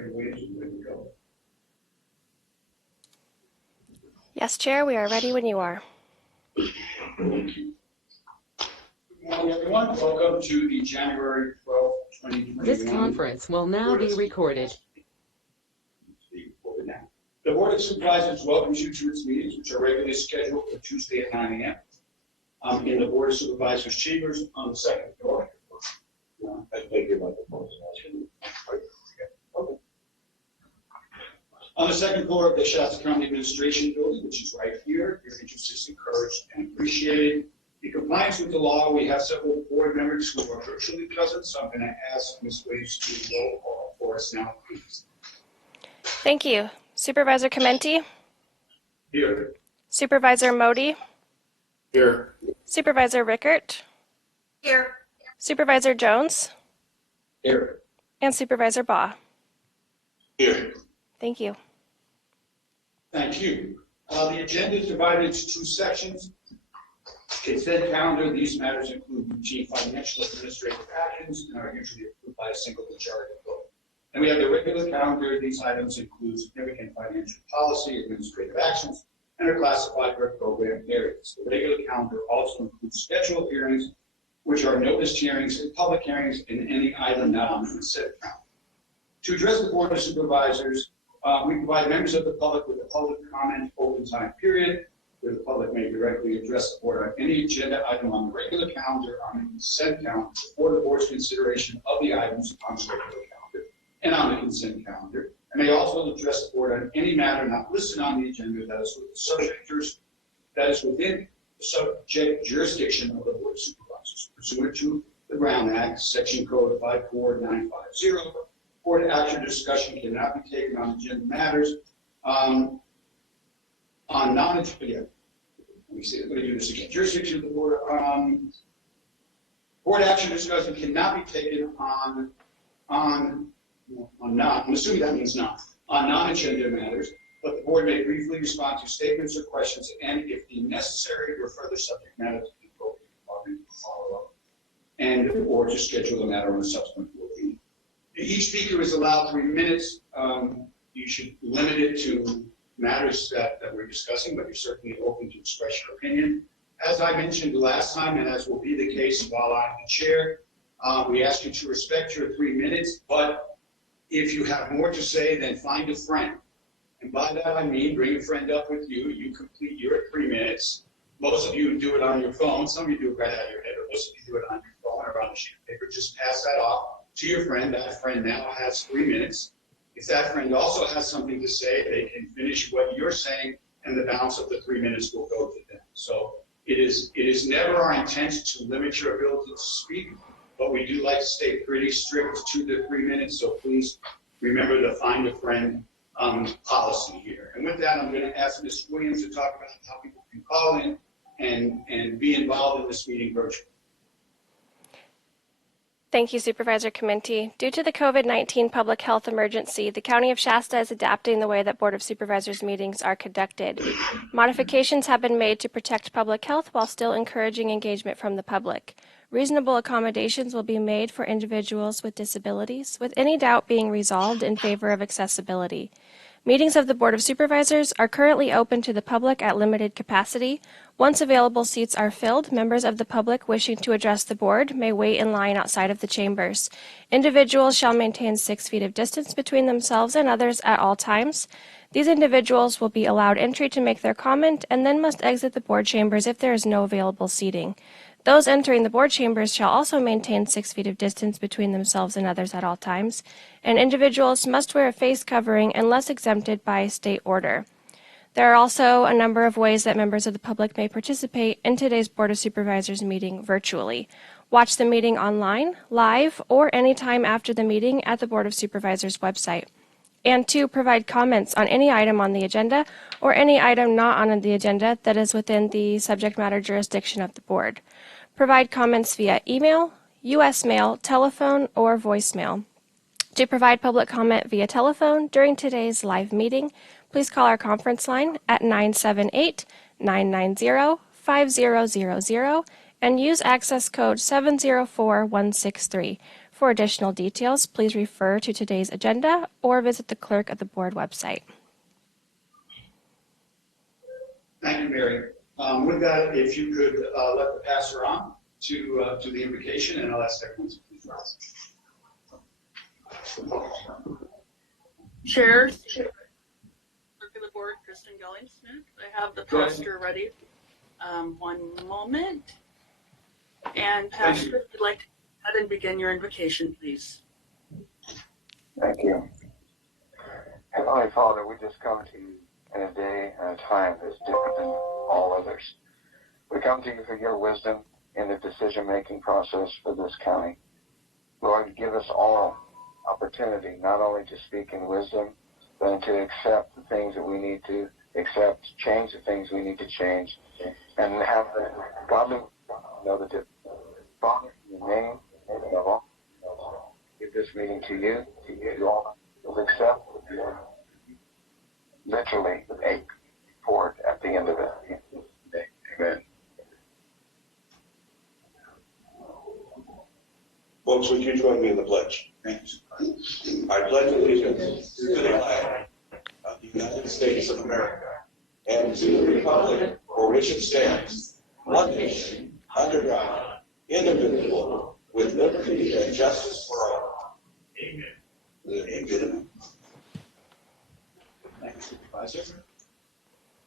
Everybody's ready to go. Yes, Chair, we are ready when you are. Good morning, everyone. Welcome to the January 12th, 2021. This conference will now be recorded. The Board of Supervisors welcomes you to its meetings, which are regularly scheduled for Tuesday at 9 a.m. In the Board of Supervisors chambers on the second floor. I think you're like the most. Okay. On the second floor of the Shasta County Administration Building, which is right here, your interest is encouraged and appreciated. In compliance with the law, we have several board members who are virtually present, so I'm going to ask Ms. Williams to do roll call for us now, please. Thank you. Supervisor Chimenti? Here. Supervisor Modi? Here. Supervisor Rickert? Here. Supervisor Jones? Here. And Supervisor Baugh? Here. Thank you. Thank you. The agenda is divided into two sections. Consent calendar, these matters include routine financial administrative actions and are usually approved by a single majority vote. And we have the regular calendar. These items include significant financial policy, administrative actions, and are classified per program areas. The regular calendar also includes scheduled hearings, which are noticed hearings and public hearings in any item not on the consent calendar. To address the Board of Supervisors, we provide members of the public with a public comment open time period, where the public may directly address the board on any agenda item on the regular calendar, on the consent calendar, or the board's consideration of the items on the regular calendar and on the consent calendar, and may also address the board on any matter not listed on the agenda that is within the subject jurisdiction of the Board of Supervisors. Pursuant to the Brown Act, Section Code 54950, board action or discussion cannot be taken on agenda matters on non-agenda. Let me do this again. Jurisdiction of the board. Board action or discussion cannot be taken on not. I'm assuming that means not on non-agenda matters, but the board may briefly respond to statements or questions, and if deemed necessary, refer the subject matter to the appropriate department for follow-up, and or to schedule the matter on a subsequent board meeting. Each speaker is allowed 3 minutes. You should limit it to matters that we're discussing, but you're certainly open to express your opinion. As I mentioned last time, and as will be the case while I'm the chair, we ask you to respect your 3 minutes, but if you have more to say, then find a friend. And by that I mean bring a friend up with you, you complete your 3 minutes. Most of you do it on your phone, some of you do it right out of your head, or most of you do it on your phone or on a sheet of paper. Just pass that off to your friend. That friend now has 3 minutes. If that friend also has something to say, they can finish what you're saying, and the balance of the 3 minutes will go to them. So it is never our intent to limit your ability to speak, but we do like to stay pretty strict to the 3 minutes. So please remember the find a friend policy here. And with that, I'm going to ask Ms. Williams to talk about how people can call in and be involved in this meeting virtually. Thank you, Supervisor Chimenti. Due to the COVID-19 public health emergency, the County of Shasta is adapting the way that Board of Supervisors meetings are conducted. Modifications have been made to protect public health while still encouraging engagement from the public. Reasonable accommodations will be made for individuals with disabilities, with any doubt being resolved in favor of accessibility. Meetings of the Board of Supervisors are currently open to the public at limited capacity. Once available seats are filled, members of the public wishing to address the board may wait in line outside of the chambers. Individuals shall maintain 6 feet of distance between themselves and others at all times. These individuals will be allowed entry to make their comment and then must exit the board chambers if there is no available seating. Those entering the board chambers shall also maintain 6 feet of distance between themselves and others at all times, and individuals must wear a face covering unless exempted by state order. There are also a number of ways that members of the public may participate in today's Board of Supervisors meeting virtually. Watch the meeting online, live, or anytime after the meeting at the Board of Supervisors website. And 2, provide comments on any item on the agenda or any item not on the agenda that is within the subject matter jurisdiction of the board. Provide comments via email, U.S. mail, telephone, or voicemail. To provide public comment via telephone during today's live meeting, please call our conference line at 978-990-5000 and use access code 704163. For additional details, please refer to today's agenda or visit the clerk of the board website. Thank you, Mary. With that, if you could let the pastor on to the invocation, and I'll ask everyone to please rise. Chair, clerk of the board, Kristen Gelling-Smith. I have the pastor ready. One moment. And pastor, if you'd like to go ahead and begin your invocation, please. Thank you. Heavenly Father, we just come to you in a day and a time that's different than all others. We come to you for your wisdom in the decision-making process for this county. Lord, give us all opportunity not only to speak in wisdom, but to accept the things that we need to accept, change the things we need to change, and have the godly know that the Father, in your name, above all, give this meeting to you all will accept literally a report at the end of it. Amen. Folks, would you join me in the pledge? Thank you. I pledge allegiance to the flag of the United States of America and to the republic for which it stands, one nation, under God, indivisible, with liberty and justice for all. Amen. Amen. Thank you, Supervisor.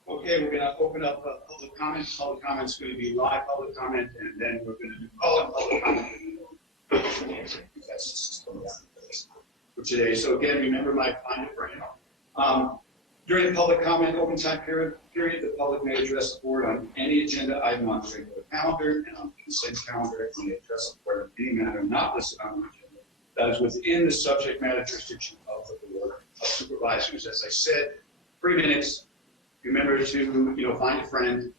Okay, we're going to open up public comment. Public comment is going to be live public comment, and then we're going to do call-in public comment. That's the system for today. So again, remember my find it friend. During the public comment open time period, the public may address the board on any agenda item on the regular calendar and on the consent calendar and may address the board on any matter not listed on the agenda that is within the subject matter jurisdiction of the board of supervisors. As I said, 3 minutes. Remember to find a friend.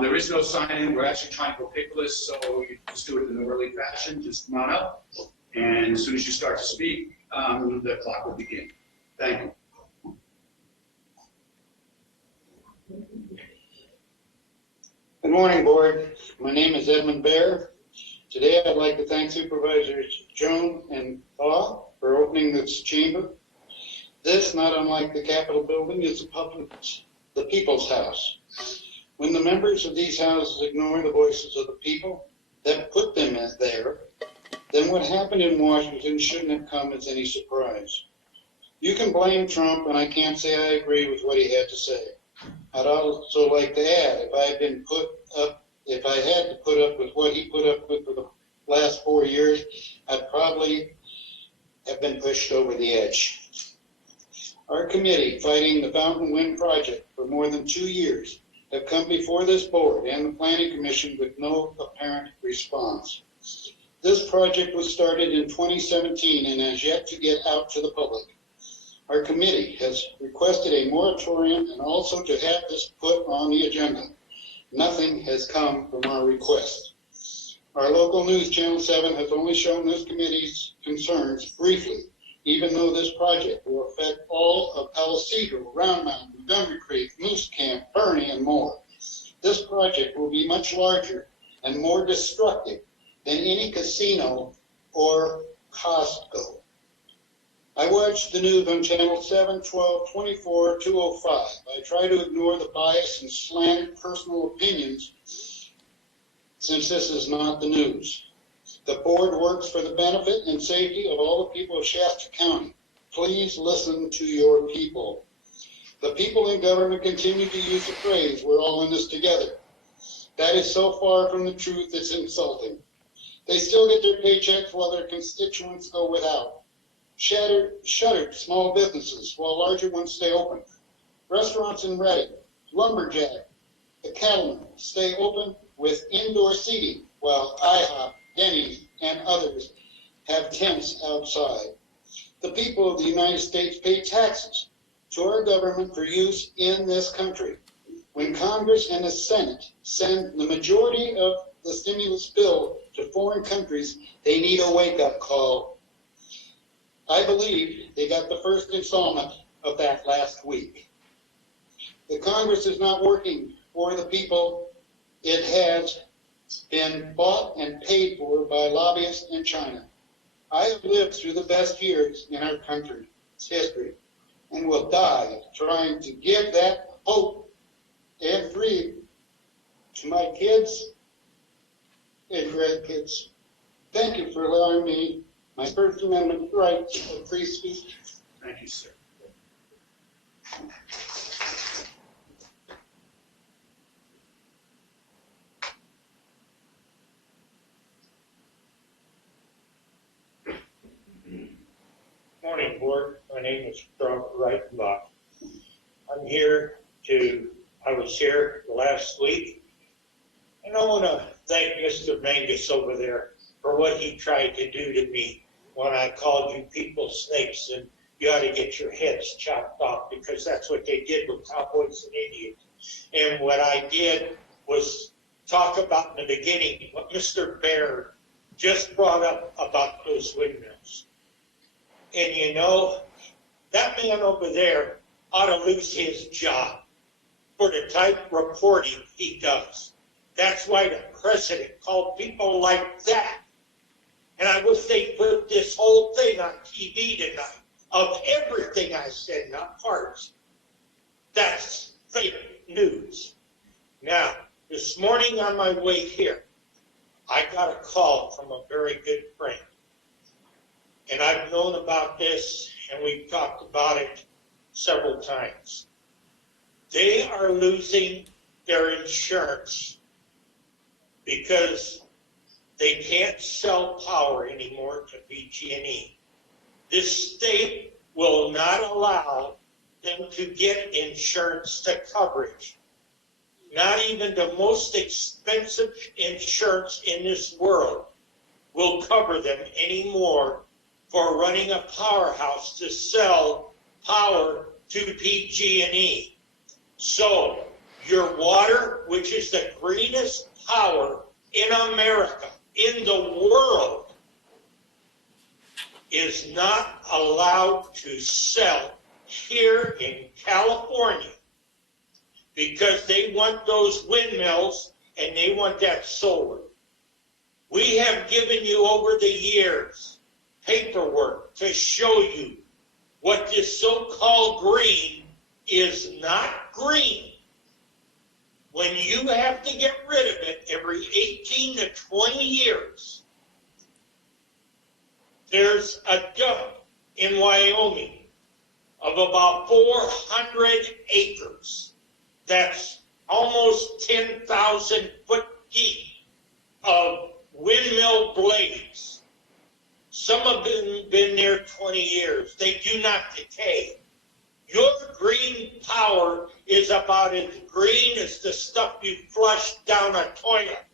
There is no sign-in. We're actually trying to go paperless, so you just do it in an orderly fashion. Just come on up, and as soon as you start to speak, the clock will begin. Thank you. Good morning, board. My name is Edmund Bear. Today I'd like to thank Supervisors Joan and Thaw for opening this chamber. This, not unlike the Capitol building, is the people's house. When the members of these houses ignore the voices of the people that put them there, then what happened in Washington shouldn't have come as any surprise. You can blame Trump, and I can't say I agree with what he had to say. I'd also like to add, if I had to put up with what he put up with for the last 4 years, I'd probably have been pushed over the edge. Our committee, fighting the Fountain Wind Project for more than 2 years, have come before this board and the Planning Commission with no apparent response. This project was started in 2017 and has yet to get out to the public. Our committee has requested a moratorium and also to have this put on the agenda. Nothing has come from our request. Our local news, Channel 7, has only shown this committee's concerns briefly, even though this project will affect all of Palisadro, Round Mountain, Montgomery Creek, Moose Camp, Bernie, and more. This project will be much larger and more destructive than any casino or Costco. I watch the news on Channel 7, 12, 24, 205. I try to ignore the bias and slanted personal opinions since this is not the news. The board works for the benefit and safety of all the people of Shasta County. Please listen to your people. The people in government continue to use the phrase, "we're all in this together." That is so far from the truth, it's insulting. They still get their paychecks while their constituents go without. Shuttered small businesses while larger ones stay open. Restaurants in Reading, Lumberjack, the Cattlemen stay open with indoor seating while IHOP, Denny's, and others have tents outside. The people of the United States pay taxes to our government for use in this country. When Congress and the Senate send the majority of the stimulus bill to foreign countries, they need a wake-up call. I believe they got the first installment of that last week. The Congress is not working for the people it has been bought and paid for by lobbyists in China. I have lived through the best years in our country's history and will die trying to give that hope and dream to my kids and grandkids. Thank you for allowing me my First Amendment rights of free speech. Thank you, sir. Morning, Board. My name is Robert Reichenbach. I was here last week, and I want to thank Mr. Mangus over there for what he tried to do to me when I called you people snakes, and you ought to get your heads chopped off, because that's what they did with cowboys and Indians. And what I did was talk about in the beginning what Mr. Baird just brought up about those windmills. And you know, that man over there ought to lose his job for the type of reporting he does. That's why the president called people like that. And I wish they put this whole thing on TV tonight of everything I said, not parts. That's fake news. Now, this morning on my way here, I got a call from a very good friend. And I've known about this, and we've talked about it several times. They are losing their insurance because they can't sell power anymore to PG&E. This state will not allow them to get insurance to coverage. Not even the most expensive insurance in this world will cover them anymore for running a powerhouse to sell power to PG&E. So your water, which is the greenest power in America, in the world, is not allowed to sell here in California because they want those windmills and they want that solar. We have given you over the years paperwork to show you what this so-called green is not green. When you have to get rid of it every 18 to 20 years, there's a dump in Wyoming of about 400 acres. That's almost 10,000 foot deep of windmill blades. Some have been there 20 years. They do not decay. Your green power is about as green as the stuff you flush down a toilet.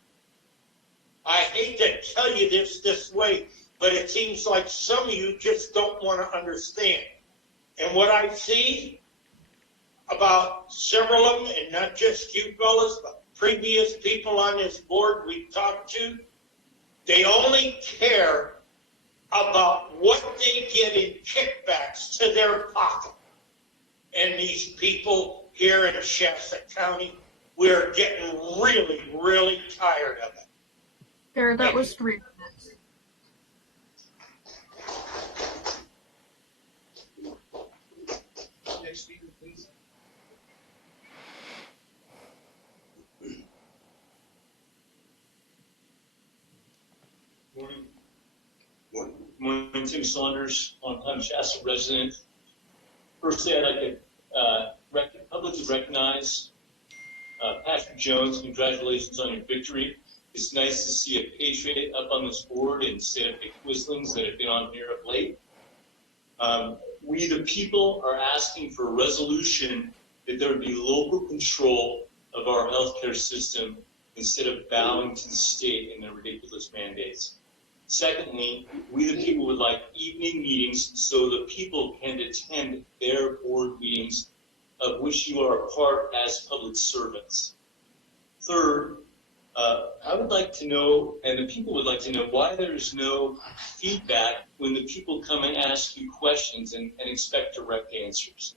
I hate to tell you this way, but it seems like some of you just don't want to understand. And what I see about several of them, and not just you fellas, but previous people on this board we've talked to, they only care about what they get in kickbacks to their pocket. And these people here in Shasta County, we're getting really, really tired of it. There, that was 3 minutes. Next speaker, please. Morning. Morning, Tim Saunders, longtime Shasta resident. Firstly, I'd like to publicly recognize Patrick Jones. Congratulations on your victory. It's nice to see a patriot up on this board instead of the Quislings that have been on here of late. We, the people, are asking for a resolution that there would be local control of our healthcare system instead of bowing to the state and their ridiculous mandates. Secondly, we the people would like evening meetings so the people can attend their board meetings of which you are a part as public servants. Third, I would like to know, and the people would like to know, why there's no feedback when the people come and ask you questions and expect direct answers.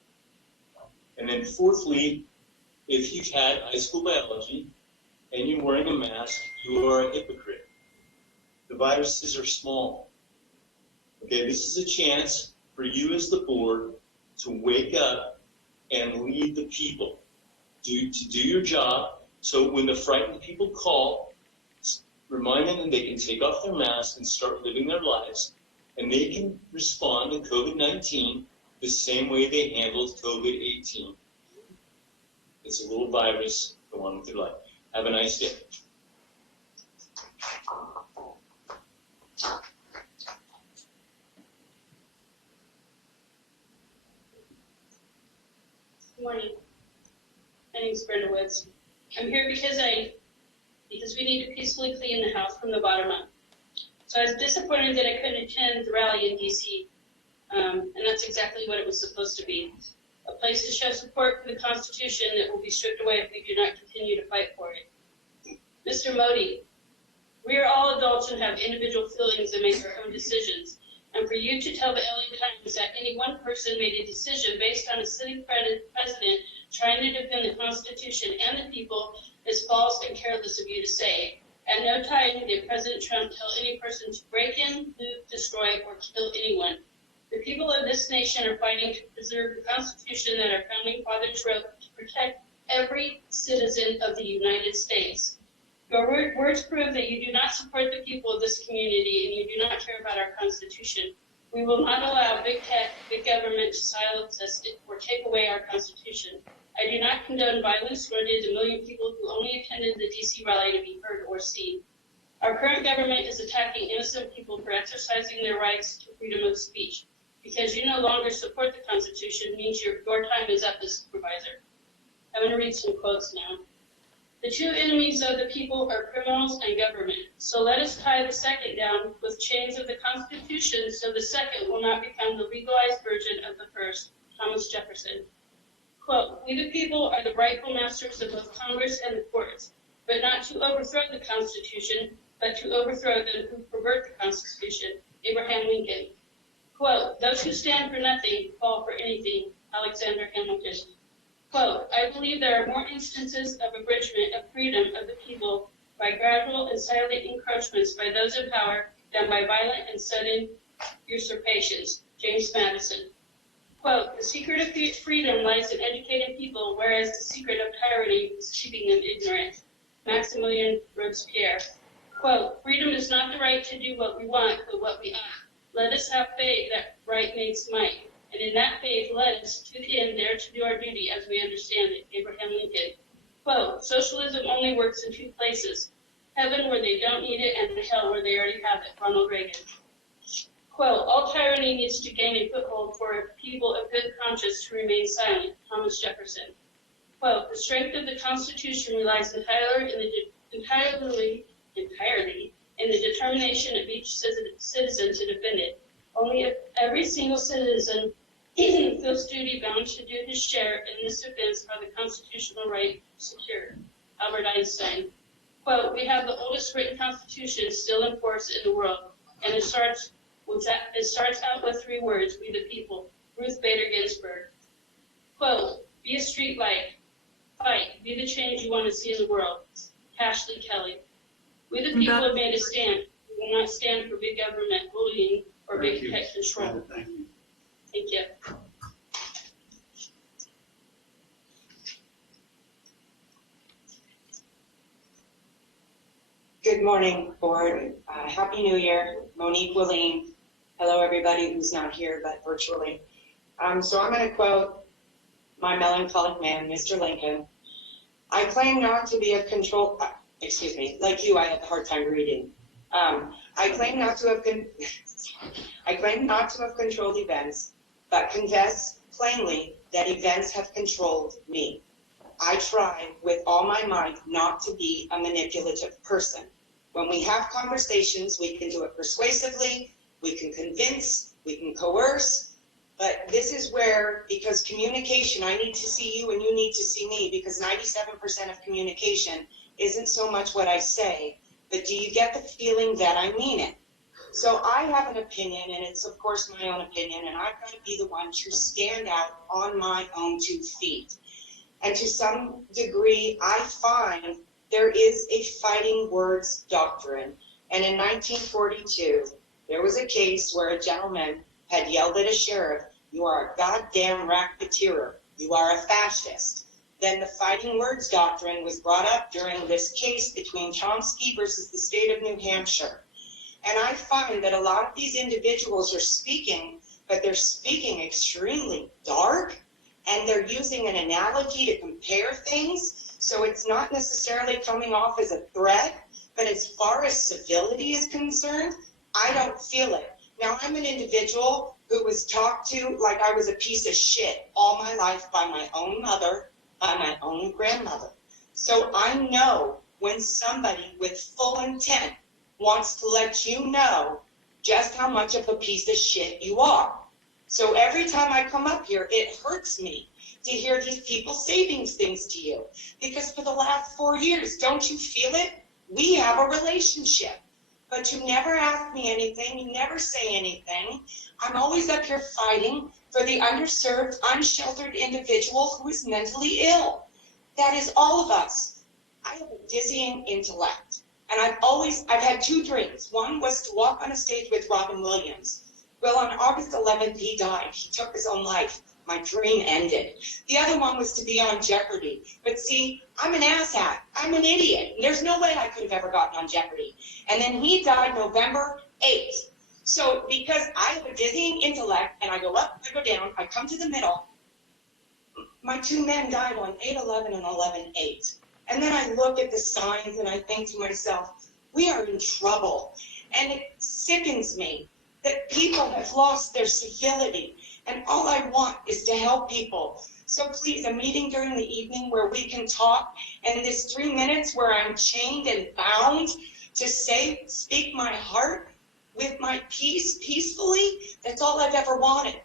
And then fourthly, if you've had high school biology, and you're wearing a mask, you are a hypocrite. The viruses are small. Okay, this is a chance for you as the board to wake up and lead the people. To do your job, so when the frightened people call, remind them that they can take off their masks and start living their lives, and they can respond to COVID-19 the same way they handled COVID-18. It's a little virus. Go on with your life. Have a nice day. Good morning. My name's Brenda Woods. I'm here because we need to peacefully clean the house from the bottom up. So I was disappointed that I couldn't attend the rally in DC, and that's exactly what it was supposed to be. A place to show support for the Constitution that will be stripped away if we do not continue to fight for it. Mr. Modi, we are all adults and have individual feelings and make our own decisions. And for you to tell the LA Times that any one person made a decision based on a sitting president trying to defend the Constitution and the people is false and careless of you to say. At no time did President Trump tell any person to break in, loot, destroy, or kill anyone. The people of this nation are fighting to preserve the Constitution that our founding fathers wrote to protect every citizen of the United States. Your words prove that you do not support the people of this community and you do not care about our Constitution. We will not allow big tech, big government to silence us or take away our Constitution. I do not condone violence, nor did the million people who only attended the DC rally to be heard or seen. Our current government is attacking innocent people for exercising their rights to freedom of speech. Because you no longer support the Constitution means your time is up as supervisor. I'm going to read some quotes now. The two enemies of the people are criminals and government. So let us tie the second down with chains of the Constitution so the second will not become the legalized version of the first. Thomas Jefferson. Quote, we the people are the rightful masters of both Congress and the courts, but not to overthrow the Constitution, but to overthrow them who pervert the Constitution. Abraham Lincoln. Quote, those who stand for nothing fall for anything. Alexander Hamilton. Quote, I believe there are more instances of abridgment of freedom of the people by gradual and silent encroachments by those in power than by violent and sudden usurpations. James Madison. Quote, the secret of freedom lies in educating people, whereas the secret of tyranny is keeping them ignorant. Maximilian Robespierre. Quote, freedom is not the right to do what we want, but what we ought. Let us have faith that right makes might. And in that faith, let us, to the end, dare to do our duty as we understand it. Abraham Lincoln. Quote, socialism only works in two places, heaven where they don't need it and hell where they already have it. Ronald Reagan. Quote, all tyranny needs to gain a foothold for people of good conscience to remain silent. Thomas Jefferson. Quote, the strength of the Constitution relies entirely in the determination of each citizen to defend it. Only if every single citizen feels duty bound to do his share in this defense are the constitutional right secure. Albert Einstein. Quote, we have the oldest written constitution still in force in the world, and it starts out with three words, we the people. Ruth Bader Ginsburg. Quote, be a street light. Fight. Be the change you want to see in the world. Ashley Kelly. We the people have made a stand. We will not stand for big government bullying or big tech control. Thank you. Thank you. Good morning, board. Happy New Year. Monique Willeen. Hello, everybody who's not here, but virtually. So I'm going to quote my melancholic man, Mr. Lincoln. I claim not to be a like you, I have a hard time reading. I claim not to have controlled events, but confess plainly that events have controlled me. I try with all my might not to be a manipulative person. When we have conversations, we can do it persuasively, we can convince, we can coerce, but this is where, because communication, I need to see you and you need to see me, because 97% of communication isn't so much what I say, but do you get the feeling that I mean it? So I have an opinion, and it's of course my own opinion, and I've got to be the one to stand out on my own 2 feet. And to some degree, I find there is a fighting words doctrine. And in 1942, there was a case where a gentleman had yelled at a sheriff, "You are a goddamn racketeer. You are a fascist." Then the fighting words doctrine was brought up during this case between Chomsky versus the state of New Hampshire. And I find that a lot of these individuals are speaking, but they're speaking extremely dark, and they're using an analogy to compare things. So it's not necessarily coming off as a threat, but as far as civility is concerned, I don't feel it. Now, I'm an individual who was talked to like I was a piece of shit all my life by my own mother, by my own grandmother. So I know when somebody with full intent wants to let you know just how much of a piece of shit you are. So every time I come up here, it hurts me to hear these people say these things to you. Because for the last 4 years, don't you feel it? We have a relationship. But you never ask me anything, you never say anything. I'm always up here fighting for the underserved, unsheltered individual who is mentally ill. That is all of us. I have a dizzying intellect. And I've had 2 dreams. One was to walk on a stage with Robin Williams. Well, on August 11th, he died. He took his own life. My dream ended. The other one was to be on Jeopardy. But see, I'm an asshat. I'm an idiot. There's no way I could have ever gotten on Jeopardy. And then he died November 8th. So because I have a dizzying intellect, and I go up, I go down, I come to the middle, my 2 men died on 8/11 and 11/8. And then I look at the signs and I think to myself, we are in trouble. And it sickens me that people have lost their civility. And all I want is to help people. So please, a meeting during the evening where we can talk, and this 3 minutes where I'm chained and bound to speak my heart with my peace, peacefully, that's all I've ever wanted.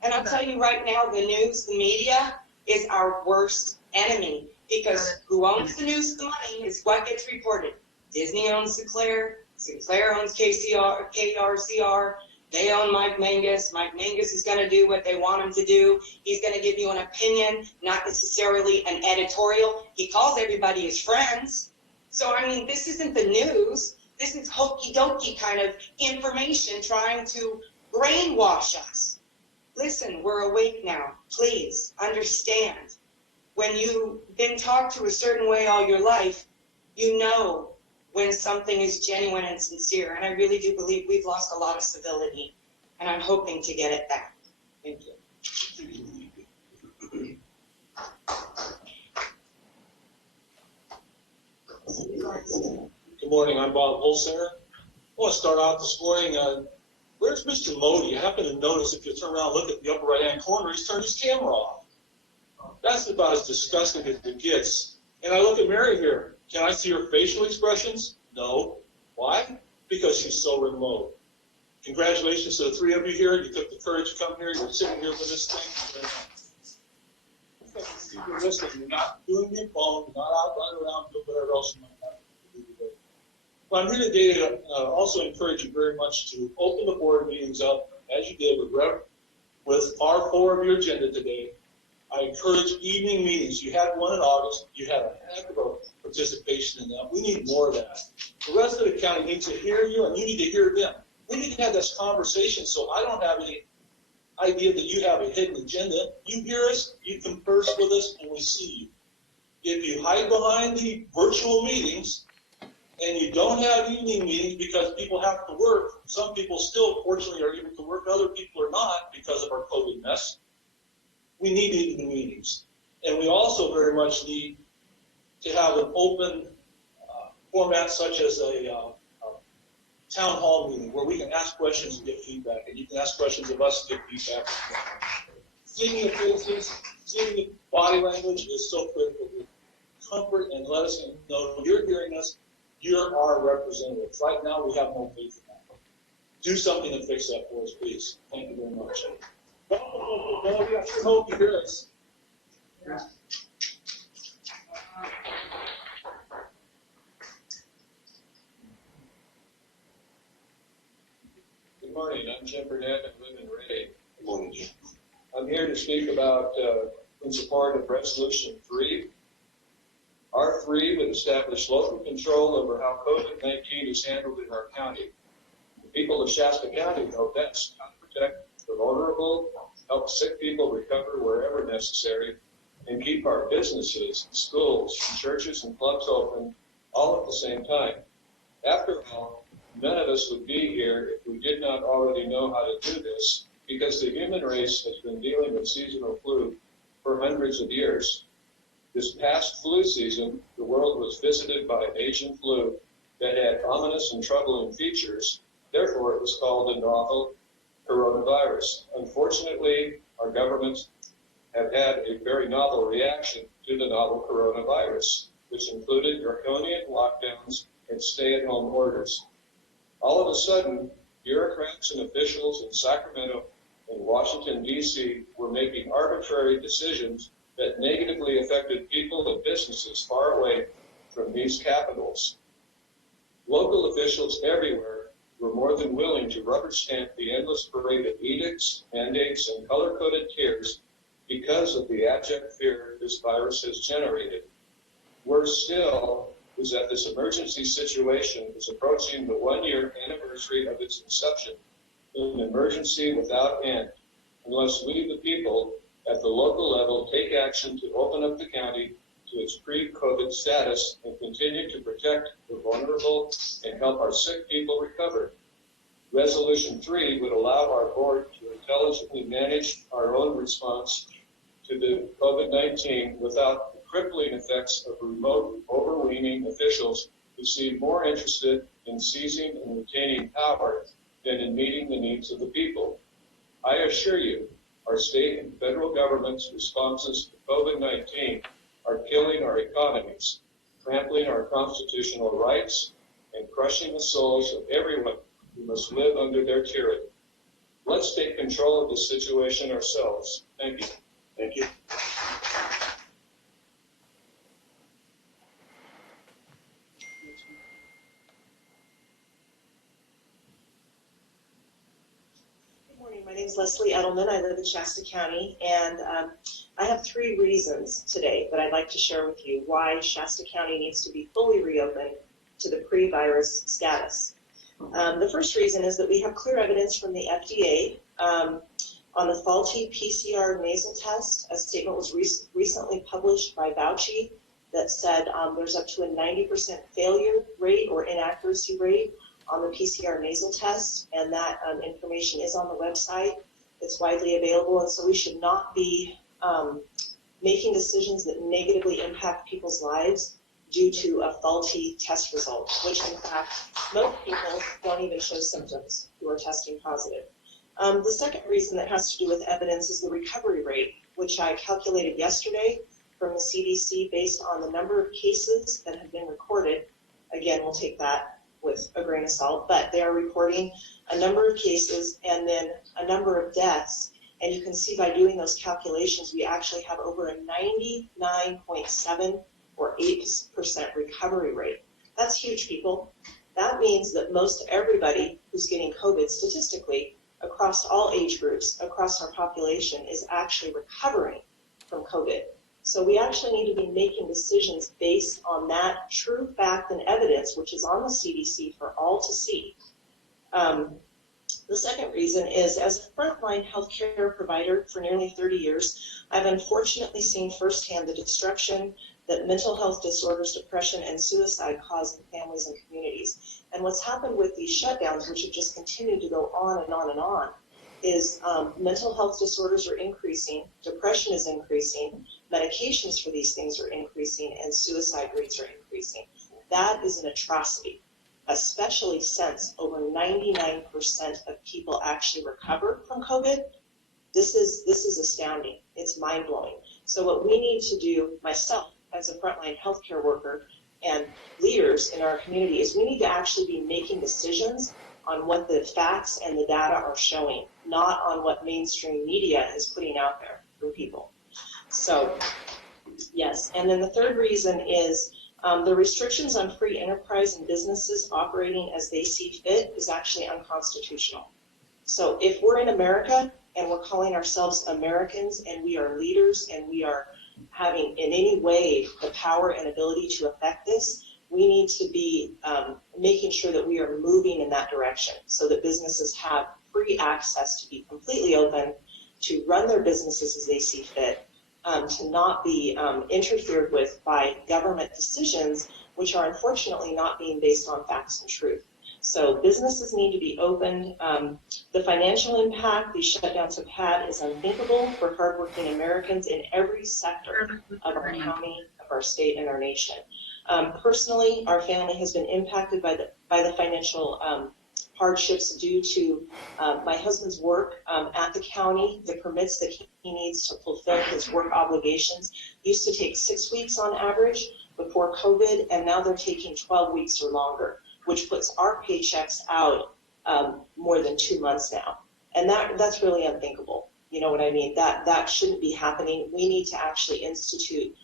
And I'll tell you right now, the news, the media, is our worst enemy. Because who owns the news, the money, is what gets reported. Disney owns Sinclair, Sinclair owns KRCR, they own Mike Mangus. Mike Mangus is going to do what they want him to do. He's going to give you an opinion, not necessarily an editorial. He calls everybody his friends. So, I mean, this isn't the news. This is hokey-dokey kind of information trying to brainwash us. Listen, we're awake now. Please understand. When you've been talked to a certain way all your life, you know when something is genuine and sincere. And I really do believe we've lost a lot of civility, and I'm hoping to get it back. Thank you. Good morning, I'm Bob Holsinger. I want to start out this morning. Where's Mr. Modi? You happen to notice if you turn around and look at the upper right-hand corner, he's turned his camera off. That's about as disgusting as it gets. And I look at Mary here. Can I see her facial expressions? No. Why? Because she's so remote. Congratulations to the 3 of you here. You took the courage to come here. You're sitting here with this thing. You're listening. You're not doing your phone. You're not out running around doing whatever else you might have to do today. Well, I'm here today to also encourage you very much to open the board meetings up, as you did with R4 of your agenda today. I encourage evening meetings. You had one in August. You had a heck of a participation in that. We need more of that. The rest of the county needs to hear you, and you need to hear them. We need to have this conversation so I don't have any idea that you have a hidden agenda. You hear us, you converse with us, and we see you. If you hide behind the virtual meetings and you don't have evening meetings because people have to work, some people still, fortunately, are able to work, other people are not because of our COVID mess. We need evening meetings. And we also very much need to have an open format such as a town hall meeting where we can ask questions and get feedback, and you can ask questions of us and get feedback. Seeing the faces, seeing the body language is so critical. Comfort and let us know you're hearing us, you're our representatives. Right now we have no faith in that. Do something to fix that for us, please. Thank you very much. Well, I sure hope you hear us. Yeah. Good morning. I'm Jim Burnett. I live in Ray. Good morning, Jim. I'm here to speak about in support of Resolution 3. R3 would establish local control over how COVID-19 is handled in our county. The people of Shasta County know best how to protect the vulnerable, help sick people recover wherever necessary, and keep our businesses, schools, churches, and clubs open all at the same time. After all, none of us would be here if we did not already know how to do this, because the human race has been dealing with seasonal flu for hundreds of years. This past flu season, the world was visited by Asian flu that had ominous and troubling features. Therefore, it was called a novel coronavirus. Unfortunately, our governments have had a very novel reaction to the novel coronavirus, which included draconian lockdowns and stay-at-home orders. All of a sudden, bureaucrats and officials in Sacramento and Washington, D.C. were making arbitrary decisions that negatively affected people and businesses far away from these capitals. Local officials everywhere were more than willing to rubber stamp the endless parade of edicts, mandates, and color-coded tiers because of the abject fear this virus has generated. Worse still is that this emergency situation is approaching the 1-year anniversary of its inception, an emergency without end, unless we, the people, at the local level, take action to open up the county to its pre-COVID status and continue to protect the vulnerable and help our sick people recover. Resolution 3 would allow our board to intelligently manage our own response to the COVID-19 without the crippling effects of remote, overweening officials who seem more interested in seizing and retaining power than in meeting the needs of the people. I assure you, our state and federal government's responses to COVID-19 are killing our economies, trampling our constitutional rights, and crushing the souls of everyone who must live under their tyranny. Let's take control of this situation ourselves. Thank you. Thank you. Good morning. My name is Leslie Edelman. I live in Shasta County, and I have 3 reasons today that I'd like to share with you why Shasta County needs to be fully reopened to the pre-virus status. The first reason is that we have clear evidence from the FDA on the faulty PCR nasal test. A statement was recently published by Fauci that said there's up to a 90% failure rate or inaccuracy rate on the PCR nasal test, and that information is on the website. It's widely available, and so we should not be making decisions that negatively impact people's lives due to a faulty test result, which in fact, most people don't even show symptoms who are testing positive. The second reason that has to do with evidence is the recovery rate, which I calculated yesterday from the CDC based on the number of cases that have been recorded. Again, we'll take that with a grain of salt, but they are reporting a number of cases and then a number of deaths. And you can see by doing those calculations, we actually have over a 99.7 or 8% recovery rate. That's huge, people. That means that most everybody who's getting COVID statistically across all age groups, across our population, is actually recovering from COVID. So we actually need to be making decisions based on that true fact and evidence, which is on the CDC for all to see. The second reason is, as a frontline healthcare provider for nearly 30 years, I've unfortunately seen firsthand the destruction that mental health disorders, depression, and suicide cause in families and communities. And what's happened with these shutdowns, which have just continued to go on and on and on, is mental health disorders are increasing, depression is increasing, medications for these things are increasing, and suicide rates are increasing. That is an atrocity, especially since over 99% of people actually recover from COVID. This is astounding. It's mind-blowing. So what we need to do, myself as a frontline healthcare worker and leaders in our community, is we need to actually be making decisions on what the facts and the data are showing, not on what mainstream media is putting out there for people. So, yes. And then the third reason is the restrictions on free enterprise and businesses operating as they see fit is actually unconstitutional. So if we're in America and we're calling ourselves Americans and we are leaders and we are having in any way the power and ability to affect this, we need to be making sure that we are moving in that direction so that businesses have free access to be completely open, to run their businesses as they see fit, to not be interfered with by government decisions, which are unfortunately not being based on facts and truth. So businesses need to be opened. The financial impact these shutdowns have had is unthinkable for hardworking Americans in every sector of our county, of our state, and our nation. Personally, our family has been impacted by the financial hardships due to my husband's work at the county. The permits that he needs to fulfill his work obligations used to take 6 weeks on average before COVID, and now they're taking 12 weeks or longer, which puts our paychecks out more than 2 months now. And that's really unthinkable. You know what I mean? That shouldn't be happening. We need to actually institute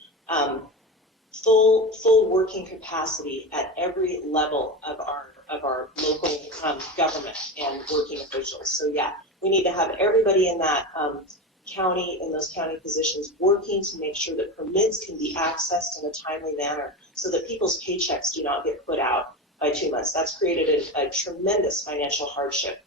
full working capacity at every level of our local government and working officials. So yeah, we need to have everybody in that county, in those county positions, working to make sure that permits can be accessed in a timely manner so that people's paychecks do not get put out by 2 months. That's created a tremendous financial hardship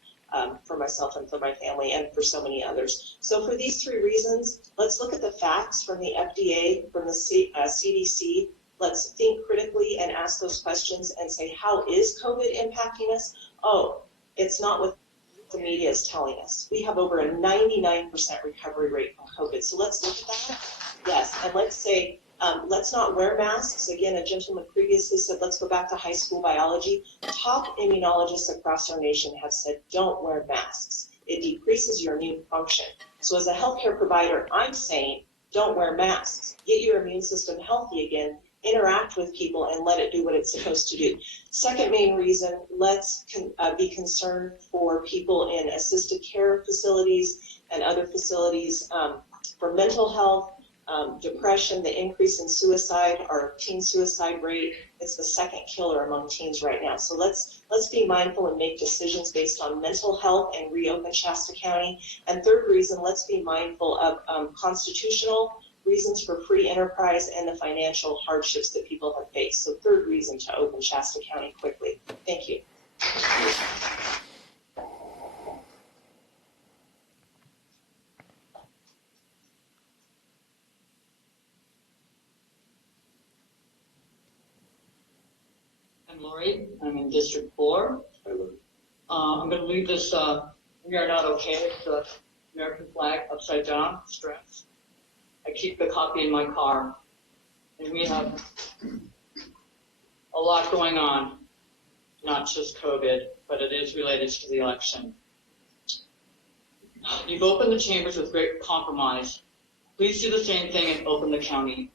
for myself and for my family and for so many others. So for these 3 reasons, let's look at the facts from the FDA, from the CDC. Let's think critically and ask those questions and say, how is COVID impacting us? Oh, it's not what the media is telling us. We have over a 99% recovery rate from COVID. So let's look at that. Yes, and let's say, let's not wear masks. Again, a gentleman previously said, let's go back to high school biology. Top immunologists across our nation have said, don't wear masks. It decreases your immune function. So as a healthcare provider, I'm saying, don't wear masks. Get your immune system healthy again, interact with people, and let it do what it's supposed to do. Second main reason, let's be concerned for people in assisted care facilities and other facilities for mental health, depression, the increase in suicide, our teen suicide rate. It's the second killer among teens right now. So let's be mindful and make decisions based on mental health and reopen Shasta County. And third reason, let's be mindful of constitutional reasons for free enterprise and the financial hardships that people have faced. So third reason to open Shasta County quickly. Thank you. I'm Lori. I'm in District 4. I'm going to leave this, we are not okay. It's the American flag upside down, stress. I keep the copy in my car. And we have a lot going on, not just COVID, but it is related to the election. You've opened the chambers with great compromise. Please do the same thing and open the county.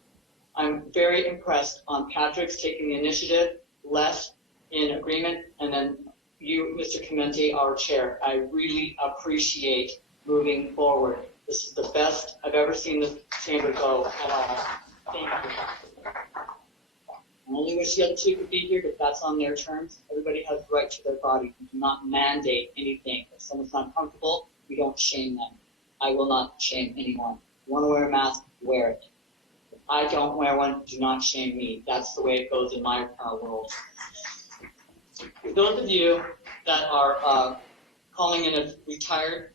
I'm very impressed on Patrick's taking the initiative, Les in agreement, and then you, Mr. Clemente, our chair. I really appreciate moving forward. This is the best I've ever seen the chamber go at all. Thank you. I only wish the other two could be here, but that's on their terms. Everybody has the right to their body. We do not mandate anything. If someone's not comfortable, we don't shame them. I will not shame anyone. You want to wear a mask, wear it. If I don't wear one, do not shame me. That's the way it goes in my world. For those of you that are calling in as retired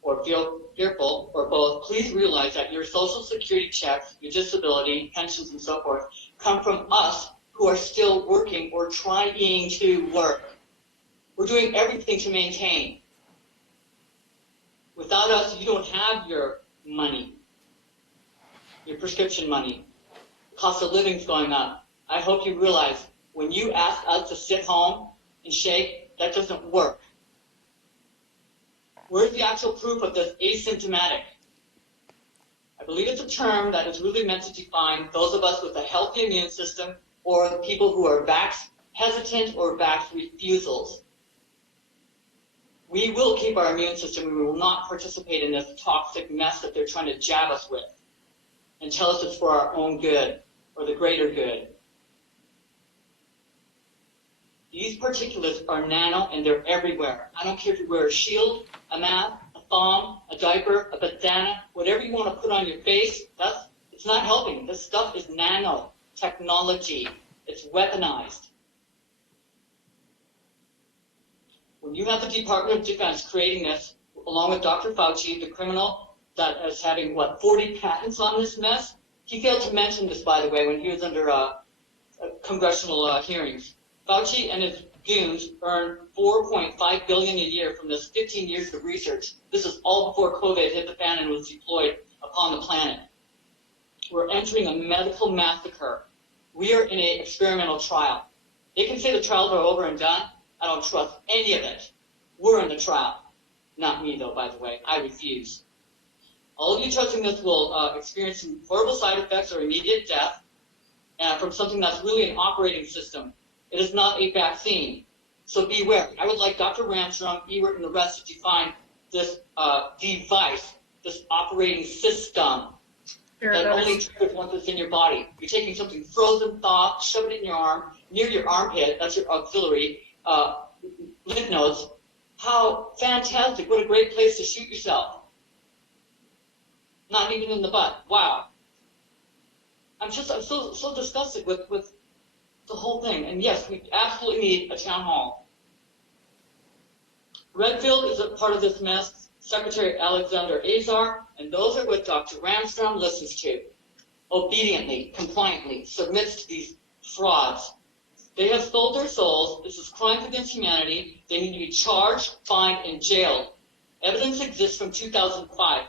or feel fearful or both, please realize that your Social Security checks, your disability, pensions, and so forth come from us who are still working or trying to work. We're doing everything to maintain. Without us, you don't have your money, your prescription money. The cost of living is going up. I hope you realize when you ask us to sit home and shake, that doesn't work. Where's the actual proof of this asymptomatic? I believe it's a term that is really meant to define those of us with a healthy immune system or the people who are vax hesitant or vax refusals. We will keep our immune system and we will not participate in this toxic mess that they're trying to jab us with and tell us it's for our own good or the greater good. These particulates are nano and they're everywhere. I don't care if you wear a shield, a mask, a thumb, a diaper, a bandana, whatever you want to put on your face, it's It's not helping. This stuff is nanotechnology. It's weaponized. When you have the Department of Defense creating this, along with Dr. Fauci, the criminal that is having, 40 patents on this mess? He failed to mention this, by the way, when he was under congressional hearings. Fauci and his goons earn $4.5 billion a year from this 15 years of research. This is all before COVID hit the fan and was deployed upon the planet. We're entering a medical massacre. We are in an experimental trial. They can say the trials are over and done. I don't trust any of it. We're in the trial. Not me, though, by the way. I refuse. All of you trusting this will experience some horrible side effects or immediate death from something that's really an operating system. It is not a vaccine. So beware. I would like Dr. Ramstrom, Ewert, and the rest to define this device, this operating system that only triggers once it's in your body. You're taking something frozen, thawed, shove it in your arm, near your armpit, that's your auxiliary, lymph nodes. How fantastic. What a great place to shoot yourself. Not even in the butt. Wow. I'm so disgusted with the whole thing. And yes, we absolutely need a town hall. Redfield is a part of this mess. Secretary Alexander Azar and those are with Dr. Ramstrom listens to, obediently, compliantly, submits to these frauds. They have sold their souls. This is crimes against humanity. They need to be charged, fined, and jailed. Evidence exists from 2005.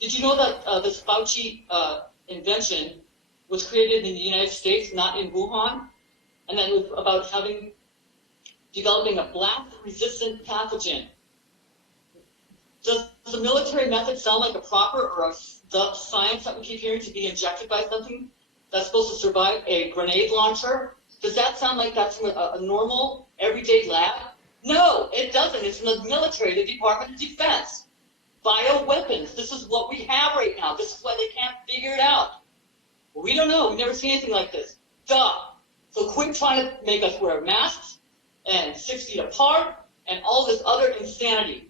Did you know that this Fauci invention was created in the United States, not in Wuhan? And that it was about developing a blast-resistant pathogen. Does the military method sound like a proper or the science that we keep hearing to be injected by something that's supposed to survive a grenade launcher? Does that sound like that's a normal, everyday lab? No, it doesn't. It's in the military, the Department of Defense. Bioweapons. This is what we have right now. This is why they can't figure it out. Well, we don't know. We've never seen anything like this. Duh. So quit trying to make us wear masks and 6 feet apart and all this other insanity.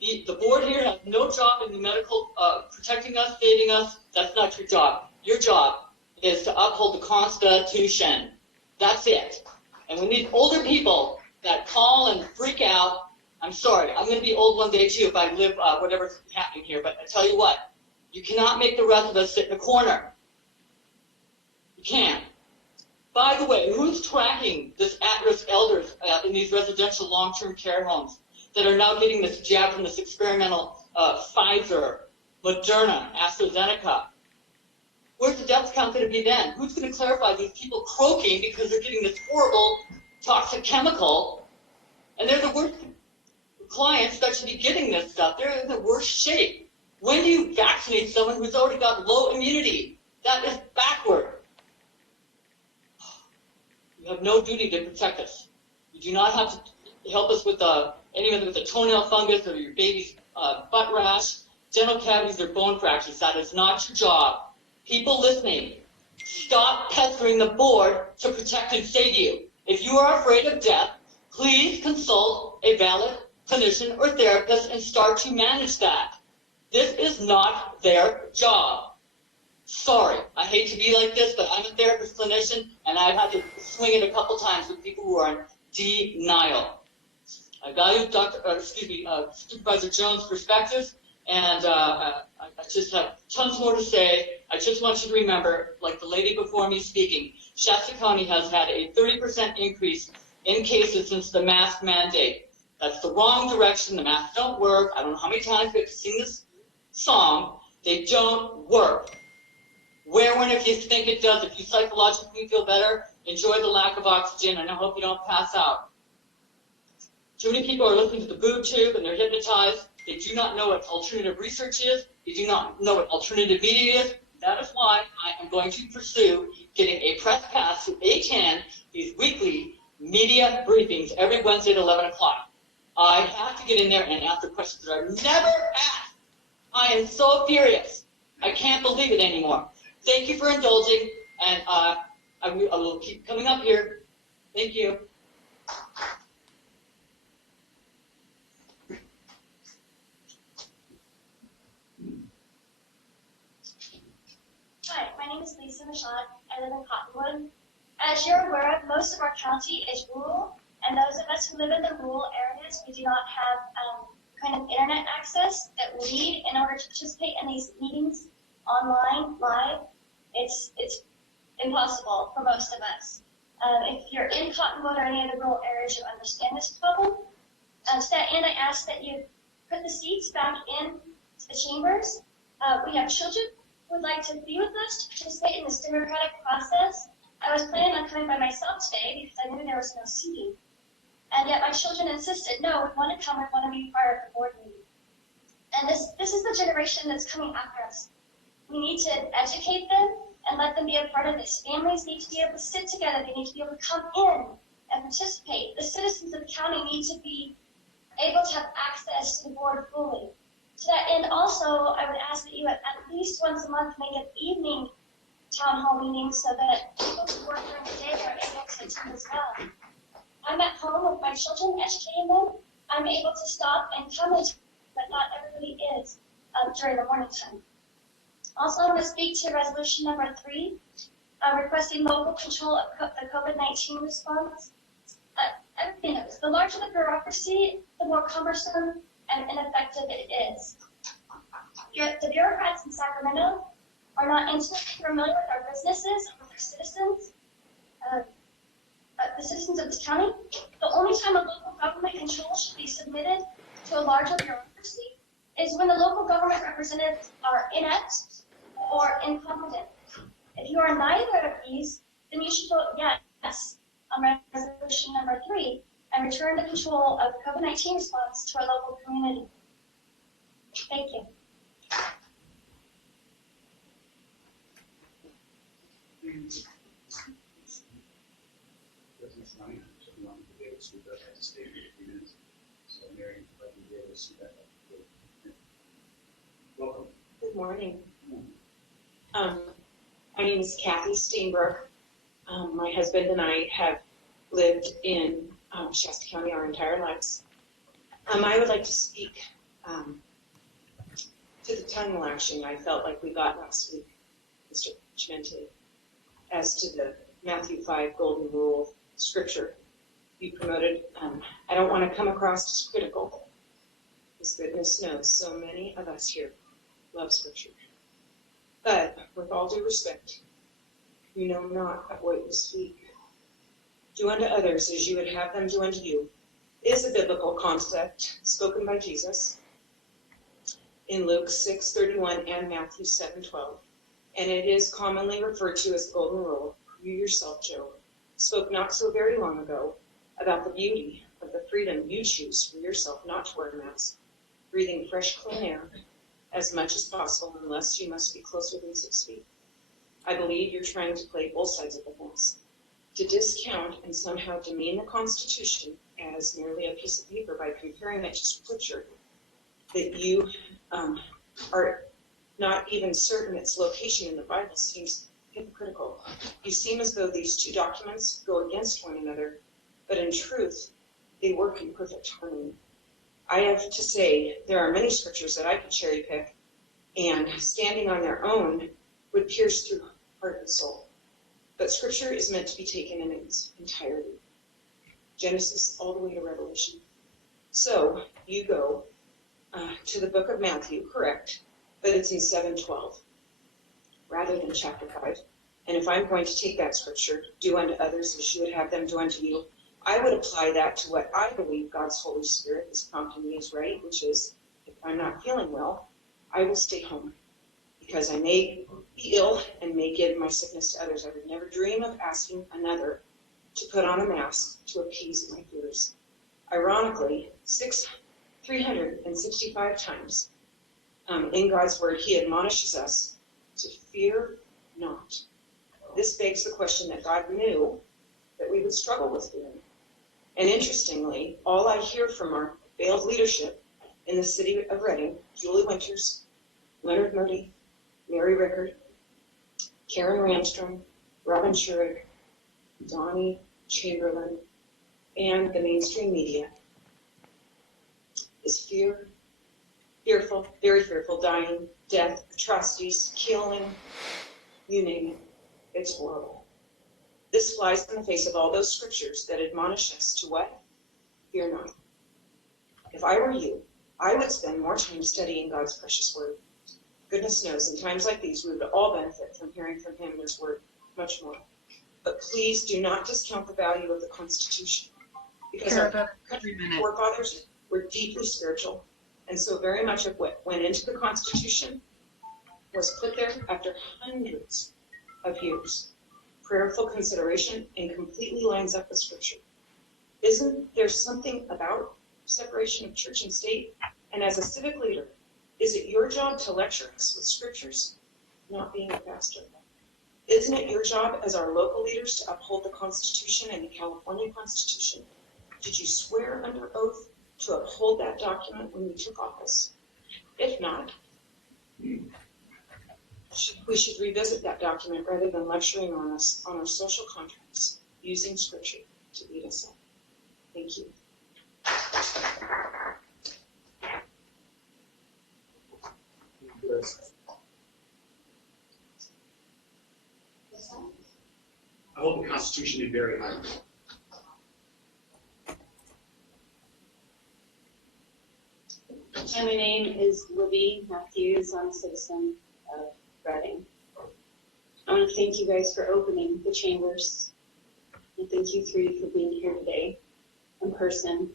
The board here has no job in the medical, protecting us, saving us. That's not your job. Your job is to uphold the Constitution. That's it. And we need older people that call and freak out. I'm sorry, I'm going to be old one day too if I live whatever's happening here. But I tell you what, you cannot make the rest of us sit in a corner. You can't. By the way, who's tracking this at-risk elders in these residential long-term care homes that are now getting this jab from this experimental Pfizer, Moderna, AstraZeneca? Where's the death count going to be then? Who's going to clarify these people croaking because they're getting this horrible toxic chemical? And they're the worst clients that should be getting this stuff. They're in the worst shape. When do you vaccinate someone who's already got low immunity? That is backward. You have no duty to protect us. You do not have to help us with anyone with a toenail fungus or your baby's butt rash, dental cavities, or bone fractures. That is not your job. People listening, stop pestering the board to protect and save you. If you are afraid of death, please consult a valid clinician or therapist and start to manage that. This is not their job. Sorry, I hate to be like this, but I'm a therapist clinician, and I've had to swing it a couple times with people who are in denial. I value Supervisor Jones' perspectives, and I just have tons more to say. I just want you to remember, like the lady before me speaking, Shasta County has had a 30% increase in cases since the mask mandate. That's the wrong direction. The masks don't work. I don't know how many times we have to sing this song. They don't work. Wear one if you think it does. If you psychologically feel better, enjoy the lack of oxygen, and I hope you don't pass out. Too many people are listening to the boob tube and they're hypnotized. They do not know what alternative research is. They do not know what alternative media is. That is why I am going to pursue getting a press pass to attend these weekly media briefings every Wednesday at 11 o'clock. I have to get in there and ask the questions that I've never asked. I am so furious. I can't believe it anymore. Thank you for indulging, and I will keep coming up here. Thank you. Michon. I live in Cottonwood. As you're aware, most of our county is rural, and those of us who live in the rural areas, we do not have kind of internet access that we need in order to participate in these meetings online, live. It's impossible for most of us. If you're in Cottonwood or any of the rural areas, you understand this problem. To that end, I ask that you put the seats back in the chambers. We have children who would like to be with us to participate in this democratic process. I was planning on coming by myself today because I knew there was no seating. And yet my children insisted, no, we want to come, we want to be part of the board meeting. And this is the generation that's coming after us. We need to educate them and let them be a part of this. Families need to be able to sit together. They need to be able to come in and participate. The citizens of the county need to be able to have access to the board fully. To that end, also, I would ask that you at least once a month make an evening town hall meeting so that people who work during the day are able to attend as well. I'm at home with my children, educating them. I'm able to stop and come and but not everybody is during the morning time. Also, I want to speak to resolution number 3, requesting local control of the COVID-19 response. Everybody knows, the larger the bureaucracy, the more cumbersome and ineffective it is. The bureaucrats in Sacramento are not intimately familiar with our businesses, with our citizens, the citizens of this county. The only time a local government control should be submitted to a larger bureaucracy is when the local government representatives are inept or incompetent. If you are neither of these, then you should vote yes on resolution number 3 and return the control of the COVID-19 response to our local community. Thank you. Welcome. Good morning. My name is Kathy Steenbrook. My husband and I have lived in Shasta County our entire lives. I would like to speak to the tongue lashing I felt like we got last week, Mr. Chimenti, as to the Matthew 5 golden rule scripture you promoted. I don't want to come across as critical, because goodness knows so many of us here love scripture. But with all due respect, you know not of what you speak. Do unto others as you would have them do unto you is a biblical concept spoken by Jesus in Luke 6:31 and Matthew 7:12. And it is commonly referred to as the golden rule. You yourself, Joe, spoke not so very long ago about the beauty of the freedom you choose for yourself not to wear a mask, breathing fresh, clean air as much as possible, unless you must be closer than 6 feet. I believe you're trying to play both sides of the fence, to discount and somehow demean the Constitution as merely a piece of paper by comparing it to Scripture that you are not even certain its location in the Bible seems hypocritical. You seem as though these two documents go against one another, but in truth, they work in perfect harmony. I have to say, there are many scriptures that I could cherry pick, and standing on their own would pierce through heart and soul. But scripture is meant to be taken in its entirety. Genesis all the way to Revelation. So you go to the book of Matthew, correct, but it's in 7:12 rather than chapter 5. And if I'm going to take that scripture, do unto others as you would have them do unto you, I would apply that to what I believe God's Holy Spirit is prompting me is right, which is, if I'm not feeling well, I will stay home because I may be ill and may give my sickness to others. I would never dream of asking another to put on a mask to appease my fears. Ironically, 365 times in God's word, he admonishes us to fear not. This begs the question that God knew that we would struggle with fearing. And interestingly, all I hear from our veiled leadership in the city of Reading, Julie Winters, Leonard Moody, Mary Rickard, Karen Ramstrom, Robin Schurig, Donnie Chamberlain, and the mainstream media, is fearful, very fearful, dying, death, atrocities, killing, you name it. It's horrible. This flies in the face of all those scriptures that admonish us to what? Fear not. If I were you, I would spend more time studying God's precious word. Goodness knows, in times like these, we would all benefit from hearing from him and his word much more. But please do not discount the value of the Constitution, because our forefathers were deeply spiritual, and so very much of what went into the Constitution was put there after hundreds of years. Prayerful consideration and completely lines up with Scripture. Isn't there something about separation of church and state? And as a civic leader, is it your job to lecture us with scriptures, not being a pastor? Isn't it your job as our local leaders to uphold the Constitution and the California Constitution? Did you swear under oath to uphold that document when you took office? If not, we should revisit that document rather than lecturing on us on our social contracts, using Scripture to lead us up. Thank you. I hold the Constitution in very high regard. Hi, my name is Libby Matthews. I'm a citizen of Reading. I want to thank you guys for opening the chambers, and thank you three for being here today in person.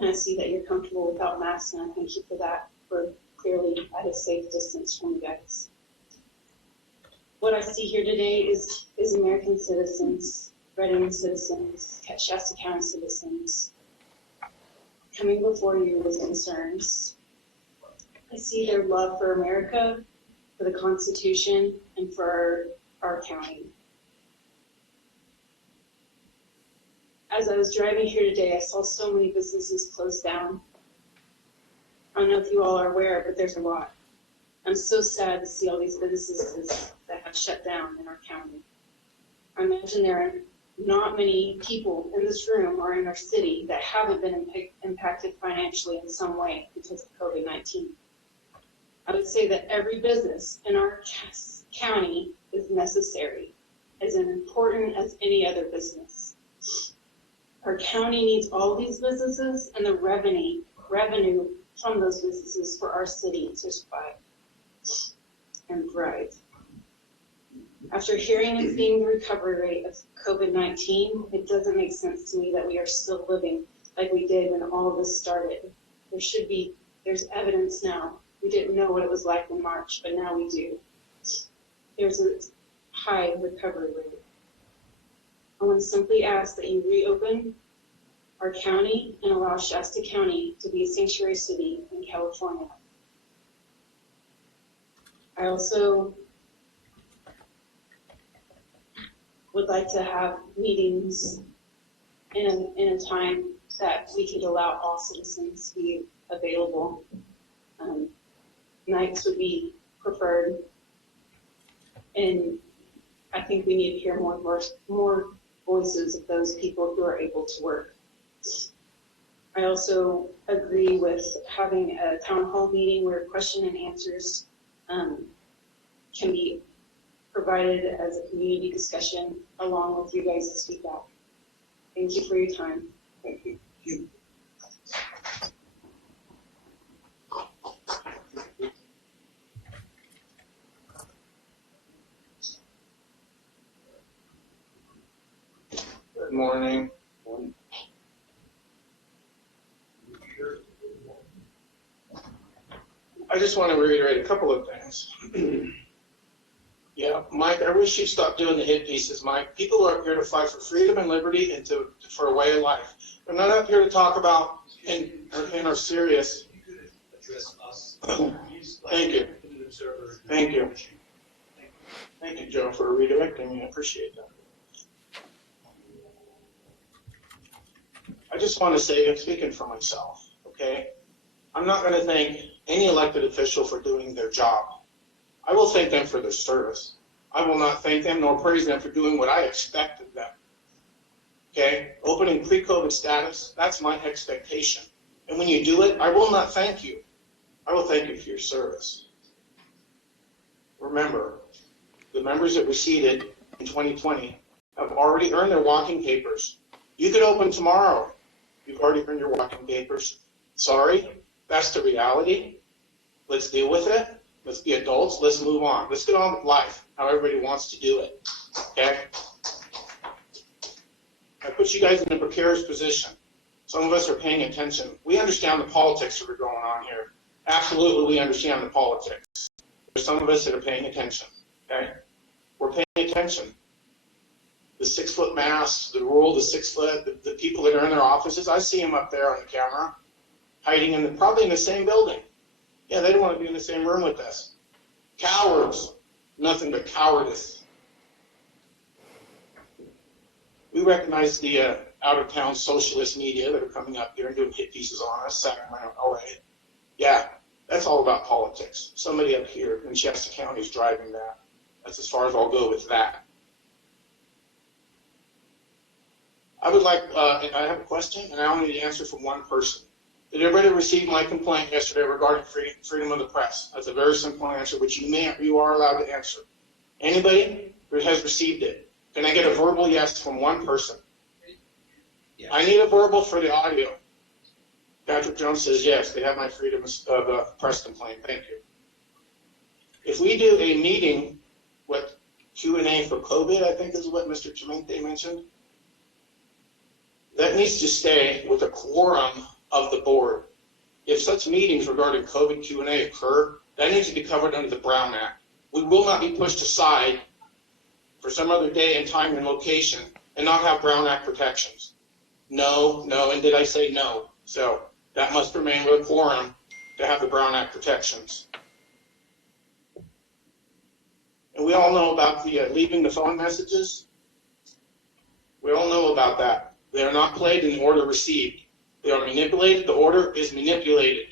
And I see that you're comfortable without masks, and I thank you for that. We're clearly at a safe distance from you guys. What I see here today is American citizens, Reading citizens, Shasta County citizens, coming before you with concerns. I see their love for America, for the Constitution, and for our county. As I was driving here today, I saw so many businesses closed down. I don't know if you all are aware, but there's a lot. I'm so sad to see all these businesses that have shut down in our county. I imagine there are not many people in this room or in our city that haven't been impacted financially in some way because of COVID-19. I would say that every business in our county is necessary, as important as any other business. Our county needs all these businesses and the revenue from those businesses for our city to survive and thrive. After hearing and seeing the recovery rate of COVID-19, it doesn't make sense to me that we are still living like we did when all of this started. There's evidence now. We didn't know what it was like in March, but now we do. There's a high recovery rate. I want to simply ask that you reopen our county and allow Shasta County to be a sanctuary city in California. I also would like to have meetings in a time that we could allow all citizens to be available. Nights would be preferred, and I think we need to hear more voices of those people who are able to work. I also agree with having a town hall meeting where question and answers can be provided as a community discussion along with you guys' feedback. Thank you for your time. Thank you. Good morning. I just want to reiterate a couple of things. Yeah, Mike, I wish you'd stop doing the hit pieces, Mike. People are up here to fight for freedom and liberty and for a way of life. They're not up here to talk about and are serious. Thank you. Thank you. Thank you, Joe, for redirecting me. I appreciate that. I just want to say, I'm speaking for myself, okay? I'm not going to thank any elected official for doing their job. I will thank them for their service. I will not thank them nor praise them for doing what I expect of them. Okay? Opening pre-COVID status, that's my expectation. And when you do it, I will not thank you. I will thank you for your service. Remember, the members that were seated in 2020 have already earned their walking papers. You could open tomorrow. You've already earned your walking papers. Sorry, that's the reality. Let's deal with it. Let's be adults. Let's move on. Let's get on with life, how everybody wants to do it. Okay? I put you guys in a precarious position. Some of us are paying attention. We understand the politics that are going on here. Absolutely, we understand the politics. There's some of us that are paying attention. Okay? We're paying attention. The 6 foot masks, the rule, the 6 foot, the people that are in their offices, I see them up there on the camera, hiding in probably in the same building. Yeah, they don't want to be in the same room with us. Cowards. Nothing but cowardice. We recognize the out-of-town socialist media that are coming up here and doing hit pieces on us, Sacramento, LA. Yeah, that's all about politics. Somebody up here in Shasta County is driving that. That's as far as I'll go with that. I would like, I have a question, and I only need an answer from one person. Did everybody receive my complaint yesterday regarding freedom of the press? That's a very simple answer, which you are allowed to answer. Anybody who has received it? Can I get a verbal yes from one person? Yes. I need a verbal for the audio. Patrick Jones says yes, they have my freedom of press complaint. Thank you. If we do a meeting with Q&A for COVID, I think is what Mr. Chimente mentioned, that needs to stay with a quorum of the board. If such meetings regarding COVID Q&A occur, that needs to be covered under the Brown Act. We will not be pushed aside for some other day and time and location and not have Brown Act protections. No, and did I say no? So that must remain with a quorum to have the Brown Act protections. And we all know about the leaving the phone messages. We all know about that. They are not played in the order received. They are manipulated. The order is manipulated.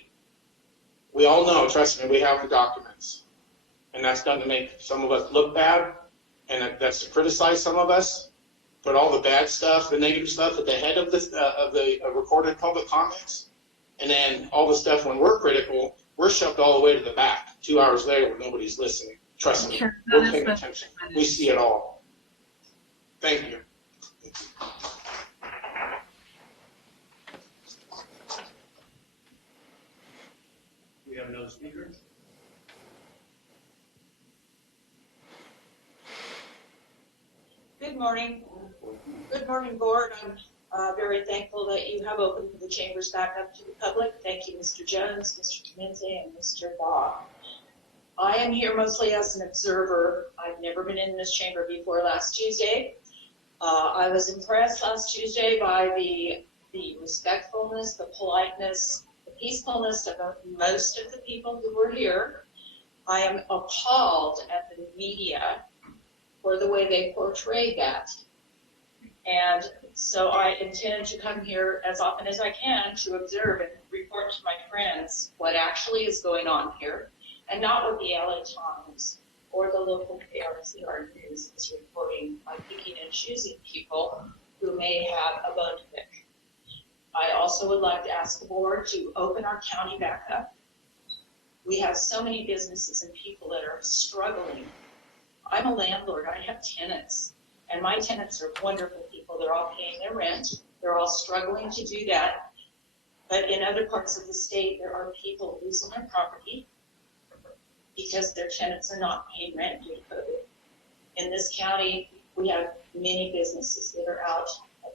We all know, trust me, we have the documents. And that's done to make some of us look bad, and that's to criticize some of us, put all the bad stuff, the negative stuff at the head of the recorded public comments, and then all the stuff when we're critical, we're shoved all the way to the back 2 hours later when nobody's listening. Trust me, we're paying attention. We see it all. Thank you. We have another speaker. Good morning. Good morning, board. I'm very thankful that you have opened the chambers back up to the public. Thank you, Mr. Jones, Mr. Chimente, and Mr. Baugh. I am here mostly as an observer. I've never been in this chamber before last Tuesday. I was impressed last Tuesday by the respectfulness, the politeness, the peacefulness of most of the people who were here. I am appalled at the media for the way they portray that. And so I intend to come here as often as I can to observe and report to my friends what actually is going on here, and not what the LA Times or the local KRCR News is reporting by picking and choosing people who may have a bone to pick. I also would like to ask the board to open our county back up. We have so many businesses and people that are struggling. I'm a landlord, I have tenants, and my tenants are wonderful people. They're all paying their rent. They're all struggling to do that. But in other parts of the state, there are people losing their property because their tenants are not paying rent due to COVID. In this county, we have many businesses that are out,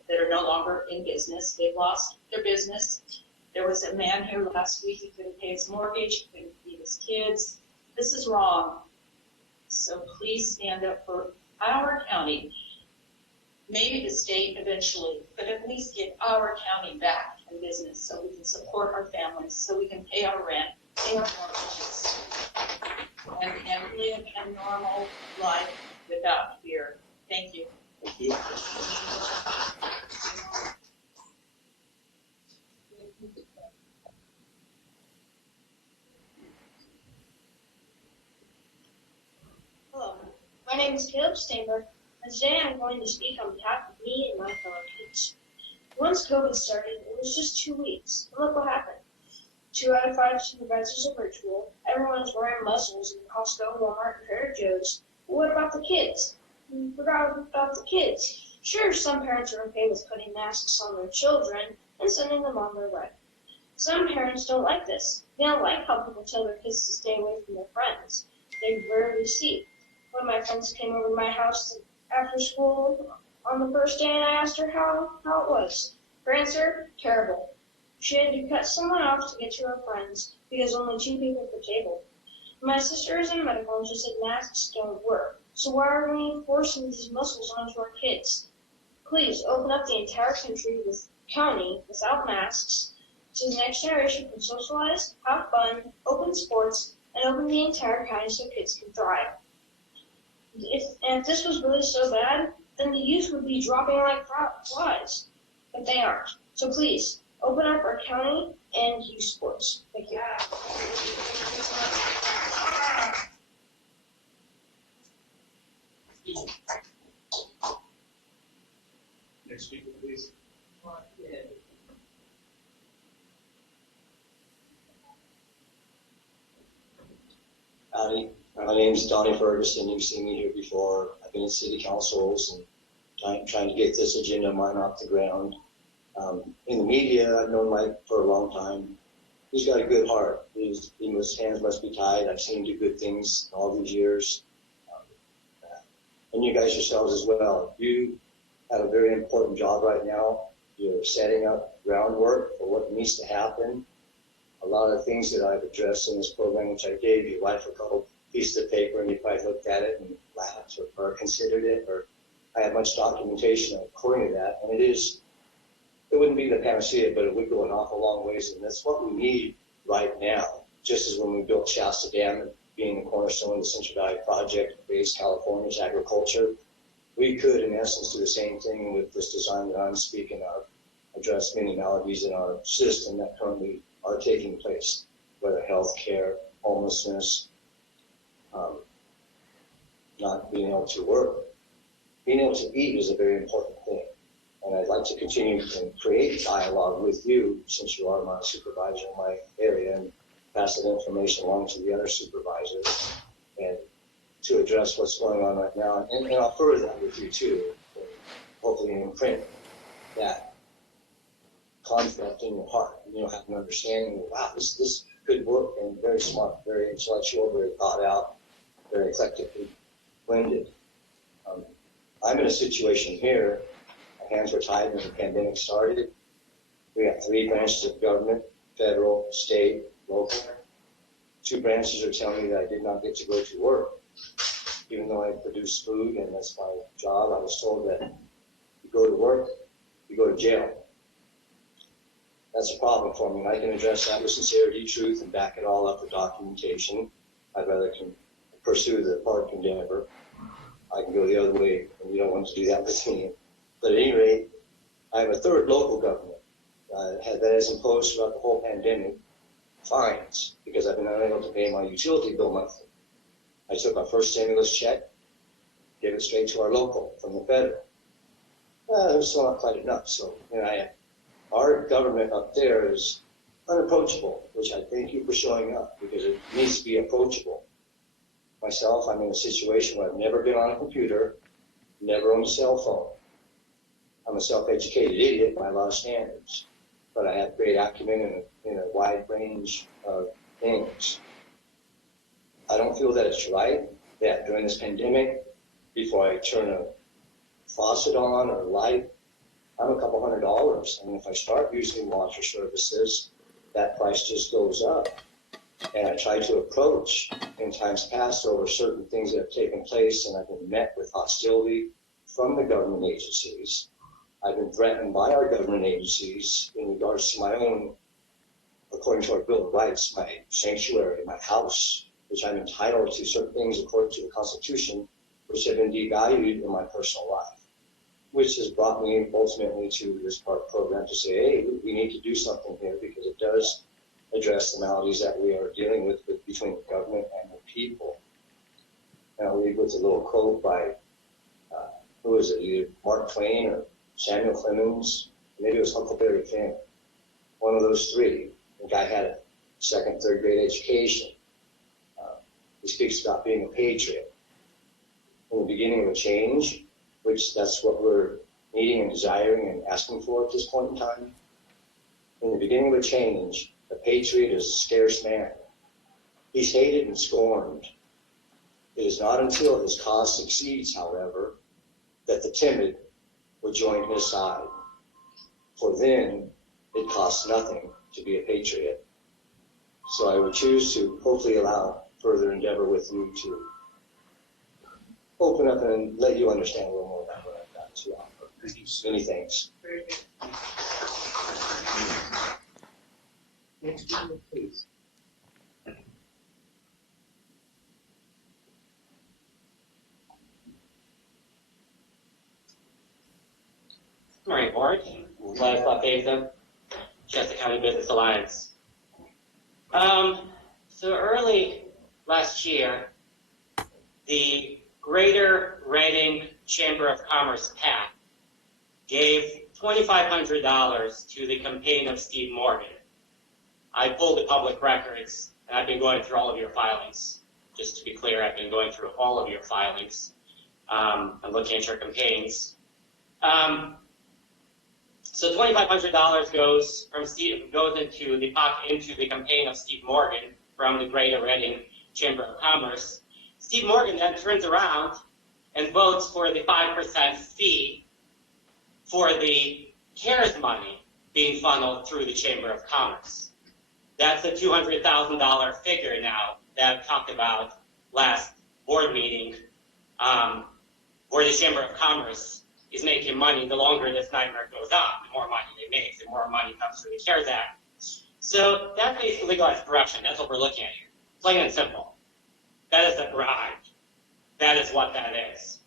that are no longer in business. They've lost their business. There was a man here last week, he couldn't pay his mortgage, he couldn't feed his kids. This is wrong. So please stand up for our county. Maybe the state eventually, but at least get our county back in business so we can support our families, so we can pay our rent, pay our mortgages, and live a normal life without fear. Thank you. Thank you. Hello, my name is Caleb Steinberg, and today I'm going to speak on behalf of me and my fellow kids. Once COVID started, it was just 2 weeks, and look what happened. 2 out of 5 supervisors are virtual, everyone's wearing muscles in Costco, Walmart, and Trader Joe's, What about the kids? We forgot about the kids. Sure, some parents are okay with putting masks on their children and sending them on their way. Some parents don't like this. They don't like how people tell their kids to stay away from their friends. They rarely see. One of my friends came over to my house after school on the first day and I asked her how it was. Her answer, terrible. She had to cut someone off to get to her friends because only 2 people per table. My sister is in medical and she said masks don't work. So why are we forcing these muscles onto our kids? Please open up the entire county without masks so the next generation can socialize, have fun, open sports, and open the entire county so kids can thrive. If this was really so bad, then the youth would be dropping like flies. But they aren't. So please, open up our county and youth sports. Thank you. Next speaker, please. Howdy, my name is Donnie Ferguson. You've seen me here before. I've been in city councils and trying to get this agenda of mine off the ground. In the media, I've known Mike for a long time. He's got a good heart. His hands must be tied. I've seen him do good things all these years. And you guys yourselves as well. You have a very important job right now. You're setting up groundwork for what needs to happen. A lot of the things that I've addressed in this program, which I gave you, wife a couple pieces of paper and you probably looked at it and laughed or considered it, or I have much documentation according to that. And it wouldn't be the panacea, but it would go an awful long ways. And that's what we need right now. Just as when we built Shasta Dam, being the cornerstone of the Central Valley Project, based California's agriculture, we could, in essence, do the same thing with this design that I'm speaking of, address many maladies in our system that currently are taking place, whether health care, homelessness, not being able to work. Being able to eat is a very important thing. And I'd like to continue to create dialogue with you, since you are my supervisor in my area, and pass that information along to the other supervisors, and to address what's going on right now. And I'll further that with you too, and hopefully imprint that concept in your heart. And you'll have an understanding of, wow, this could work, and very smart, very intellectual, very thought out, very eclectically blended. I'm in a situation here, my hands were tied when the pandemic started. We have 3 branches of government, federal, state, local. 2 branches are telling me that I did not get to go to work, even though I produce food and that's my job. I was told that you go to work, you go to jail. That's a problem for me, and I can address that with sincerity, truth, and back it all up with documentation. I'd rather pursue the park endeavor. I can go the other way, and you don't want to do that with me. But at any rate, I have a 3rd local government that has imposed throughout the whole pandemic fines because I've been unable to pay my utility bill monthly. I took our first stimulus check, gave it straight to our local from the federal. It was still not quite enough, so our government up there is unapproachable, which I thank you for showing up because it needs to be approachable. Myself, I'm in a situation where I've never been on a computer, never owned a cell phone. I'm a self-educated idiot by a lot of standards, but I have great acumen in a wide range of things. I don't feel that it's right that during this pandemic, before I turn a faucet on or light, I'm a couple $100. And if I start using water services, that price just goes up. And I try to approach in times past over certain things that have taken place, and I've been met with hostility from the government agencies. I've been threatened by our government agencies in regards to my own, according to our Bill of Rights, my sanctuary, my house, which I'm entitled to certain things according to the Constitution, which have been devalued in my personal life, which has brought me ultimately to this park program to say, hey, we need to do something here because it does address the maladies that we are dealing with between the government and the people. And I'll leave with a little quote by, who is it, either Mark Twain or Samuel Clemens, maybe it was Huckleberry Finn, one of those 3. The guy had a 2nd, 3rd grade education. He speaks about being a patriot. in the beginning of a change, which that's what we're needing and desiring and asking for at this point in time. In the beginning of a change, a patriot is a scarce man. He's hated and scorned. It is not until his cause succeeds, however, that the timid will join his side. For then, it costs nothing to be a patriot. So I would choose to hopefully allow further endeavor with you to open up and let you understand a little more about what I've got to offer. Thank you. Many thanks. Next video, please. Good morning, Board. Vladislav Beza, Shasta County Business Alliance. So early last year, the Greater Reading Chamber of Commerce PAC gave $2,500 to the campaign of Steve Morgan. I pulled the public records, and I've been going through all of your filings. Just to be clear, I've been going through all of your filings and looking at your campaigns. So $2,500 goes into the PAC into the campaign of Steve Morgan from the Greater Reading Chamber of Commerce. Steve Morgan then turns around and votes for the 5% fee for the CARES money being funneled through the Chamber of Commerce. That's a $200,000 figure now that I talked about last board meeting, where the Chamber of Commerce is making money. The longer this nightmare goes on, the more money they make, the more money comes through the CARES Act. So that's basically legalized corruption. That's what we're looking at here. Plain and simple. That is a bribe. That is what that is.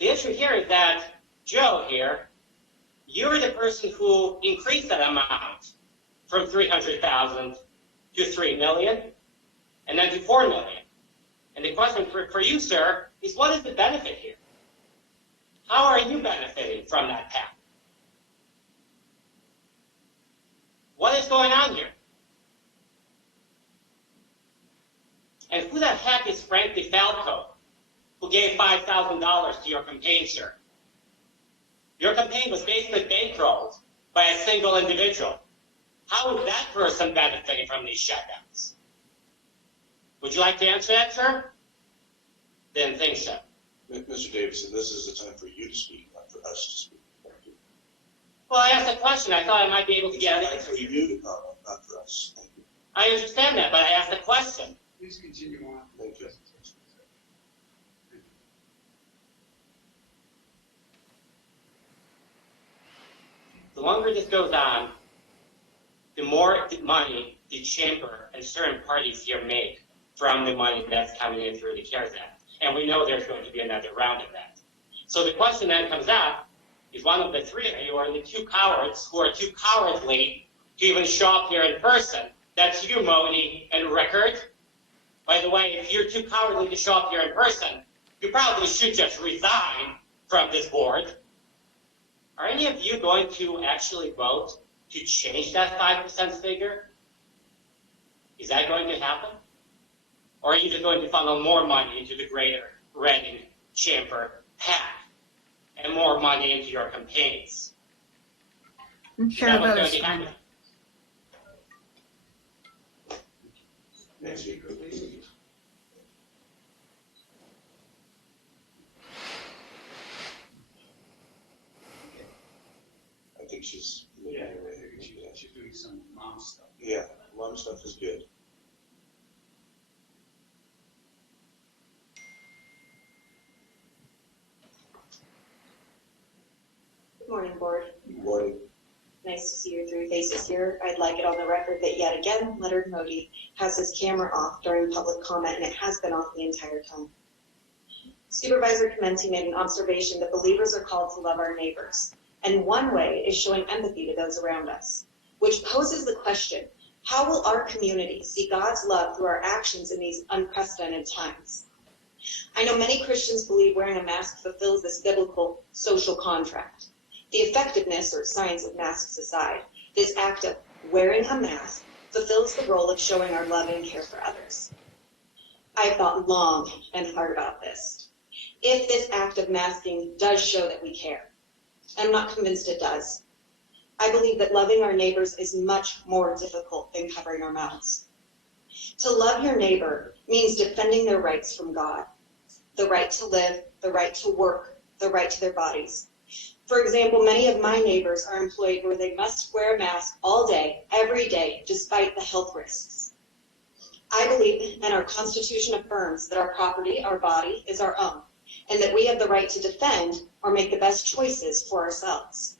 The issue here is that Joe here, you're the person who increased that amount from $300,000 to $3 million, and then to $4 million. And the question for you, sir, is what is the benefit here? How are you benefiting from that PAC? What is going on here? And who the heck is Frank DeFalco, who gave $5,000 to your campaign, sir? Your campaign was basically bankrolled by a single individual. How is that person benefiting from these shutdowns? Would you like to answer that, sir? Didn't think so. Mr. Davidson, this is the time for you to speak, not for us to speak. Thank you. Well, I asked a question. I thought I might be able to get an It's answer. for you to comment, not for us. Thank you. I understand that, but I asked a question. Please continue on. Thank you. The longer this goes on, the more money the chamber and certain parties here make from the money that's coming in through the CARES Act. And we know there's going to be another round of that. So the question that comes up is, one of the three of you are the two cowards who are too cowardly to even show up here in person. That's you, Modi and Rickard. By the way, if you're too cowardly to show up here in person, you probably should just resign from this board. Are any of you going to actually vote to change that 5% figure? Is that going to happen? Or are you just going to funnel more money into the Greater Reading Chamber PAC and more money into your campaigns? I'm sure Is that what's that going is to happen? Next speaker, please. I think she's She's doing some mom stuff. Yeah, mom stuff is good. Good morning, Board. Good morning. Nice to see your three faces here. I'd like it on the record that yet again, Leonard Modi has his camera off during public comment, and it has been off the entire time. Supervisor Clementi made an observation that believers are called to love our neighbors, and one way is showing empathy to those around us, which poses the question, how will our community see God's love through our actions in these unprecedented times? I know many Christians believe wearing a mask fulfills this biblical social contract. The effectiveness or science of masks aside, this act of wearing a mask fulfills the role of showing our love and care for others. I've thought long and hard about this. If this act of masking does show that we care, I'm not convinced it does. I believe that loving our neighbors is much more difficult than covering our mouths. To love your neighbor means defending their rights from God, the right to live, the right to work, the right to their bodies. For example, many of my neighbors are employed where they must wear a mask all day, every day, despite the health risks. I believe, and our Constitution affirms, that our property, our body, is our own, and that we have the right to defend or make the best choices for ourselves.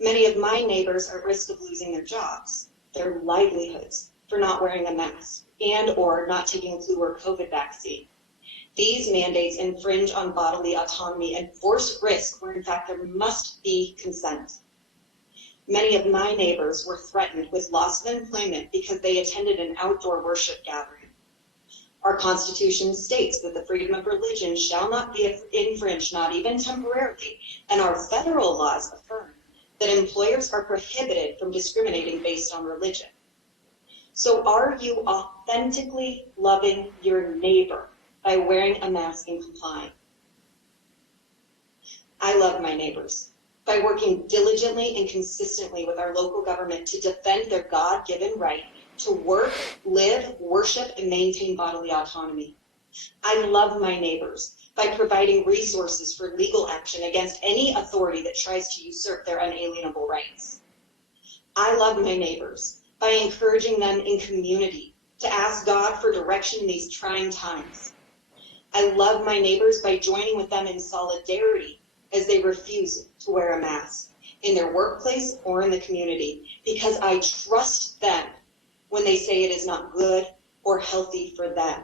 Many of my neighbors are at risk of losing their jobs, their livelihoods, for not wearing a mask and or not taking a flu or COVID vaccine. These mandates infringe on bodily autonomy and force risk where in fact there must be consent. Many of my neighbors were threatened with loss of employment because they attended an outdoor worship gathering. Our Constitution states that the freedom of religion shall not be infringed, not even temporarily, and our federal laws affirm that employers are prohibited from discriminating based on religion. So are you authentically loving your neighbor by wearing a mask and complying? I love my neighbors by working diligently and consistently with our local government to defend their God-given right to work, live, worship, and maintain bodily autonomy. I love my neighbors by providing resources for legal action against any authority that tries to usurp their unalienable rights. I love my neighbors by encouraging them in community to ask God for direction in these trying times. I love my neighbors by joining with them in solidarity as they refuse to wear a mask in their workplace or in the community, because I trust them when they say it is not good or healthy for them.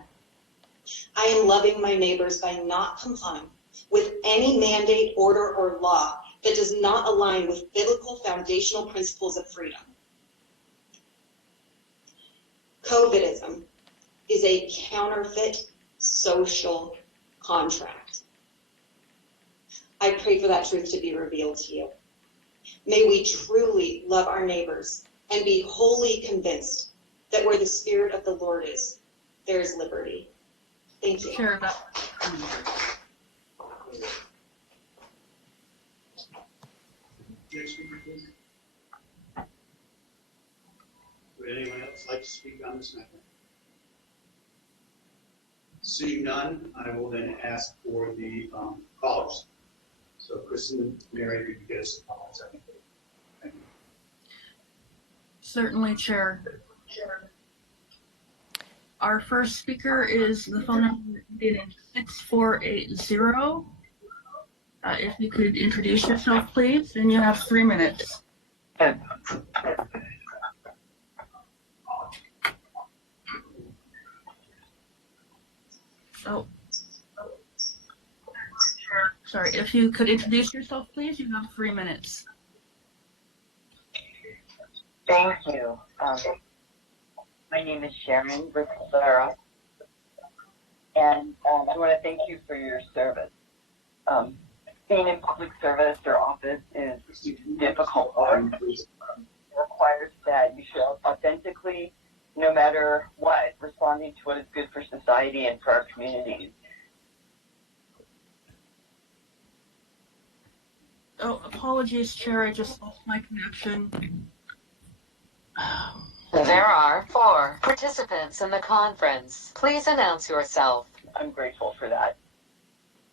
I am loving my neighbors by not complying with any mandate, order, or law that does not align with biblical foundational principles of freedom. COVIDism is a counterfeit social contract. I pray for that truth to be revealed to you. May we truly love our neighbors and be wholly convinced that where the Spirit of the Lord is, there is liberty. Thank you. Sure. Next speaker, please. Would anyone else like to speak on this matter? Seeing none, I will then ask for the callers. So Kristen, Mary, if you could get us the callers, I think. Thank you. Certainly, Chair. Our first speaker is the phone number ending in 6480. If you could introduce yourself, please, and you have 3 minutes. Oh. Sorry, if you could introduce yourself, please, you have 3 minutes. Thank you. My name is Sharon Rivera, and I want to thank you for your service. Being in public service or office is difficult work. It requires that you show up authentically, no matter what, responding to what is good for society and for our communities. Oh, apologies, Chair, I just lost my connection. There are 4 participants in the conference. Please announce yourself. I'm grateful for that.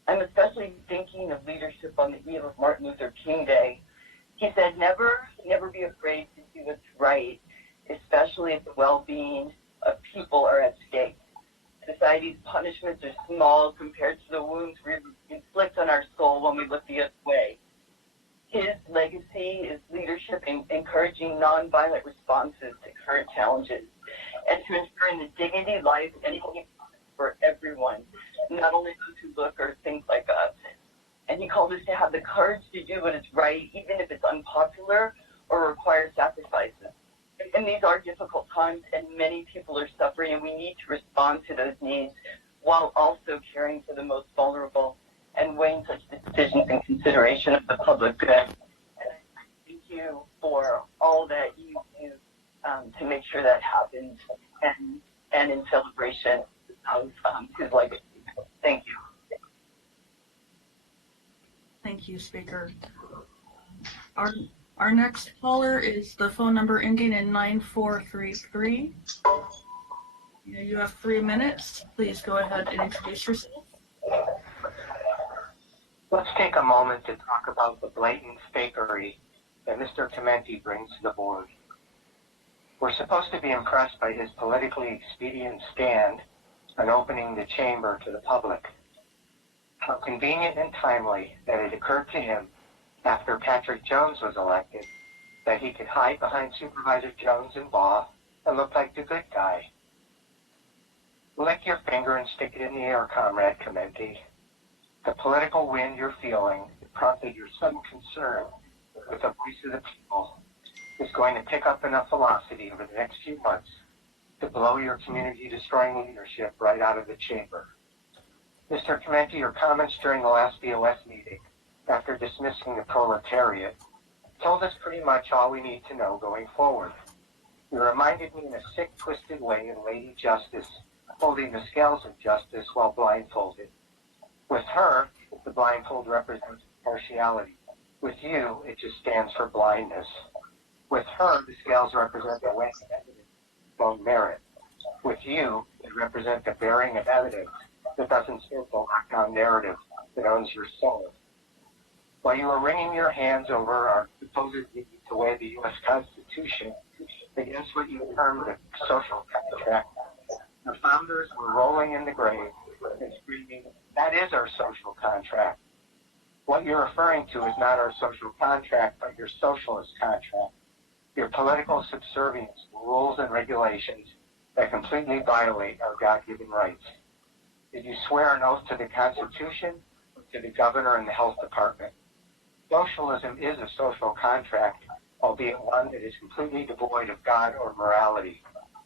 I'm especially thinking of leadership on the eve of Martin Luther King Day. He said, never be afraid to do what's right, especially if the well-being of people are at stake. Society's punishments are small compared to the wounds we inflict on our soul when we look the other way. His legacy is leadership in encouraging nonviolent responses to current challenges and to ensuring the dignity, life, and hope for everyone, not only those who look or think like us. And he called us to have the courage to do what is right, even if it's unpopular or requires sacrifices. And these are difficult times, and many people are suffering, and we need to respond to those needs while also caring for the most vulnerable and weighing such decisions in consideration of the public good. And I thank you for all that you do to make sure that happens, and in celebration of his legacy. Thank you. Thank you, Speaker. Our next caller is the phone number ending in 9433. You have 3 minutes. Please go ahead and introduce yourself. Let's take a moment to talk about the blatant fakery that Mr. Clementi brings to the board. We're supposed to be impressed by his politically expedient stand on opening the chamber to the public. How convenient and timely that it occurred to him after Patrick Jones was elected that he could hide behind Supervisor Jones and Baugh and look like the good guy. Lick your finger and stick it in the air, Comrade Clementi. The political wind you're feeling that prompted your sudden concern with the voice of the people is going to pick up enough velocity over the next few months to blow your community-destroying leadership right out of the chamber. Mr. Clementi, your comments during the last BOS meeting, after dismissing the proletariat, told us pretty much all we need to know going forward. You reminded me in a sick, twisted way of Lady Justice holding the scales of justice while blindfolded. With her, the blindfold represents partiality. With you, it just stands for blindness. With her, the scales represent the weight of evidence, no merit. With you, it represents the bearing of evidence that doesn't serve the lockdown narrative that owns your soul. While you were wringing your hands over our supposed need to weigh the U.S. Constitution against what you termed a social contract, the founders were rolling in the grave and screaming, "That is our social contract." What you're referring to is not our social contract, but your socialist contract, your political subservience to rules and regulations that completely violate our God-given rights. Did you swear an oath to the Constitution or to the governor and the health department? Socialism is a social contract, albeit one that is completely devoid of God or morality.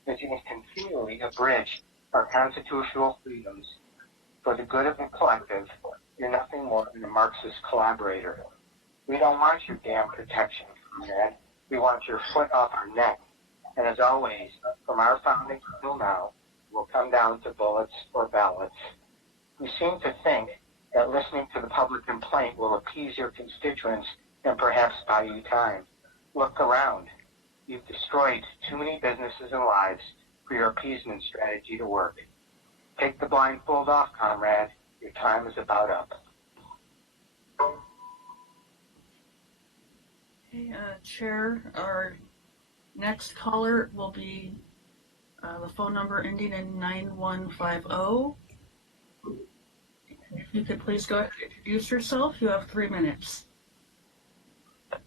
As you must continually abridge our constitutional freedoms for the good of the collective, you're nothing more than a Marxist collaborator. We don't want your damn protection, comrade. We want your foot off our neck. And as always, from our founding until now, we'll come down to bullets or ballots. You seem to think that listening to the public complaint will appease your constituents and perhaps buy you time. Look around. You've destroyed too many businesses and lives for your appeasement strategy to work. Take the blindfold off, comrade. Your time is about up. Okay, Chair, our next caller will be the phone number ending in 9150. If you could please go ahead and introduce yourself. You have 3 minutes.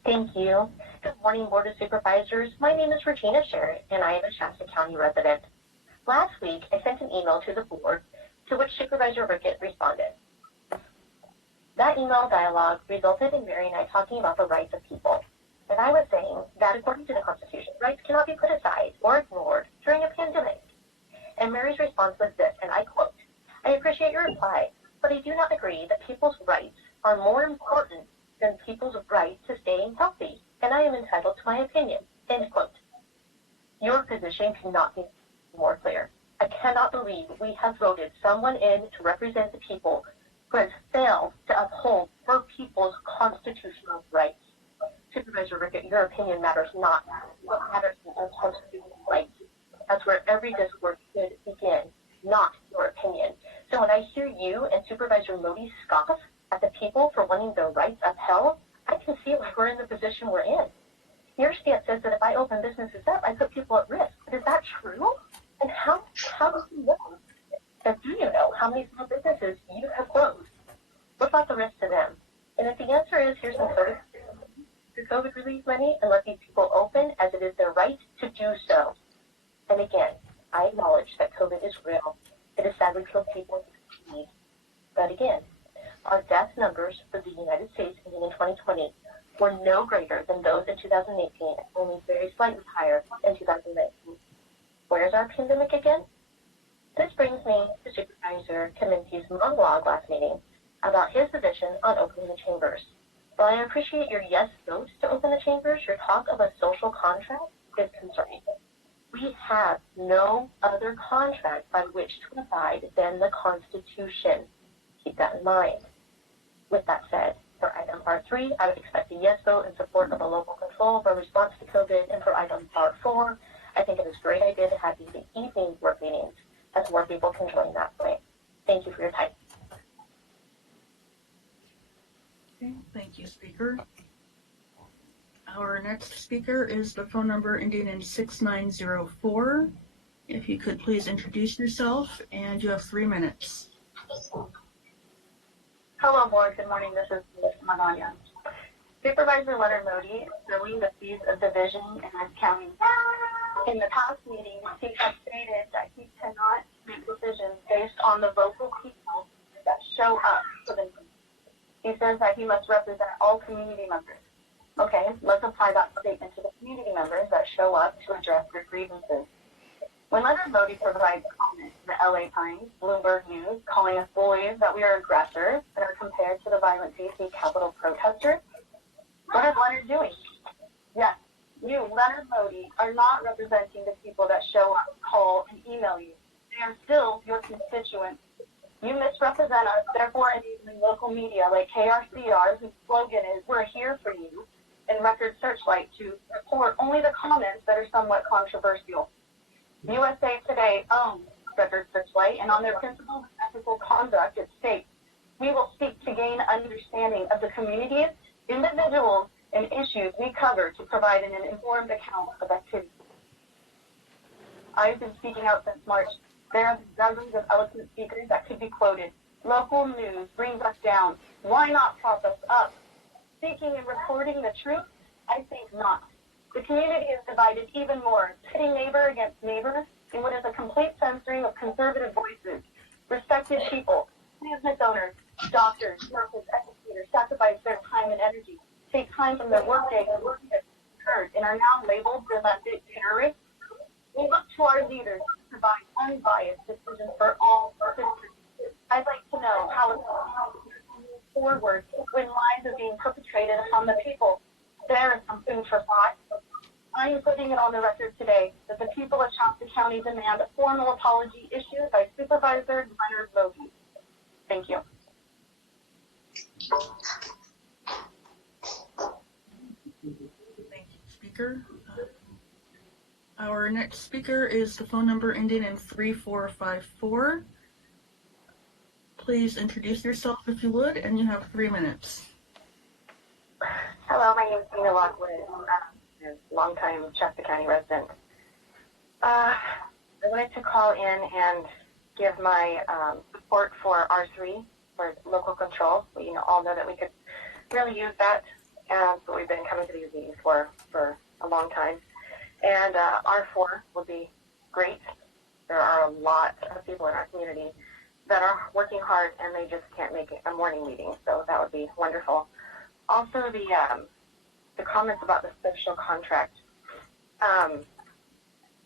Thank you. Good morning, Board of Supervisors. My name is Regina Sherritt, and I am a Shasta County resident. Last week, I sent an email to the board to which Supervisor Rickett responded. That email dialogue resulted in Mary and I talking about the rights of people. And I was saying that according to the Constitution, rights cannot be put aside or ignored during a pandemic. And Mary's response was this, and I quote, "I appreciate your reply, but I do not agree that people's rights are more important than people's right to staying healthy, and I am entitled to my opinion," end quote. Your position cannot be more clear. I cannot believe we have voted someone in to represent the people who has failed to uphold her people's constitutional rights. Supervisor Rickett, your opinion matters not. What matters is our constitutional rights. That's where every discourse should begin, not your opinion. So when I hear you and Supervisor Modi scoff at the people for wanting their rights upheld, I can see why we're in the position we're in. Your stance says that if I open businesses up, I put people at risk. But is that true? And how do you know? And do you know how many small businesses you have closed? What about the risk to them? And if the answer is here's some COVID relief money and let these people open as it is their right to do so. And again, I acknowledge that COVID is real. It has sadly killed people in need. But again, our death numbers for the United States in 2020 were no greater than those in 2018, only very slightly higher in 2019. Where's our pandemic again? This brings me to Supervisor Clementi's monologue last meeting about his position on opening the chambers. While I appreciate your yes vote to open the chambers, your talk of a social contract is concerning. We have no other contract by which to abide than the Constitution. Keep that in mind. With that said, for item R3, I would expect a yes vote in support of a local control for response to COVID. And for item R4, I think it is a great idea to have these evening work meetings as more people can join that way. Thank you for your time. Okay, thank you, Speaker. Our next speaker is the phone number ending in 6904. If you could please introduce yourself, and you have 3 minutes. Hello, board. Good morning. This is Ms. Magana. Supervisor Leonard Modi is filling the seats of division in this county. In the past meetings, he has stated that he cannot make decisions based on the local people that show up for the meeting. He says that he must represent all community members. Okay, let's apply that statement to the community members that show up to address their grievances. When Leonard Modi provides comments to the LA Times, Bloomberg News, calling us bullies, that we are aggressors and are compared to the violent DC Capitol protesters, what is Leonard doing? Yes, you, Leonard Modi, are not representing the people that show up, call, and email you. They are still your constituents. You misrepresent us, therefore enabling local media like KRCR, whose slogan is, "We're here for you," and Record Searchlight to report only the comments that are somewhat controversial. USA Today owns Record Searchlight, and on their principles of ethical conduct, it states, "We will seek to gain understanding of the communities, individuals, and issues we cover to provide an informed account of activities." I've been speaking out since March. There are dozens of eloquent speakers that could be quoted. Local news brings us down. Why not prop us up? Speaking and reporting the truth? I think not. The community is divided even more, pitting neighbor against neighbor in what is a complete censoring of conservative voices. Respected people, business owners, doctors, nurses, educators sacrifice their time and energy, take time from their workday to work that occurred, and are now labeled domestic terrorists. We look to our leaders to provide unbiased decisions for all citizens. I'd like to know how it's move forward when lies are being perpetrated upon the people. There is some food for thought. I am putting it on the record today that the people of Shasta County demand a formal apology issued by Supervisor Leonard Modi. Thank you. Thank you, Speaker. Our next speaker is the phone number ending in 3454. Please introduce yourself if you would, and you have 3 minutes. Hello, my name is Dina Lockwood. I'm a longtime Shasta County resident. I wanted to call in and give my support for R3, for local control. We all know that we could really use that, but we've been coming to these meetings for a long time. And R4 would be great. There are a lot of people in our community that are working hard and they just can't make a morning meeting, so that would be wonderful. Also, the comments about the social contract.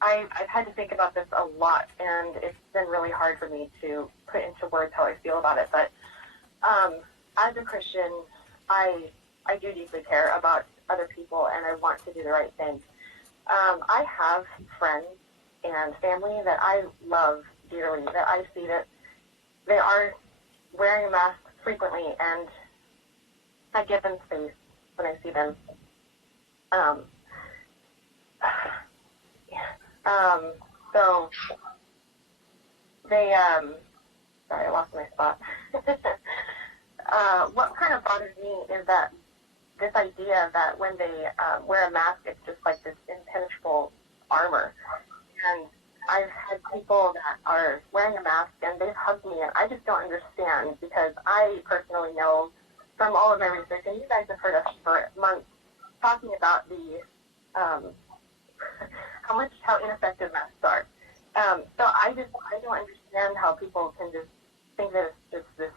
I've had to think about this a lot, and it's been really hard for me to put into words how I feel about it. But as a Christian, I do deeply care about other people, and I want to do the right thing. I have friends and family that I love dearly, that I see that they are wearing a mask frequently, and I give them space when I see them. So they, sorry, I lost my spot. What kind of bothers me is that this idea that when they wear a mask, it's just like this impenetrable armor. And I've had people that are wearing a mask and they've hugged me, and I just don't understand, because I personally know from all of my research, and you guys have heard us for months talking about the how ineffective masks are. So I don't understand how people can just think that it's just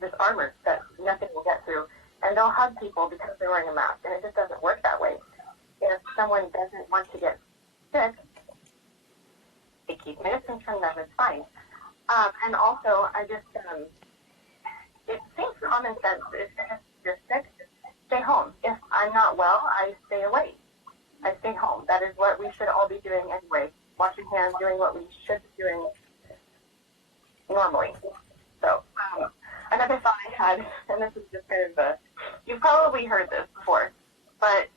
this armor that nothing will get through, and they'll hug people because they're wearing a mask, and it just doesn't work that way. If someone doesn't want to get sick, they keep medicine from them, it's fine. And also, I just, it seems common sense. If you're sick, stay home. If I'm not well, I stay away. I stay home. That is what we should all be doing anyway. Washing hands, doing what we should be doing normally. So, another thought I had, and this is just kind of you've probably heard this before, but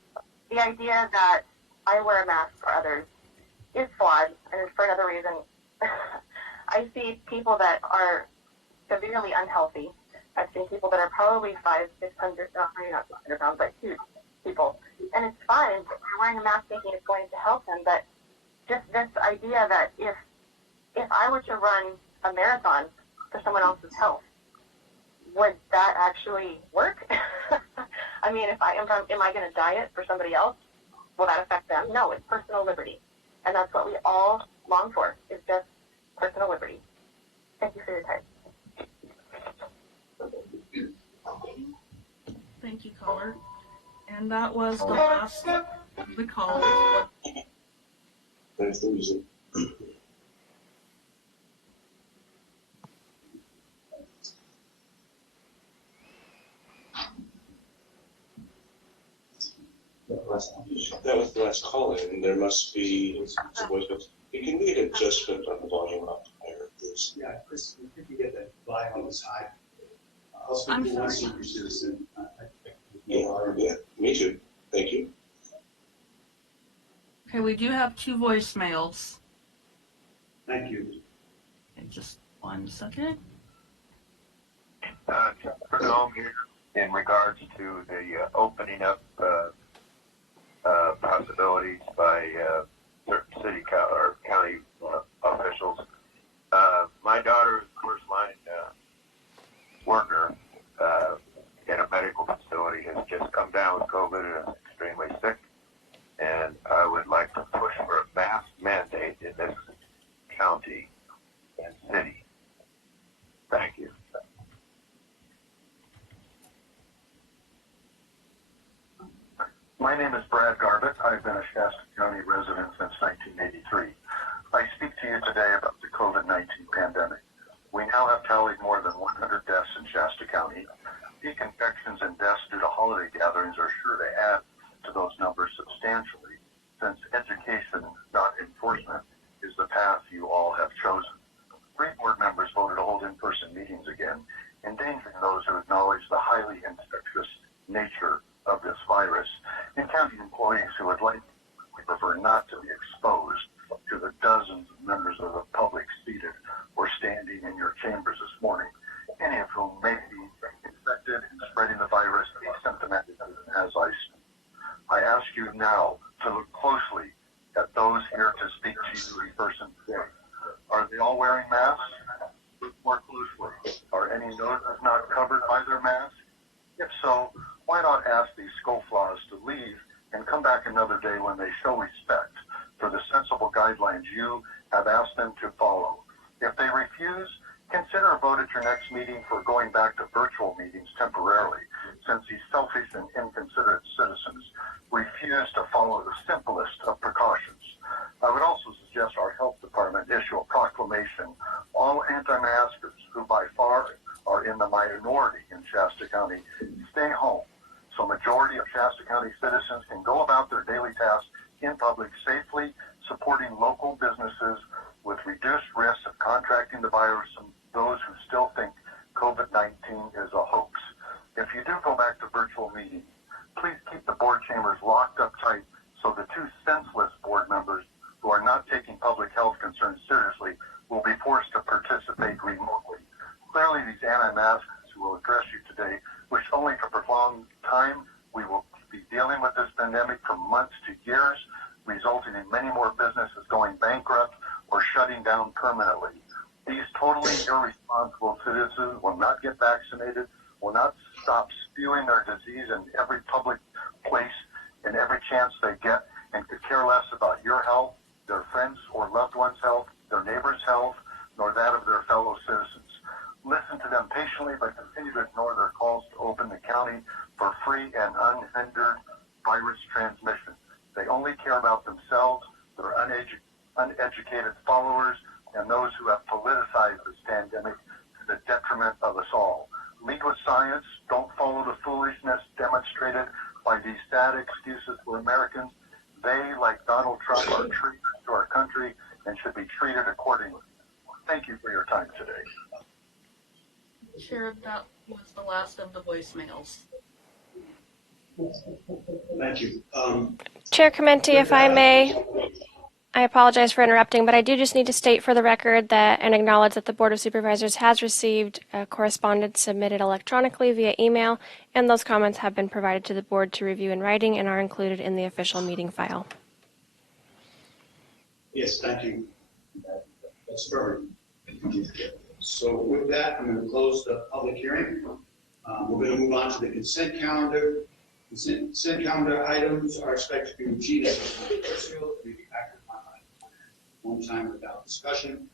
the idea that I wear a mask for others is flawed, and it's for another reason. I see people that are severely unhealthy. I've seen people that are probably 500, 600, maybe not 600 pounds, but huge people. And it's fine. You're wearing a mask thinking it's going to help them, but just this idea that if I were to run a marathon for someone else's health, would that actually work? I mean, am I going to diet for somebody else? Will that affect them? No, it's personal liberty. And that's what we all long for, is just personal liberty. Thank you for your time. Thank you, caller. And that was the last of the callers. That's the reason. That was the last call in, and there must be some voicemails. Can we get an adjustment on the volume up higher, please? Yeah, Chris, if you get that volume on this high, I'll speak to one senior citizen. Yeah, me too. Thank you. Okay, we do have 2 voicemails. Thank you. Okay, just 1 second. For Dome here, in regards to the opening up possibilities by certain city or county officials. My daughter is a first-line worker in a medical facility, has just come down with COVID and is extremely sick. And I would like to push for a mask mandate in this county and city. Thank you. My name is Brad Garbett. I've been a Shasta County resident since 1983. I speak to you today about the COVID-19 pandemic. We now have tallied more than 100 deaths in Shasta County. Peak infections and deaths due to holiday gatherings are sure to add to those numbers substantially, since education, not enforcement, is the path you all have chosen. 3 board members voted to hold in-person meetings again, endangering those who acknowledge the highly infectious nature of this virus, and county employees who would likely prefer not to be exposed to the dozens of members of the public seated or standing in your chambers this morning, any of whom may be infected and spreading the virus asymptomatic as I speak. I ask you now to look closely at those here to speak to you in person today. Are they all wearing masks? Look more closely. Are any noses not covered by their masks? If so, why not ask these scofflaws to leave and come back another day when they show respect for the sensible guidelines you have asked them to follow? If they refuse, consider a vote at your next meeting for going back to virtual meetings temporarily, since these selfish and inconsiderate citizens refuse to follow the simplest of precautions. I would also suggest our health department issue a proclamation. All anti-maskers, who by far are in the minority in Shasta County, stay home, so majority of Shasta County citizens can go about their daily tasks in public safely, supporting local businesses with reduced risk of contracting the virus and those who still think COVID-19 is a hoax. If you do go back to virtual meetings, please keep the board chambers locked up tight so the 2 senseless board members who are not taking public health concerns seriously will be forced to participate remotely. Clearly, these anti-maskers who will address you today wish only to prolong time. We will be dealing with this pandemic for months to years, resulting in many more businesses going bankrupt or shutting down permanently. These totally irresponsible citizens will not get vaccinated, will not stop spewing their disease in every public place and every chance they get, and could care less about your health, their friends or loved ones' health, their neighbors' health, nor that of their fellow citizens. Listen to them patiently, but continue to ignore their calls to open the county for free and unhindered virus transmission. They only care about themselves, their uneducated followers, and those who have politicized this pandemic to the detriment of us all. Lead with science. Don't follow the foolishness demonstrated by these sad excuses for Americans They, like Donald Trump, are traitors to our country and should be treated accordingly. Thank you for your time today. Chair, that was the last of the voicemails. Thank you. Chair Commenti, if I may, I apologize for interrupting, but I do just need to state for the record that and acknowledge that the Board of Supervisors has received correspondence submitted electronically via email, and those comments have been provided to the board to review in writing and are included in the official meeting file. Yes, thank you. That's very. So with that, I'm going to close the public hearing. We're going to move on to the consent calendar. Consent calendar items are expected to be routine and controversial, to be acted upon one time without discussion.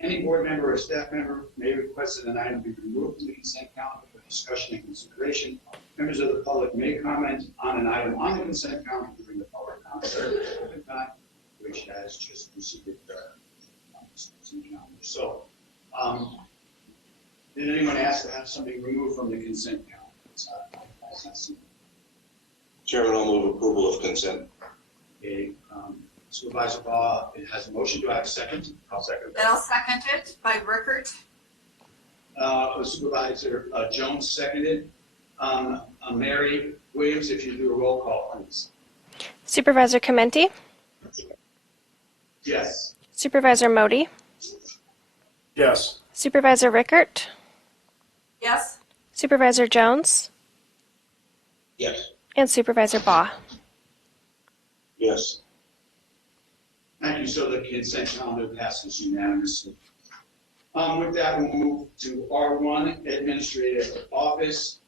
Any board member or staff member may request that an item be removed from the consent calendar for discussion and consideration. Members of the public may comment on an item on the consent calendar during the public comment time, which has just preceded the consent calendar. So, did anyone ask to have something removed from the consent calendar? Chairman, I'll move approval of consent. Okay, Supervisor Baugh, it has a motion. Do I have a second? I'll second that. I'll second it by Rickert. Supervisor Jones seconded. Mary Williams, if you do a roll call, please. Supervisor Commenti? Yes. Supervisor Modi? Yes. Supervisor Rickert? Yes. Supervisor Jones? Yes. And Supervisor Baugh? Yes. Thank you. So the consent calendar passes unanimously. With that, we'll move to R1, Administrative Office.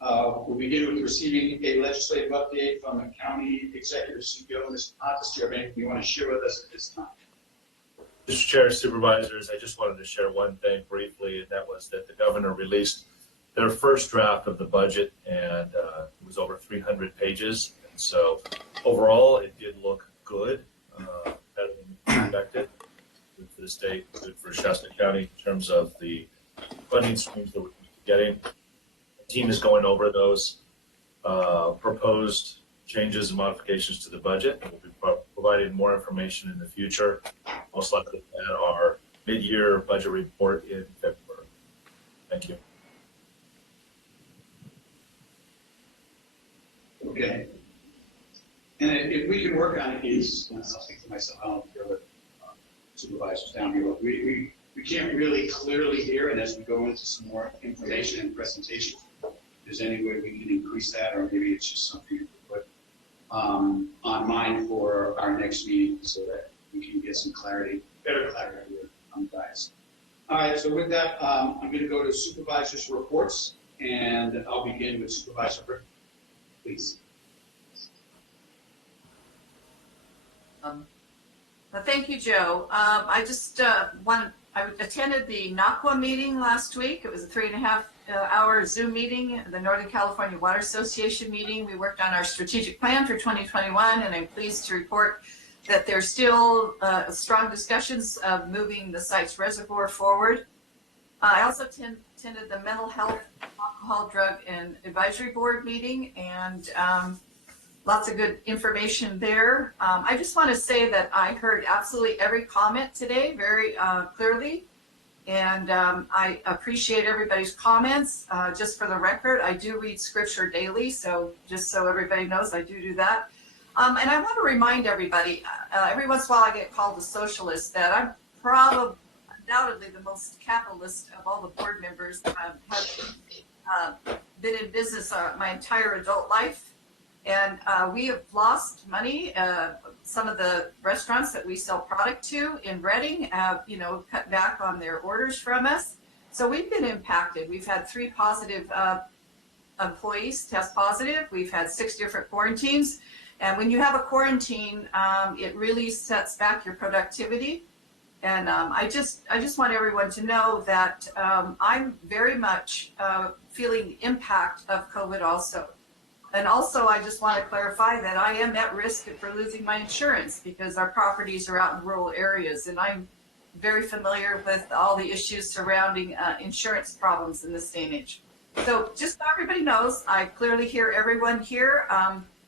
We'll begin with receiving a legislative update from the County Executive CEO, Mr. Pontus. Do you have anything you want to share with us at this time? Mr. Chair, Supervisors, I just wanted to share one thing briefly, and that was that the governor released their first draft of the budget, and it was over 300 pages. And so overall, it did look good, better than expected. Good for the state, good for Shasta County in terms of the funding streams that we're getting. The team is going over those proposed changes and modifications to the budget. We'll be providing more information in the future, most likely at our mid-year budget report in February. Thank you. Okay. And if we can work on it, I'll speak to myself, I don't care what supervisors down here, we can't really clearly hear, and as we go into some more information and presentation, if there's any way we can increase that, or maybe it's just something to put on mind for our next meeting so that we can get some clarity, better clarity here on guys. All right, so with that, I'm going to go to supervisors' reports, and I'll begin with Supervisor Brick, please. Thank you, Joe. I just I attended the NACWA meeting last week. It was a 3.5-hour Zoom meeting, the Northern California Water Association meeting. We worked on our strategic plan for 2021, and I'm pleased to report that there's still strong discussions of moving the site's reservoir forward. I also attended the Mental Health, Alcohol, Drug, and Advisory Board meeting, and lots of good information there. I just want to say that I heard absolutely every comment today very clearly, and I appreciate everybody's comments. Just for the record, I do read scripture daily, so just so everybody knows, I do that. And I want to remind everybody, every once in a while I get called a socialist, that I'm probably undoubtedly the most capitalist of all the board members that have been in business my entire adult life. And we have lost money. Some of the restaurants that we sell product to in Reading have, cut back on their orders from us. So we've been impacted. We've had 3 positive employees test positive. We've had 6 different quarantines. And when you have a quarantine, it really sets back your productivity. And I just want everyone to know that I'm very much feeling the impact of COVID also. And also, I just want to clarify that I am at risk for losing my insurance because our properties are out in rural areas, and I'm very familiar with all the issues surrounding insurance problems in this day and age. So just so everybody knows, I clearly hear everyone here,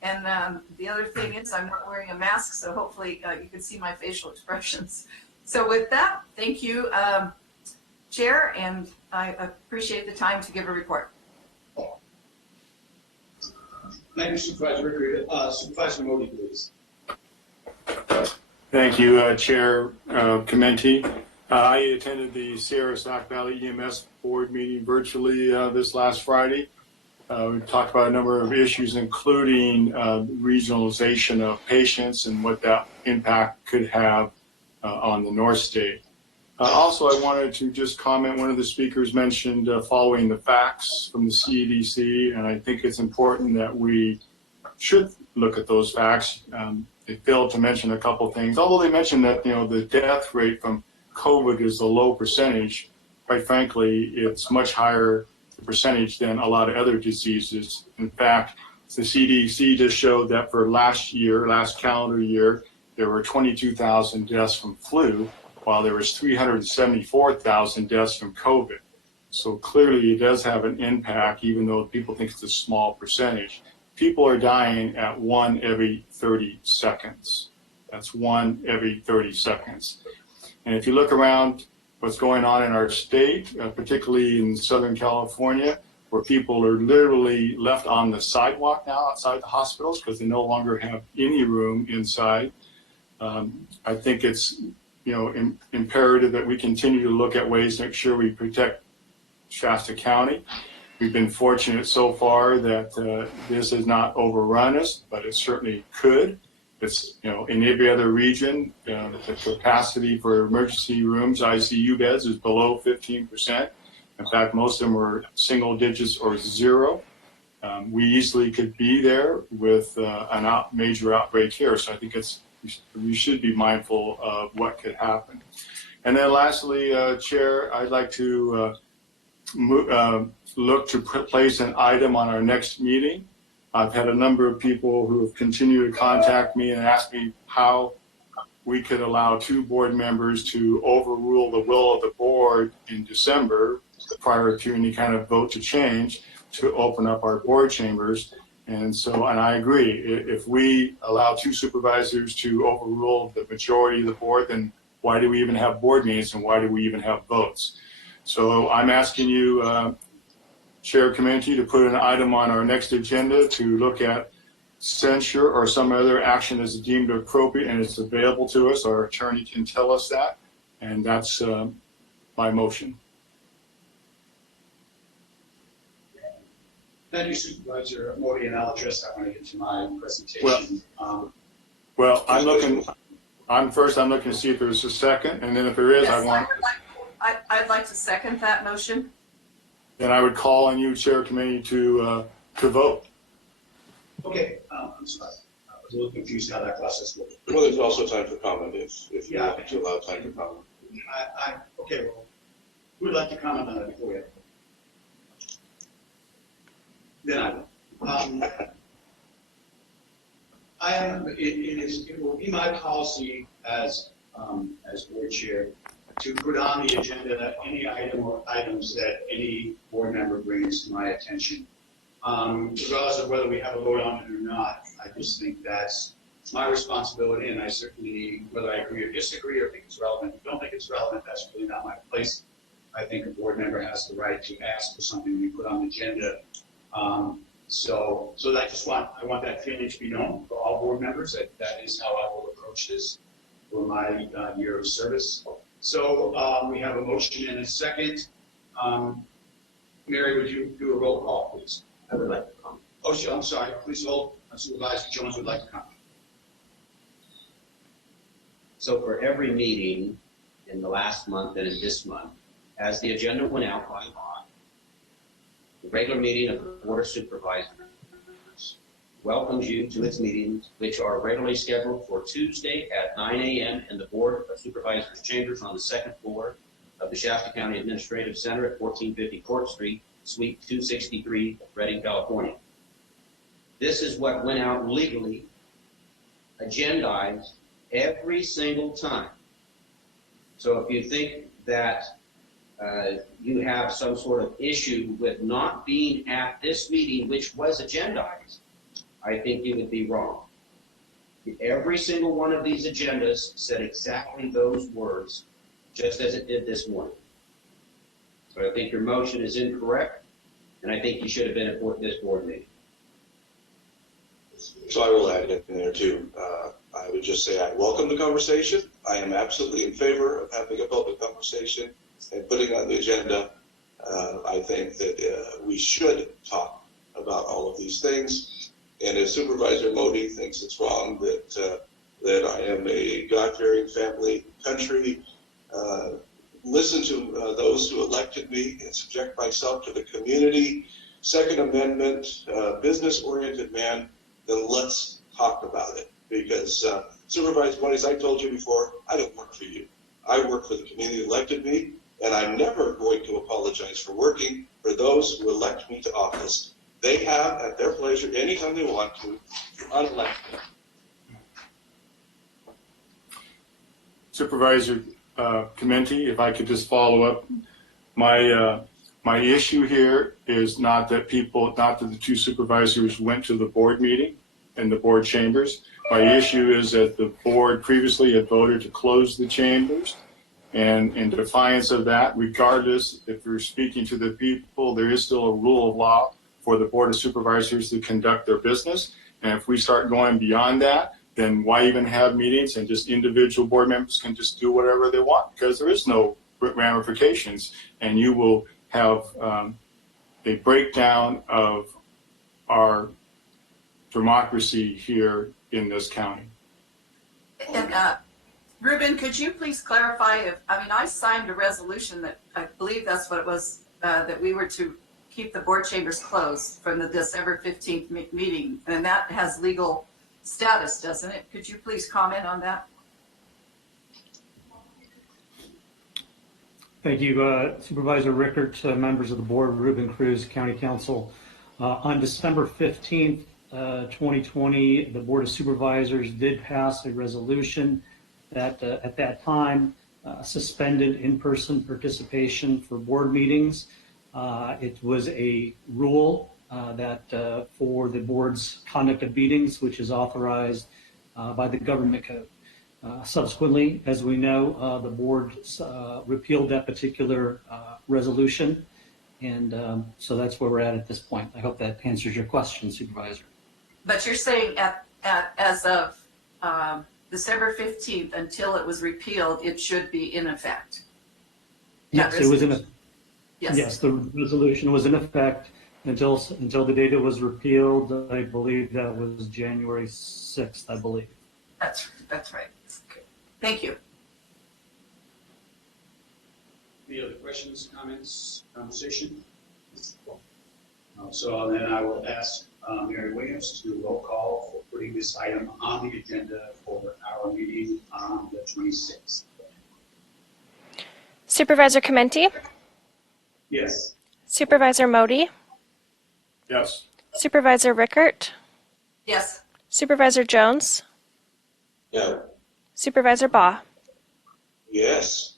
And the other thing is I'm not wearing a mask, so hopefully you can see my facial expressions. So with that, thank you, Chair, and I appreciate the time to give a report. Thank you, Supervisor Ricker. Supervisor Modi, please. Thank you, Chair Chimenti. I attended the Sierra Sac Valley EMS Board meeting virtually this last Friday. We talked about a number of issues, including regionalization of patients and what that impact could have on the North State. Also, I wanted to just comment, one of the speakers mentioned following the facts from the CDC, and I think it's important that we should look at those facts. They failed to mention a couple things, although they mentioned that, the death rate from COVID is a low percentage. Quite frankly, it's much higher percentage than a lot of other diseases. In fact, the CDC just showed that for last calendar year, there were 22,000 deaths from flu, while there was 374,000 deaths from COVID. So clearly it does have an impact, even though people think it's a small percentage. People are dying at 1 every 30 seconds. That's 1 every 30 seconds. And if you look around what's going on in our state, particularly in Southern California, where people are literally left on the sidewalk now outside the hospitals because they no longer have any room inside, I think it's imperative that we continue to look at ways to make sure we protect Shasta County. We've been fortunate so far that this has not overrun us, but it certainly could. It's, in every other region, the capacity for emergency rooms, ICU beds, is below 15%. In fact, most of them are single digits or zero. We easily could be there with a major outbreak here. So I think we should be mindful of what could happen. And then lastly, Chair, I'd like to look to place an item on our next meeting. I've had a number of people who have continued to contact me and ask me how we could allow 2 board members to overrule the will of the board in December prior to any kind of vote to change, to open up our board chambers. And I agree, if we allow 2 supervisors to overrule the majority of the board, then why do we even have board meetings and why do we even have votes? So I'm asking you, Chair Chimenti, to put an item on our next agenda to look at censure or some other action as deemed appropriate and it's available to us. Our attorney can tell us that, and that's my motion. Thank you, Supervisor Modi, and I'll address that when I get to my presentation. Well, I'm looking to see if there's a second, and then if there is, Yes, I'd like to second that motion. Then I would call on you, Chair Committee, to vote. Okay, I'm sorry. I was a little confused how that process works. Well, there's also time for comment if you want to allow time for comment. Okay, well, who would like to comment on that before we have? Then I will. It will be my policy as board chair to put on the agenda any item or items that any board member brings to my attention. Regardless of whether we have a vote on it or not, I just think that's my responsibility, and I certainly, whether I agree or disagree or think it's relevant, if you don't think it's relevant, that's really not my place. I think a board member has the right to ask for something we put on the agenda. So I want that feeling to be known for all board members, that is how I will approach this for my year of service. So we have a motion and a second. Mary, would you do a roll call, please? I would like to comment. Oh, sure, I'm sorry. Please hold. Supervisor Jones would like to comment. So for every meeting in the last month and in this month, as the agenda went out by law, the regular meeting of the Board of Supervisors welcomes you to its meetings, which are regularly scheduled for Tuesday at 9 a.m. in the Board of Supervisors chambers on the 2nd floor of the Shasta County Administrative Center at 1450 Court Street, Suite 263, Redding, California. This is what went out legally, agendized every single time. So if you think that you have some sort of issue with not being at this meeting, which was agendized, I think you would be wrong. Every single one of these agendas said exactly those words, just as it did this morning. So I think your motion is incorrect, and I think you should have been at this board meeting. So I will add in there too. I would just say I welcome the conversation. I am absolutely in favor of having a public conversation and putting on the agenda. I think that we should talk about all of these things. And if Supervisor Modi thinks it's wrong that I am a God-fearing family country, listen to those who elected me and subject myself to the community, Second Amendment, business-oriented man, then let's talk about it. Because Supervisor Modi, as I told you before, I don't work for you. I work for the community that elected me, and I'm never going to apologize for working for those who elect me to office. They have, at their pleasure, anytime they want to unelect me. Supervisor Chimenti, if I could just follow up, my issue here is not that the two supervisors went to the board meeting in the board chambers. My issue is that the board previously had voted to close the chambers, and in defiance of that, regardless if you're speaking to the people, there is still a rule of law for the Board of Supervisors to conduct their business. And if we start going beyond that, then why even have meetings and just individual board members can just do whatever they want, because there is no ramifications, and you will have a breakdown of our democracy here in this county. And Ruben, could you please clarify I signed a resolution that I believe that's what it was, that we were to keep the board chambers closed from the December 15th meeting, and that has legal status, doesn't it? Could you please comment on that? Thank you, Supervisor Rickert, members of the board, Ruben Cruz, County Council. On December 15th, 2020, the Board of Supervisors did pass a resolution that at that time suspended in-person participation for board meetings. It was a rule that for the board's conduct of meetings, which is authorized by the government code. Subsequently, as we know, the board repealed that particular resolution, and so that's where we're at this point. I hope that answers your question, Supervisor. But you're saying as of December 15th, until it was repealed, it should be in effect? Yes, it was in effect. Yes. Yes, the resolution was in effect until the date it was repealed. I believe that was January 6th, I believe. That's right. Okay. Thank you. Any other questions, comments, conversation? So then I will ask Mary Williams to do a roll call for putting this item on the agenda for our meeting on the 26th. Supervisor Chimenti? Yes. Supervisor Modi? Yes. Supervisor Rickert? Yes. Supervisor Jones? No. Supervisor Baugh? Yes.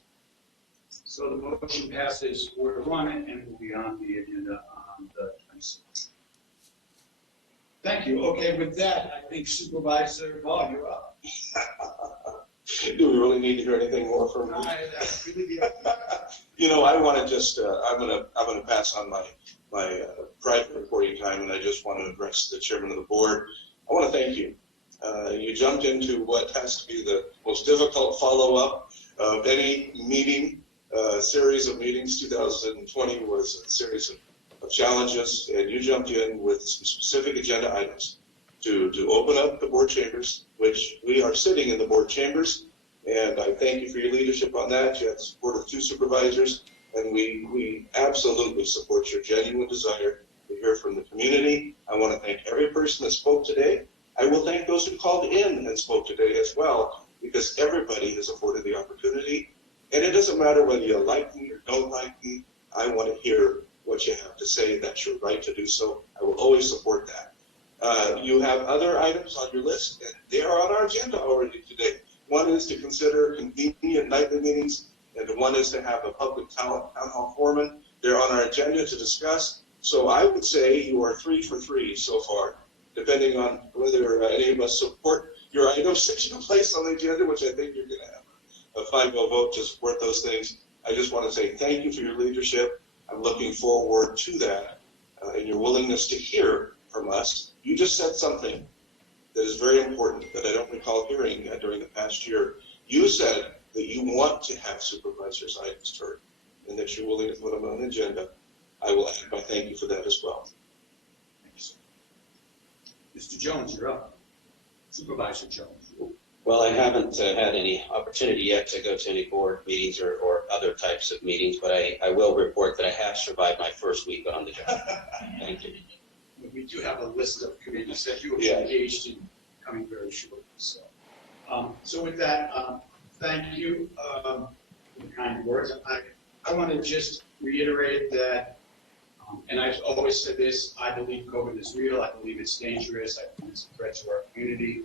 So the motion passes 4-1 and will be on the agenda on the 26th. Thank you. Okay, with that, I think Supervisor Baugh, you're up. Do we really need to hear anything more from you? You know, I want to just, I'm gonna pass on my private reporting time, and I just want to address the chairman of the board. I want to thank you. You jumped into what has to be the most difficult follow-up of any meeting, series of meetings. 2020 was a series of challenges, and you jumped in with some specific agenda items to open up the board chambers, which we are sitting in the board chambers, and I thank you for your leadership on that. You had the support of the two supervisors, and we absolutely support your genuine desire to hear from the community. I want to thank every person that spoke today. I will thank those who called in and spoke today as well, because everybody has afforded the opportunity. And it doesn't matter whether you like me or don't like me. I want to hear what you have to say. That's your right to do so. I will always support that. You have other items on your list, and they are on our agenda already today. One is to consider convenient nightly meetings, and one is to have a public town hall foreman. They're on our agenda to discuss. So I would say you are 3 for 3 so far. depending on whether any of us support your items that you place on the agenda, which I think you're going to have a 5-0 vote to support those things. I just want to say thank you for your leadership. I'm looking forward to that and your willingness to hear from us. You just said something that is very important that I don't recall hearing during the past year. You said that you want to have supervisors' items heard and that you're willing to put them on the agenda. I will add my thank you for that as well. Mr. Jones, you're up. Supervisor Jones. Well, I haven't had any opportunity yet to go to any board meetings or other types of meetings, but I will report that I have survived my first week on the job. Thank you. We do have a list of committees that you will be engaged in coming very shortly. So with that, thank you for the kind words. I want to just reiterate that, and I've always said this, I believe COVID is real. I believe it's dangerous. I believe it's a threat to our community.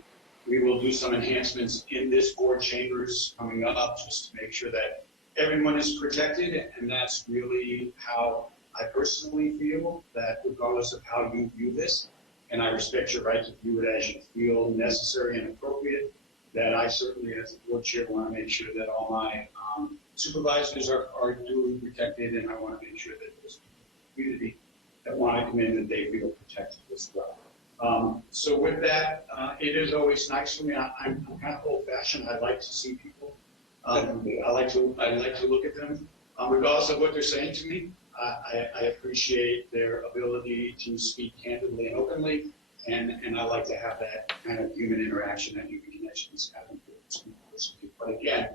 We will do some enhancements in this board chambers coming up just to make sure that everyone is protected, and that's really how I personally feel, that regardless of how you view this, and I respect your right to view it as you feel necessary and appropriate, that I certainly as a board chair want to make sure that all my supervisors are duly protected, and I want to make sure that there's a community that want to come in and they feel protected as well. So with that, it is always nice for me. I'm kind of old-fashioned. I like to see people. I like to look at them, regardless of what they're saying to me. I appreciate their ability to speak candidly and openly, and I like to have that kind of human interaction and human connections happen with people. But again,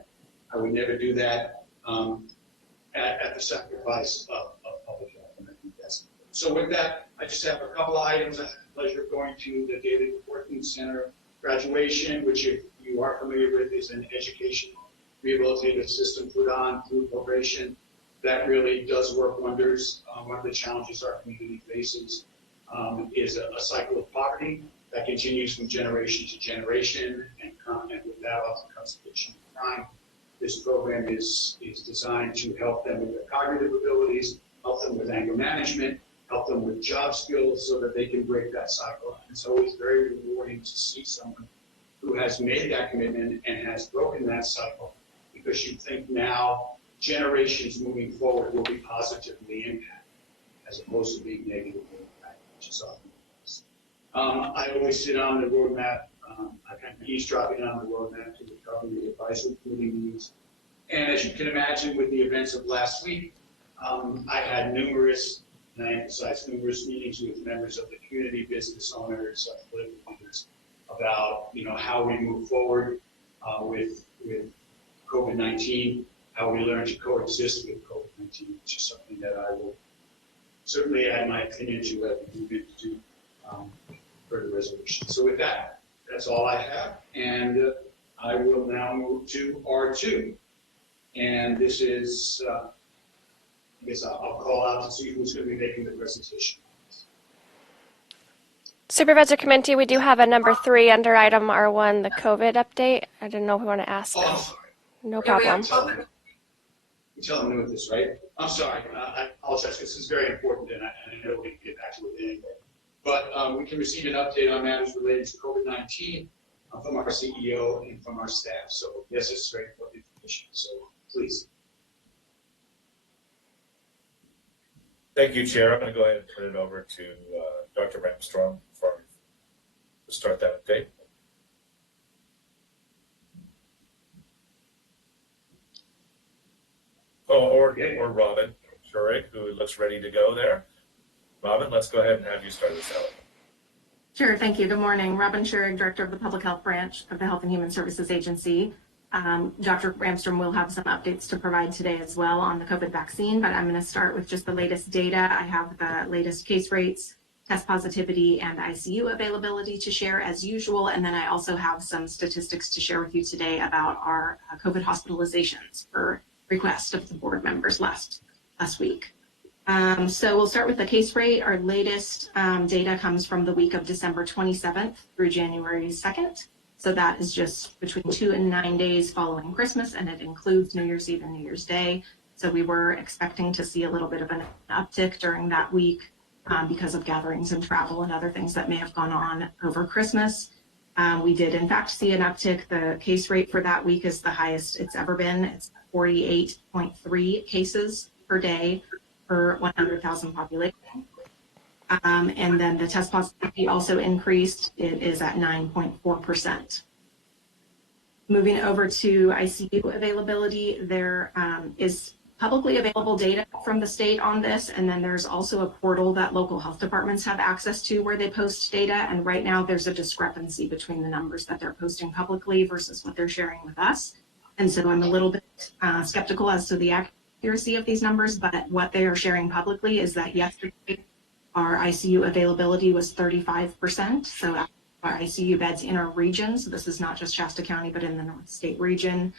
I would never do that at the sacrifice of public health, and I think that's important. So with that, I just have a couple of items. I have the pleasure of going to the David Working Center graduation, which if you are familiar with is an education rehabilitative system put on through probation that really does work wonders. One of the challenges our community faces is a cycle of poverty that continues from generation to generation, and with that often comes addiction and crime. This program is designed to help them with their cognitive abilities, help them with anger management, help them with job skills so that they can break that cycle. And it's always very rewarding to see someone who has made that commitment and has broken that cycle, because you think now generations moving forward will be positively impacted as opposed to being negatively impacted, which is often the case. I always sit on the roadmap. I kind of eavesdropping on the roadmap to recovery advisory committee meetings. And as you can imagine, with the events of last week, I had numerous, and I emphasize numerous meetings with members of the community, business owners, political leaders, about how we move forward with COVID-19, how we learn to coexist with COVID-19, which is something that I will certainly add my opinion to as we move into further resolution. So with that, that's all I have, and I will now move to R2. And this is, I guess I'll call out to see who's going to be making the presentation. Supervisor Clementi, we do have a number 3 under item R1, the COVID update. I didn't know if we want to ask. Oh, I'm sorry. No problem. You tell them with this, right? I'm sorry. I apologize. This is very important, and I know we can get back to it anyway. But we can receive an update on matters related to COVID-19 from our CEO and from our staff. So yes, it's very important information. So please. Thank you, Chair. I'm going to go ahead and turn it over to Dr. Ramstrom to start that update. Or Robin Schurig, who looks ready to go there. Robin, let's go ahead and have you start this out. Sure, thank you. Good morning. Robin Schurig, Director of the Public Health Branch of the Health and Human Services Agency. Dr. Ramstrom will have some updates to provide today as well on the COVID vaccine, but I'm going to start with just the latest data. I have the latest case rates, test positivity, and ICU availability to share as usual, and then I also have some statistics to share with you today about our COVID hospitalizations per request of the board members last week. So we'll start with the case rate. Our latest data comes from the week of December 27th through January 2nd. So that is just between 2 and 9 days following Christmas, and it includes New Year's Eve and New Year's Day. So we were expecting to see a little bit of an uptick during that week. because of gatherings and travel and other things that may have gone on over Christmas. We did, in fact, see an uptick. The case rate for that week is the highest it's ever been. It's 48.3 cases per day per 100,000 population. And then the test positivity also increased. It is at 9.4%. Moving over to ICU availability, there is publicly available data from the state on this, and then there's also a portal that local health departments have access to where they post data, and right now there's a discrepancy between the numbers that they're posting publicly versus what they're sharing with us. And so I'm a little bit skeptical as to the accuracy of these numbers, but what they are sharing publicly is that yesterday our ICU availability was 35%, so our ICU beds in our region, so this is not just Shasta County, but in the North State region,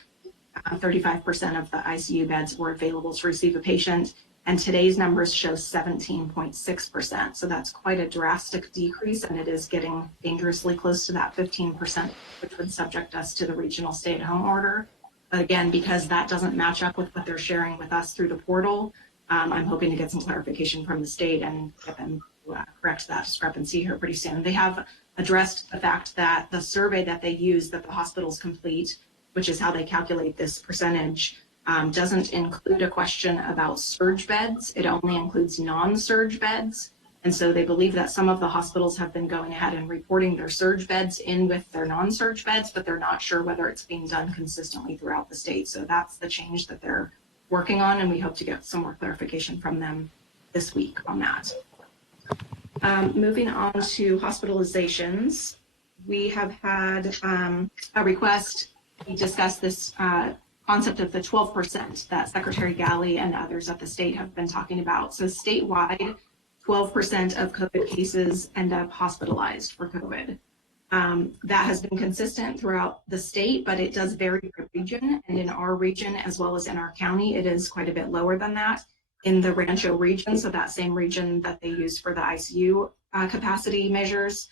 35% of the ICU beds were available to receive a patient, and today's numbers show 17.6%. So that's quite a drastic decrease, and it is getting dangerously close to that 15%, which would subject us to the regional stay-at-home order. But again, because that doesn't match up with what they're sharing with us through the portal, I'm hoping to get some clarification from the state and get them to correct that discrepancy here pretty soon. They have addressed the fact that the survey that they use that the hospitals complete, which is how they calculate this percentage, doesn't include a question about surge beds. It only includes non-surge beds. And so they believe that some of the hospitals have been going ahead and reporting their surge beds in with their non-surge beds, but they're not sure whether it's being done consistently throughout the state. So that's the change that they're working on, and we hope to get some more clarification from them this week on that. Moving on to hospitalizations, we have had a request. We discussed this concept of the 12% that Secretary Galley and others at the state have been talking about. So statewide, 12% of COVID cases end up hospitalized for COVID. That has been consistent throughout the state, but it does vary by region. And in our region, as well as in our county, it is quite a bit lower than that. In the Rancho region, so that same region that they use for the ICU capacity measures,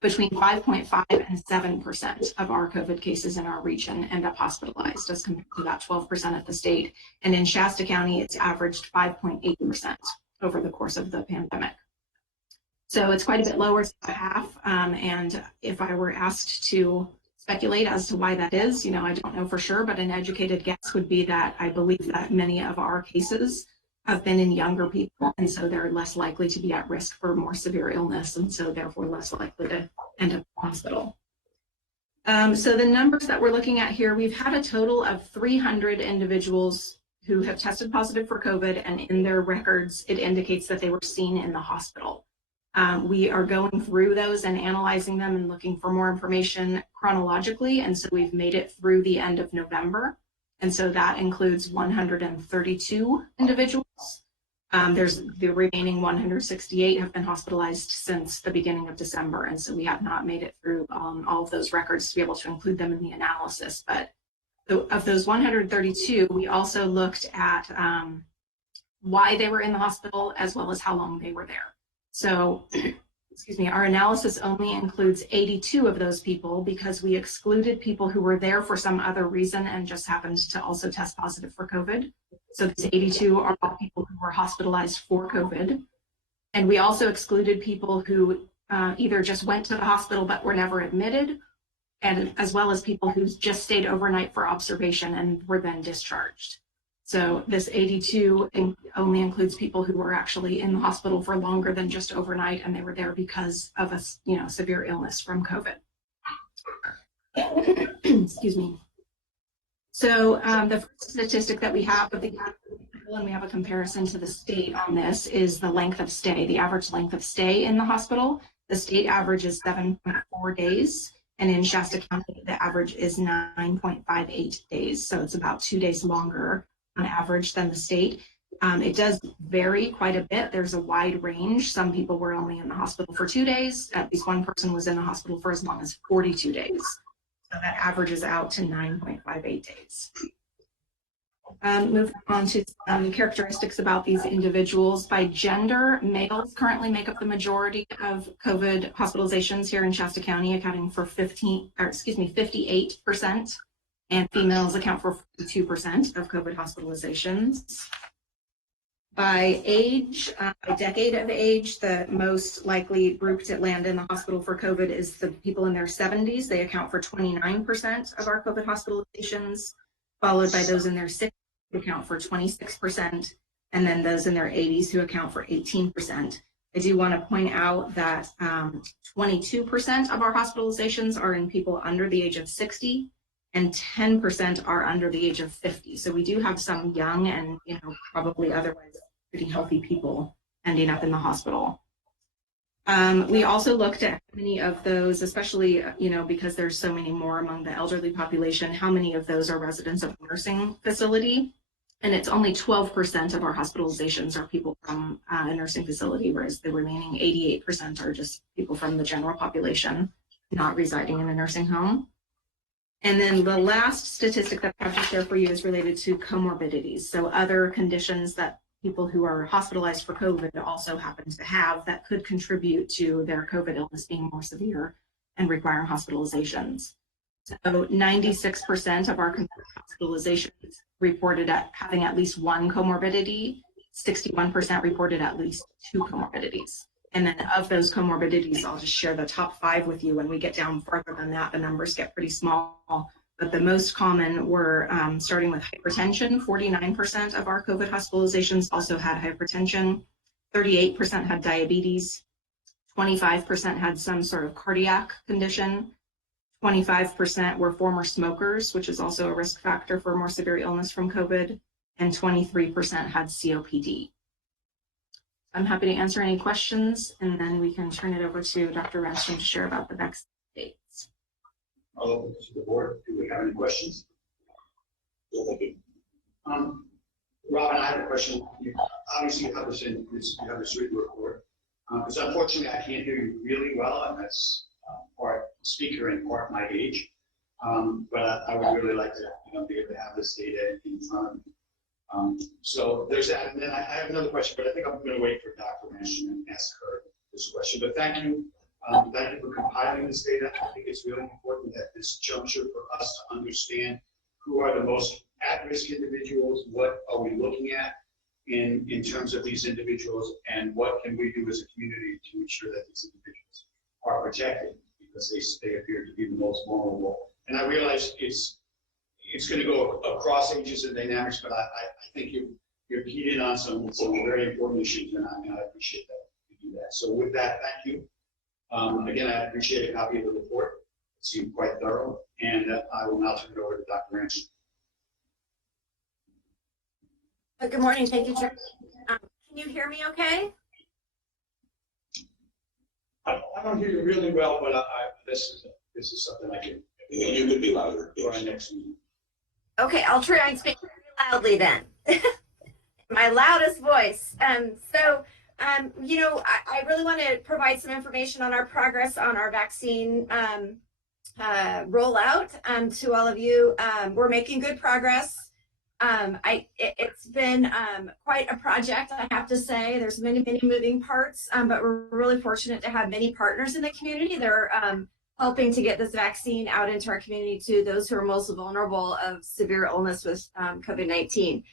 between 5.5 and 7% of our COVID cases in our region end up hospitalized as compared to that 12% at the state. And in Shasta County, it's averaged 5.8% over the course of the pandemic. So it's quite a bit lower than half. And if I were asked to speculate as to why that is, I don't know for sure, but an educated guess would be that I believe that many of our cases have been in younger people, and so they're less likely to be at risk for more severe illness, and so therefore less likely to end up in the hospital. So the numbers that we're looking at here, we've had a total of 300 individuals who have tested positive for COVID, and in their records, it indicates that they were seen in the hospital. We are going through those and analyzing them and looking for more information chronologically, and so we've made it through the end of November. And so that includes 132 individuals. There's the remaining 168 have been hospitalized since the beginning of December. And so we have not made it through all of those records to be able to include them in the analysis. But of those 132, we also looked at why they were in the hospital as well as how long they were there. So, our analysis only includes 82 of those people because we excluded people who were there for some other reason and just happened to also test positive for COVID. So these 82 are all people who were hospitalized for COVID. And we also excluded people who either just went to the hospital but were never admitted, and as well as people who just stayed overnight for observation and were then discharged. So this 82 only includes people who were actually in the hospital for longer than just overnight, and they were there because of a severe illness from COVID. Excuse me. So the first statistic that we have of the and we have a comparison to the state on this is the length of stay, the average length of stay in the hospital. The state average is 7.4 days, and in Shasta County, the average is 9.58 days. So it's about 2 days longer on average than the state. It does vary quite a bit. There's a wide range. Some people were only in the hospital for 2 days. At least one person was in the hospital for as long as 42 days. So that averages out to 9.58 days. Moving on to some characteristics about these individuals. By gender, males currently make up the majority of COVID hospitalizations here in Shasta County, accounting for 58%. And females account for 42% of COVID hospitalizations. By age, by decade of age, the most likely group to land in the hospital for COVID is the people in their 70s. They account for 29% of our COVID hospitalizations, followed by those in their 60s, who account for 26%, and then those in their 80s who account for 18%. I do want to point out that 22% of our hospitalizations are in people under the age of 60, and 10% are under the age of 50. So we do have some young and, probably otherwise pretty healthy people ending up in the hospital. We also looked at how many of those, especially, because there's so many more among the elderly population, how many of those are residents of a nursing facility. And it's only 12% of our hospitalizations are people from a nursing facility, whereas the remaining 88% are just people from the general population not residing in a nursing home. And then the last statistic that I have to share for you is related to comorbidities. So other conditions that people who are hospitalized for COVID also happen to have that could contribute to their COVID illness being more severe and requiring hospitalizations. So 96% of our hospitalizations reported having at least one comorbidity, 61% reported at least two comorbidities. And then of those comorbidities, I'll just share the top 5 with you. When we get down further than that, the numbers get pretty small. But the most common were starting with hypertension. 49% of our COVID hospitalizations also had hypertension. 38% had diabetes. 25% had some sort of cardiac condition. 25% were former smokers, which is also a risk factor for more severe illness from COVID. And 23% had COPD. I'm happy to answer any questions, and then we can turn it over to Dr. Ramstrom to share about the vaccine dates. I'll open it to the board. Do we have any questions? Robin, I have a question. Obviously, you have this written report. Because unfortunately, I can't hear you really well, and that's part speaker and part my age. But I would really like to be able to have this data in front of me. So there's that, and then I have another question, but I think I'm going to wait for Dr. Ramstrom and ask her this question. But thank you for compiling this data. I think it's really important at this juncture for us to understand who are the most at-risk individuals, what are we looking at in terms of these individuals, and what can we do as a community to ensure that these individuals are protected, because they appear to be the most vulnerable. And I realize it's going to go across ages and dynamics, but I think you're keyed in on some very important issues, and I appreciate that you do that. So with that, thank you. Again, I appreciate a copy of the report. It seemed quite thorough, and I will now turn it over to Dr. Ramstrom. Good morning. Thank you, Chair. Can you hear me okay? I don't hear you really well, but this is something I can. You could be louder. For our next meeting. Okay, I'll try and speak loudly then. My loudest voice. I really want to provide some information on our progress on our vaccine rollout to all of you. We're making good progress. It's been quite a project, I have to say. There's many moving parts, but we're really fortunate to have many partners in the community that are helping to get this vaccine out into our community to those who are most vulnerable of severe illness with COVID-19.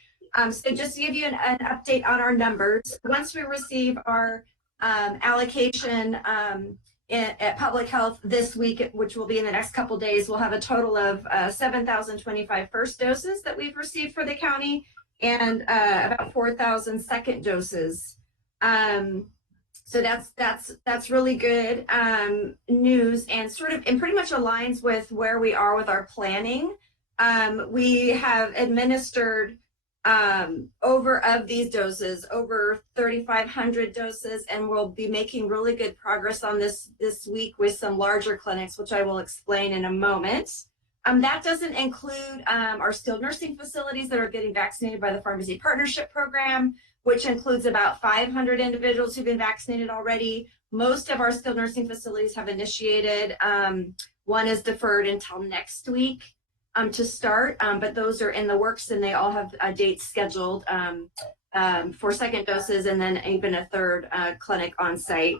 So just to give you an update on our numbers, once we receive our allocation at public health this week, which will be in the next couple days, we'll have a total of 7,025 first doses that we've received for the county, and about 4,000 second doses. So that's really good news, and pretty much aligns with where we are with our planning. We have administered over 3,500 doses, and we'll be making really good progress on this week with some larger clinics, which I will explain in a moment. That doesn't include our skilled nursing facilities that are getting vaccinated by the Pharmacy Partnership Program, which includes about 500 individuals who've been vaccinated already. Most of our skilled nursing facilities have initiated. One is deferred until next week to start, but those are in the works, and they all have dates scheduled for second doses, and then even a third clinic on site.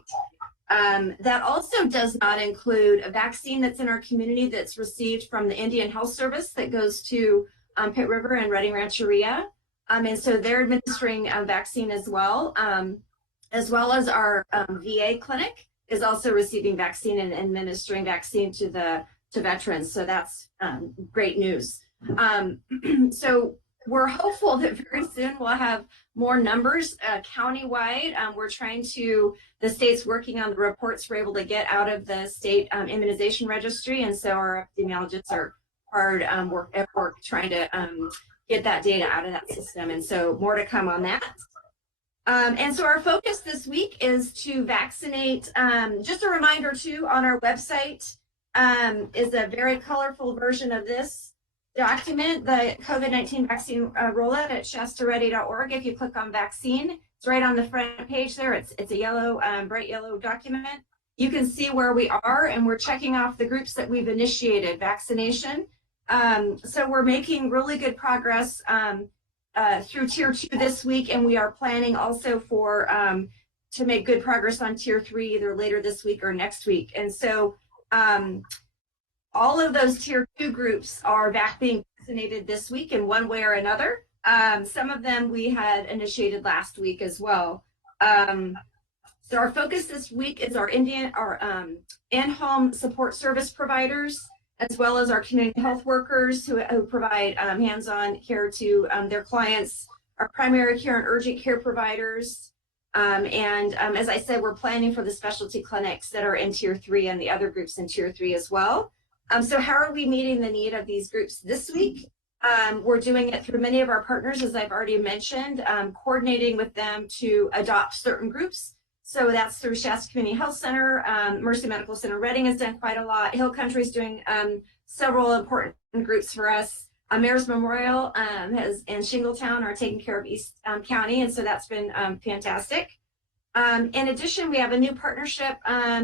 That also does not include a vaccine that's in our community that's received from the Indian Health Service that goes to Pitt River and Redding Rancheria. And so they're administering a vaccine as well as our VA clinic is also receiving vaccine and administering vaccine to veterans. So that's great news. So we're hopeful that very soon we'll have more numbers countywide. The state's working on the reports we're able to get out of the state immunization registry. And so our epidemiologists are hard at work trying to get that data out of that system. And so more to come on that. And so our focus this week is to vaccinate. Just a reminder too, on our website is a very colorful version of this document, the COVID-19 vaccine rollout at shastaready.org. If you click on vaccine, it's right on the front page there. It's a yellow, bright yellow document. You can see where we are, and we're checking off the groups that we've initiated vaccination. So we're making really good progress through tier 2 this week, and we are planning also for to make good progress on tier 3 either later this week or next week. And so all of those tier 2 groups are being vaccinated this week in one way or another. Some of them we had initiated last week as well. So our focus this week is our in-home support service providers, as well as our community health workers who provide hands-on care to their clients, our primary care and urgent care providers. As I said, we're planning for the specialty clinics that are in tier 3 and the other groups in tier 3 as well. So how are we meeting the need of these groups this week? We're doing it through many of our partners, as I've already mentioned, coordinating with them to adopt certain groups. So that's through Shasta Community Health Center, Mercy Medical Center Reading has done quite a lot. Hill Country is doing several important groups for us. Mayor's Memorial and Shingletown are taking care of East County, and so that's been fantastic. In addition, we have a new partnership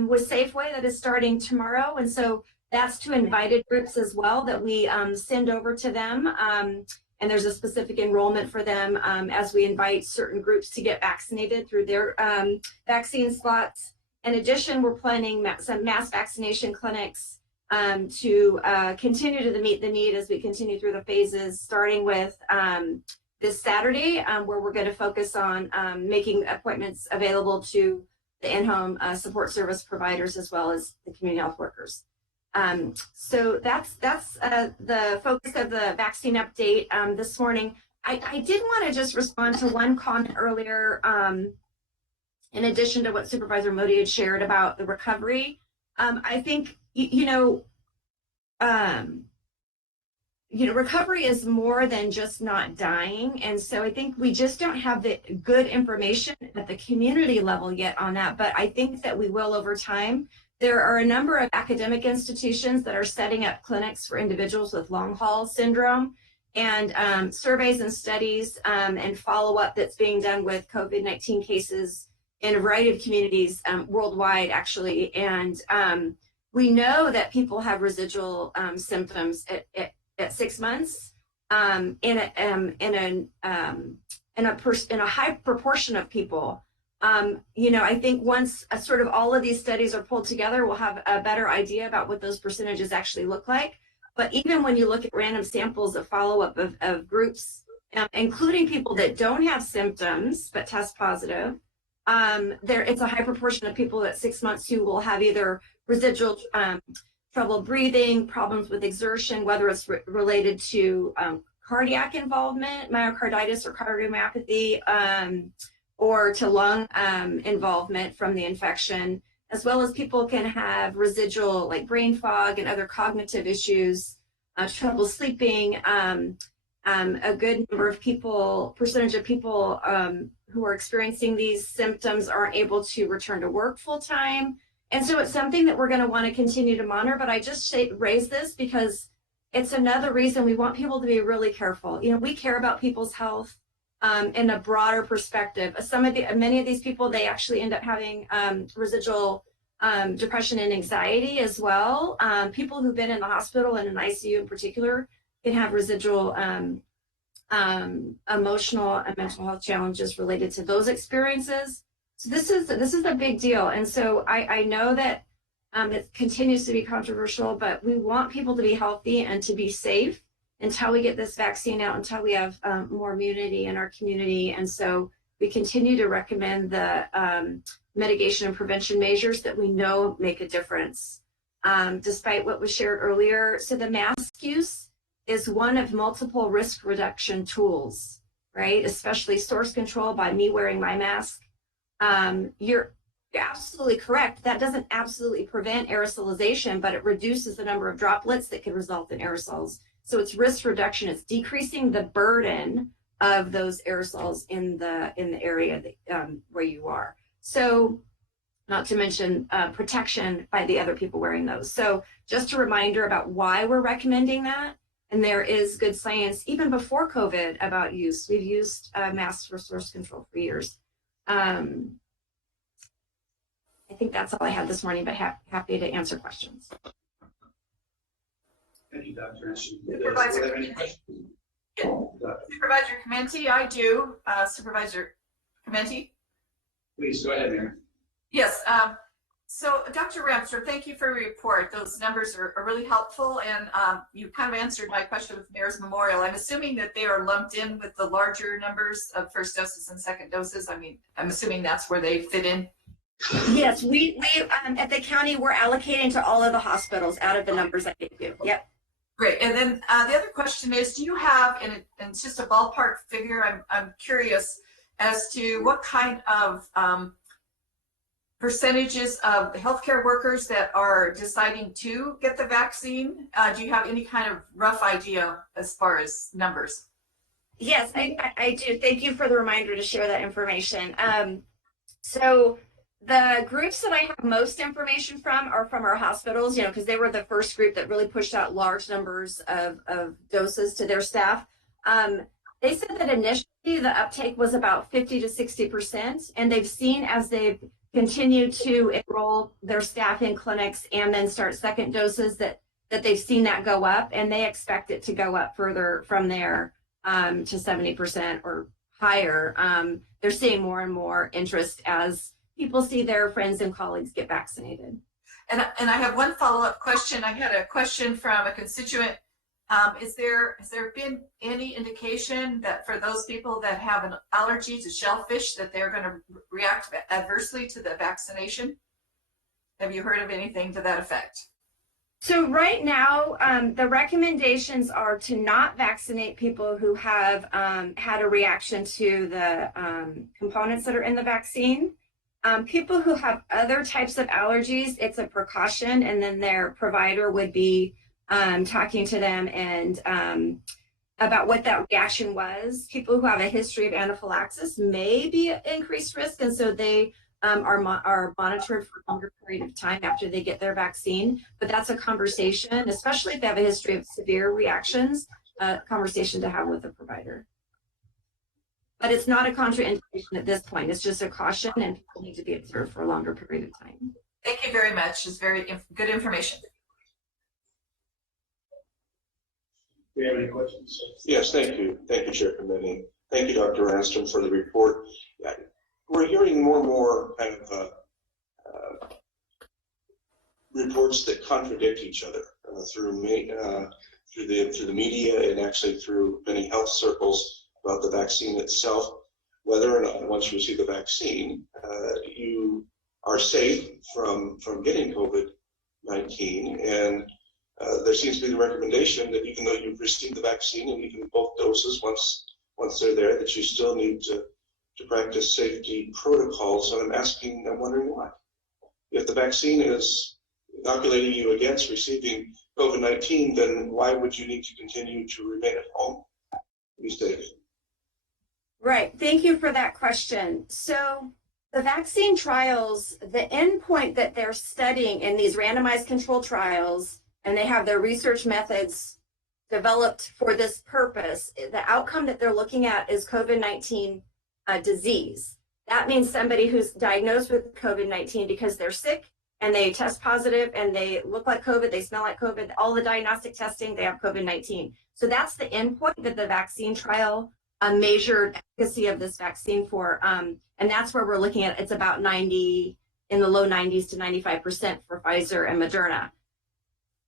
with Safeway that is starting tomorrow, and so that's to invited groups as well that we send over to them. And there's a specific enrollment for them as we invite certain groups to get vaccinated through their vaccine slots. In addition, we're planning some mass vaccination clinics to continue to meet the need as we continue through the phases, starting with this Saturday, where we're going to focus on making appointments available to the in-home support service providers as well as the community health workers. So that's the focus of the vaccine update this morning. I did want to just respond to one comment earlier, in addition to what Supervisor Modi had shared about the recovery. I think, recovery is more than just not dying. And so I think we just don't have the good information at the community level yet on that, but I think that we will over time. There are a number of academic institutions that are setting up clinics for individuals with long haul syndrome, and surveys and studies and follow-up that's being done with COVID-19 cases in a variety of communities worldwide, actually. And we know that people have residual symptoms at 6 months in a high proportion of people. I think once sort of all of these studies are pulled together, we'll have a better idea about what those percentages actually look like. But even when you look at random samples of follow-up of groups, including people that don't have symptoms but test positive, it's a high proportion of people at 6 months who will have either residual trouble breathing, problems with exertion, whether it's related to cardiac involvement, myocarditis or cardiomyopathy, or to lung involvement from the infection, as well as people can have residual like brain fog and other cognitive issues, trouble sleeping. A good number of percentage of people who are experiencing these symptoms aren't able to return to work full time. And so it's something that we're going to want to continue to monitor, but I just raise this because it's another reason we want people to be really careful. We care about people's health in a broader perspective. Many of these people, they actually end up having residual depression and anxiety as well. People who've been in the hospital and in ICU in particular can have residual emotional and mental health challenges related to those experiences. So this is a big deal. And so I know that it continues to be controversial, but we want people to be healthy and to be safe. until we get this vaccine out, until we have more immunity in our community. And so we continue to recommend the mitigation and prevention measures that we know make a difference, despite what was shared earlier. So the mask use is one of multiple risk reduction tools, right? Especially source control by me wearing my mask. You're absolutely correct. That doesn't absolutely prevent aerosolization, but it reduces the number of droplets that can result in aerosols. So it's risk reduction. It's decreasing the burden of those aerosols in the area that, where you are. So not to mention protection by the other people wearing those. So just a reminder about why we're recommending that. And there is good science, even before COVID, about use. We've used masks for source control for years. I think that's all I had this morning, but happy to answer questions. Thank you, Dr. Ashton. Supervisor Are there any questions? Supervisor Clementi, I do. Supervisor Clementi? Please, go ahead, Mayor. Yes. So, Dr. Ramster, thank you for your report. Those numbers are really helpful, and you kind of answered my question with Mayor's Memorial. I'm assuming that they are lumped in with the larger numbers of first doses and second doses. I mean, I'm assuming that's where they fit in. Yes, we at the county, we're allocating to all of the hospitals out of the numbers I gave you. Yep. Great. And then the other question is, do you have, and it's just a ballpark figure, I'm curious as to what kind of percentages of healthcare workers that are deciding to get the vaccine? Do you have any kind of rough idea as far as numbers? Yes, I do. Thank you for the reminder to share that information. So the groups that I have most information from are from our hospitals, because they were the first group that really pushed out large numbers of doses to their staff. They said that initially the uptake was about 50 to 60%, and they've seen as they've continued to enroll their staff in clinics and then start second doses that they've seen that go up, and they expect it to go up further from there to 70% or higher. They're seeing more and more interest as people see their friends and colleagues get vaccinated. And I have one follow-up question. I had a question from a constituent. Has there been any indication that for those people that have an allergy to shellfish that they're going to react adversely to the vaccination? Have you heard of anything to that effect? So right now, the recommendations are to not vaccinate people who have had a reaction to the components that are in the vaccine. People who have other types of allergies, it's a precaution, and then their provider would be talking to them and about what that reaction was. People who have a history of anaphylaxis may be at increased risk, and so they are monitored for a longer period of time after they get their vaccine. But that's a conversation, especially if they have a history of severe reactions, conversation to have with the provider. But it's not a contraindication at this point. It's just a caution, and people need to be observed for a longer period of time. Thank you very much. It's very good information. Do you have any questions? Yes, thank you. Thank you, Chair Committee. Thank you, Dr. Ranstrom, for the report. We're hearing more and more kind of reports that contradict each other through the media and actually through many health circles about the vaccine itself, whether or not once you receive the vaccine, you are safe from getting COVID-19. And there seems to be the recommendation that even though you've received the vaccine and even both doses, once they're there, that you still need to practice safety protocols. And I'm wondering why. If the vaccine is inoculating you against receiving COVID-19, then why would you need to continue to remain at home these days? Right. Thank you for that question. So the vaccine trials, the endpoint that they're studying in these randomized control trials, and they have their research methods developed for this purpose, the outcome that they're looking at is COVID-19 disease. That means somebody who's diagnosed with COVID-19 because they're sick and they test positive and they look like COVID, they smell like COVID, all the diagnostic testing, they have COVID-19. So that's the endpoint that the vaccine trial measured efficacy of this vaccine for. And that's where we're looking at, it's about 90, in the low 90s to 95% for Pfizer and Moderna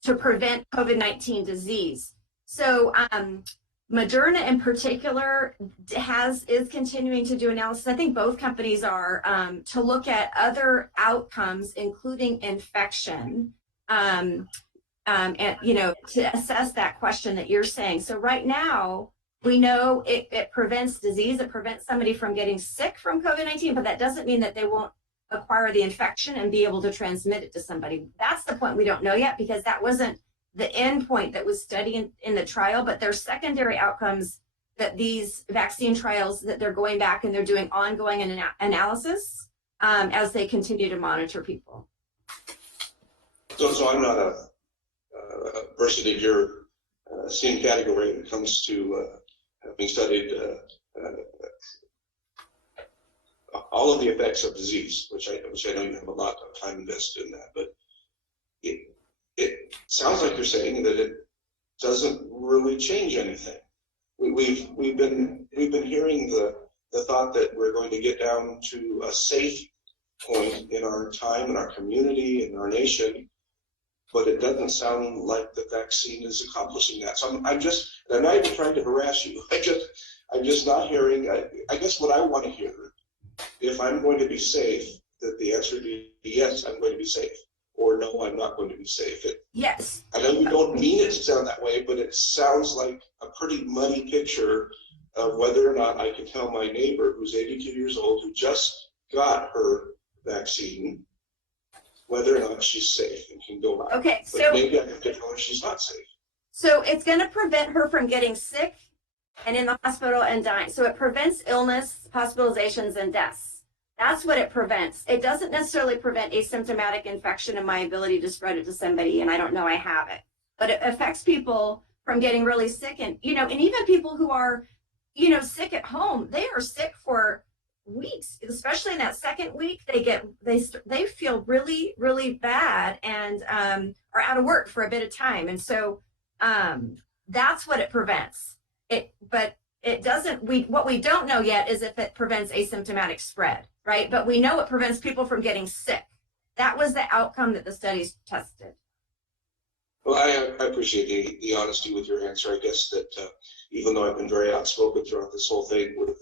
to prevent COVID-19 disease. So Moderna in particular is continuing to do analysis. I think both companies are to look at other outcomes, including infection, and to assess that question that you're saying. So right now, we know it prevents disease. It prevents somebody from getting sick from COVID-19, but that doesn't mean that they won't acquire the infection and be able to transmit it to somebody. That's the point we don't know yet, because that wasn't the end point that was studied in the trial, but there's secondary outcomes that these vaccine trials, that they're going back and they're doing ongoing analysis as they continue to monitor people. So I'm not a person in your same category when it comes to having studied all of the effects of disease, which I know you have a lot of time invested in that, but it sounds like you're saying that it doesn't really change anything. We've been hearing the thought that we're going to get down to a safe point in our time, in our community, in our nation, but it doesn't sound like the vaccine is accomplishing that. So I'm not even trying to harass you. I'm just not hearing. I guess what I want to hear, if I'm going to be safe, that the answer be yes, I'm going to be safe, or no, I'm not going to be safe. Yes. I know you don't mean it to sound that way, but it sounds like a pretty muddy picture of whether or not I can tell my neighbor who's 82 years old, who just got her vaccine, whether or not she's safe and can go out. Okay, but so maybe I have to tell her she's not safe. So it's going to prevent her from getting sick and in the hospital and dying. So it prevents illness, hospitalizations, and deaths. That's what it prevents. It doesn't necessarily prevent asymptomatic infection and my ability to spread it to somebody, and I don't know I have it. But it affects people from getting really sick, and and even people who are, sick at home, they are sick for weeks, especially in that second week. They feel really, really bad and are out of work for a bit of time, and so that's what it prevents. But it doesn't. What we don't know yet is if it prevents asymptomatic spread, right? But we know it prevents people from getting sick. That was the outcome that the studies tested. Well, I appreciate the honesty with your answer. I guess that even though I've been very outspoken throughout this whole thing with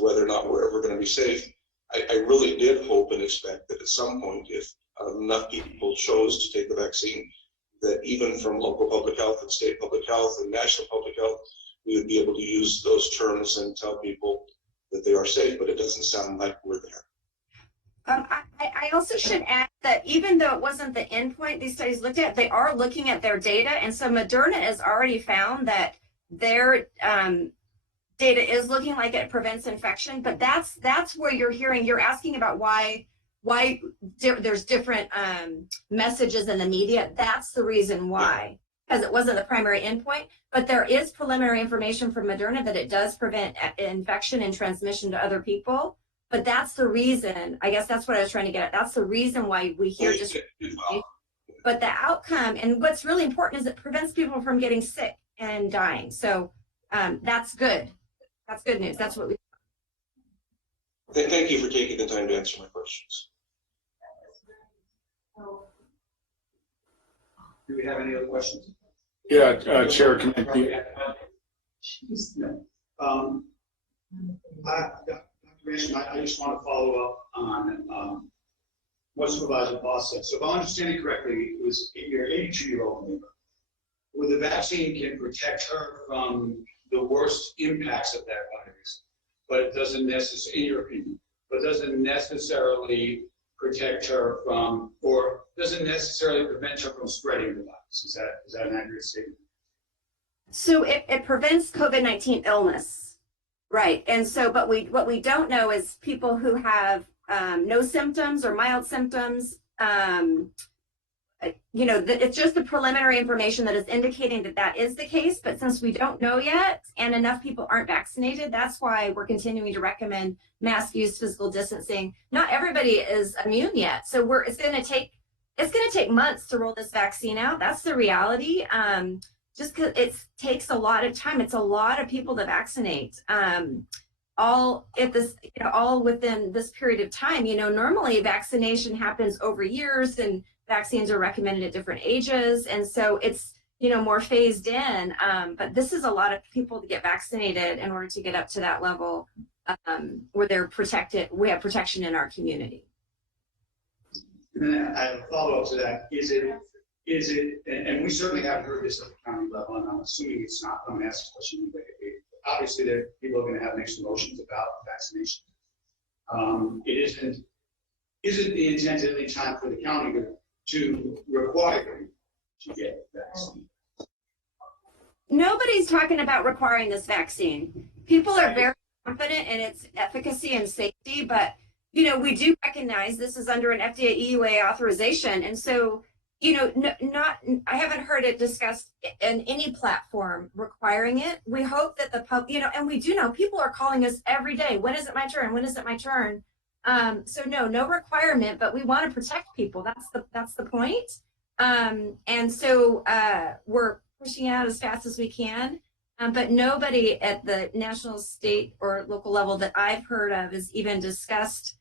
whether or not we're ever going to be safe, I really did hope and expect that at some point, if enough people chose to take the vaccine, that even from local public health and state public health and national public health, we would be able to use those terms and tell people that they are safe, but it doesn't sound like we're there. I also should add that even though it wasn't the endpoint these studies looked at, they are looking at their data. And so Moderna has already found that their data is looking like it prevents infection. But that's where you're asking about why there's different messages in the media. That's the reason why, because it wasn't the primary endpoint. But there is preliminary information from Moderna that it does prevent infection and transmission to other people. But that's the reason, I guess that's what I was trying to get at. That's the reason why we hear just, but the outcome, and what's really important is it prevents people from getting sick and dying. So that's good. That's good news. That's what we. Thank you for taking the time to answer my questions. Do we have any other questions? Yeah, Chair, can I just want to follow up on what Supervisor Boss said. So if I understand it correctly, it was your 82-year-old neighbor. Well, the vaccine can protect her from the worst impacts of that virus, but it doesn't necessarily, in your opinion, but doesn't necessarily protect her from, or doesn't necessarily prevent her from spreading the virus. Is that an accurate statement? So it prevents COVID-19 illness. Right, and so, but what we don't know is people who have no symptoms or mild symptoms. It's just the preliminary information that is indicating that is the case. But since we don't know yet, and enough people aren't vaccinated, that's why we're continuing to recommend mask use, physical distancing. Not everybody is immune yet, so it's going to take months to roll this vaccine out. That's the reality. Just because it takes a lot of time. It's a lot of people to vaccinate, all within this period of time. Normally vaccination happens over years, and vaccines are recommended at different ages, and so it's more phased in. But this is a lot of people to get vaccinated in order to get up to that level where they're protected. We have protection in our community. And then I have a follow-up to that. Is it, and we certainly haven't heard this at the county level, and I'm assuming it's not, I'm going to ask a question. Obviously, people are going to have mixed emotions about vaccination. It isn't the intent at any time for the county to require you to get vaccinated. Nobody's talking about requiring this vaccine. People are very confident in its efficacy and safety, but we do recognize this is under an FDA EUA authorization, and so I haven't heard it discussed in any platform requiring it. We hope that the public, and we do know people are calling us every day. When is it my turn? When is it my turn? So no requirement, but we want to protect people. That's the point. And so we're pushing out as fast as we can. But nobody at the national, state, or local level that I've heard of has even discussed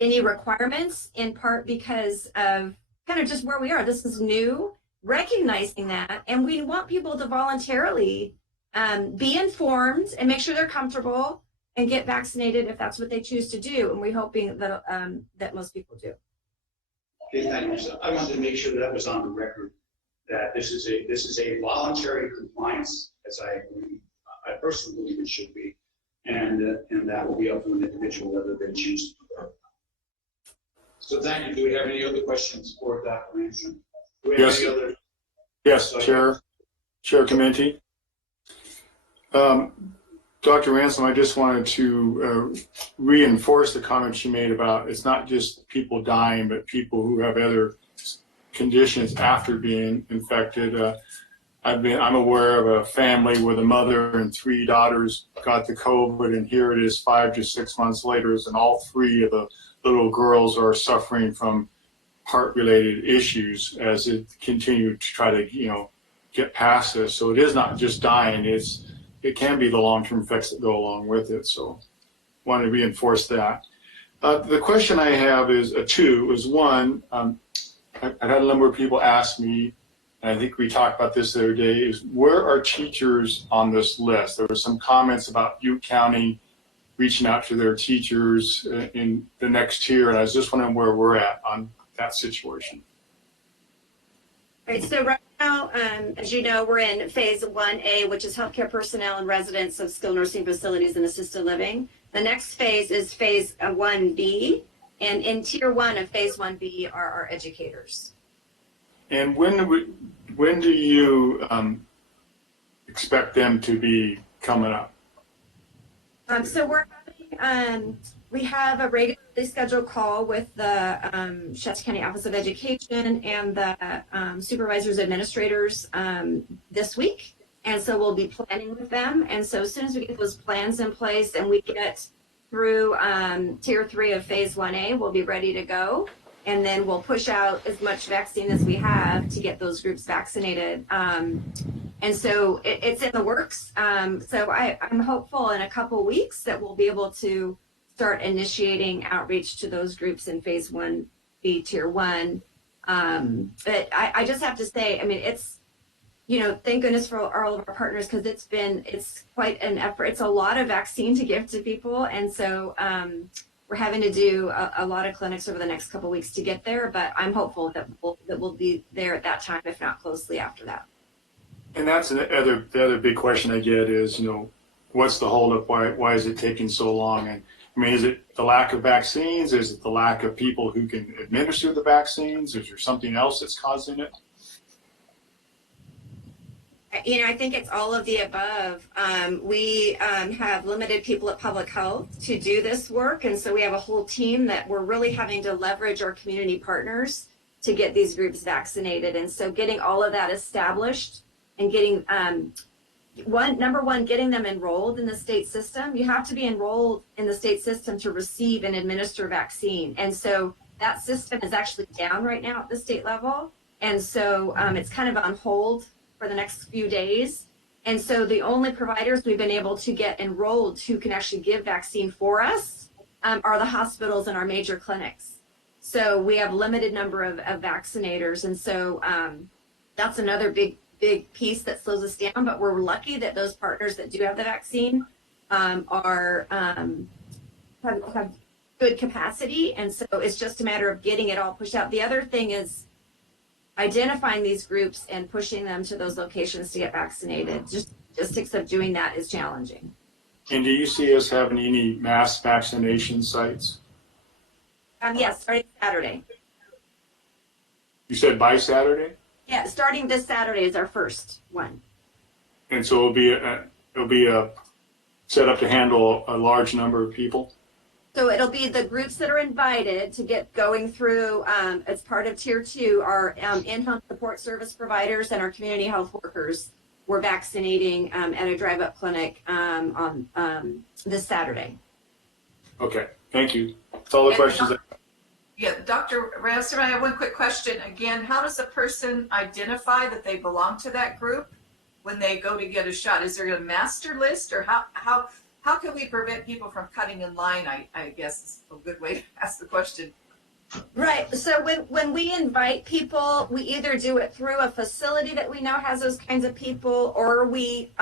any requirements, in part because of kind of just where we are. This is new, recognizing that, and we want people to voluntarily be informed and make sure they're comfortable and get vaccinated if that's what they choose to do. And we're hoping that that most people do. Okay, thank you. So I wanted to make sure that was on the record, that this is a voluntary compliance, as I personally believe it should be, and that will be up to an individual whether they choose to do it. So thank you. Do we have any other questions for Dr. Ransom? Do we have Yes. any other? Yes, Chair Committee. Dr. Ransom, I just wanted to reinforce the comment she made about it's not just people dying, but people who have other conditions after being infected. I'm aware of a family where the mother and 3 daughters got the COVID, and here it is 5 to 6 months later, and all 3 of the little girls are suffering from heart-related issues as it continued to try to, get past this. So it is not just dying; it can be the long-term effects that go along with it. So, want to reinforce that. The question I have is two. Is one, I've had a number of people ask me, and I think we talked about this the other day, is where are teachers on this list? There were some comments about Butte County reaching out to their teachers in the next tier, and I was just wondering where we're at on that situation. All right, so right now, as you know, we're in phase 1A, which is healthcare personnel and residents of skilled nursing facilities and assisted living. The next phase is phase 1B, and in tier 1 of phase 1B are our educators. And when do you expect them to be coming up? So we have a regularly scheduled call with the Shasta County Office of Education and the supervisors administrators this week. And so we'll be planning with them. And so as soon as we get those plans in place and we get through tier 3 of phase 1A, we'll be ready to go. And then we'll push out as much vaccine as we have to get those groups vaccinated. And so it's in the works. So I'm hopeful in a couple weeks that we'll be able to start initiating outreach to those groups in phase 1B, tier 1. But I just have to say, I mean, it's, thank goodness for all of our partners, because it's quite an effort. It's a lot of vaccine to give to people. And so we're having to do a lot of clinics over the next couple weeks to get there. But I'm hopeful that we'll be there at that time, if not closely after that. And that's the other big question I get is, what's the holdup? Why is it taking so long? And I mean, is it the lack of vaccines? Is it the lack of people who can administer the vaccines? Is there something else that's causing it? I think it's all of the above. We have limited people at public health to do this work. And so we have a whole team that we're really having to leverage our community partners to get these groups vaccinated. And so getting all of that established and getting, number one, getting them enrolled in the state system. You have to be enrolled in the state system to receive and administer vaccine. And so that system is actually down right now at the state level. And so it's kind of on hold for the next few days. And so the only providers we've been able to get enrolled who can actually give vaccine for us are the hospitals and our major clinics. So we have limited number of vaccinators. And so that's another big big piece that slows us down, but we're lucky that those partners that do have the vaccine have good capacity. And so it's just a matter of getting it all pushed out. The other thing is identifying these groups and pushing them to those locations to get vaccinated. Just logistics of doing that is challenging. And do you see us having any mass vaccination sites? Yes, starting Saturday. You said by Saturday? Yeah, starting this Saturday is our first one. And so it'll be a set up to handle a large number of people? So it'll be the groups that are invited to get going through, as part of Tier 2, our in-home support service providers and our community health workers. We're vaccinating at a drive-up clinic on this Saturday. Okay, thank you. That's all the questions. Yeah, Dr. Ramsden, I have one quick question. Again, how does a person identify that they belong to that group when they go to get a shot? Is there a master list, or how can we prevent people from cutting in line? I guess is a good way to ask the question. Right. So when we invite people, we either do it through a facility that we know has those kinds of people, or we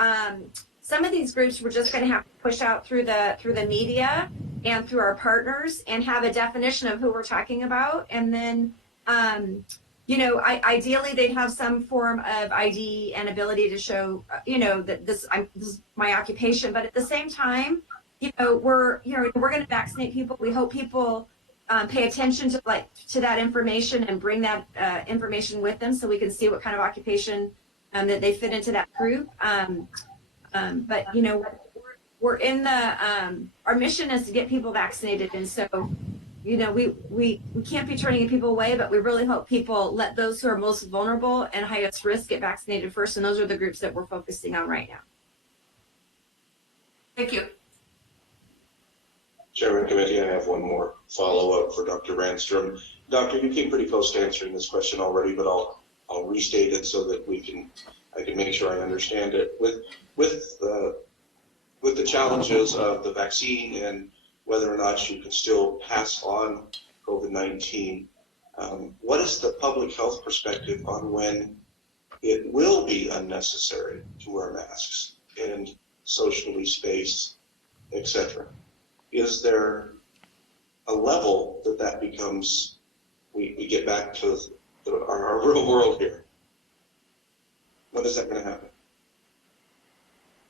some of these groups we're just going to have to push out through the media and through our partners and have a definition of who we're talking about, and then ideally they'd have some form of ID and ability to show that this is my occupation. But at the same time, we're going to vaccinate people. We hope people pay attention to that information and bring that information with them so we can see what kind of occupation that they fit into that group. But we're in the our mission is to get people vaccinated, and so we can't be turning people away, but we really hope people let those who are most vulnerable and highest risk get vaccinated first, and those are the groups that we're focusing on right now. Thank you. Chairman Committee, I have one more follow-up for Dr. Randstrom. Doctor, you came pretty close to answering this question already, but I'll restate it so that I can make sure I understand it. With the challenges of the vaccine and whether or not you can still pass on COVID-19, what is the public health perspective on when it will be unnecessary to wear masks and socially space, etc.? Is there a level that becomes, we get back to our real world here? When is that going to happen?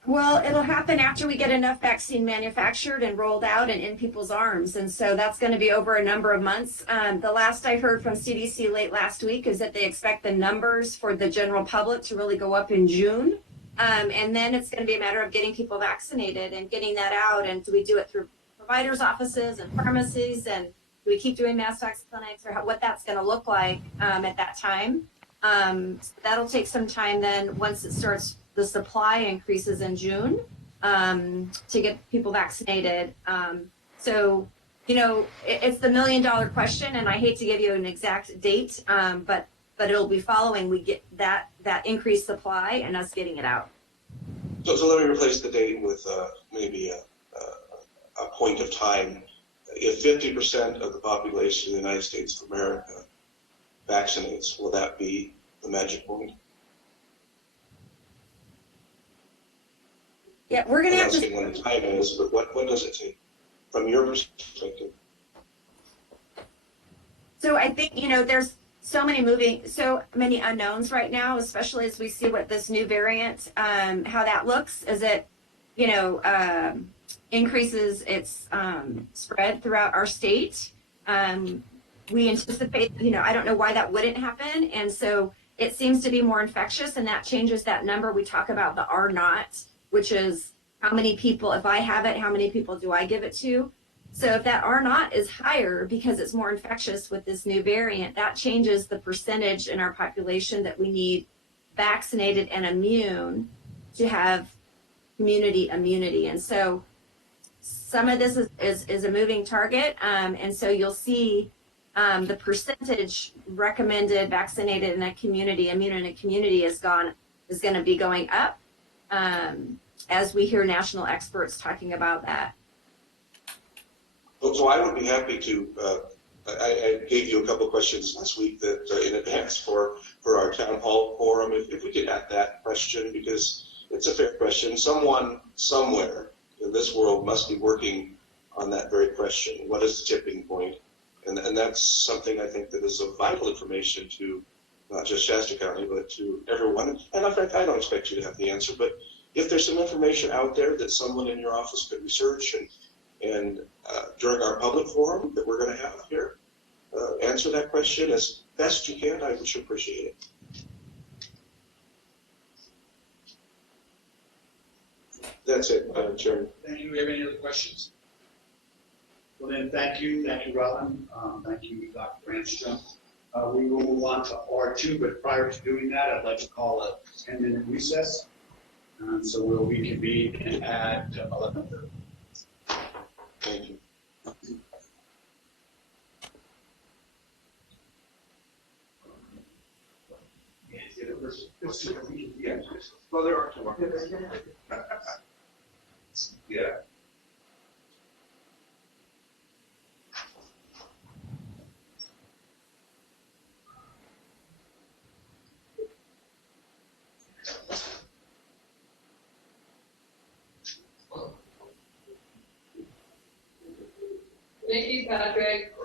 Well, it'll happen after we get enough vaccine manufactured and rolled out and in people's arms. And so that's going to be over a number of months. The last I heard from CDC late last week is that they expect the numbers for the general public to really go up in June. And then it's going to be a matter of getting people vaccinated and getting that out. And do we do it through providers' offices and pharmacies? And do we keep doing mass vax clinics, or what that's going to look like at that time? So that'll take some time then once it starts. The supply increases in June to get people vaccinated. So, it's the $1 million question, and I hate to give you an exact date, but it'll be following we get that increased supply and us getting it out. So let me replace the date with maybe a point of time. If 50% of the population of the United States of America vaccinates, will that be the magic point? Yeah, we're going to have to. I'm not saying when the time is, but what does it take from your perspective? So I think, there's so many unknowns right now, especially as we see what this new variant, how that looks, as it, increases its spread throughout our state. We anticipate, I don't know why that wouldn't happen. And so it seems to be more infectious, and that changes that number. We talk about the R naught, which is how many people, if I have it, how many people do I give it to? So if that R naught is higher because it's more infectious with this new variant, that changes the percentage in our population that we need vaccinated and immune to have community immunity. And so some of this is a moving target. And so you'll see the percentage recommended vaccinated in a community, immune in a community is going to be going up. As we hear national experts talking about that. So I would be happy to I gave you a couple questions last week that in advance for our town hall forum. If we could add that question, because it's a fair question. Someone somewhere in this world must be working on that very question. What is the tipping point? And that's something I think that is of vital information to not just Shasta County, but to everyone. And in fact, I don't expect you to have the answer, but if there's some information out there that someone in your office could research and during our public forum that we're going to have here, answer that question as best you can, I would appreciate it. That's it, Madam Chairman. Thank you. Do we have any other questions? Well then, thank you, Robin. Thank you, Dr. Brandstrom. We will move on to R2, but prior to doing that, I'd like to call a 10-minute recess. So we'll reconvene at 11:30. Thank you. Well, there are two. Yeah. Thank you, Patrick.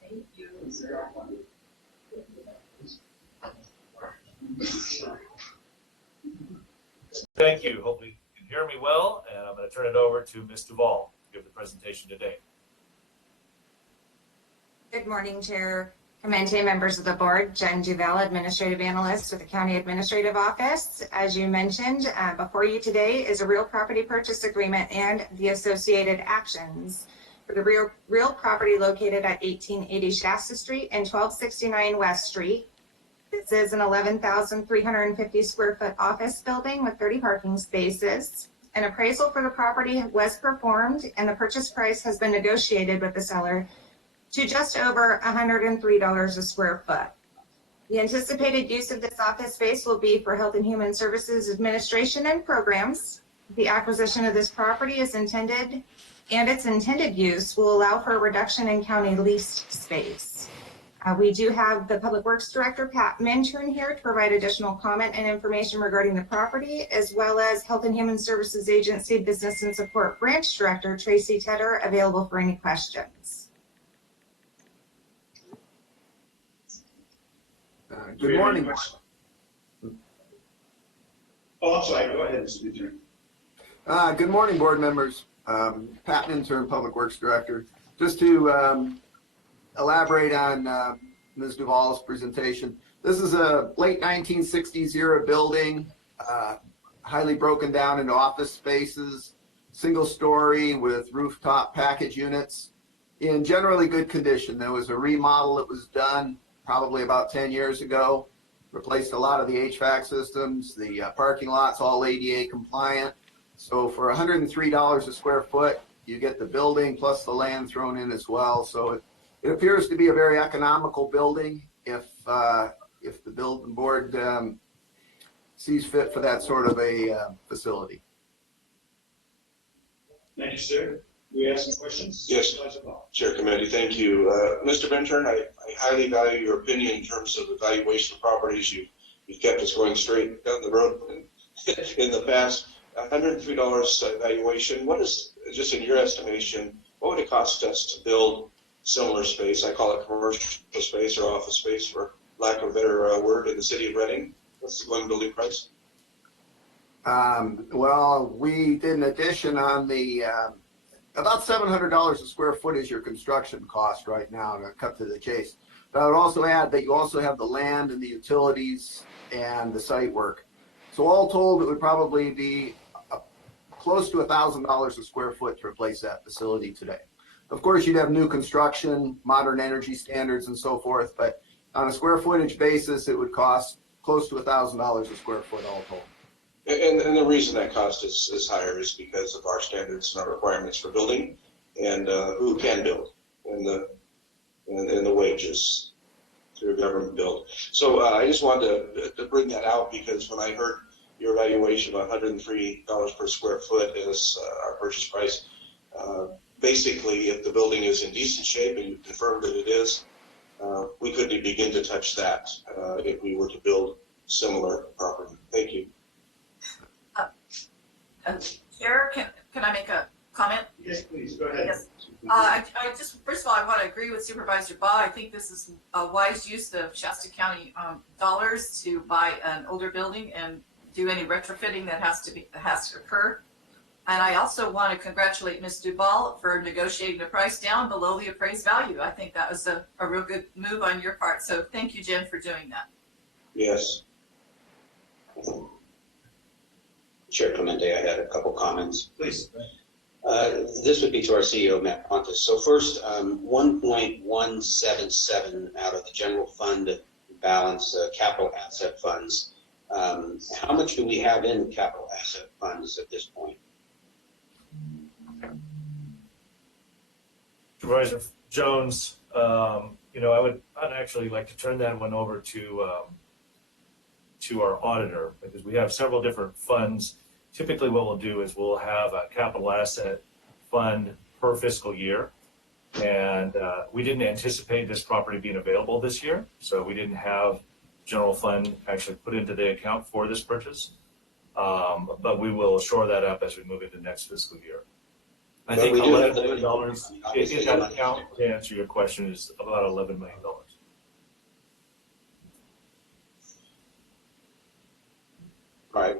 Thank you. Thank you. Hopefully you can hear me well, and I'm going to turn it over to Ms. Duvall to give the presentation today. Good morning, Chair Clemente, members of the board. Jen Duval, Administrative Analyst with the County Administrative Office. As you mentioned, before you today is a real property purchase agreement and the associated actions for the real property located at 1880 Shasta Street and 1269 West Street. This is an 11,350 square foot office building with 30 parking spaces. An appraisal for the property was performed and the purchase price has been negotiated with the seller to just over $103 a square foot. The anticipated use of this office space will be for Health and Human Services Administration and programs. The acquisition of this property is intended, and its intended use will allow for a reduction in county leased space. We do have the Public Works Director, Pat Minturn, here to provide additional comment and information regarding the property, as well as Health and Human Services Agency Business and Support Branch Director, Tracy Tedder, available for any questions. Good morning. Oh, I'm sorry. Go ahead, Mr. Minturn. Good morning, board members. Pat Minturn, Public Works Director. Just to elaborate on Ms. Duvall's presentation. This is a late 1960s era building, highly broken down into office spaces, single story with rooftop package units in generally good condition. There was a remodel that was done probably about 10 years ago, replaced a lot of the HVAC systems, the parking lot's all ADA compliant. So for $103 a square foot, you get the building plus the land thrown in as well. So it appears to be a very economical building if the building board sees fit for that sort of a facility. Thank you, sir. Do we have some questions? Yes, Chair Committee, thank you. Mr. Minturn, I highly value your opinion in terms of evaluation of properties. You've kept us going straight down the road in the past. $103 evaluation. What is, just in your estimation, what would it cost us to build similar space? I call it commercial space or office space, for lack of a better word, in the city of Reading. What's the going building price? Well, we did an addition on the about $700 a square foot is your construction cost right now, to cut to the chase. But I would also add that you also have the land and the utilities and the site work. So all told, it would probably be close to $1,000 a square foot to replace that facility today. Of course, you'd have new construction, modern energy standards, and so forth, but on a square footage basis, it would cost close to $1,000 a square foot all told. And the reason that cost is higher is because of our standards and our requirements for building, and who can build, and the wages through government build. So I just wanted to bring that out, because when I heard your evaluation of $103 per square foot is our purchase price, basically, if the building is in decent shape and you confirm that it is, we could begin to touch that if we were to build similar property. Thank you. Chair, can I make a comment? Yes, please, go ahead. Yes. I just, first of all, I want to agree with Supervisor Baugh. I think this is a wise use of Shasta County dollars to buy an older building and do any retrofitting that has to occur. And I also want to congratulate Ms. Duval for negotiating the price down below the appraised value. I think that was a real good move on your part. So thank you, Jen, for doing that. Yes. Chair Clemente, I had a couple comments. Please. This would be to our CEO, Matt Pontus. So first, 1.177 out of the general fund balance, capital asset funds. How much do we have in capital asset funds at this point? Supervisor Jones, I'd actually like to turn that one over to our auditor, because we have several different funds. Typically what we'll do is we'll have a capital asset fund per fiscal year. And we didn't anticipate this property being available this year, so we didn't have general fund actually put into the account for this purchase. But we will shore that up as we move into next fiscal year. I think $11 million in that account, to answer your question, is about $11 million. All right,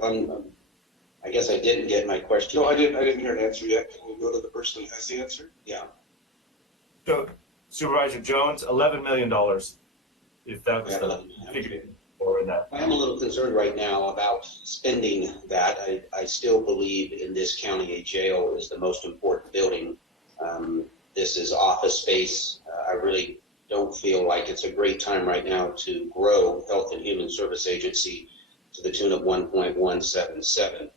I guess I didn't get my question. No, I didn't hear an answer yet. Can we go to the person who has the answer? Yeah. So, Supervisor Jones, $11 million, if that was the figure or in that. I am a little concerned right now about spending that. I still believe in this county a jail is the most important building. This is office space. I really don't feel like it's a great time right now to grow Health and Human Service Agency to the tune of 1.177.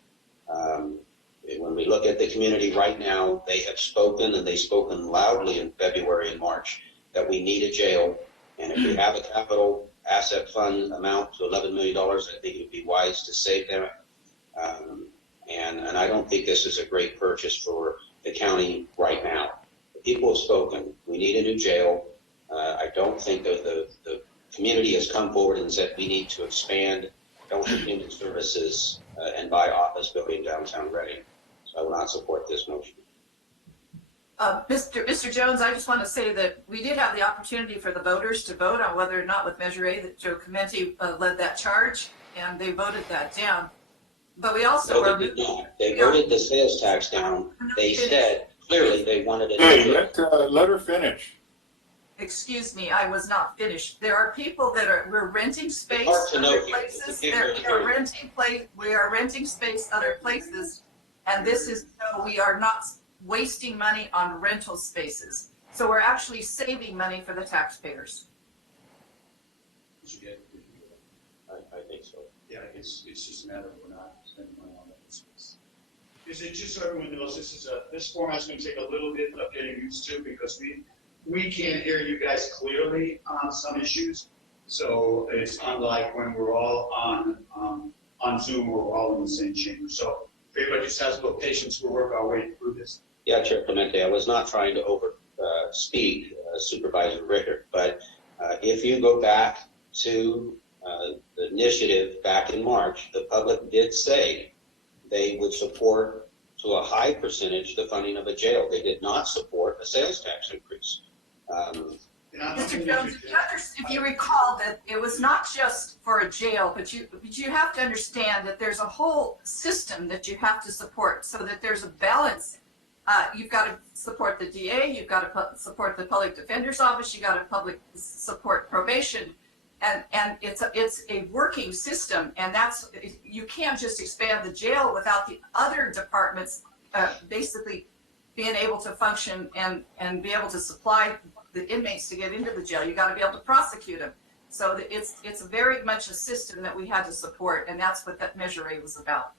When we look at the community right now, they have spoken, and they've spoken loudly in February and March, that we need a jail. And if we have a capital asset fund amount to $11 million, I think it would be wise to save them. And I don't think this is a great purchase for the county right now. The people have spoken. We need a new jail. I don't think that the community has come forward and said we need to expand Health and Human Services and buy office building downtown Reading. So I will not support this motion. Mr. Jones, I just want to say that we did have the opportunity for the voters to vote on whether or not with Measure A that Joe Clemente led that charge, and they voted that down. But we also they did not. They voted the sales tax down. They said clearly they wanted it. Hey, let her finish. Excuse me, I was not finished. There are people that we're renting space other places. We are renting space other places, and this is so we are not wasting money on rental spaces. So we're actually saving money for the taxpayers. I think so. Yeah, it's just a matter of we're not spending money on that space. Is it just so everyone knows this format's going to take a little bit of getting used to, because we can't hear you guys clearly on some issues. So it's unlike when we're all on Zoom, we're all in the same chamber. So if everybody just has a little patience, we'll work our way through this. Yeah, Chair Clemente, I was not trying to speak Supervisor Rickert, but if you go back to the initiative back in March, the public did say they would support to a high percentage the funding of a jail. They did not support a sales tax increase. Mr. Jones, if you recall that it was not just for a jail, but you have to understand that there's a whole system that you have to support, so that there's a balance. You've got to support the DA, you've got to support the public defender's office, you've got to support probation, and it's a working system, and you can't just expand the jail without the other departments basically being able to function and be able to supply the inmates to get into the jail. You got to be able to prosecute them. So it's very much a system that we had to support, and that's what that Measure A was about.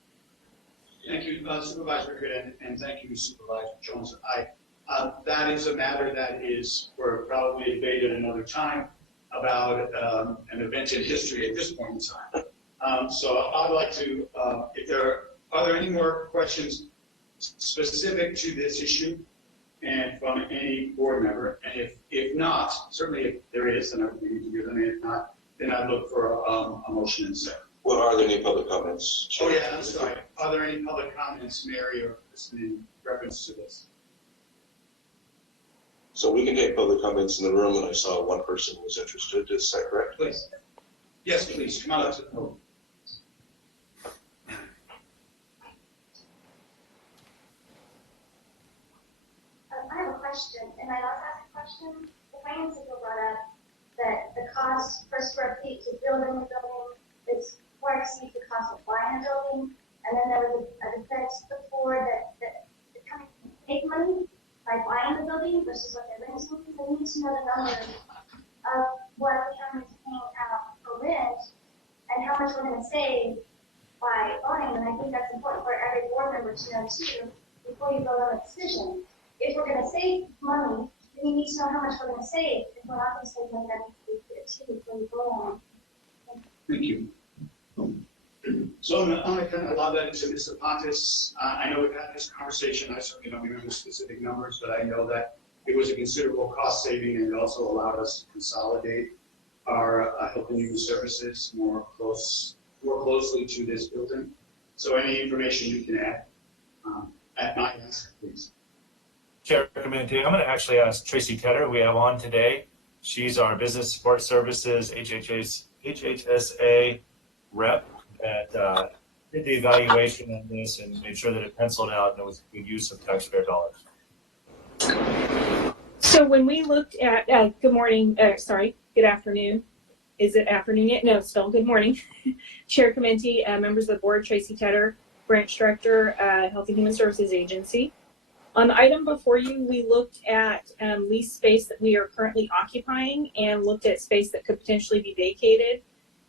Thank you, Supervisor Rickert, and thank you, Supervisor Jones. That is a matter that is for probably debated another time about an event in history at this point in time. So I'd like to, are there any more questions specific to this issue? and from any board member. And if not, certainly if there is, then we need to give them. If not, then I'd look for a motion and second. Well, are there any public comments? Oh, yeah, I'm sorry. Are there any public comments, Mary or Kristen, in reference to this? So we can take public comments in the room, and I saw one person who was interested. Is that correct? Please. Yes, please. Come on up to the podium. I have a question, and I'd also ask a question. The finance people brought up that the cost per square feet to build a building is far exceeds the cost of buying a building. And then there was a defense before that the county can make money by buying the building versus what they're renting. They need to know the numbers of what the county is paying out for rent and how much we're going to save by buying. And I think that's important for every board member to know too before you vote on a decision. If we're going to save money, then you need to know how much we're going to save. If we're not going to save money, that needs to be clear too before you go on. Thank you. So I'm going to kind of allow that to Mr. Pontus. I know we've had this conversation. I certainly don't remember specific numbers, but I know that it was a considerable cost saving, and it also allowed us to consolidate our health and human services more closely to this building. So any information you can add at my ask, please. Chair Committee, I'm going to actually ask Tracy Tedder, who we have on today. She's our Business Support Services HHSA rep that did the evaluation on this and made sure that it penciled out and it was a good use of taxpayer dollars. So when we looked at, good morning, good afternoon. Is it afternoon yet? No, still good morning. Chair Committee, members of the board, Tracy Tedder, Branch Director, Health and Human Services Agency. On the item before you, we looked at lease space that we are currently occupying and looked at space that could potentially be vacated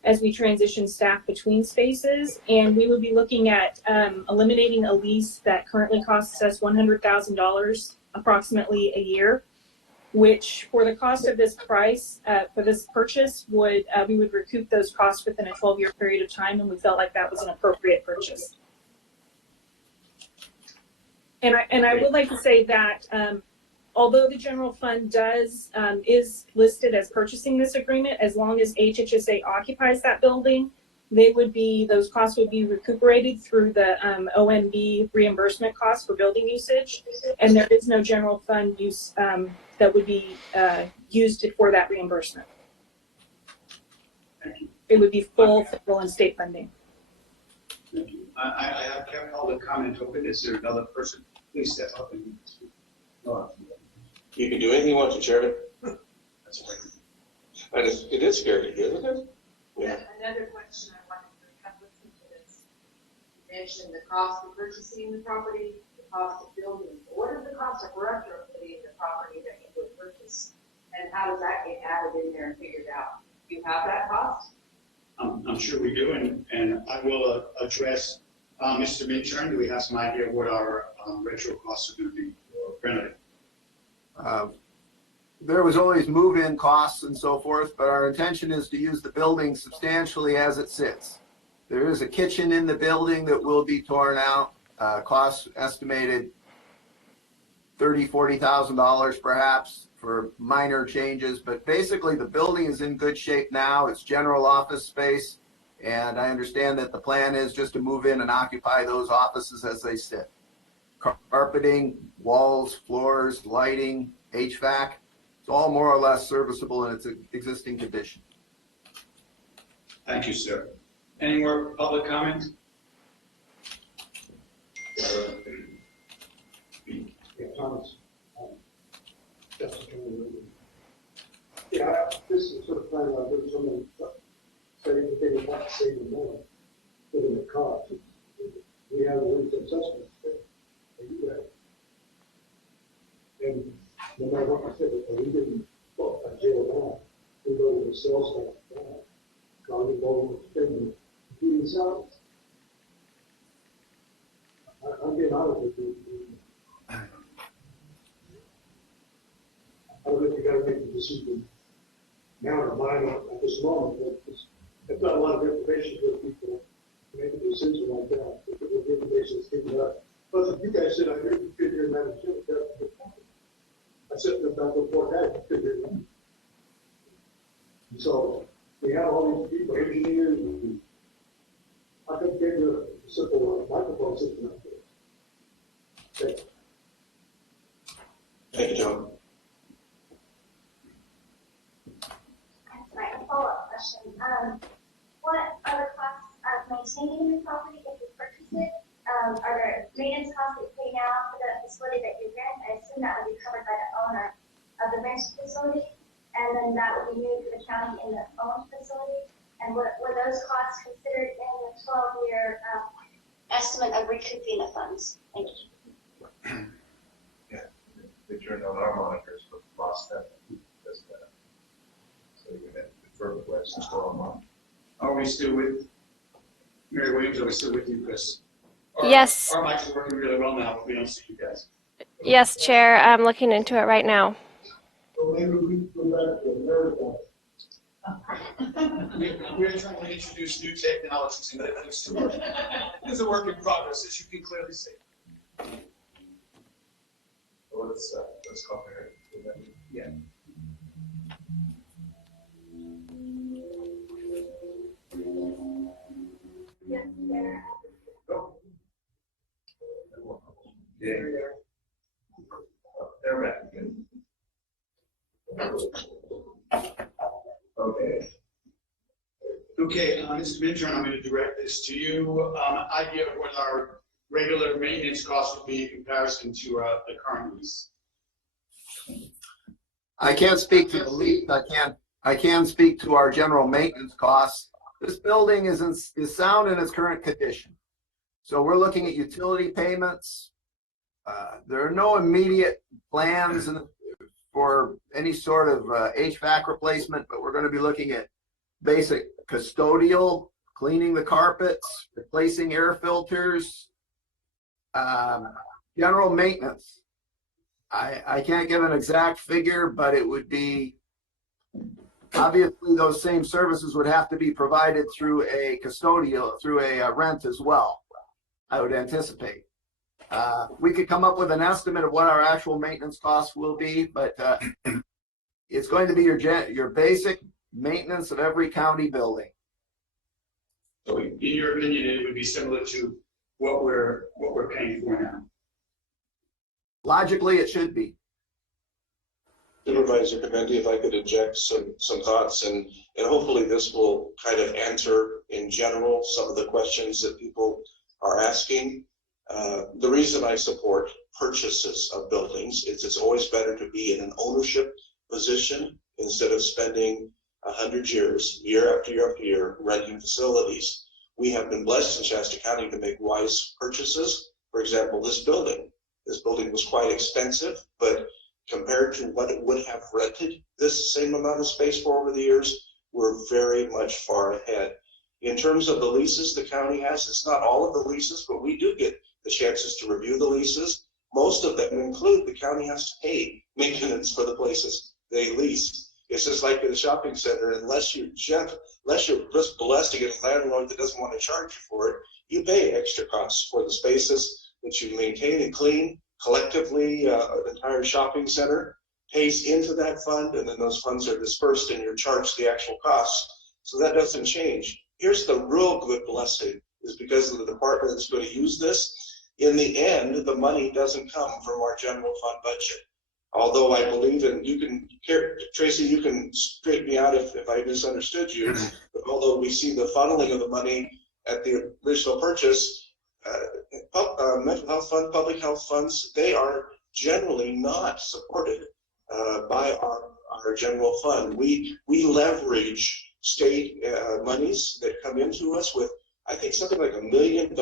as we transition staff between spaces. And we would be looking at eliminating a lease that currently costs us $100,000 approximately a year, which for the cost of this price, for this purchase, we would recoup those costs within a 12-year period of time, and we felt like that was an appropriate purchase. And I would like to say that although the general fund is listed as purchasing this agreement, as long as HHSA occupies that building, those costs would be recuperated through the OMB reimbursement costs for building usage, and there is no general fund use that would be used for that reimbursement. Thank you. It would be full federal and state funding. Thank you. I have kept all the comment open. Is there another person? Please step up and speak. You can do anything you want to, Chairman. That's right. It is scary, isn't it? Yeah. Another question I wanted to have listened to this. You mentioned the cost of purchasing the property, the cost of building. What is the cost of retrofitting the property that you would purchase? And how does that get added in there and figured out? Do you have that cost? I'm sure we do, and I will address Mr. Minturn. Do we have some idea of what our retro costs are going to be for renovation? There was always move-in costs and so forth, but our intention is to use the building substantially as it sits. There is a kitchen in the building that will be torn out. Costs estimated $30,000, $40,000 perhaps for minor changes, but basically the building is in good shape now. It's general office space, and I understand that the plan is just to move in and occupy those offices as they sit. Carpeting, walls, floors, lighting, HVAC, it's all more or less serviceable in its existing condition. Thank you, sir. Any more public comment? Yeah, Thomas. Yeah, this is sort of plan on doing something, say that they would want to save more, given the cost. We have a rate assessment there. And no matter what I said, we didn't put a jail down. We go to the sales tax down. God, we go to spending competing salaries. I'm being honest with you. I don't know if you got to make a decision now or mine at this moment, but it's not a lot of information for people to make a decision like that. If the information is given up. Plus, if you guys sit out here, you figure that it's I sit in the back of Fort Hatt, could hear them. So we have all these people, engineers, and I couldn't get a simple microphone system up there. Okay. Thank you, John. That's right, a follow-up question. What are the costs of maintaining the property if you purchase it? Are there maintenance costs that you pay now for the facility that you rent? I assume that would be covered by the owner of the rented facility, and then that would be moved to the county in the owned facility. And were those costs considered in the 12-year estimate of recouping the funds? Thank you. Yeah, they turned on our monitors, but lost that. So you're going to defer the questions to our monitor. Are we still with Mary Williams? Are we still with you, Chris? Yes. Our mics are working really well now, but we don't see you guys. Yes, Chair. I'm looking into it right now. So maybe we go back to America. We're trying to introduce new technologies, and it's a work in progress, as you can clearly see. So let's compare it. Yeah. Yes, yeah. They're back again. Okay. Okay, Mr. Minturn, I'm going to direct this to you. Idea of what our regular maintenance costs would be in comparison to the current lease. I can't speak to the lease. I can speak to our general maintenance costs. This building is sound in its current condition. So we're looking at utility payments. There are no immediate plans for any sort of HVAC replacement, but we're going to be looking at basic custodial, cleaning the carpets, replacing air filters, general maintenance. I can't give an exact figure, but it would be, obviously those same services would have to be provided through a custodial, through a rent as well, I would anticipate. We could come up with an estimate of what our actual maintenance costs will be, but it's going to be your basic maintenance of every county building. So in your opinion, it would be similar to what we're paying for now? Logically, it should be. Supervisor Clementi, if I could inject some thoughts, and hopefully this will kind of answer in general some of the questions that people are asking. The reason I support purchases of buildings is it's always better to be in an ownership position instead of spending 100 years, year after year after year, renting facilities. We have been blessed in Shasta County to make wise purchases. For example, this building was quite expensive, but compared to what it would have rented this same amount of space for over the years, we're very much far ahead. In terms of the leases the county has, it's not all of the leases, but we do get the chances to review the leases. Most of them include the county has to pay maintenance for the places they lease. It's just like in a shopping center, unless you're just blessed to get a landlord that doesn't want to charge you for it, you pay extra costs for the spaces that you maintain and clean. Collectively, an entire shopping center pays into that fund, and then those funds are dispersed and you're charged the actual costs. So that doesn't change. Here's the real good blessing, is because of the department that's going to use this. In the end, the money doesn't come from our general fund budget. Although I believe, and you can, Tracy, you can straighten me out if I misunderstood you, but although we see the funneling of the money at the original purchase, mental health fund, public health funds, they are generally not supported by our general fund. We leverage state monies that come into us with, I think, something like $1 million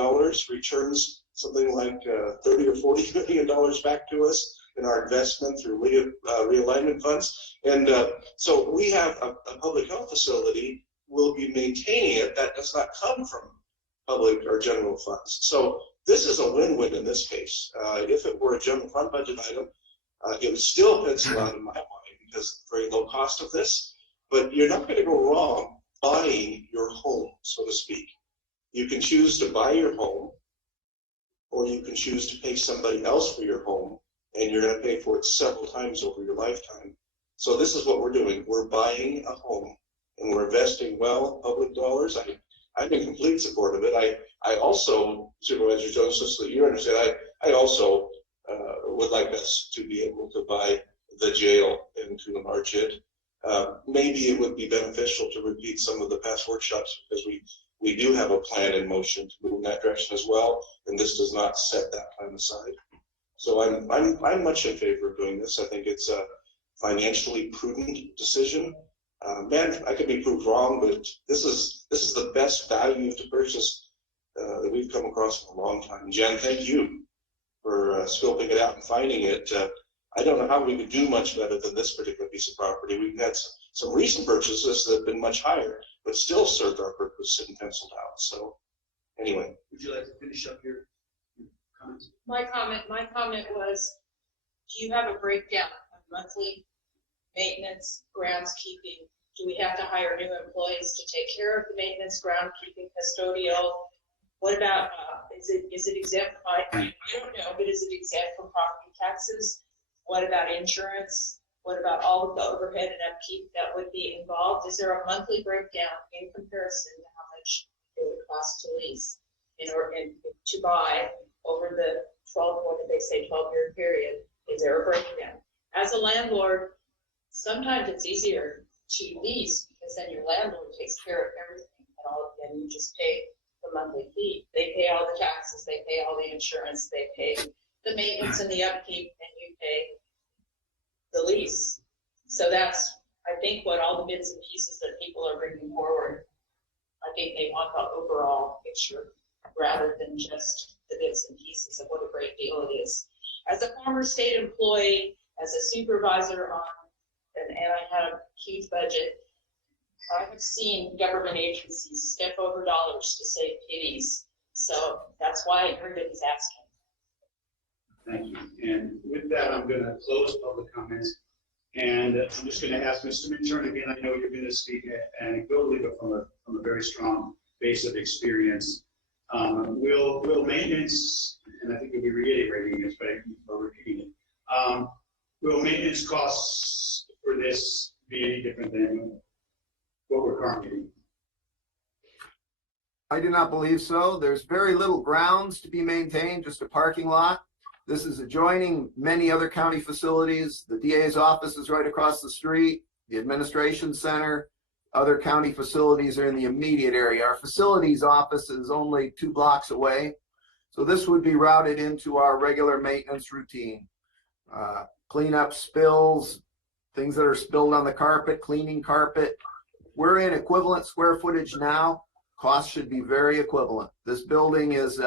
returns something like $30 or $40 million back to us in our investment through realignment funds. And so we have a public health facility, we'll be maintaining it. That does not come from public or general funds. So this is a win-win in this case. If it were a general fund budget item, it would still pencil out in my mind because of the very low cost of this. But you're not going to go wrong buying your home, so to speak. You can choose to buy your home, or you can choose to pay somebody else for your home. and you're going to pay for it several times over your lifetime. So this is what we're doing. We're buying a home, and we're investing well public dollars. I'm in complete support of it. I also, Supervisor Jones, just so that you understand, I also would like us to be able to buy the jail and to enlarge it. Maybe it would be beneficial to repeat some of the past workshops, because we do have a plan in motion to move in that direction as well, and this does not set that plan aside. So I'm much in favor of doing this. I think it's a financially prudent decision. Man, I could be proved wrong, but this is the best value to purchase that we've come across in a long time. Jen, thank you for scoping it out and finding it. I don't know how we could do much better than this particular piece of property. We've had some recent purchases that have been much higher, but still served our purpose and penciled out. So anyway, would you like to finish up your comments? My comment was, do you have a breakdown of monthly maintenance, groundskeeping? Do we have to hire new employees to take care of the maintenance, groundskeeping, custodial? What about, is it exempt? I don't know, but is it exempt from property taxes? What about insurance? What about all of the overhead and upkeep that would be involved? Is there a monthly breakdown in comparison to how much it would cost to lease and to buy over the 12-year period? Is there a breakdown? As a landlord, sometimes it's easier to lease because then your landlord takes care of everything, and you just pay the monthly fee. They pay all the taxes, they pay all the insurance, they pay the maintenance and the upkeep, and you pay the lease. So that's, I think, what all the bits and pieces that people are bringing forward. I think they want the overall picture rather than just the bits and pieces of what a great deal it is. As a former state employee, as a supervisor on, and I have a huge budget, I have seen government agencies step over dollars to save pennies. So that's why everybody's asking. Thank you. And with that, I'm going to close public comments. And I'm just going to ask Mr. Minturn again. I know you're going to speak anecdotally, but from a very strong base of experience. Will maintenance, and I think we'll be reiterating this, but we're repeating it. Will maintenance costs for this be any different than what we're currently doing? I do not believe so. There's very little grounds to be maintained, just a parking lot. This is adjoining many other county facilities. The DA's office is right across the street. The administration center, other county facilities are in the immediate area. Our facilities office is only 2 blocks away. So this would be routed into our regular maintenance routine. Clean up spills, things that are spilled on the carpet, cleaning carpet. We're in equivalent square footage now. Costs should be very equivalent. This building is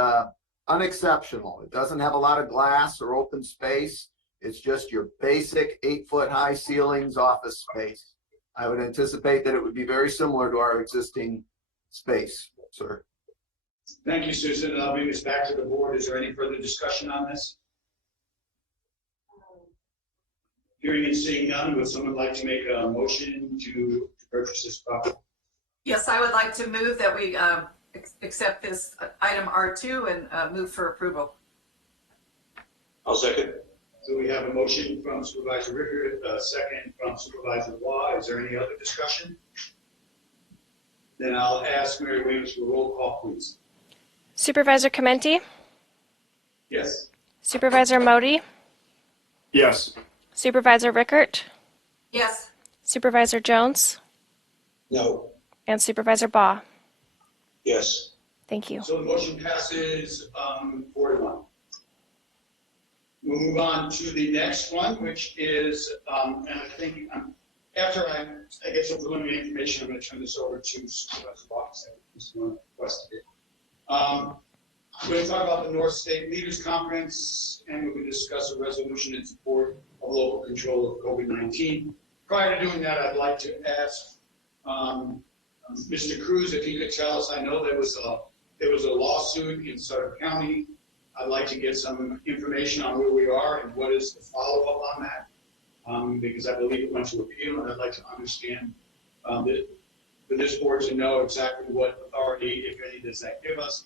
unexceptional. It doesn't have a lot of glass or open space. It's just your basic 8-foot high ceilings office space. I would anticipate that it would be very similar to our existing space, sir. Thank you, Susan. And I'll bring this back to the board. Is there any further discussion on this? Hearing and seeing none, would someone like to make a motion to purchase this property? Yes, I would like to move that we accept this item R2 and move for approval. I'll second. So we have a motion from Supervisor Rickert, a second from Supervisor Waugh. Is there any other discussion? Then I'll ask Mary Williams for a roll call, please. Supervisor Clementi? Yes. Supervisor Modi? Yes. Supervisor Rickert? Yes. Supervisor Jones? No. And Supervisor Baugh? Yes. Thank you. So the motion passes 4-1. We'll move on to the next one, which is, and I think after I get some preliminary information, I'm going to turn this over to Supervisor Box. Someone requested it. We're going to talk about the North State Leaders Conference, and we're going to discuss a resolution in support of local control of COVID-19. Prior to doing that, I'd like to ask Mr. Cruz if he could tell us. I know there was a lawsuit in Sutter County. I'd like to get some information on where we are and what is the follow-up on that, because I believe it went to appeal, and I'd like to understand for this board to know exactly what authority, if any, does that give us.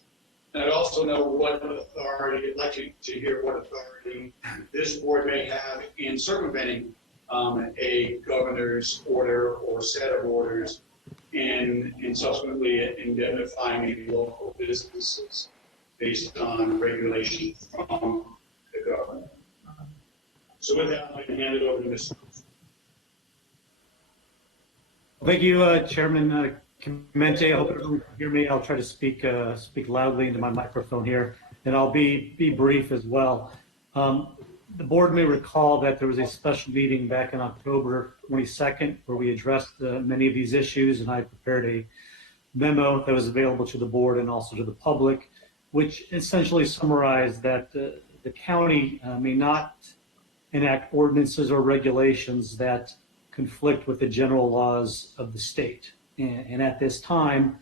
I'd also know what authority, I'd like to hear what authority this board may have in circumventing a governor's order or set of orders and subsequently indemnifying any local businesses based on regulation from the government. So with that, I'm going to hand it over to Mr. Thank you, Chairman Clemente. I hope everyone can hear me. I'll try to speak loudly into my microphone here, and I'll be brief as well. The board may recall that there was a special meeting back on October 22nd where we addressed many of these issues, and I prepared a memo that was available to the board and also to the public, which essentially summarized that the county may not enact ordinances or regulations that conflict with the general laws of the state. And at this time,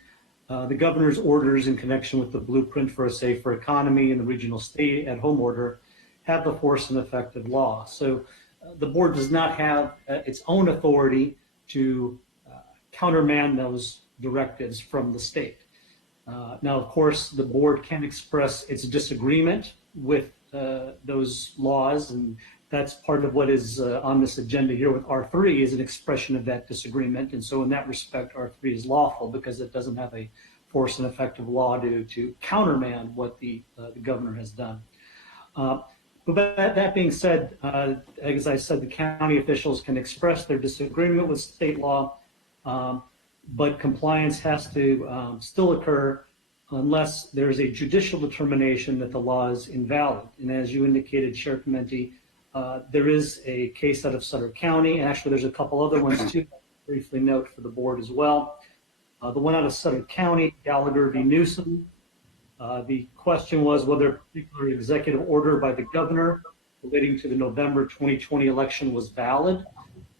the governor's orders in connection with the blueprint for a safer economy and the regional stay-at-home order have the force and effect of law. So the board does not have its own authority to countermand those directives from the state. Now, of course, the board can express its disagreement with those laws, and that's part of what is on this agenda here with R3 is an expression of that disagreement. And so in that respect, R3 is lawful because it doesn't have a force and effect of law to countermand what the governor has done. But that being said, as I said, the county officials can express their disagreement with state law, but compliance has to still occur unless there's a judicial determination that the law is invalid. And as you indicated, Chair Clemente, there is a case out of Sutter County, and actually there's a couple other ones too, I'll briefly note for the board as well. The one out of Sutter County, Gallagher v. Newsom. The question was whether a particular executive order by the governor relating to the November 2020 election was valid.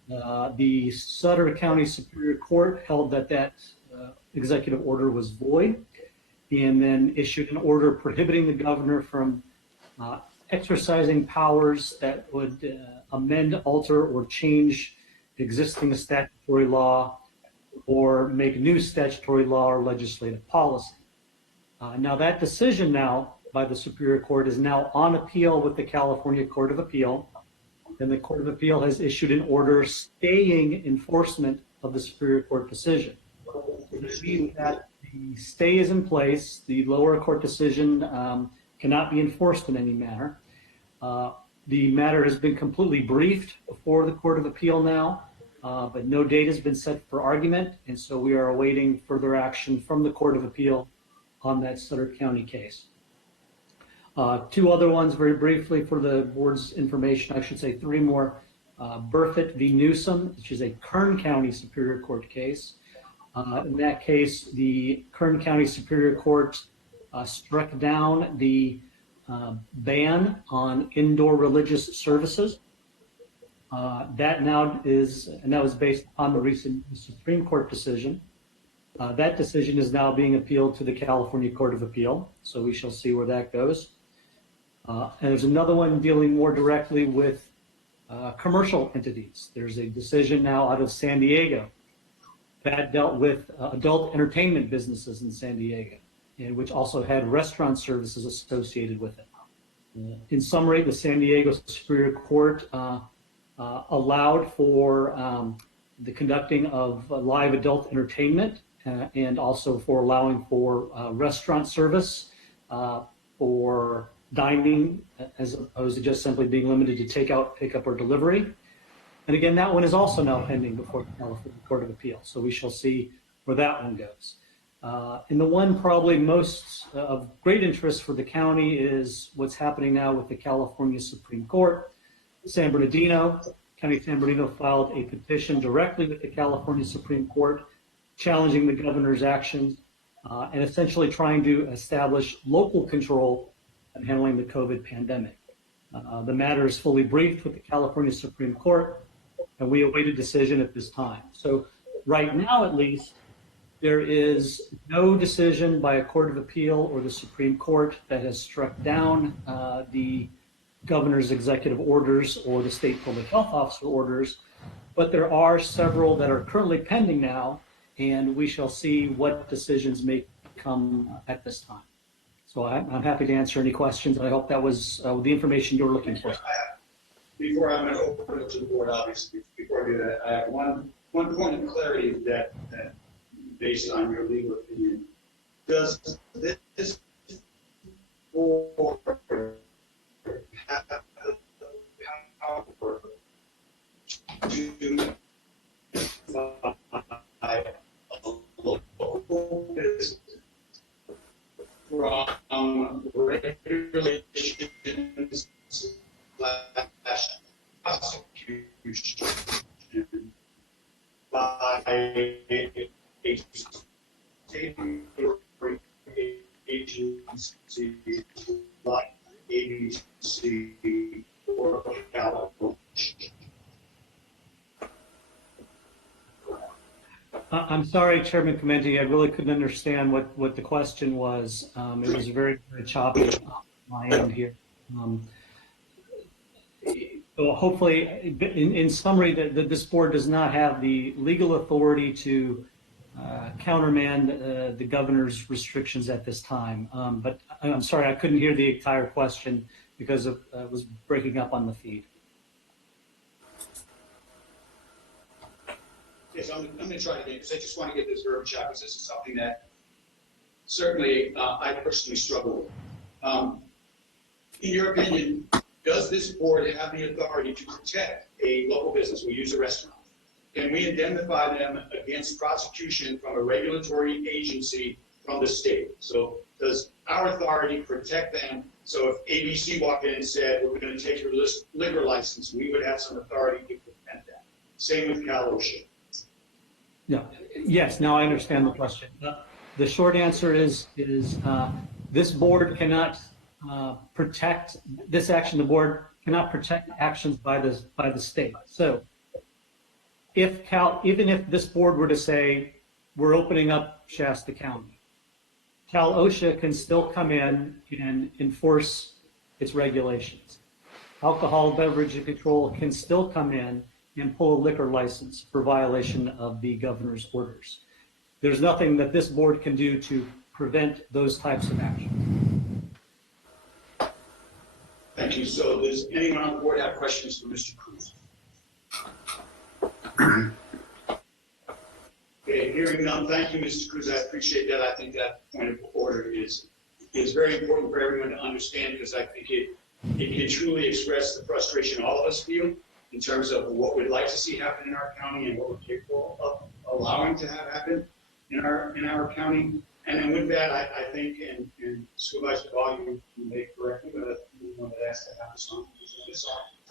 The Sutter County Superior Court held that executive order was void, and then issued an order prohibiting the governor from exercising powers that would amend, alter, or change existing statutory law or make new statutory law or legislative policy. Now that decision now by the Superior Court is now on appeal with the California Court of Appeal, and the Court of Appeal has issued an order staying enforcement of the Superior Court decision. This means that the stay is in place, the lower court decision cannot be enforced in any manner. The matter has been completely briefed before the Court of Appeal now, but no date has been set for argument, and so we are awaiting further action from the Court of Appeal on that Sutter County case. Two other ones very briefly for the board's information, I should say three more. Burfitt v. Newsom, which is a Kern County Superior Court case. In that case, the Kern County Superior Court struck down the ban on indoor religious services. That was based on the recent Supreme Court decision. That decision is now being appealed to the California Court of Appeal, so we shall see where that goes. And there's another one dealing more directly with commercial entities. There's a decision now out of San Diego that dealt with adult entertainment businesses in San Diego, and which also had restaurant services associated with it. In summary, the San Diego Superior Court allowed for the conducting of live adult entertainment and also for allowing for restaurant service for dining as opposed to just simply being limited to takeout, pickup, or delivery. And again, that one is also now pending before the California Court of Appeal, so we shall see where that one goes. And the one probably most of great interest for the county is what's happening now with the California Supreme Court. County San Bernardino filed a petition directly with the California Supreme Court challenging the governor's actions and essentially trying to establish local control in handling the COVID pandemic. The matter is fully briefed with the California Supreme Court, and we await a decision at this time. So right now, at least, there is no decision by a court of appeal or the Supreme Court that has struck down the governor's executive orders or the state public health officer orders, but there are several that are currently pending now, and we shall see what decisions may come at this time. So So I'm happy to answer any questions. I hope that was the information you were looking for. Before I'm going to open it to the board, obviously, before I do that, I have one point of clarity that based on your legal opinion, does this board have the power to buy a local business from regulations / prosecution by a state agency like ABC or California? I'm sorry, Chairman Clementi, I really couldn't understand what the question was. It was very, very choppy on my end here. So hopefully, in summary, that this board does not have the legal authority to countermand the governor's restrictions at this time. But I'm sorry, I couldn't hear the entire question because it was breaking up on the feed. Yes, I'm going to try again because I just want to get this verbiage out because this is something that certainly I personally struggle with. In your opinion, does this board have the authority to protect a local business? We use a restaurant. Can we indemnify them against prosecution from a regulatory agency from the state? So does our authority protect them? So if ABC walked in and said, we're going to take your liquor license, we would have some authority to prevent that. Same with Cal OSHA. No. Yes, now I understand the question. The short answer is this board cannot protect this action. The board cannot protect actions by the state. So even if this board were to say we're opening up Shasta County, Cal OSHA can still come in and enforce its regulations. Alcohol beverage control can still come in and pull a liquor license for violation of the governor's orders. There's nothing that this board can do to prevent those types of actions. Thank you. So does anyone on the board have questions for Mr. Cruz? Okay, hearing none, thank you, Mr. Cruz. I appreciate that. I think that point of order is very important for everyone to understand because I think it can truly express the frustration all of us feel in terms of what we'd like to see happen in our county and what we're capable of allowing to have happen in our county. And then with that, I think, and Supervisor Ball, you may correct me, but you want to ask to have this on.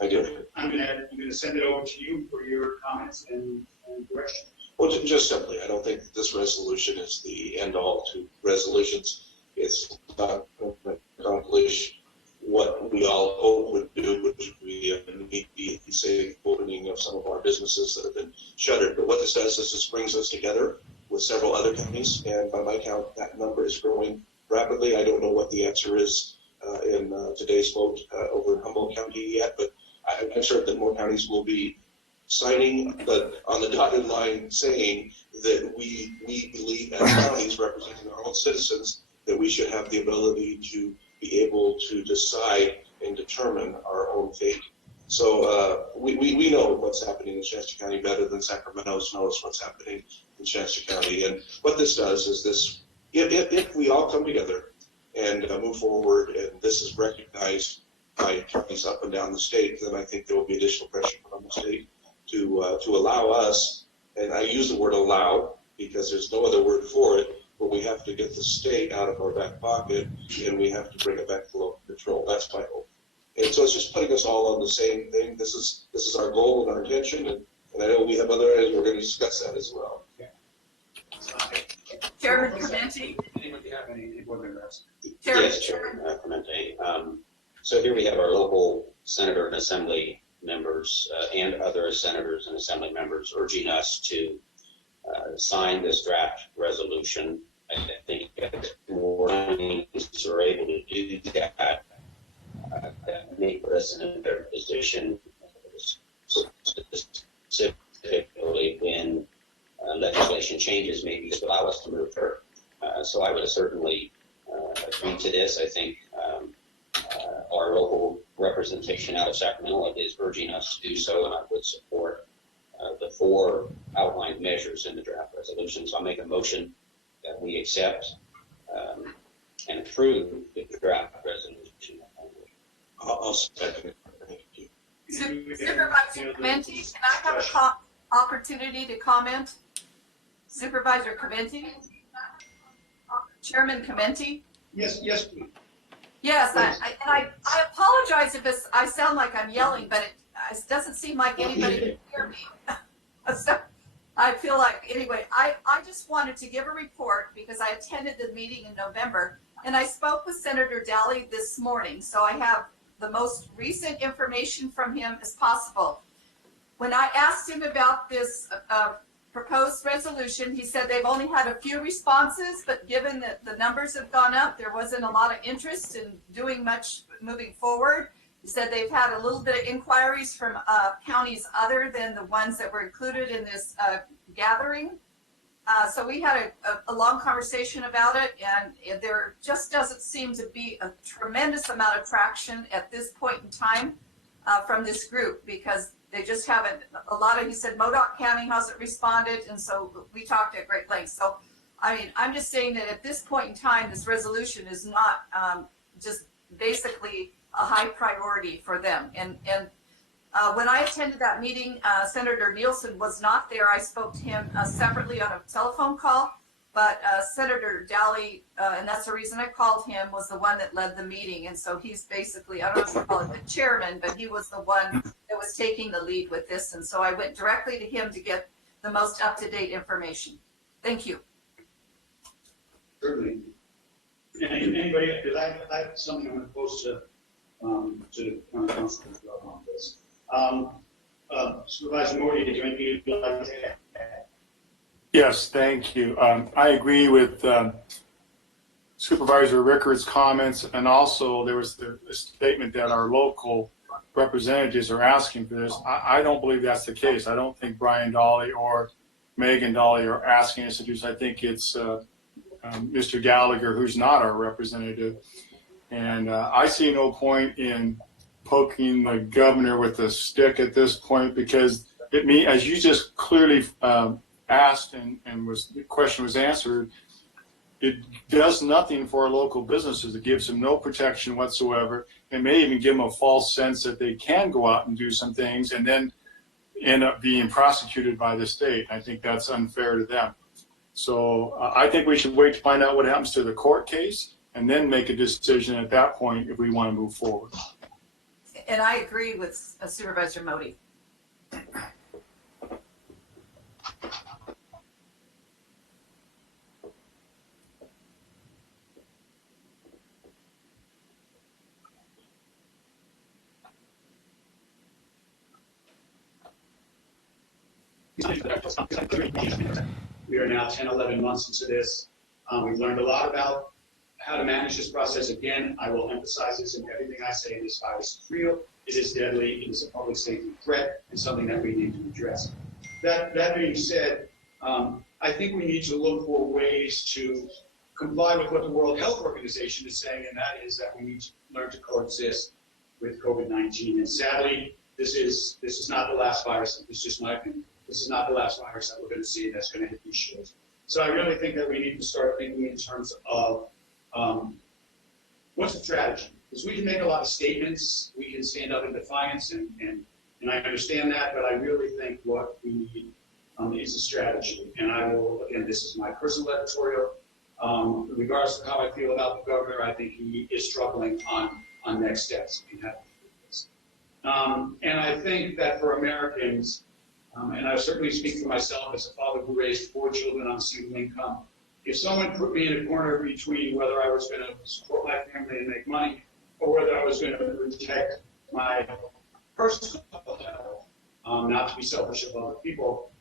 I do. I'm going to send it over to you for your comments and direction. Well, just simply, I don't think this resolution is the end all to resolutions. It's not going to accomplish what we all hope would do, which would be a immediate and safe opening of some of our businesses that have been shuttered. But what this does is this brings us together with several other counties, and by my count, that number is growing rapidly. I don't know what the answer is in today's vote over in Humboldt County yet, but I'm certain that more counties will be signing, but on the dotted line saying that we believe as counties representing our own citizens that we should have the ability to be able to decide and determine our own fate. So we know what's happening in Shasta County better than Sacramento knows what's happening in Shasta County. And what this does is this, if we all come together and move forward and this is recognized by counties up and down the state, then I think there will be additional pressure from the state to allow us, and I use the word allow because there's no other word for it, but we have to get the state out of our back pocket and we have to bring it back to local control. That's my hope. And so it's just putting us all on the same thing. This is our goal and our intention, and I know we have other areas we're going to discuss that as well. Yeah. Chairman Clementi. Anybody have any board members? Yes, Chairman Clementi. So here we have our local senator and assembly members and other senators and assembly members urging us to sign this draft resolution. I think if more counties are able to do that, that may put us in a better position, specifically when legislation changes, maybe to allow us to move further. So I would certainly agree to this. I think our local representation out of Sacramento is urging us to do so, and I would support the 4 outlined measures in the draft resolution. So I'll make a motion that we accept and approve the draft resolution. I'll second it. Thank you. Supervisor Clementi, can I have an opportunity to comment? Supervisor Clementi? Chairman Clementi? Yes, please. Yes, I apologize if I sound like I'm yelling, but it doesn't seem like anybody can hear me. So I feel like, anyway, I just wanted to give a report because I attended the meeting in November, and I spoke with Senator Daly this morning, so I have the most recent information from him as possible. When I asked him about this proposed resolution, he said they've only had a few responses, but given that the numbers have gone up, there wasn't a lot of interest in doing much moving forward. He said they've had a little bit of inquiries from counties other than the ones that were included in this gathering. So we had a long conversation about it, and there just doesn't seem to be a tremendous amount of traction at this point in time from this group, because they just haven't, he said MoDOT County hasn't responded, and so we talked at great length. So, I mean, I'm just saying that at this point in time, this resolution is not just basically a high priority for them. And when I attended that meeting, Senator Nielsen was not there. I spoke to him separately on a telephone call, but Senator Daly, and that's the reason I called him, was the one that led the meeting. And so he's basically, I don't know if you call it the chairman, but he was the one that was taking the lead with this. And so I went directly to him to get the most up-to-date information. Thank you. Certainly. Anybody, because I have something I'm going to post to council as well on this. Supervisor Morty, did you have anything you'd like to add? Yes, thank you. I agree with Supervisor Rickard's comments, and also there was the statement that our local representatives are asking for this. I don't believe that's the case. I don't think Brian Dolly or Megan Dolly are asking us to do this. I think it's Mr. Gallagher, who's not our representative. And I see no point in poking the governor with a stick at this point, because as you just clearly asked and the question was answered, it does nothing for our local businesses. It gives them no protection whatsoever. It may even give them a false sense that they can go out and do some things and then end up being prosecuted by the state. I think that's unfair to them. So I think we should wait to find out what happens to the court case and then make a decision at that point if we want to move forward. And I agree with Supervisor Modi. We are now 10, 11 months into this. We've learned a lot about how to manage this process. Again, I will emphasize this in everything I say. This virus is real. It is deadly. It is a public safety threat and something that we need to address. That being said, I think we need to look for ways to comply with what the World Health Organization is saying, and that is that we need to learn to coexist with COVID-19. And sadly, this is not the last virus. It's just my opinion. This is not the last virus that we're going to see that's going to hit these shores. So I really think that we need to start thinking in terms of what's the strategy? Because we can make a lot of statements, we can stand up in defiance, and I understand that, but I really think what we need is a strategy. And I will, again, this is my personal editorial. Regardless of how I feel about the governor, I think he is struggling on next steps. And I think that for Americans, and I certainly speak for myself as a father who raised 4 children on single income, if someone put me in a corner between whether I was going to support my family and make money or whether I was going to protect my personal health, not to be selfish of other people,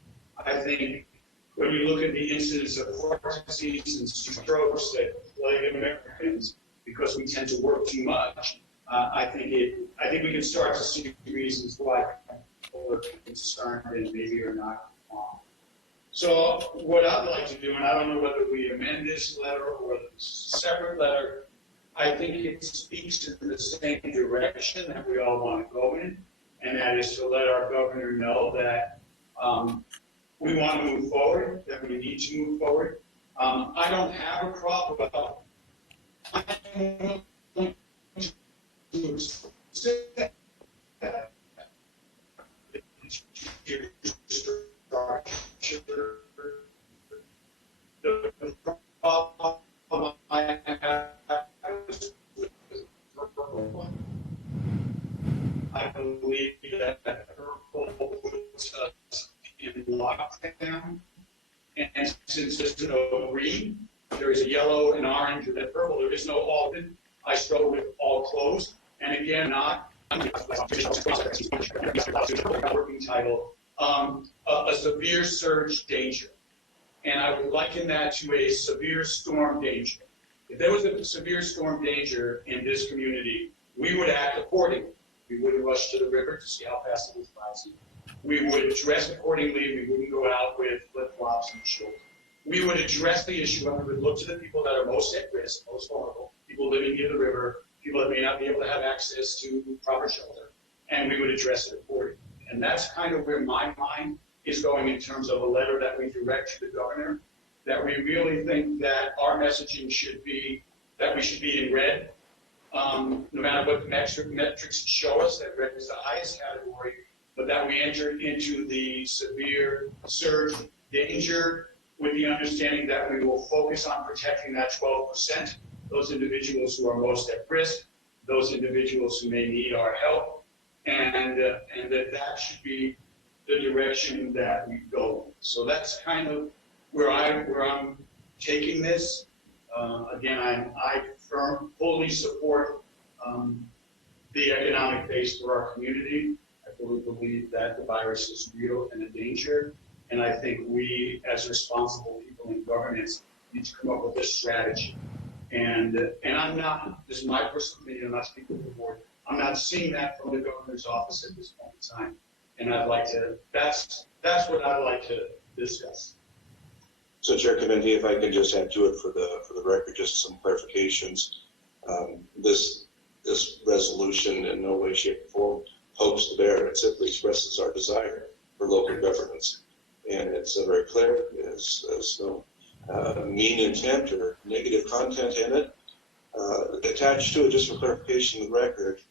I think when you look at the incidence of heart disease and strokes that plague Americans because we tend to work too much, I think we can start to see reasons why people are concerned and maybe are not wrong. So what I'd like to do, and I don't know whether we amend this letter or whether it's a separate letter, I think it speaks in the same direction that we all want to go in, and that is to let our governor know that we want to move forward, that we need to move forward. I don't have a problem about the problem I have is with purple. I believe that purple puts us in lockdown. And since there's no green, there is a yellow and orange and then purple. There is no alternate. I struggle with all closed. And again, not working title, a severe surge danger. And I would liken that to a severe storm danger. If there was a severe storm danger in this community, we would act accordingly. We wouldn't rush to the river to see how fast it was rising. We would dress accordingly. We wouldn't go out with flip-flops and shorts. We would address the issue and we would look to the people that are most at risk, most vulnerable, people living near the river, people that may not be able to have access to proper shelter, and we would address it accordingly. And that's kind of where my mind is going in terms of a letter that we direct to the governor, that we really think that our messaging should be that we should be in red, no matter what the metrics show us, that red is the highest category, but that we enter into the severe surge danger with the understanding that we will focus on protecting that 12%, those individuals who are most at risk, those individuals who may need our help, and that should be the direction that we go. So that's kind of where I'm taking this. Again, I fully support the economic base for our community. I fully believe that the virus is real and a danger. And I think we, as responsible people in governance, need to come up with a strategy. And I'm not, this is my personal opinion, I'm not speaking for the board, I'm not seeing that from the governor's office at this point in time. And I'd like to, that's what I'd like to discuss. So Chair Committee, if I could just add to it for the record, just some clarifications. This resolution in no way, shape, or form hopes to bear. It simply expresses our desire for local governance. And it's very clear. There's no mean intent or negative content in it. Attached to it, just for clarification of the record,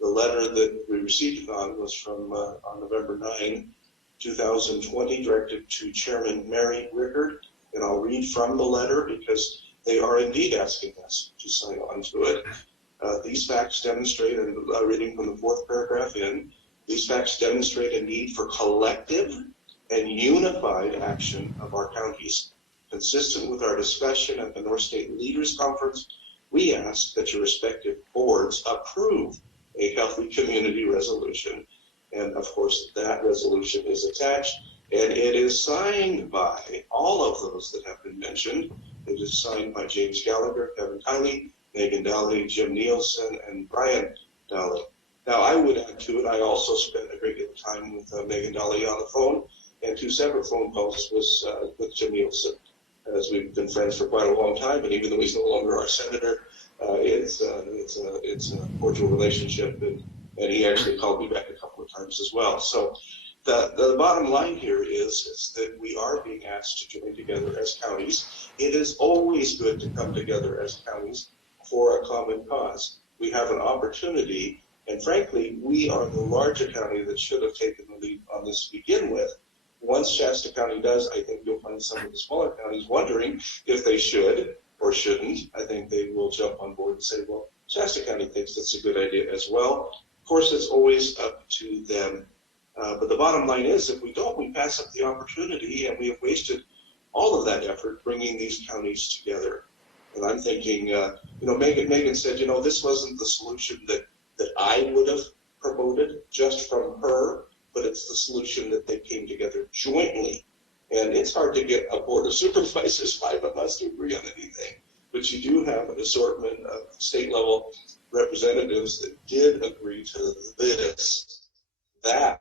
the letter that we received it on was from on November 9, 2020, directed to Chairman Mary Rickard. And I'll read from the letter because they are indeed asking us to sign on to it. These facts demonstrate, and reading from the fourth paragraph in, these facts demonstrate a need for collective and unified action of our counties. Consistent with our discussion at the North State Leaders Conference, we ask that your respective boards approve a healthy community resolution. And of course, that resolution is attached, and it is signed by all of those that have been mentioned. It is signed by James Gallagher, Kevin Kiley, Megan Daly, Jim Nielsen, and Brian Daly. Now, I would add to it, I also spent a great deal of time with Megan Daly on the phone, and 2 separate phone calls with Jim Nielsen, as we've been friends for quite a long time, and even though he's no longer our senator, it's a cordial relationship, and he actually called me back a couple of times as well. So the bottom line here is that we are being asked to join together as counties. It is always good to come together as counties for a common cause. We have an opportunity, and frankly, we are the larger county that should have taken the lead on this to begin with. Once Shasta County does, I think you'll find some of the smaller counties wondering if they should or shouldn't. I think they will jump on board and say, well, Shasta County thinks that's a good idea as well. Of course, it's always up to them. But the bottom line is, if we don't, we pass up the opportunity, and we have wasted all of that effort bringing these counties together. And I'm thinking, Megan said, this wasn't the solution that I would have promoted just from her, but it's the solution that they came together jointly. And it's hard to get a board of supervisors, 5 of us, to agree on anything. But you do have an assortment of state level representatives that did agree to this. That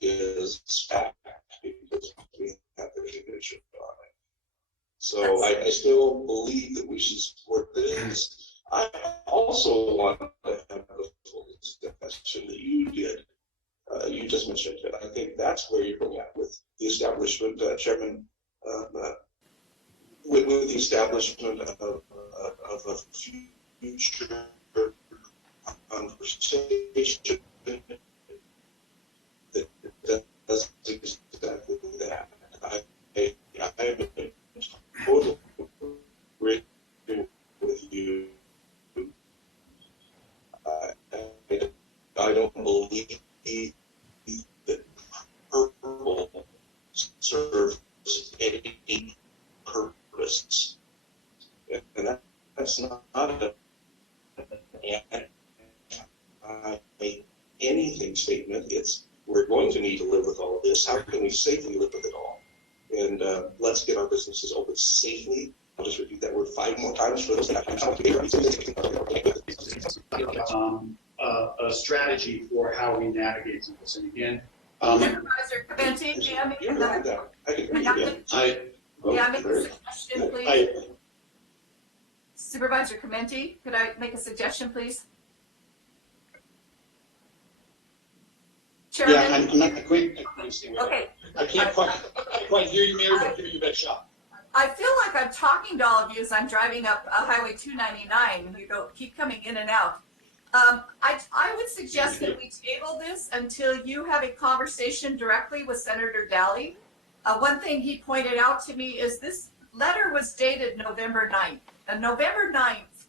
is fact, because we have the leadership on it. So I still believe that we should support this. I also want to have the full discussion that you did. You just mentioned it. I think that's where you're going at with the establishment, Chairman, with the establishment of a future conversation that does exactly that. I am totally agree with you. I don't believe that purple serves any purpose. And that's not anything statement. It's we're going to need to live with all of this. How can we safely live with it all? And let's get our businesses open safely. I'll just repeat that word 5 more times for those that a strategy for how we navigate through this. And again, Supervisor Clementi, may I make another? May I make a suggestion, please? Supervisor Clementi, could I make a suggestion, please? Chairman? Yeah, I'm not quite. Okay. I can't quite hear you, Mary, but I'll give you that shot. I feel like I'm talking to all of you as I'm driving up Highway 299. You keep coming in and out. I would suggest that we table this until you have a conversation directly with Senator Daly. One thing he pointed out to me is this letter was dated November 9th. And November 9th,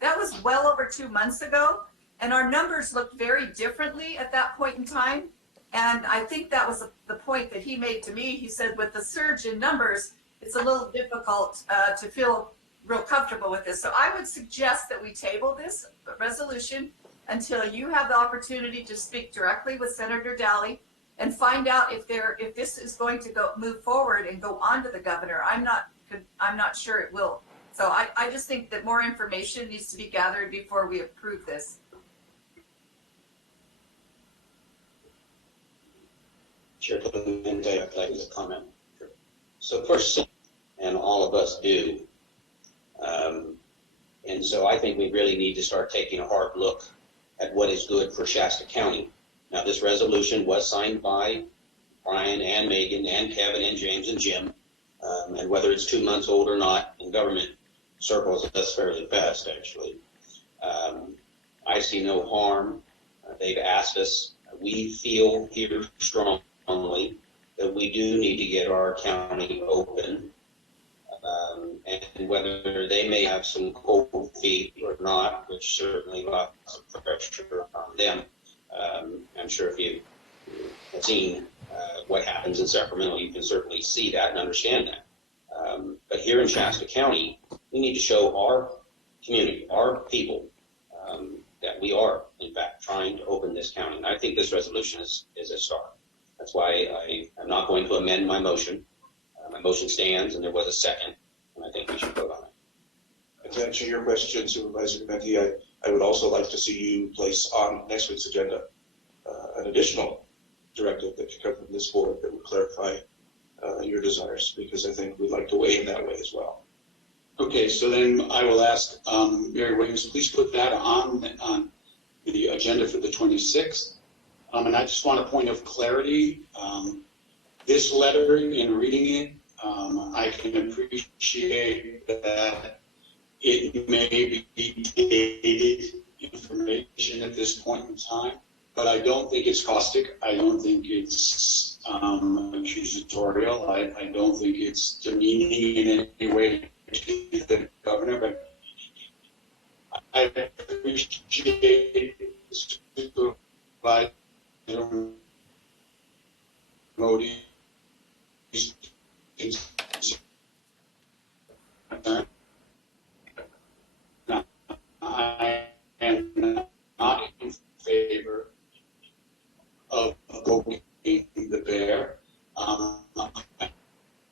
that was well over 2 months ago, and our numbers looked very differently at that point in time. And I think that was the point that he made to me. He said with the surge in numbers, it's a little difficult to feel real comfortable with this. So I would suggest that we table this resolution until you have the opportunity to speak directly with Senator Daly and find out if this is going to move forward and go on to the governor. I'm not sure it will. So I just think that more information needs to be gathered before we approve this. Chair Clementi, I'd like to comment. So first, and all of us do. And so I think we really need to start taking a hard look at what is good for Shasta County. Now, this resolution was signed by Brian and Megan and Kevin and James and Jim. And whether it's 2 months old or not, in government circles, that's fairly fast, actually. I see no harm. They've asked us. We feel here strongly that we do need to get our county open. And whether they may have some cold feet or not, which certainly lots of pressure on them. I'm sure if you have seen what happens in Sacramento, you can certainly see that and understand that. But here in Shasta County, we need to show our community, our people, that we are, in fact, trying to open this county. And I think this resolution is a start. That's why I am not going to amend my motion. My motion stands, and there was a second, and I think we should vote on it. And to answer your question, Supervisor Clementi, I would also like to see you place on next week's agenda an additional directive that could come from this board that would clarify your desires, because I think we'd like to weigh in that way as well. Okay, so then I will ask Mary Williams, please put that on the agenda for the 26th. And I just want a point of clarity. This letter, in reading it, I can appreciate that it may be dated information at this point in time, but I don't think it's caustic. I don't think it's accusatorial. I don't think it's demeaning in any way to the governor, but I appreciate Supervisor Modi's concern. Now, I am not in favor of going the bear. I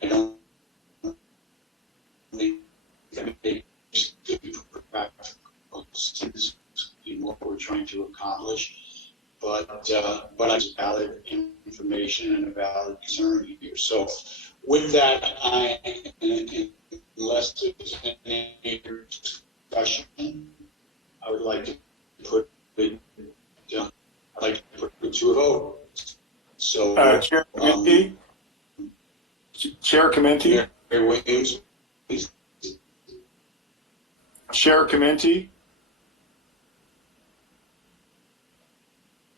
don't think that makes good practical sense in what we're trying to accomplish, but it's valid information and a valid concern here. So with that, unless there's any discussion, I would like to put it, I'd like to put it to a vote. So, Chair Committee? Chair Committee? Mary Williams, please. Chair Committee?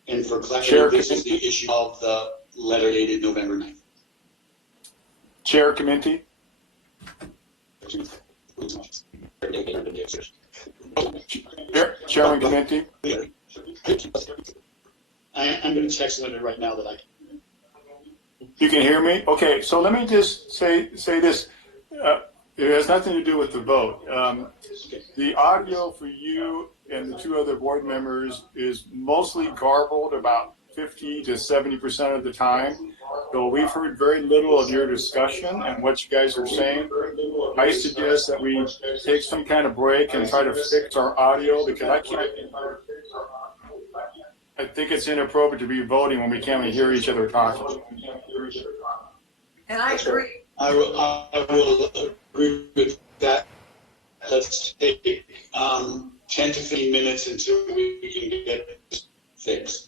And for clarity, Chair this is Committee? the issue of the letter dated November 9th. Chair Committee? Chairman Committee? I'm going to text Leonard right now that I can. You can hear me? Okay, so let me just say this. It has nothing to do with the vote. The audio for you and the two other board members is mostly garbled about 50 to 70% of the time. So we've heard very little of your discussion and what you guys are saying. I suggest that we take some kind of break and try to fix our audio because I think it's inappropriate to be voting when we can't even hear each other talking. And I agree. I will agree with that. Let's take 10 to 15 minutes until we can get this fixed.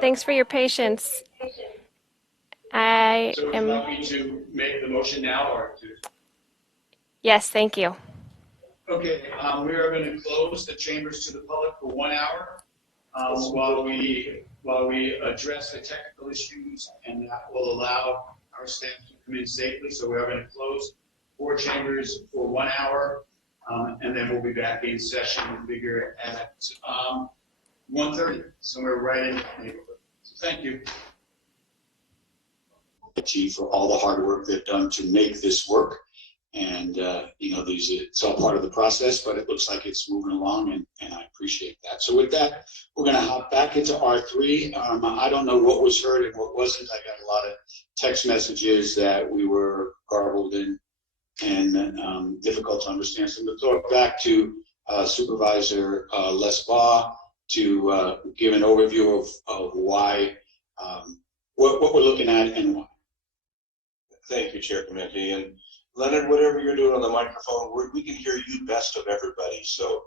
Thanks for your patience. I So am. do you want me to make the motion now or to? Yes, thank you. Okay, we are going to close the chambers to the public for 1 hour while we address the technical issues, and that will allow our staff to come in safely. So we are going to close 4 chambers for 1 hour, and then we'll be back in session bigger at 1:30, somewhere right in the neighborhood. So thank you. Chief, for all the hard work they've done to make this work. And, it's all part of the process, but it looks like it's moving along, and I appreciate that. So with that, we're going to hop back into R3. I don't know what was heard and what wasn't. I got a lot of text messages that we were garbled in and difficult to understand. So we'll talk back to Supervisor Lesbaugh to give an overview of why, what we're looking at and why. Thank you, Chair Committee. And Leonard, whatever you're doing on the microphone, we can hear you best of everybody. So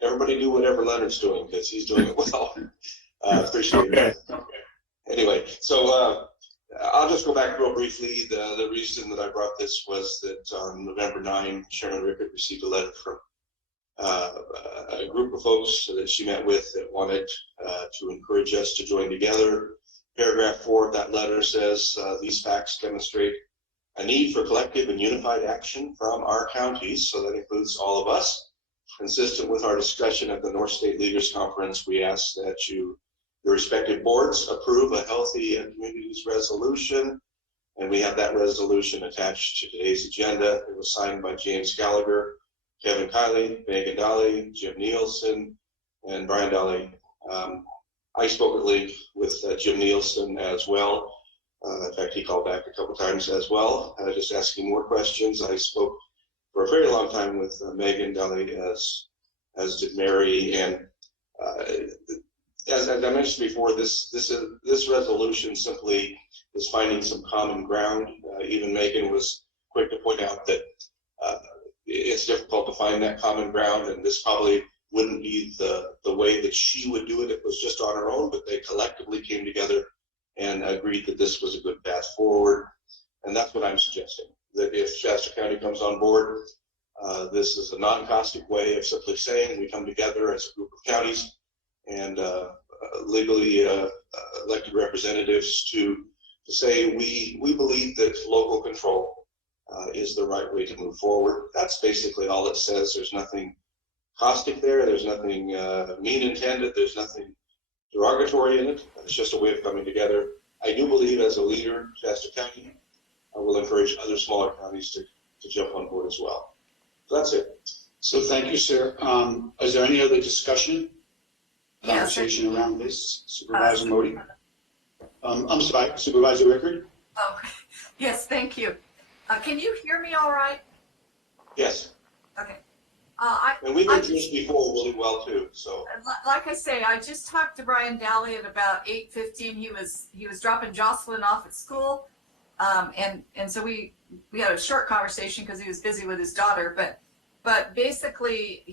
everybody do whatever Leonard's doing because he's doing it well. Appreciate it. Okay. Anyway, so I'll just go back real briefly. The reason that I brought this was that on November 9, Chairman Rickert received a letter from a group of folks that she met with that wanted to encourage us to join together. Paragraph 4 of that letter says, these facts demonstrate a need for collective and unified action from our counties, so that includes all of us. Consistent with our discussion at the North State Leaders Conference, we ask that your respective boards approve a healthy communities resolution, and we have that resolution attached to today's agenda. It was signed by James Gallagher, Kevin Kiley, Megan Dolly, Jim Nielsen, and Brian Dolly. I spoke at length with Jim Nielsen as well. In fact, he called back a couple times as well, just asking more questions. I spoke for a very long time with Megan Dolly, as did Mary, and as I mentioned before, this resolution simply is finding some common ground. Even Megan was quick to point out that it's difficult to find that common ground, and this probably wouldn't be the way that she would do it. It was just on her own, but they collectively came together and agreed that this was a good path forward. And that's what I'm suggesting, that if Shasta County comes on board, this is a non-caustic way of simply saying we come together as a group of counties and legally elected representatives to say we believe that local control is the right way to move forward. That's basically all it says. There's nothing caustic there. There's nothing mean intended. There's nothing derogatory in it. It's just a way of coming together. I do believe as a leader, Shasta County, I will encourage other smaller counties to jump on board as well. So that's it. So thank you, sir. Is there any other discussion, conversation around this? Supervisor Modi? I'm sorry, Supervisor Rickard? Oh, yes, thank you. Can you hear me all right? Yes. Okay. And we've been through this before really well too, so. Like I say, I just talked to Brian Daly at about 8:15. He was dropping Jocelyn off at school, and so we had a short conversation because he was busy with his daughter. But basically,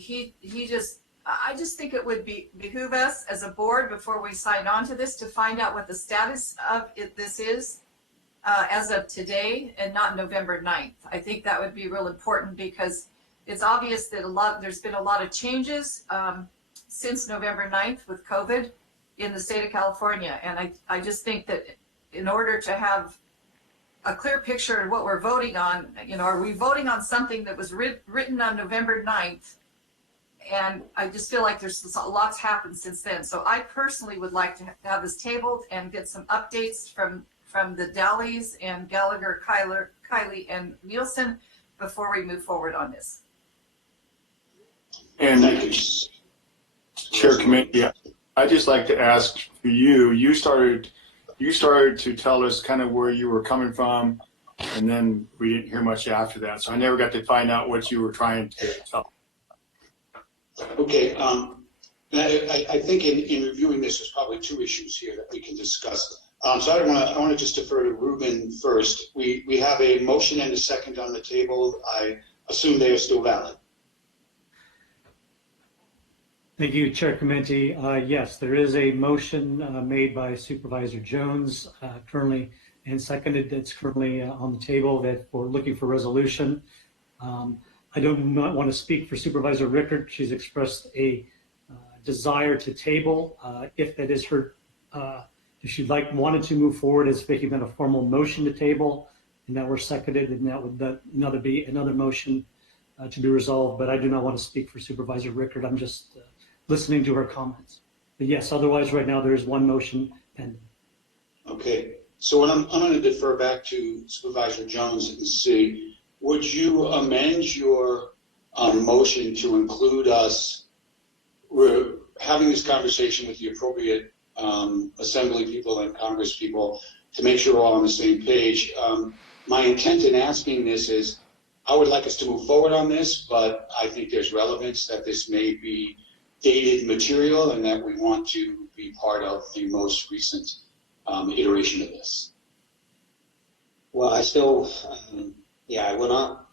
I just think it would behoove us as a board before we sign on to this to find out what the status of this is as of today and not November 9th. I think that would be real important because it's obvious that there's been a lot of changes since November 9th with COVID in the state of California. And I just think that in order to have a clear picture of what we're voting on, are we voting on something that was written on November 9th? And I just feel like there's lots happened since then. So I personally would like to have this tabled and get some updates from the Dalys and Gallagher, Kiley, and Nielsen before we move forward on this. And Chair Committee, I'd just like to ask for you, you started to tell us kind of where you were coming from, and then we didn't hear much after that. So I never got to find out what you were trying to tell. Okay, I think in reviewing this, there's probably two issues here that we can discuss. So I want to just defer to Ruben first. We have a motion and a second on the table. I assume they are still valid. Thank you, Chair Committee. Yes, there is a motion made by Supervisor Jones currently and seconded that's currently on the table that we're looking for resolution. I do not want to speak for Supervisor Rickert. She's expressed a desire to table. If that is her, if she'd wanted to move forward as making that a formal motion to table, and that were seconded, and that would be another motion to be resolved. But I do not want to speak for Supervisor Rickert. I'm just listening to her comments. But yes, otherwise right now there is one motion pending. Okay, so I'm going to defer back to Supervisor Jones and see, would you amend your motion to include us? We're having this conversation with the appropriate Assembly people and Congress people to make sure we're all on the same page. My intent in asking this is I would like us to move forward on this, but I think there's relevance that this may be dated material and that we want to be part of the most recent iteration of this. Well, I still, I will not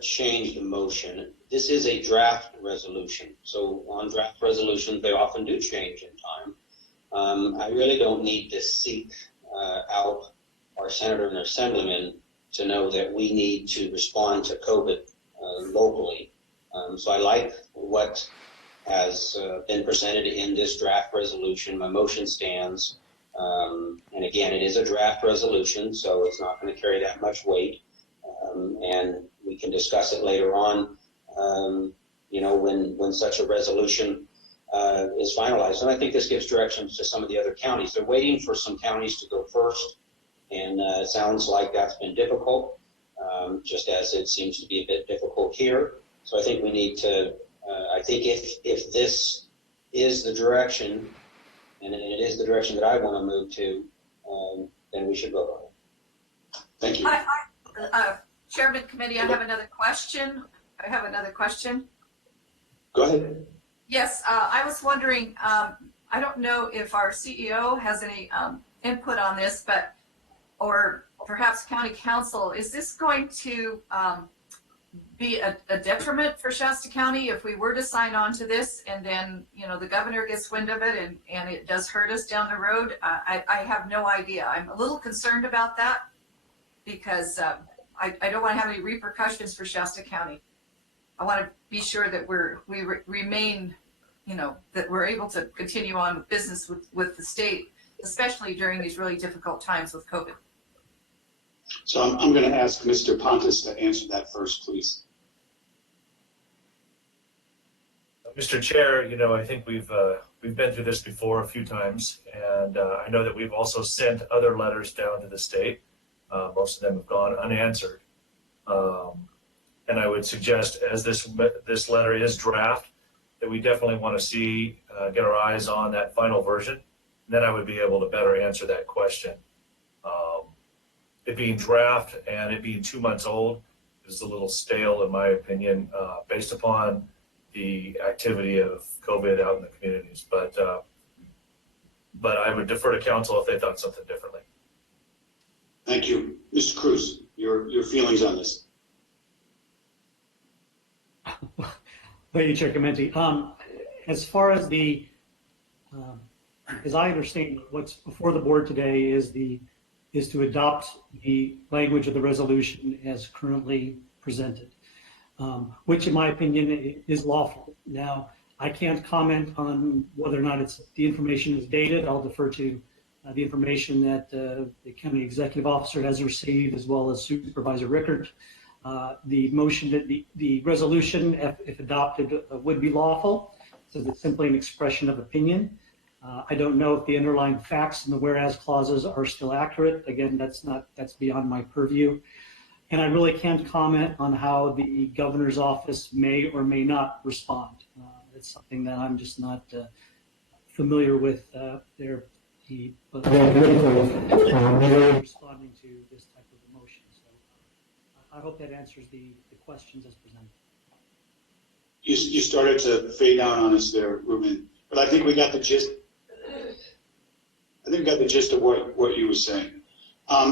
change the motion. This is a draft resolution. So on draft resolutions, they often do change in time. I really don't need to seek out our senator and assemblyman to know that we need to respond to COVID locally. So I like what has been presented in this draft resolution. My motion stands. And again, it is a draft resolution, so it's not going to carry that much weight. And we can discuss it later on, when such a resolution is finalized. And I think this gives directions to some of the other counties. They're waiting for some counties to go first, and it sounds like that's been difficult, just as it seems to be a bit difficult here. So I think we need to, I think if this is the direction, and it is the direction that I want to move to, then we should vote on it. Thank you. Chairman Committee, I have another question. Go ahead. Yes, I was wondering, I don't know if our CEO has any input on this, or perhaps County Council, is this going to be a detriment for Shasta County if we were to sign on to this and then, the governor gets wind of it and it does hurt us down the road? I have no idea. I'm a little concerned about that because I don't want to have any repercussions for Shasta County. I want to be sure that we remain, that we're able to continue on with business with the state, especially during these really difficult times with COVID. So I'm going to ask Mr. Pontus to answer that first, please. Mr. Chair, I think we've been through this before a few times, and I know that we've also sent other letters down to the state. Most of them have gone unanswered. And I would suggest, as this letter is draft, that we definitely want to get our eyes on that final version. Then I would be able to better answer that question. It being draft and it being 2 months old, is a little stale, in my opinion, based upon the activity of COVID out in the communities. But I would defer to council if they thought something differently. Thank you. Mr. Cruz, your feelings on this? Thank you, Chair Committee. As far as as I understand, what's before the board today is to adopt the language of the resolution as currently presented, which in my opinion is lawful. Now, I can't comment on whether or not the information is dated. I'll defer to the information that the county executive officer has received, as well as Supervisor Rickert. The motion that the resolution, if adopted, would be lawful. So it's simply an expression of opinion. I don't know if the underlying facts and the whereas clauses are still accurate. Again, that's beyond my purview. And I really can't comment on how the governor's office may or may not respond. It's something that I'm just not familiar with responding to this type of emotion. So I hope that answers the questions as presented. You started to fade down on us there, Ruben, but I think we got the gist. I think we got the gist of what you were saying.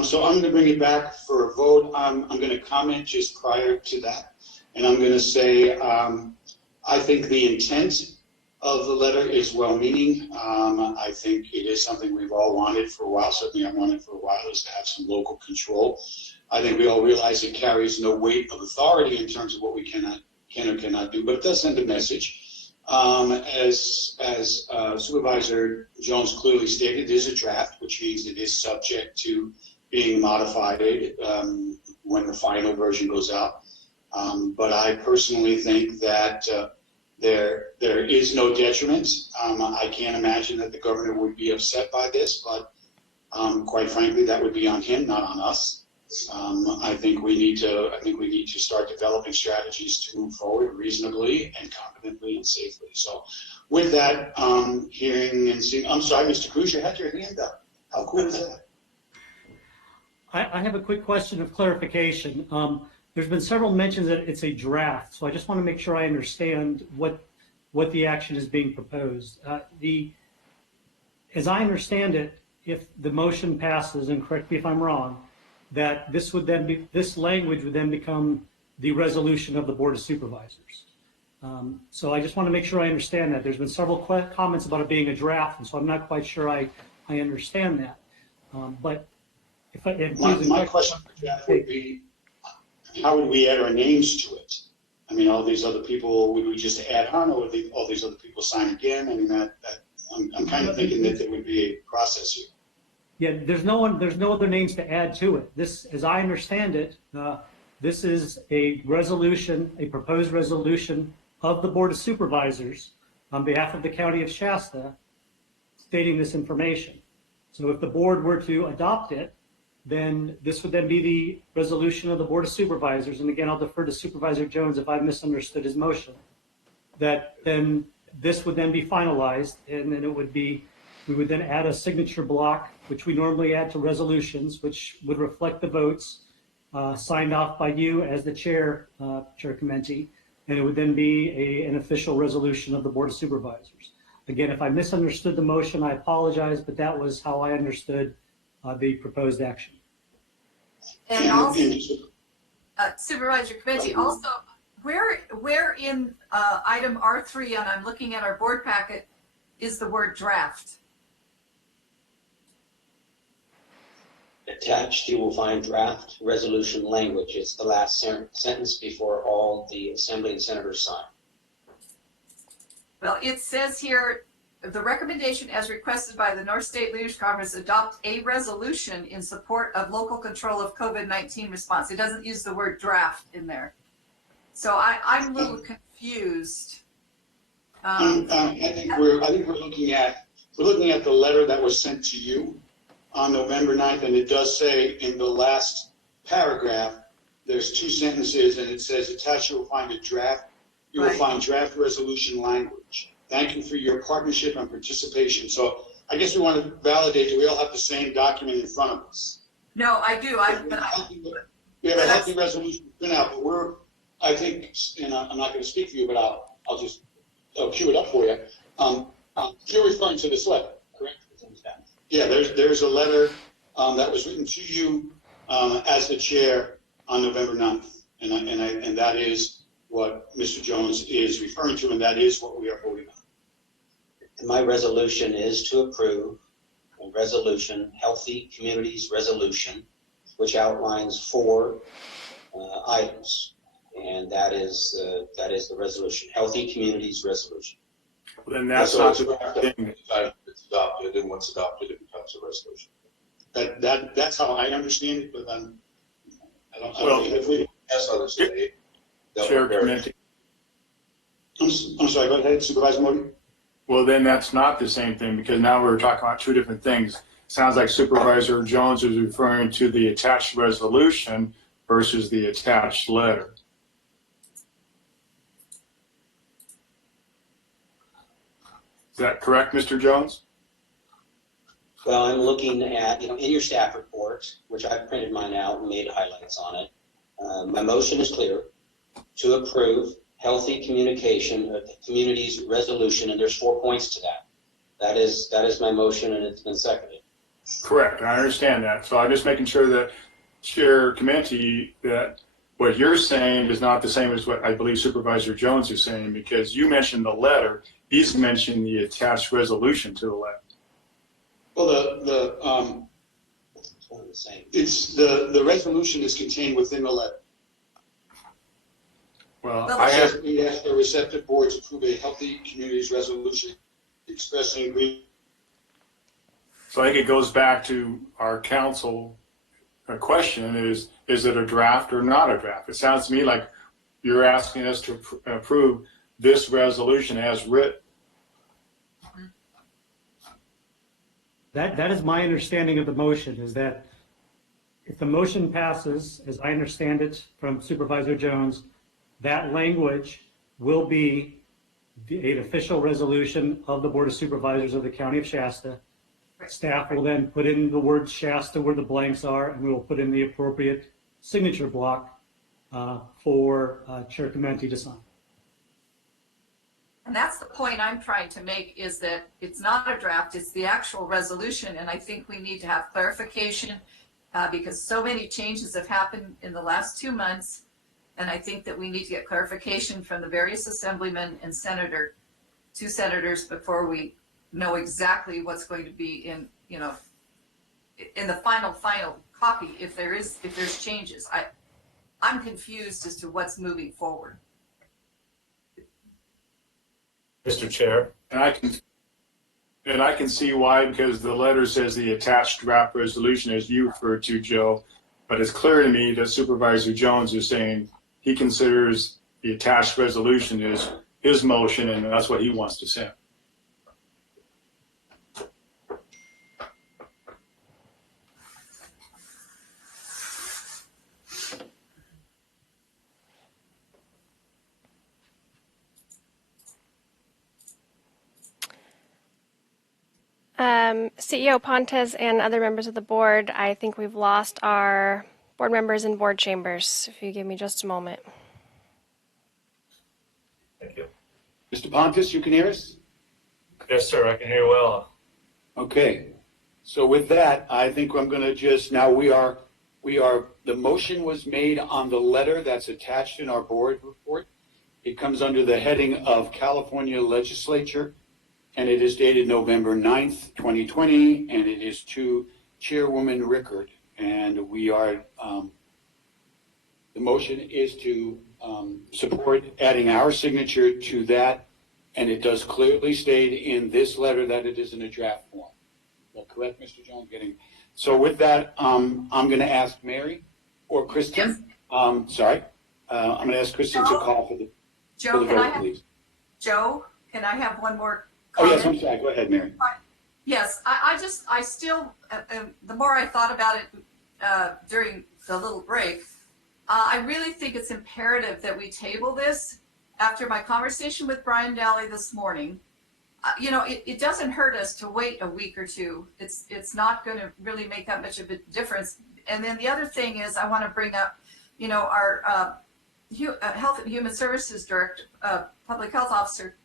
So I'm going to bring it back for a vote. I'm going to comment just prior to that, and I'm going to say I think the intent of the letter is well-meaning. I think it is something we've all wanted for a while. Certainly I wanted for a while, is to have some local control. I think we all realize it carries no weight of authority in terms of what we can or cannot do, but it does send a message. As Supervisor Jones clearly stated, it is a draft, which means it is subject to being modified when the final version goes out. But I personally think that there is no detriment. I can't imagine that the governor would be upset by this, but quite frankly, that would be on him, not on us. I think we need to start developing strategies to move forward reasonably and competently and safely. So, with that, hearing and seeing, I'm sorry, Mr. Cruz, you had your hand up. How cool is that? I have a quick question of clarification. There's been several mentions that it's a draft, so I just want to make sure I understand what the action is being proposed. As I understand it, if the motion passes, and correct me if I'm wrong, that this language would then become the resolution of the Board of Supervisors. So I just want to make sure I understand that. There's been several comments about it being a draft, and so I'm not quite sure I understand that. But if my question would be, how would we add our names to it? I mean, all these other people, would we just add on, or would all these other people sign again? I mean, I'm kind of thinking that there would be a process here. Yeah, there's no other names to add to it. This, as I understand it, this is a resolution, a proposed resolution of the Board of Supervisors on behalf of the County of Shasta, stating this information. So if the board were to adopt it, then this would then be the resolution of the Board of Supervisors. And again, I'll defer to Supervisor Jones if I misunderstood his motion. That then this would then be finalized, and then we would then add a signature block, which we normally add to resolutions, which would reflect the votes signed off by you as the chair, Chair Comenti, and it would then be an official resolution of the Board of Supervisors. Again, if I misunderstood the motion, I apologize, but that was how I understood the proposed action. And also, Supervisor Comenti, also, where in item R3, and I'm looking at our board packet, is the word draft? Attached, you will find draft resolution language. It's the last sentence before all the Assembly and Senators sign. Well, it says here, the recommendation as requested by the North State Leaders Conference adopt a resolution in support of local control of COVID-19 response. It doesn't use the word draft in there. So I'm a little confused. I think we're looking at the letter that was sent to you on November 9th, and it does say in the last paragraph, there's two sentences, and it says attached you will find a draft. You will find draft resolution language. Thank you for your partnership and participation. So I guess we want to validate that we all have the same document in front of us. No, I do. We have a healthy resolution been out, but I think, and I'm not going to speak for you, but I'll just cue it up for you. You're referring to this letter, correct? Yeah, there's a letter that was written to you as the chair on November 9th, and that is what Mr. Jones is referring to, and that is what we are voting on. And my resolution is to approve a resolution, Healthy Communities Resolution, which outlines 4 items, and that is the resolution, Healthy Communities Resolution. Well, then that's not the thing. It's adopted, and once adopted, it becomes a resolution. That's how I understand it, but then I don't Well, if we. As others say, Chair Clemente. I'm sorry, go ahead, Supervisor Modi. Well, then that's not the same thing, because now we're talking about 2 different things. Sounds like Supervisor Jones is referring to the attached resolution versus the attached letter. Is that correct, Mr. Jones? Well, I'm looking at, in your staff report, which I've printed mine out and made highlights on it. My motion is clear: to approve Healthy Communities Resolution, and there's 4 points to that. That is my motion, and it's been seconded. Correct, I understand that. So I'm just making sure that Chair Clemente, that what you're saying is not the same as what I believe Supervisor Jones is saying, because you mentioned the letter, he's mentioned the attached resolution to the letter. Well, it's the resolution is contained within the letter. Well, We ask the receptive board to approve a Healthy Communities Resolution expressing agreement. So I think it goes back to our council question is it a draft or not a draft? It sounds to me like you're asking us to approve this resolution as written. That is my understanding of the motion, is that if the motion passes, as I understand it from Supervisor Jones, that language will be an official resolution of the Board of Supervisors of the County of Shasta. Staff will then put in the word Shasta where the blanks are, and we will put in the appropriate signature block for Chair Clemente to sign. And that's the point I'm trying to make, is that it's not a draft, it's the actual resolution. And I think we need to have clarification because so many changes have happened in the last 2 months. And I think that we need to get clarification from the various assemblymen and 2 senators before we know exactly what's going to be in the final copy. If there's changes, I'm confused as to what's moving forward. Mr. Chair. And I can see why, because the letter says the attached draft resolution, as you referred to, Joe, but it's clear to me that Supervisor Jones is saying he considers the attached resolution as his motion, and that's what he wants to say. CEO Pontes and other members of the board, I think we've lost our board members in board chambers. If you give me just a moment. Thank you. Mr. Pontes, you can hear us? Yes, sir, I can hear you well. Okay. So with that, I think I'm going to just, now the motion was made on the letter that's attached in our board report. It comes under the heading of California Legislature, and it is dated November 9th, 2020, and it is to Chairwoman Rickard. And we are, the motion is to support adding our signature to that, and it does clearly state in this letter that it is in a draft form. Is that correct, Mr. Jones? So with that, I'm going to ask Mary or Kristen. Yes. I'm going to ask Kristen to call for the vote, please. Joe, can I have one more comment? Oh, yes, I'm sorry. Go ahead, Mary. Yes, I still, the more I thought about it during the little break, I really think it's imperative that we table this. After my conversation with Brian Daly this morning, it doesn't hurt us to wait a week or two. It's not going to really make that much of a difference. And then the other thing is I want to bring up our Health and Human Services Director, Public Health Officer,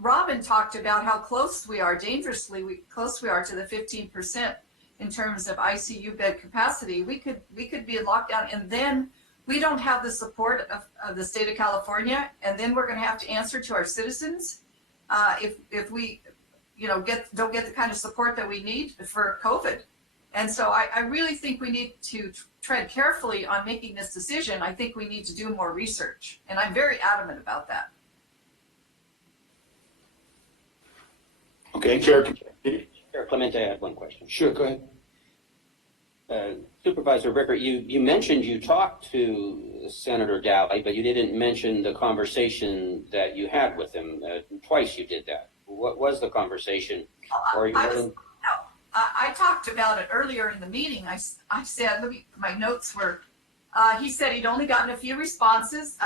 Robin talked about how close we are, dangerously close we are to the 15% in terms of ICU bed capacity. We could be in lockdown, and then we don't have the support of the state of California, and then we're going to have to answer to our citizens if we don't get the kind of support that we need for COVID. And so I really think we need to tread carefully on making this decision. I think we need to do more research, and I'm very adamant about that. Okay, Chair Clemente, I have one question. Sure, go ahead. Supervisor Rickert, you mentioned you talked to Senator Daly, but you didn't mention the conversation that you had with him. Twice you did that. What was the conversation? I talked about it earlier in the meeting. I said, my notes were, he said he'd only gotten a few responses.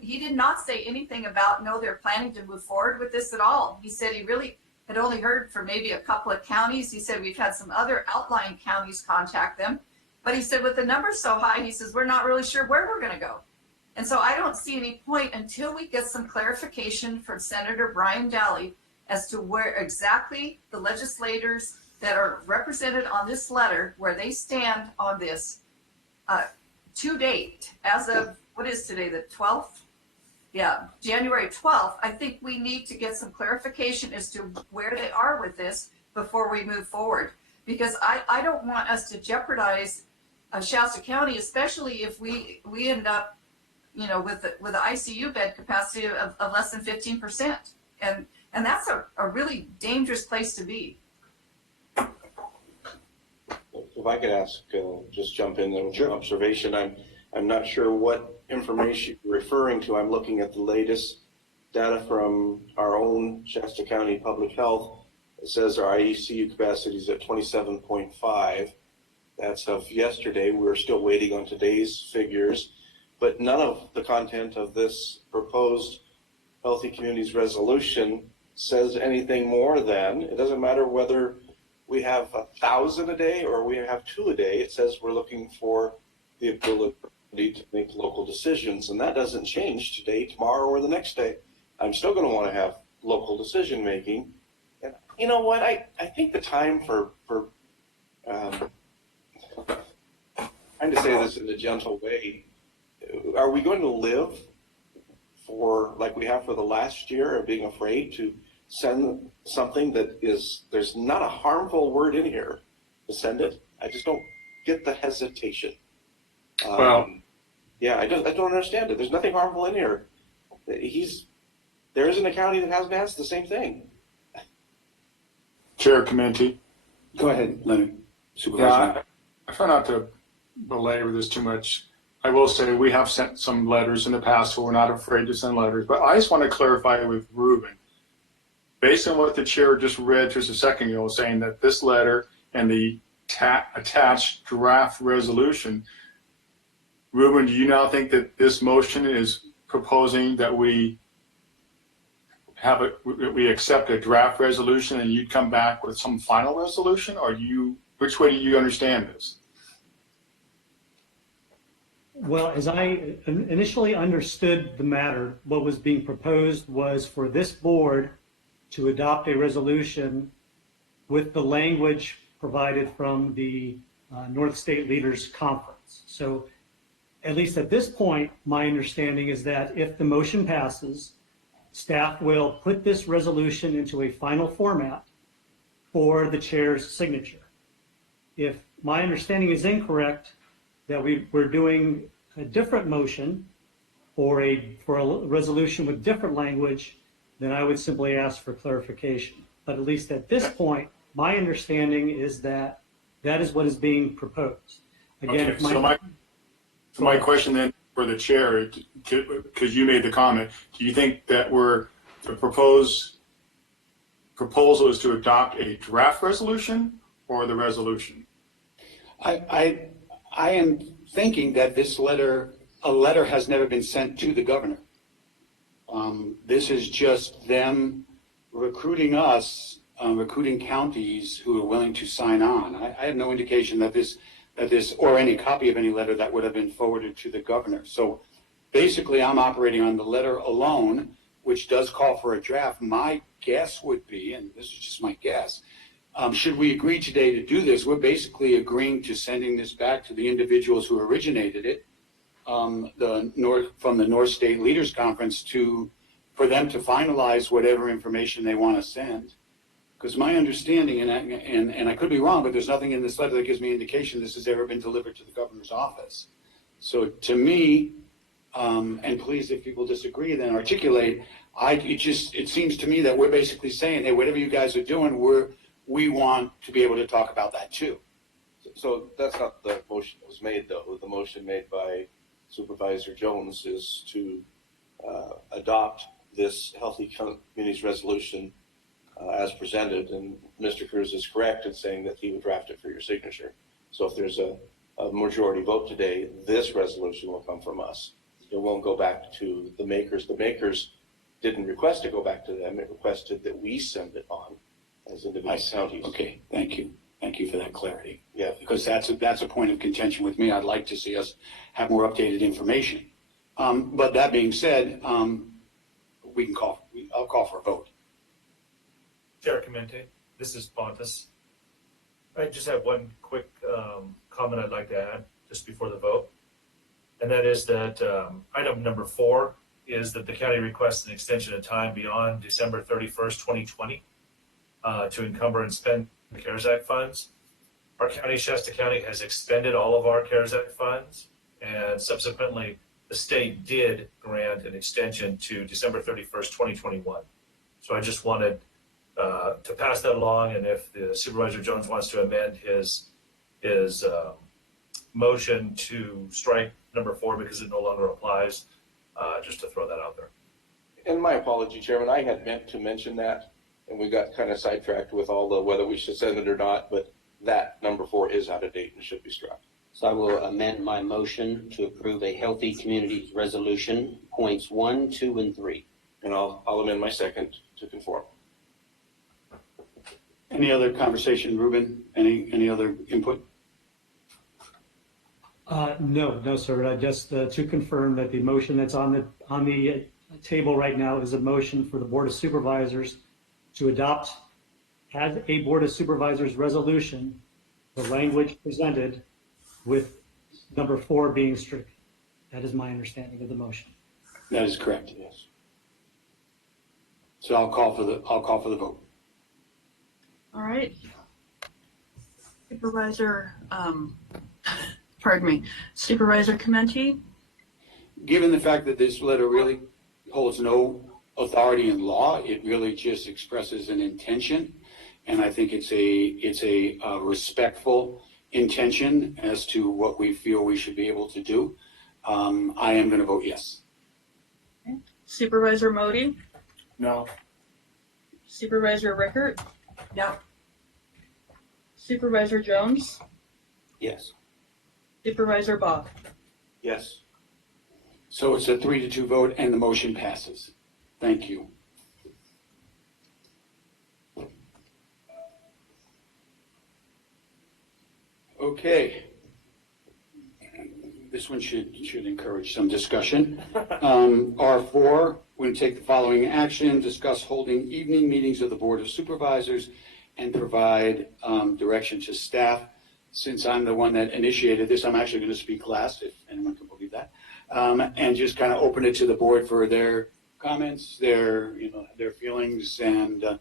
He did not say anything about, no, they're planning to move forward with this at all. He said he really had only heard from maybe a couple of counties. He said we've had some other outlying counties contact them. But he said with the numbers so high, he says, we're not really sure where we're going to go. And so I don't see any point until we get some clarification from Senator Brian Daly as to where exactly the legislators that are represented on this letter, where they stand on this to date, as of, what is today, the 12th? Yeah, January 12th. I think we need to get some clarification as to where they are with this before we move forward. Because I don't want us to jeopardize Shasta County, especially if we end up, with the ICU bed capacity of less than 15%. And that's a really dangerous place to be. If I could ask, just jump in there with an observation. I'm not sure what information you're referring to. I'm looking at the latest data from our own Shasta County Public Health. It says our ICU capacity is at 27.5. That's of yesterday. We're still waiting on today's figures, but none of the content of this proposed Healthy Communities resolution says anything more than, it doesn't matter whether we have 1,000 a day or we have 2 a day. It says we're looking for the ability to make local decisions, and that doesn't change today, tomorrow, or the next day. I'm still going to want to have local decision making. And you know what? I think the time for trying to say this in a gentle way, are we going to live for like we have for the last year of being afraid to send something that is, there's not a harmful word in here to send it? I just don't get the hesitation. Yeah, I don't understand it. There's nothing harmful in here. There isn't a county that hasn't asked the same thing. Chair Clemente. Go ahead, Leonard. Supervisor. Yeah, I try not to belabor this too much. I will say we have sent some letters in the past, so we're not afraid to send letters. But I just want to clarify with Ruben, based on what the chair just read just a second ago, saying that this letter and the attached draft resolution, Ruben, do you now think that this motion is proposing that we accept a draft resolution and you'd come back with some final resolution, or which way do you understand this? Well, as I initially understood the matter, what was being proposed was for this board to adopt a resolution with the language provided from the North State Leaders Conference. So at least at this point, my understanding is that if the motion passes, staff will put this resolution into a final format for the chair's signature. If my understanding is incorrect, that we're doing a different motion for a resolution with different language, then I would simply ask for clarification. But at least at this point, my understanding is that that is what is being proposed. Again, okay, so my question then for the chair, because you made the comment, do you think that the proposal is to adopt a draft resolution or the resolution? I am thinking that a letter has never been sent to the governor. This is just them recruiting us, recruiting counties who are willing to sign on. I have no indication that this, or any copy of any letter that would have been forwarded to the governor. So basically, I'm operating on the letter alone, which does call for a draft. My guess would be, and this is just my guess, should we agree today to do this, we're basically agreeing to sending this back to the individuals who originated it, from the North State Leaders Conference, for them to finalize whatever information they want to send. Because my understanding, and I could be wrong, but there's nothing in this letter that gives me indication this has ever been delivered to the governor's office. So to me, and please, if people disagree, then articulate. It seems to me that we're basically saying, hey, whatever you guys are doing, we want to be able to talk about that too. So that's not the motion that was made, though. The motion made by Supervisor Jones is to adopt this Healthy Communities Resolution as presented, and Mr. Cruz is correct in saying that he would draft it for your signature. So if there's a majority vote today, this resolution will come from us. It won't go back to the makers. The makers didn't request to go back to them. It requested that we send it on as individual counties. Okay, thank you. Thank you for that clarity. Yeah. Because that's a point of contention with me. I'd like to see us have more updated information. But that being said, I'll call for a vote. Chair Clemente, this is Pontus. I just have one quick comment I'd like to add just before the vote. And that is that item number 4 is that the county requests an extension of time beyond December 31st, 2020 to encumber and spend the CARES Act funds. Our county, Shasta County, has expended all of our CARES Act funds, and subsequently the state did grant an extension to December 31st, 2021. So I just wanted to pass that along, and if the Supervisor Jones wants to amend his motion to strike number 4 because it no longer applies, just to throw that out there. And my apology, Chairman, I had meant to mention that, and we got kind of sidetracked with all the whether we should send it or not, but that number 4 is out of date and should be struck. So I will amend my motion to approve a Healthy Communities Resolution, points 1, 2, and 3. And I'll amend my second to conform. Any other conversation, Ruben? Any other input? No, sir. Just to confirm that the motion that's on the table right now is a motion for the Board of Supervisors to adopt as a Board of Supervisors resolution the language presented with number 4 being stricken. That is my understanding of the motion. That is correct. Yes. So I'll call for the vote. All right. Supervisor, pardon me, Supervisor Clemente? Given the fact that this letter really holds no authority in law, it really just expresses an intention, and I think it's a respectful intention as to what we feel we should be able to do. I am going to vote yes. Okay. Supervisor Modi? No. Supervisor Rickert? No. Supervisor Jones? Yes. Supervisor Bob? Yes. So it's a 3-2 vote, and the motion passes. Thank you. Okay. This one should encourage some discussion. R4, we're going to take the following action: discuss holding evening meetings of the Board of Supervisors and provide direction to staff. Since I'm the one that initiated this, I'm actually going to speak last, if anyone can believe that, and just kind of open it to the board for their comments, their feelings, and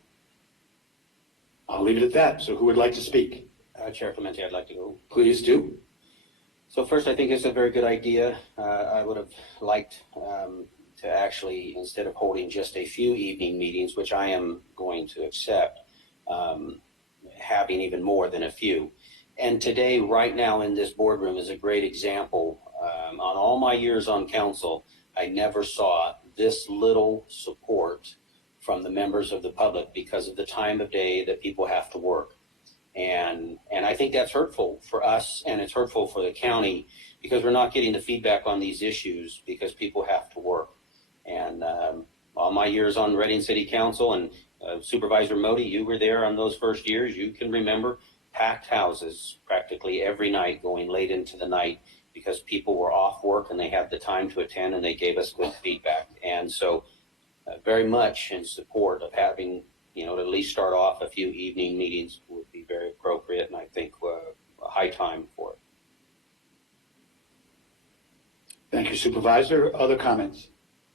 I'll leave it at that. So who would like to speak? Chair Clemente, I'd like to go. Please do. So first, I think it's a very good idea. I would have liked to actually, instead of holding just a few evening meetings, which I am going to accept, having even more than a few. And today, right now in this boardroom is a great example. On all my years on council, I never saw this little support from the members of the public because of the time of day that people have to work. And I think that's hurtful for us, and it's hurtful for the county because we're not getting the feedback on these issues because people have to work. And all my years on Reading City Council, and Supervisor Modi, you were there on those first years, you can remember packed houses practically every night, going late into the night, because people were off work and they had the time to attend, and they gave us good feedback. And so very much in support of having, to at least start off a few evening meetings would be very appropriate, and I think a high time for it. Thank you, Supervisor. Other comments?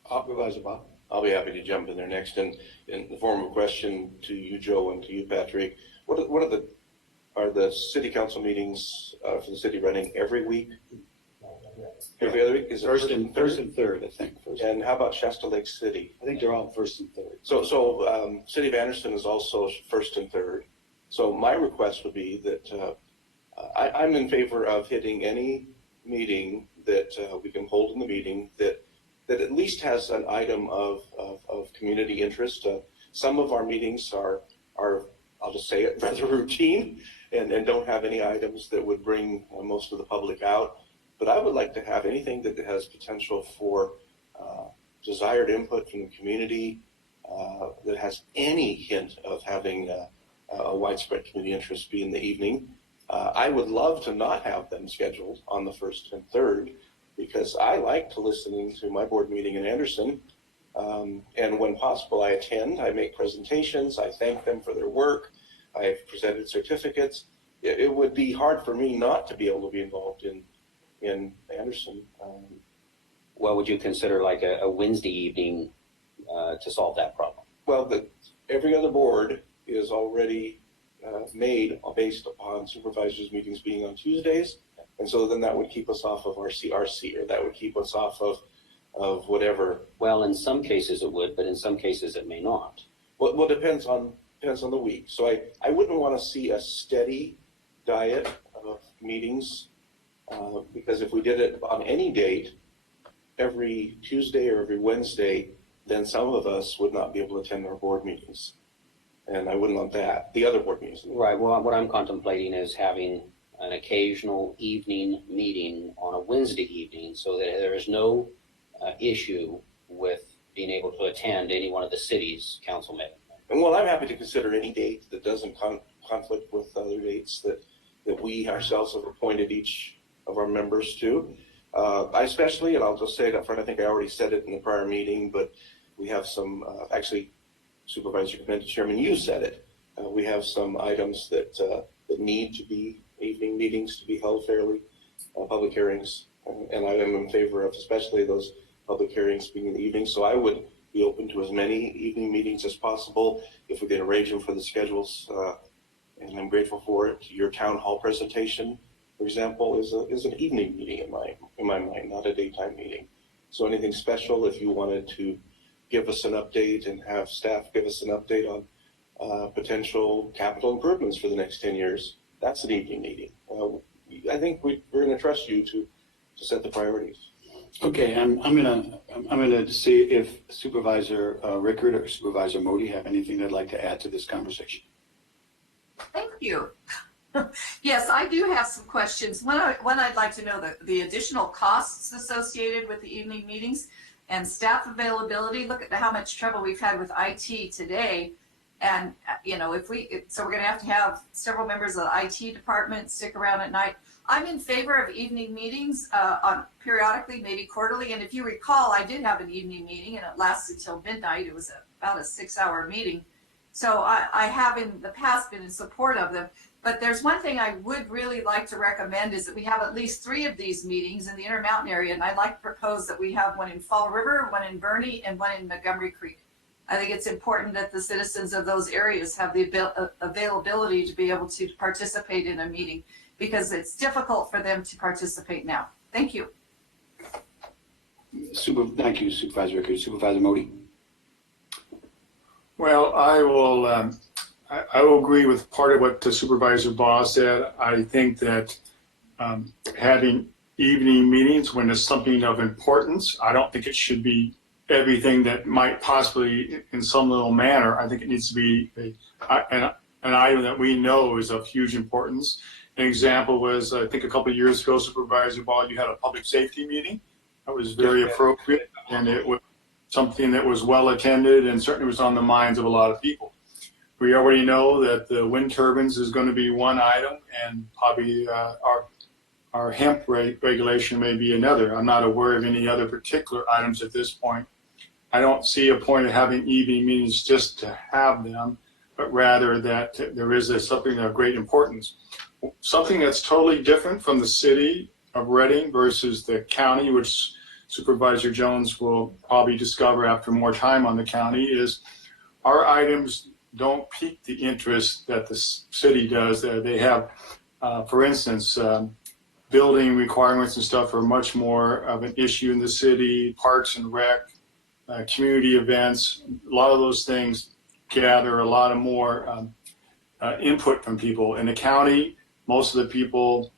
Supervisor Bob. I'll be happy to jump in there next. And in the form of a question to you, Joe, and to you, Patrick, are the city council meetings for the city running every week? Every other week? Is it First and third, I think. And how about Shasta Lake City? I think they're all first and third. So City of Anderson is also first and third. So my request would be that I'm in favor of hitting any meeting that we can hold in the meeting that at least has an item of community interest. Some of our meetings are I'll just say it, rather routine and don't have any items that would bring most of the public out. But I would like to have anything that has potential for desired input from the community that has any hint of having a widespread community interest be in the evening. I would love to not have them scheduled on the first and third, because I like to listening to my board meeting in Anderson. And when possible, I attend, I make presentations, I thank them for their work, I've presented certificates. It would be hard for me not to be able to be involved in Anderson. Well, would you consider like a Wednesday evening to solve that problem? Well, every other board is already made based upon supervisors' meetings being on Tuesdays. And so then that would keep us off of our CRC, or that would keep us off of whatever. Well, in some cases it would, but in some cases it may not. Well, it depends on the week. So I wouldn't want to see a steady diet of meetings, because if we did it on any date, every Tuesday or every Wednesday, then some of us would not be able to attend our board meetings. And I wouldn't want that. The other board meetings. Right. Well, what I'm contemplating is having an occasional evening meeting on a Wednesday evening, so that there is no issue with being able to attend any one of the city's council meetings. And well, I'm happy to consider any date that doesn't conflict with other dates that we ourselves have appointed each of our members to. I especially, and I'll just say it up front, I think I already said it in the prior meeting, but we have some, actually, Supervisor Committee Chairman, you said it. We have some items that need to be evening meetings to be held fairly, public hearings, and I am in favor of especially those public hearings being in the evening. So I would be open to as many evening meetings as possible if we can arrange them for the schedules, and I'm grateful for it. Your town hall presentation, for example, is an evening meeting in my mind, not a daytime meeting. So anything special, if you wanted to give us an update and have staff give us an update on potential capital improvements for the next 10 years, that's an evening meeting. I think we're going to trust you to set the priorities. Okay, I'm gonna see if Supervisor Rickard or Supervisor Modi have anything they'd like to add to this conversation. Thank you. Yes, I do have some questions. One, I'd like to know the additional costs associated with the evening meetings and staff availability. Look at how much trouble we've had with IT today. And, so we're going to have several members of the IT department stick around at night. I'm in favor of evening meetings on periodically, maybe quarterly. And if you recall, I did have an evening meeting and it lasted till midnight. It was about a 6-hour meeting. So I have in the past been in support of them. But there's one thing I would really like to recommend is that we have at least 3 of these meetings in the Intermountain area. And I'd like to propose that we have one in Fall River, one in Boerne, and one in Montgomery Creek. I think it's important that the citizens of those areas have the availability to be able to participate in a meeting, because it's difficult for them to participate now. Thank you. Thank you, Supervisor Rickard. Supervisor Modi. Well, I will agree with part of what the Supervisor Baugh said. I think that having evening meetings when there's something of importance, I don't think it should be everything that might possibly, in some little manner. I think it needs to be an item that we know is of huge importance. An example was, I think a couple of years ago, Supervisor Baugh, you had a public safety meeting. That was very appropriate, and it was something that was well attended and certainly was on the minds of a lot of people. We already know that the wind turbines is going to be one item, and probably our hemp regulation may be another. I'm not aware of any other particular items at this point. I don't see a point of having evening meetings just to have them, but rather that there is something of great importance. Something that's totally different from the city of Reading versus the county, which Supervisor Jones will probably discover after more time on the county, is our items don't pique the interest that the city does. They have, for instance, building requirements and stuff are much more of an issue in the city, parks and rec, community events. A lot of those things gather a lot of more input from people. In the county, most of the people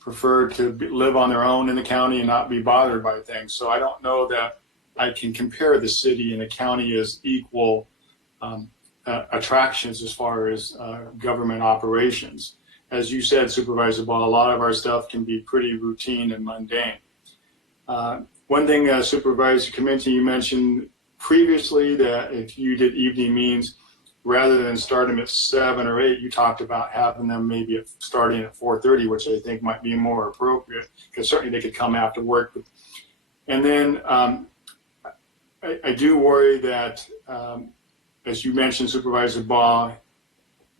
prefer to live on their own in the county and not be bothered by things. So I don't know that I can compare the city and the county as equal attractions as far as government operations. As you said, Supervisor Ball, a lot of our stuff can be pretty routine and mundane. One thing, Supervisor Committee, you mentioned previously that if you did evening meetings, rather than start them at 7 or 8, you talked about having them maybe starting at 4:30, which I think might be more appropriate, because certainly they could come after work. And then I do worry that, as you mentioned, Supervisor Ball,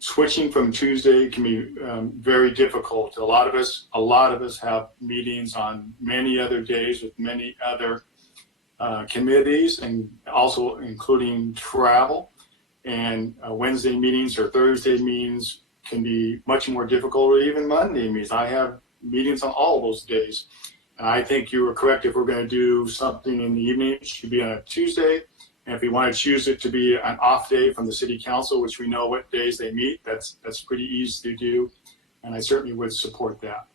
switching from Tuesday can be very difficult. A lot of us have meetings on many other days with many other committees, and also including travel. And Wednesday meetings or Thursday meetings can be much more difficult, or even Monday meetings. I have meetings on all those days. And I think you were correct. If we're going to do something in the evening, it should be on a Tuesday. And if we want to choose it to be an off day from the city council, which we know what days they meet, that's pretty easy to do. And I certainly would support that.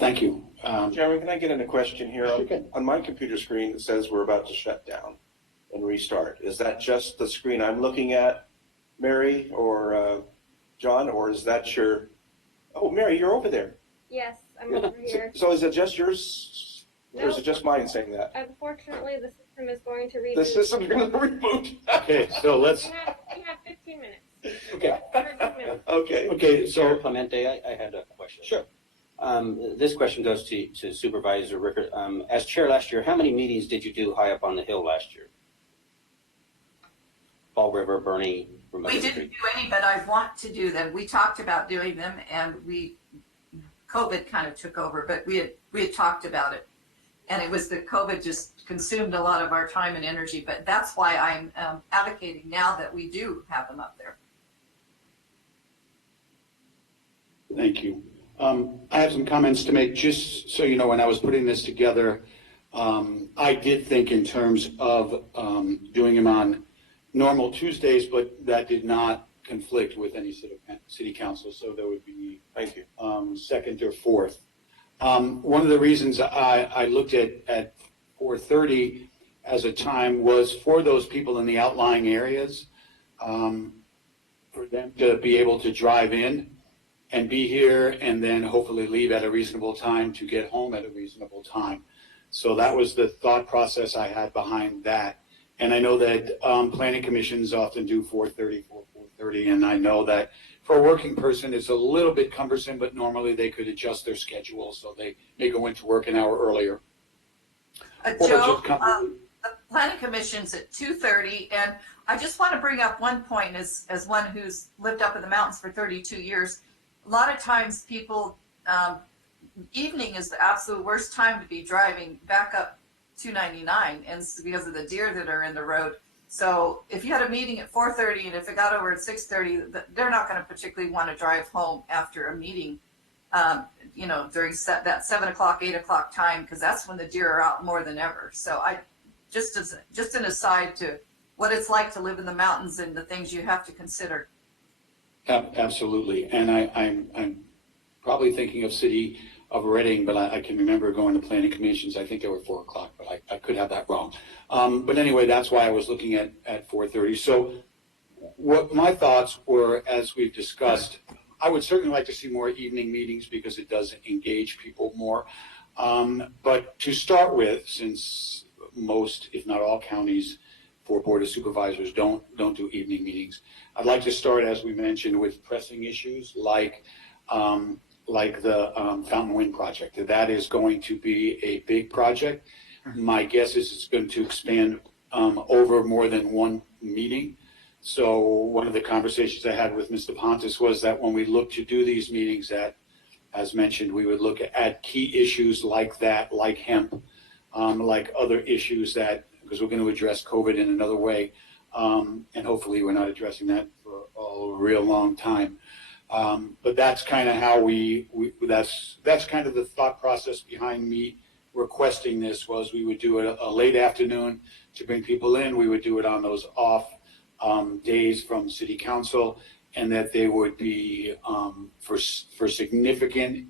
Thank you. Chairman, can I get in a question here? On my computer screen, it says we're about to shut down and restart. Is that just the screen I'm looking at, Mary or John, or is that your, oh, Mary, you're over there. Yes, I'm over here. So is it just yours, or is it just mine saying that? Unfortunately, the system is going to reboot. The system's going to reboot. Okay, so let's. We have 15 minutes. Okay. 15 minutes. Okay, so Clemente, I had a question. Sure. This question goes to Supervisor Rickert. As chair last year, how many meetings did you do high up on the hill last year? Fall River, Bernie, We didn't do any, but I want to do them. We talked about doing them, and COVID kind of took over, but we had talked about it. And it was that COVID just consumed a lot of our time and energy, but that's why I'm advocating now that we do have them up there. Thank you. I have some comments to make, just so you know, when I was putting this together, I did think in terms of doing them on normal Tuesdays, but that did not conflict with any city council, so there would be, thank you, second or fourth. One of the reasons I looked at 4:30 as a time was for those people in the outlying areas, for them to be able to drive in and be here and then hopefully leave at a reasonable time to get home at a reasonable time. So that was the thought process I had behind that. And I know that planning commissions often do 4:30, 4:30, and I know that for a working person it's a little bit cumbersome, but normally they could adjust their schedule so they may go into work an hour earlier. Joe, the planning commission's at 2:30, and I just want to bring up one point as one who's lived up in the mountains for 32 years. A lot of times people, evening is the absolute worst time to be driving back up 299, and it's because of the deer that are in the road. So if you had a meeting at 4:30 and if it got over at 6:30, they're not going to particularly want to drive home after a meeting, during that 7 o'clock, 8 o'clock time, because that's when the deer are out more than ever. So I just an aside to what it's like to live in the mountains and the things you have to consider. Absolutely, and I'm probably thinking of City of Reading, but I can remember going to planning commissions. I think they were 4 o'clock, but I could have that wrong. But anyway, that's why I was looking at 4:30. So what my thoughts were, as we've discussed, I would certainly like to see more evening meetings because it does engage people more. But to start with, since most, if not all counties for Board of Supervisors don't do evening meetings. I'd like to start, as we mentioned, with pressing issues like the Fountain Wind project. That is going to be a big project. My guess is it's going to expand over more than one meeting. So one of the conversations I had with Mr. Pontus was that when we look to do these meetings, that, as mentioned, we would look at key issues like that, like hemp, like other issues that, because we're going to address COVID in another way, and hopefully we're not addressing that for a real long time. But that's kind of how that's kind of the thought process behind me requesting this. Was we would do it a late afternoon to bring people in. We would do it on those off days from City Council, and that they would be for significant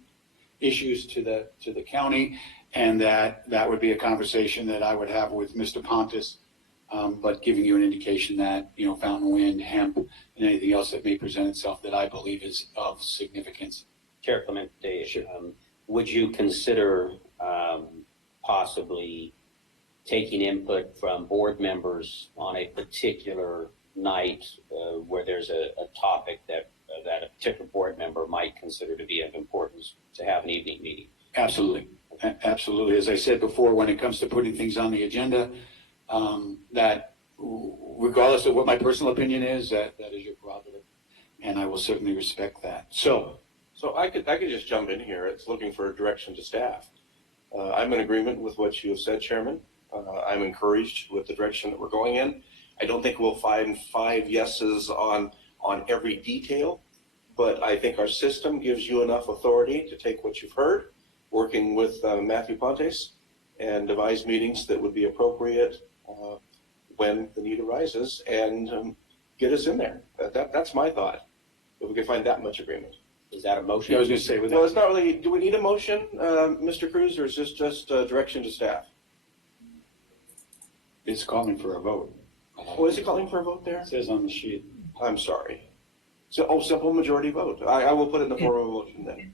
issues to the county, and that would be a conversation that I would have with Mr. Pontus, but giving you an indication that, you know, Fountain Wind, hemp, and anything else that may present itself that I believe is of significance. Chair Clemente, Sure. Would you consider possibly taking input from board members on a particular night where there's a topic that a particular board member might consider to be of importance to have an evening meeting? Absolutely. Absolutely. As I said before, when it comes to putting things on the agenda, that regardless of what my personal opinion is, that is your prerogative, and I will certainly respect that. So I could just jump in here. It's looking for direction to staff. I'm in agreement with what you have said, Chairman. I'm encouraged with the direction that we're going in. I don't think we'll find 5 yeses on every detail, but I think our system gives you enough authority to take what you've heard, working with Matthew Pontes, and devise meetings that would be appropriate when the need arises, and get us in there. That's my thought. If we can find that much agreement. Is that a motion? Yeah, I was going to say, No, it's not really. Do we need a motion, Mr. Cruz, or is this just direction to staff? it's calling for a vote. Oh, is it calling for a vote there? It says on the sheet. I'm sorry. So, simple majority vote. I will put it in the form of a motion then.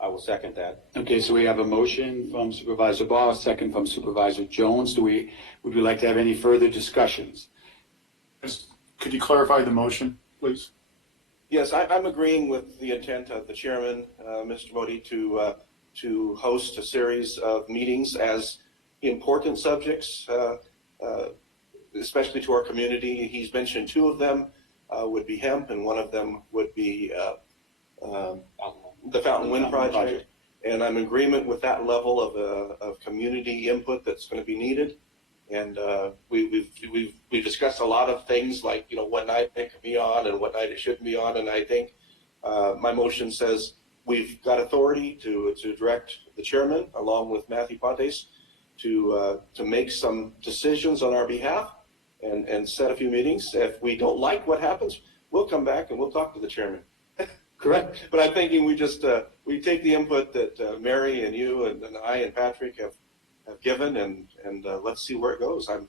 I will second that. Okay, so we have a motion from Supervisor Barr, a second from Supervisor Jones. Would we like to have any further discussions? Could you clarify the motion, please? Yes, I'm agreeing with the intent of the chairman, Mr. Modi, to host a series of meetings as important subjects, especially to our community. He's mentioned 2 of them would be hemp, and one of them would be the Fountain Wind project. And I'm in agreement with that level of community input that's going to be needed. And we've discussed a lot of things, like, you know, what night it could be on and what night it shouldn't be on. And I think my motion says we've got authority to direct the chairman, along with Matthew Pontes, to make some decisions on our behalf and set a few meetings. If we don't like what happens, we'll come back and we'll talk to the chairman. Correct. But I'm thinking we just we take the input that Mary and you and I and Patrick have given, and let's see where it goes. I'm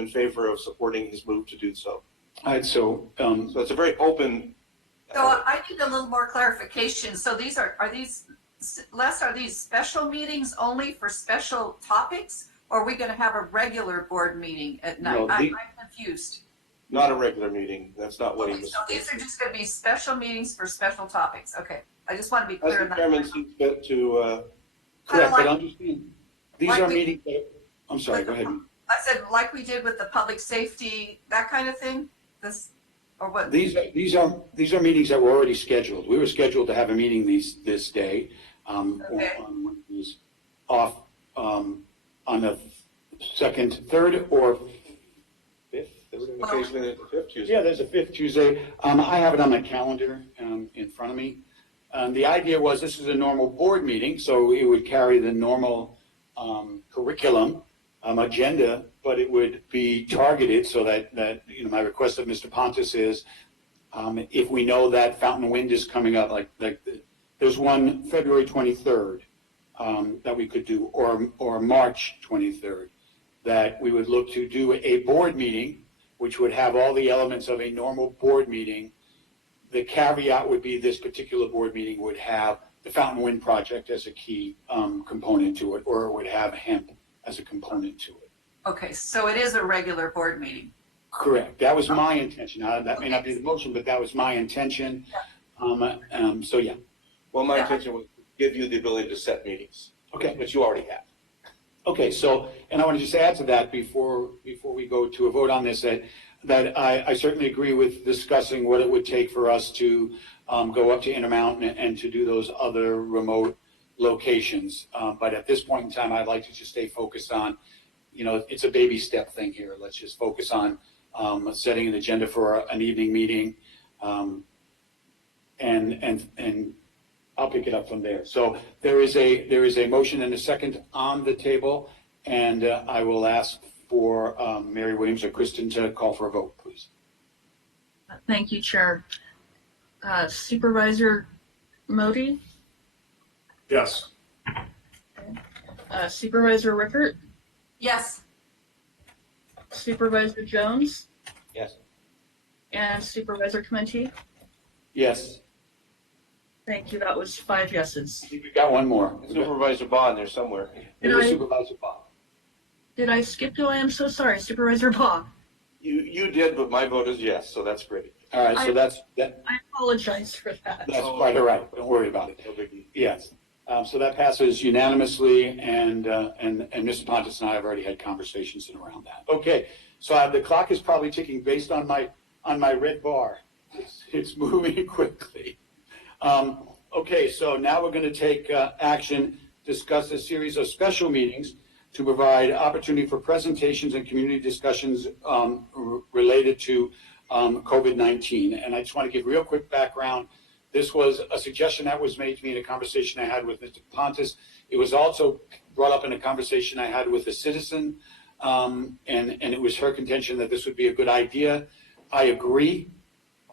in favor of supporting his move to do so. All right, so it's a very open. So I need a little more clarification. So these are these, Les, are these special meetings only for special topics, or are we going to have a regular board meeting at night? No, I'm confused. Not a regular meeting. That's not what he was. So these are just going to be special meetings for special topics. Okay, I just want to be clear on that. As the chairman sees fit to. Correct, like, but understand, these are meetings that, I'm sorry, go ahead. I said, like we did with the public safety, that kind of thing. This, or what? These are meetings that were already scheduled. We were scheduled to have a meeting this day. Okay. On was off on the 2nd, 3rd, or 5th. Occasionally there's a 5th Tuesday. Yeah, there's a 5th Tuesday. I have it on my calendar in front of me. The idea was this is a normal board meeting, so it would carry the normal curriculum agenda, but it would be targeted so that you know, my request of Mr. Pontus is if we know that Fountain Wind is coming up, like there's one February 23rd that we could do, or March 23rd, that we would look to do a board meeting, which would have all the elements of a normal board meeting. The caveat would be this particular board meeting would have the Fountain Wind project as a key component to it, or it would have hemp as a component to it. Okay, so it is a regular board meeting. Correct. That was my intention. That may not be the motion, but that was my intention. So yeah. Well, my intention was to give you the ability to set meetings. Okay. Which you already have. Okay, so, and I want to just add to that before we go to a vote on this, that I certainly agree with discussing what it would take for us to go up to Intermountain and to do those other remote locations. But at this point in time, I'd like to just stay focused on, it's a baby step thing here. Let's just focus on setting an agenda for an evening meeting, and I'll pick it up from there. So there is a motion and a second on the table, and I will ask for Mary Williams or Kristen to call for a vote, please. Thank you, Chair. Supervisor Modi, Yes. Supervisor Rickert, Yes. Supervisor Jones, Yes. and Supervisor Clementi. Yes. Thank you. That was 5 yeses. I think we got one more. Supervisor Bond there somewhere. It was Supervisor Bob. Did I skip you? I am so sorry. Supervisor Bob. You did, but my vote is yes, so that's great. All right, so that. I apologize for that. That's quite all right. Don't worry about it. No biggie. Yes. So that passes unanimously, and Mr. Pontus and I have already had conversations around that. Okay, so the clock is probably ticking based on my red bar. It's moving quickly. Okay, so now we're going to take action, discuss a series of special meetings to provide opportunity for presentations and community discussions related to COVID-19. And I just want to give real quick background. This was a suggestion that was made to me in a conversation I had with Mr. Pontus. It was also brought up in a conversation I had with a citizen, and it was her contention that this would be a good idea. I agree.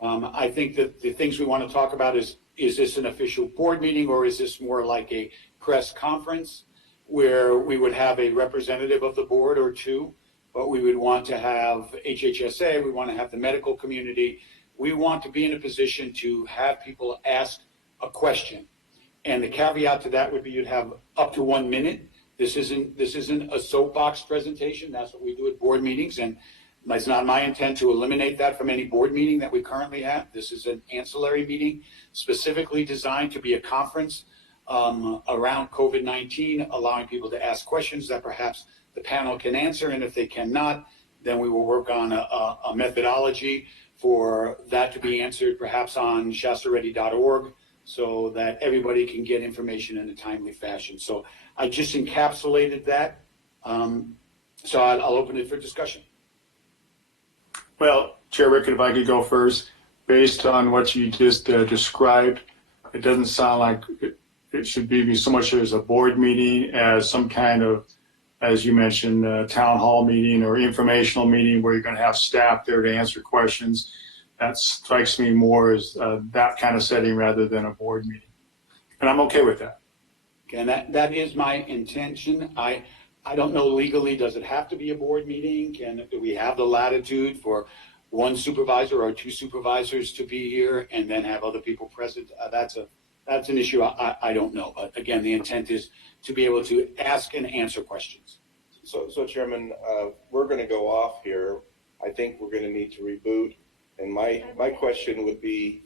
I think that the things we want to talk about is this an official board meeting, or is this more like a press conference where we would have a representative of the board or two, but we would want to have HHSA, we want to have the medical community. We want to be in a position to have people ask a question. And the caveat to that would be you'd have up to 1 minute. This isn't a soapbox presentation. That's what we do at board meetings. And it's not my intent to eliminate that from any board meeting that we currently have. This is an ancillary meeting specifically designed to be a conference around COVID-19, allowing people to ask questions that perhaps the panel can answer. And if they cannot, then we will work on a methodology for that to be answered perhaps on shastaready.org so that everybody can get information in a timely fashion. So I just encapsulated that. So I'll open it for discussion. Well, Chair Rickett, if I could go first, based on what you just described, it doesn't sound like it should be so much as a board meeting as some kind of, as you mentioned, town hall meeting or informational meeting where you're going to have staff there to answer questions. That strikes me more as that kind of setting rather than a board meeting. And I'm okay with that. Okay, and that is my intention. I don't know legally, does it have to be a board meeting? Do we have the latitude for one supervisor or two supervisors to be here and then have other people present? That's an issue I don't know. But again, the intent is to be able to ask and answer questions. So Chairman, we're going to go off here. I think we're going to need to reboot. And my question would be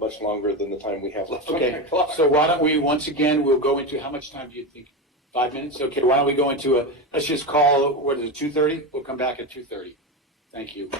much longer than the time we have left. Okay, so why don't we, once again, we'll go into, how much time do you think? 5 minutes? Okay, why don't we go into let's just call, what is it, 2:30? We'll come back at 2:30. Thank you.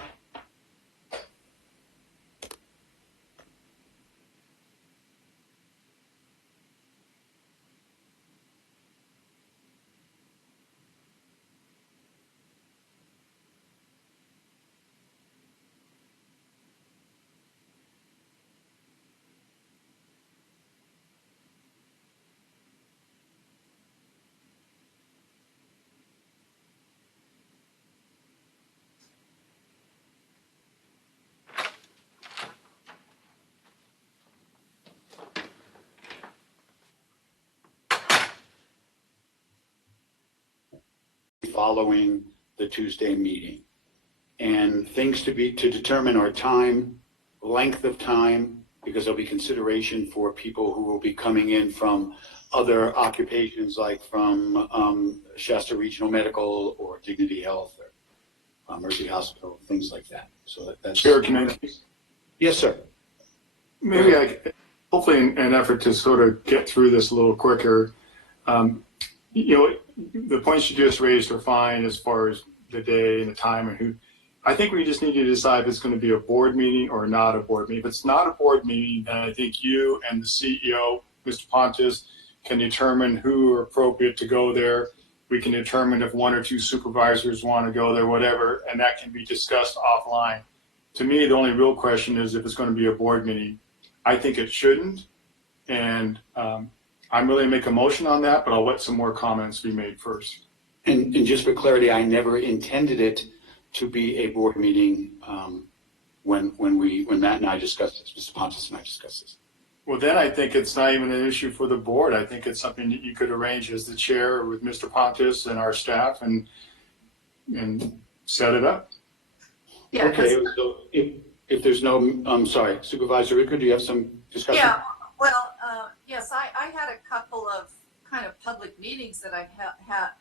Following the Tuesday meeting, and things to determine our time, length of time, because there'll be consideration for people who will be coming in from other occupations like from Shasta Regional Medical or Dignity Health or Mercy Hospital, things like that. So that's. Chair, can I? Yes, sir. Maybe hopefully in an effort to sort of get through this a little quicker, the points you just raised are fine as far as the day and the time and who. I think we just need to decide if it's going to be a board meeting or not a board meeting. If it's not a board meeting, then I think you and the CEO, Mr. Pontus, can determine who are appropriate to go there. We can determine if one or two supervisors want to go there, whatever, and that can be discussed offline. To me, the only real question is if it's going to be a board meeting. I think it shouldn't, and I'm really going to make a motion on that, but I'll let some more comments be made first. And just for clarity, I never intended it to be a board meeting when Matt and I discussed this, Mr. Pontus and I discussed this. Well, then I think it's not even an issue for the board. I think it's something that you could arrange as the chair with Mr. Pontus and our staff and set it up. Yeah, okay, so if there's no, I'm sorry, Supervisor Ricker, do you have some discussion? Yeah, well, yes, I had a couple of kind of public meetings that I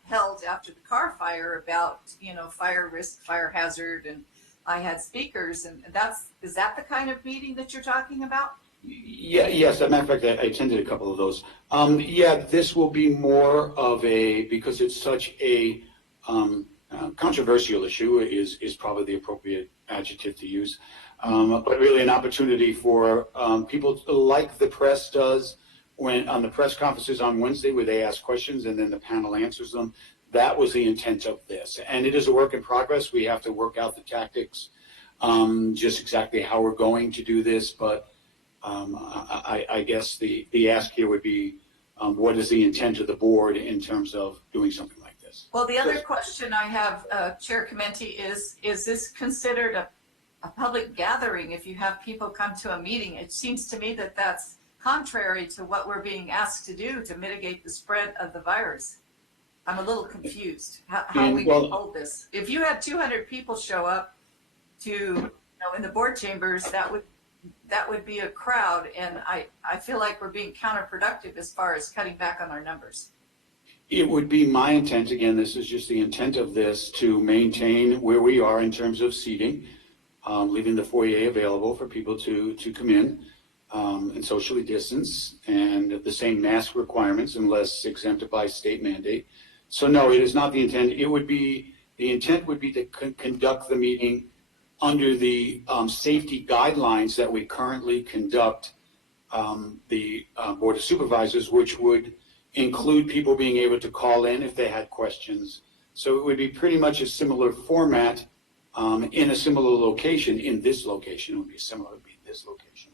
held after the car fire about, fire risk, fire hazard, and I had speakers, and is that the kind of meeting that you're talking about? Yeah, yes, as a matter of fact, I attended a couple of those. Yeah, this will be more of because it's such a controversial issue is probably the appropriate adjective to use, but really an opportunity for people like the press does when on the press conferences on Wednesday where they ask questions and then the panel answers them. That was the intent of this, and it is a work in progress. We have to work out the tactics, just exactly how we're going to do this, but I guess the ask here would be, what is the intent of the board in terms of doing something like this? Well, the other question I have, Chair Commenti, is this considered a public gathering if you have people come to a meeting? It seems to me that that's contrary to what we're being asked to do to mitigate the spread of the virus. I'm a little confused how we can hold this. If you had 200 people show up to, in the board chambers, that would be a crowd, and I feel like we're being counterproductive as far as cutting back on our numbers. It would be my intent, again, this is just the intent of this, to maintain where we are in terms of seating, leaving the foyer available for people to come in and socially distance, and the same mask requirements unless exempted by state mandate. So no, it is not the intent. The intent would be to conduct the meeting under the safety guidelines that we currently conduct the Board of Supervisors, which would include people being able to call in if they had questions. So it would be pretty much a similar format in a similar location. In this location, it would be similar to this location.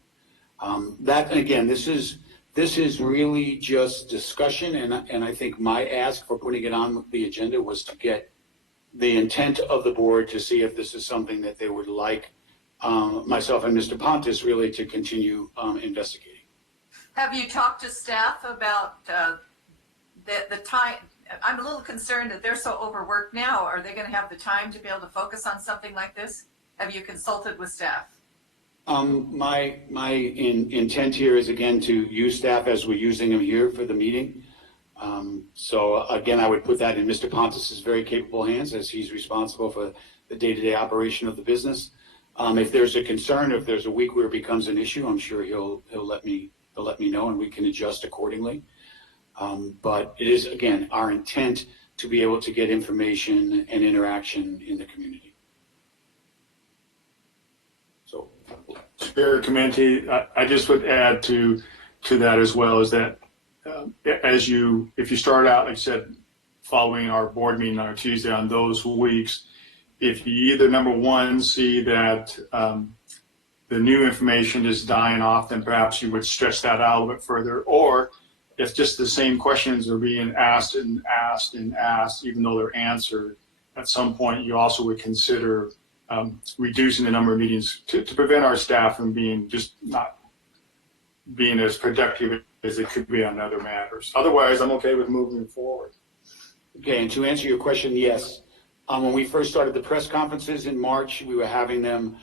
That, again, this is really just discussion, and I think my ask for putting it on the agenda was to get the intent of the board to see if this is something that they would like myself and Mr. Pontus really to continue investigating. Have you talked to staff about the time? I'm a little concerned that they're so overworked now. Are they going to have the time to be able to focus on something like this? Have you consulted with staff? My intent here is, again, to use staff as we're using them here for the meeting. So again, I would put that in Mr. Pontus's very capable hands, as he's responsible for the day-to-day operation of the business. If there's a concern, if there's a week where it becomes an issue, I'm sure he'll let me know, and we can adjust accordingly. But it is, again, our intent to be able to get information and interaction in the community. So, Chair Commenti, I just would add to that as well, is that if you start out, like I said, following our board meeting on Tuesday on those weeks, if you either, number one, see that the new information is dying off, then perhaps you would stretch that out a little bit further. Or if just the same questions are being asked and asked and asked, even though they're answered, at some point you also would consider reducing the number of meetings to prevent our staff from not being as productive as it could be on other matters. Otherwise, I'm okay with moving forward. Okay, and to answer your question, yes. When we first started the press conferences in March, we were having them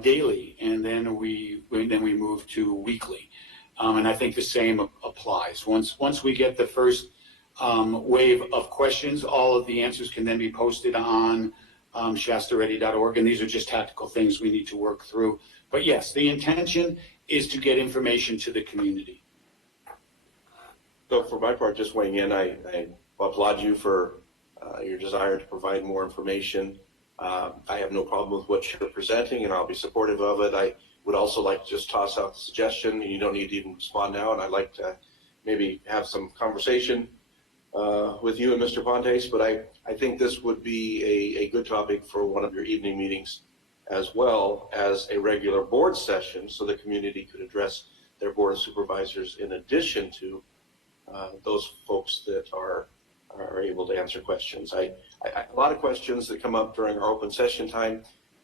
daily, and then we moved to weekly. And I think the same applies. Once we get the first wave of questions, all of the answers can then be posted on shastaready.org, and these are just tactical things we need to work through. But yes, the intention is to get information to the community. So for my part, just weighing in, I applaud you for your desire to provide more information. I have no problem with what you're presenting, and I'll be supportive of it. I would also like to just toss out the suggestion, and you don't need to even respond now, and I'd like to maybe have some conversation with you and Mr. Pontes, but I think this would be a good topic for one of your evening meetings, as well as a regular board session, so the community could address their board of supervisors in addition to those folks that are able to answer questions. A lot of questions that come up during our open session time,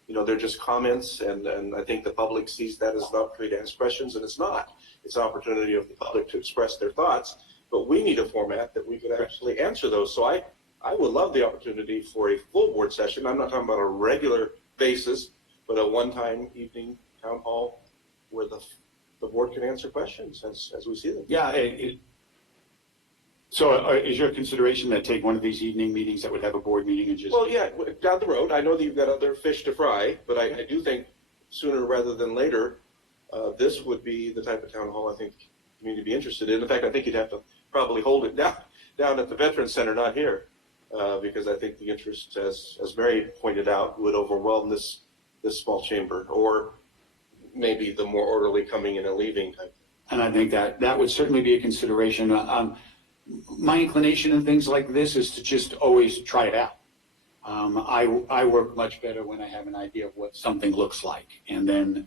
they're just comments, and I think the public sees that as an opportunity to ask questions, and it's not. It's an opportunity of the public to express their thoughts, but we need a format that we could actually answer those. So I would love the opportunity for a full board session. I'm not talking about a regular basis, but a one-time evening town hall where the board can answer questions as we see them. Yeah. So is your consideration that take one of these evening meetings that would have a board meeting and just... Well, yeah, down the road. I know that you've got other fish to fry, but I do think sooner rather than later, this would be the type of town hall I think the community would be interested in. In fact, I think you'd have to probably hold it down at the Veterans Center, not here, because I think the interest, as Mary pointed out, would overwhelm this small chamber, or maybe the more orderly coming in and leaving type. And I think that would certainly be a consideration. My inclination in things like this is to just always try it out. I work much better when I have an idea of what something looks like, and then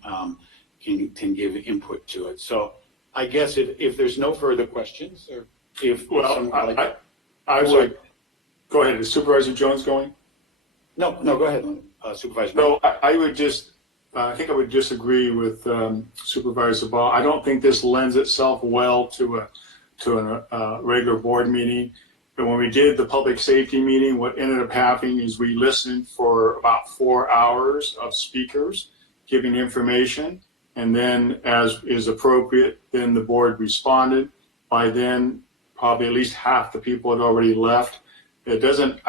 can give input to it. So I guess if there's no further questions, or if I would go ahead. Is Supervisor Jones going? No, go ahead, Supervisor. No, I would just. I think I would disagree with Supervisor Ball. I don't think this lends itself well to a regular board meeting. But when we did the public safety meeting, what ended up happening is we listened for about 4 hours of speakers giving information, and then as is appropriate, then the board responded. By then, probably at least half the people had already left. I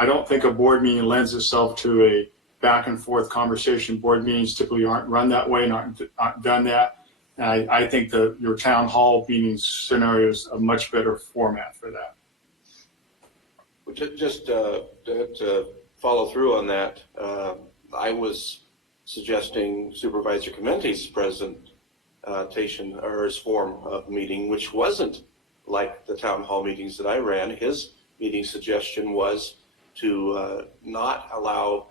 don't think a board meeting lends itself to a back and forth conversation. Board meetings typically aren't run that way and aren't done that. And I think your town hall meeting scenario is a much better format for that. Just to follow through on that, I was suggesting Supervisor Clemente's presentation or his form of meeting, which wasn't like the town hall meetings that I ran. His meeting suggestion was to not allow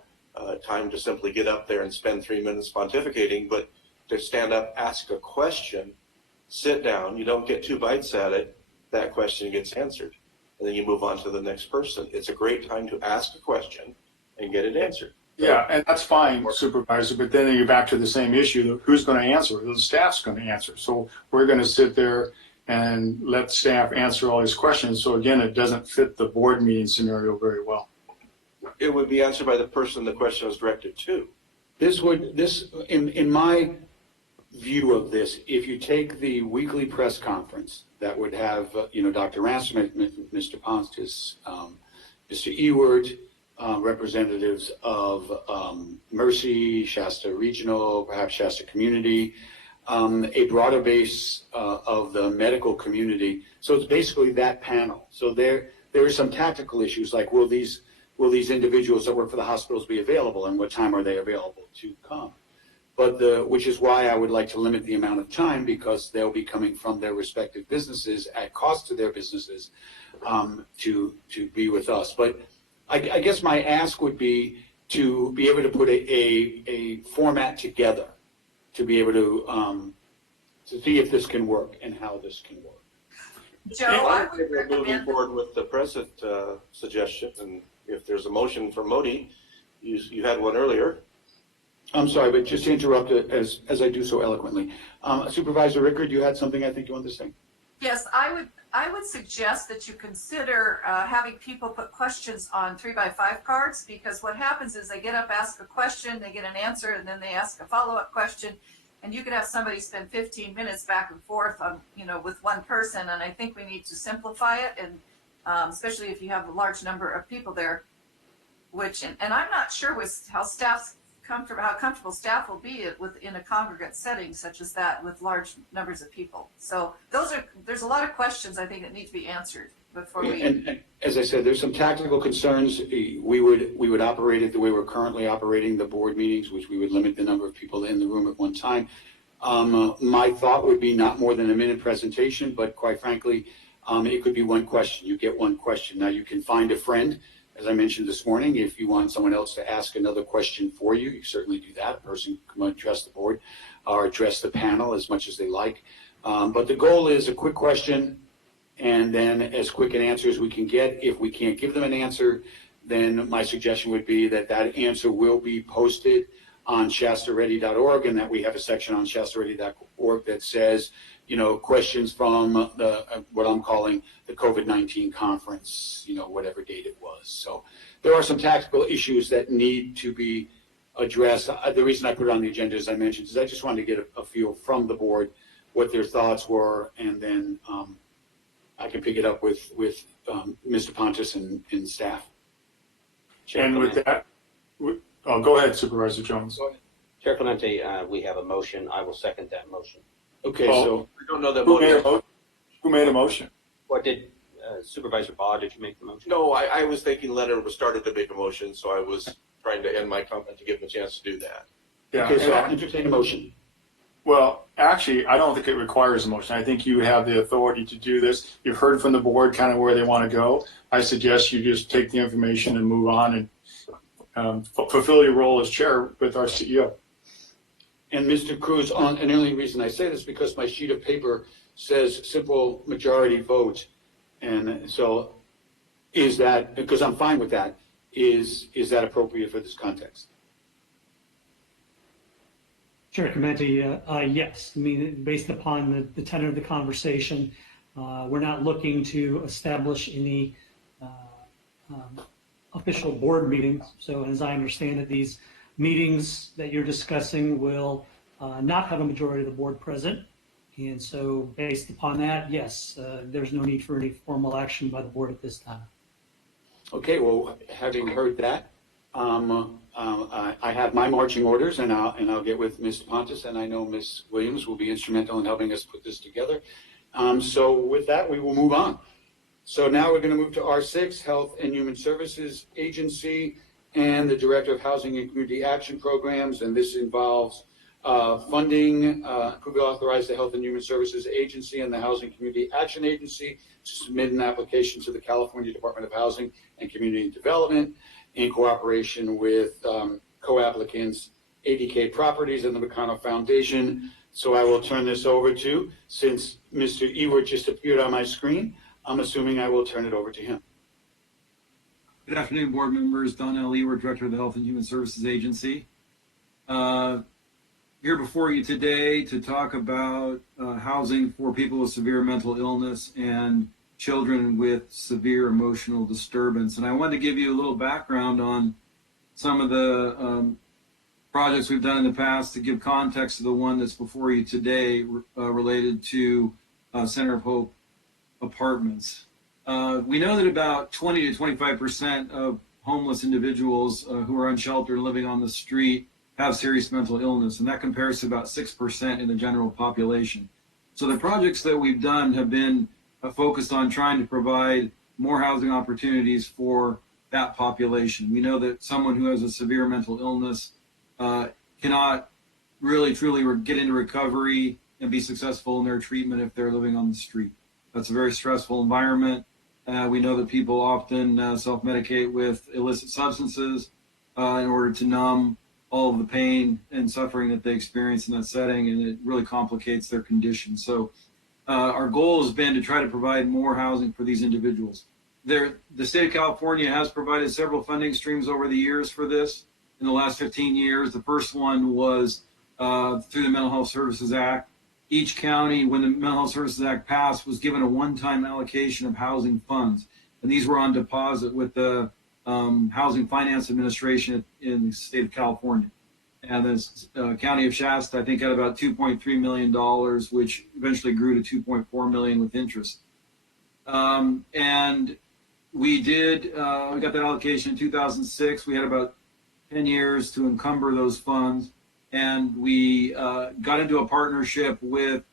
time to simply get up there and spend 3 minutes pontificating, but to stand up, ask a question, sit down, you don't get 2 bites at it, that question gets answered, and then you move on to the next person. It's a great time to ask a question and get it answered. Yeah, and that's fine, Supervisor, but then you're back to the same issue. Who's going to answer? The staff's going to answer. So we're going to sit there and let staff answer all these questions. So again, it doesn't fit the board meeting scenario very well. It would be answered by the person the question was directed to. In my view of this, if you take the weekly press conference that would have, Dr. Ransom, Mr. Pontus, Mr. Ewart, representatives of Mercy, Shasta Regional, perhaps Shasta Community, a broader base of the medical community. So it's basically that panel. So there are some tactical issues like will these individuals that work for the hospitals be available, and what time are they available to come? But which is why I would like to limit the amount of time, because they'll be coming from their respective businesses at cost to their businesses to be with us. But I guess my ask would be to be able to put a format together to be able to see if this can work and how this can work. Joe, I would we're moving recommend forward with the present suggestion, and if there's a motion from Modi, you had one earlier. I'm sorry, but just to interrupt as I do so eloquently. Supervisor Rickard, you had something I think you wanted to say. Yes, I would suggest that you consider having people put questions on 3x5 cards, because what happens is they get up, ask a question, they get an answer, and then they ask a follow-up question. And you could have somebody spend 15 minutes back and forth on, with one person. And I think we need to simplify it, and especially if you have a large number of people there, and I'm not sure with how comfortable staff will be within a congregate setting such as that with large numbers of people. So there's a lot of questions I think that need to be answered before we. And as I said, there's some tactical concerns. We would operate it the way we're currently operating the board meetings, which we would limit the number of people in the room at one time. My thought would be not more than a minute presentation, but quite frankly, it could be one question. You get one question. Now you can find a friend, as I mentioned this morning. If you want someone else to ask another question for you, you certainly do that. A person can address the board or address the panel as much as they like. But the goal is a quick question, and then as quick an answer as we can get. If we can't give them an answer, then my suggestion would be that answer will be posted on shastaready.org, and that we have a section on shastaready.org that says, questions from what I'm calling the COVID-19 conference, whatever date it was. So there are some tactical issues that need to be addressed. The reason I put it on the agenda, as I mentioned, is I just wanted to get a feel from the board what their thoughts were, and then I can pick it up with Mr. Pontus and staff. And with that, go ahead, Supervisor Jones. Chair Clemente, we have a motion. I will second that motion. Okay, so I don't know that who made a motion? What did Supervisor Baugh, did you make the motion? No, I was thinking Leonard was started to make a motion, so I was trying to end my comment to give him a chance to do that. Yeah. Okay, so I'll entertain a motion. Well, actually, I don't think it requires a motion. I think you have the authority to do this. You've heard from the board kind of where they want to go. I suggest you just take the information and move on and fulfill your role as chair with our CEO. And Mr. Cruz, and the only reason I say this is because my sheet of paper says simple majority vote. And so is that, because I'm fine with that, is that appropriate for this context? Chair Clemente, yes. I mean, based upon the tenor of the conversation, we're not looking to establish any official board meetings. So as I understand it, these meetings that you're discussing will not have a majority of the board present. And so based upon that, yes, there's no need for any formal action by the board at this time. Okay, well, having heard that, I have my marching orders, and I'll get with Ms. Pontus, and I know Ms. Williams will be instrumental in helping us put this together. So with that, we will move on. So now we're going to move to R6, Health and Human Services Agency, and the Director of Housing and Community Action Programs, and this involves funding, could we authorize the Health and Human Services Agency and the Housing Community Action Agency to submit an application to the California Department of Housing and Community Development in cooperation with co-applicants ADK Properties and the McConnell Foundation. So I will turn this over to, since Mr. Ewert just appeared on my screen, I'm assuming I will turn it over to him. Good afternoon, board members. Donnell Ewert, Director of the Health and Human Services Agency. Here before you today to talk about housing for people with severe mental illness and children with severe emotional disturbance. And I wanted to give you a little background on some of the projects we've done in the past to give context to the one that's before you today related to Center of Hope apartments. We know that about 20 to 25% of homeless individuals who are unsheltered living on the street have serious mental illness, and that compares to about 6% in the general population. So the projects that we've done have been focused on trying to provide more housing opportunities for that population. We know that someone who has a severe mental illness cannot really truly get into recovery and be successful in their treatment if they're living on the street. That's a very stressful environment. We know that people often self-medicate with illicit substances in order to numb all of the pain and suffering that they experience in that setting, and it really complicates their condition. So our goal has been to try to provide more housing for these individuals. The state of California has provided several funding streams over the years for this. In the last 15 years, the first one was through the Mental Health Services Act. Each county, when the Mental Health Services Act passed, was given a one-time allocation of housing funds. And these were on deposit with the Housing Finance Administration in the state of California. And the County of Shasta, I think, had about $2.3 million, which eventually grew to $2.4 million with interest. And we got that allocation in 2006. We had about 10 years to encumber those funds. And we got into a partnership with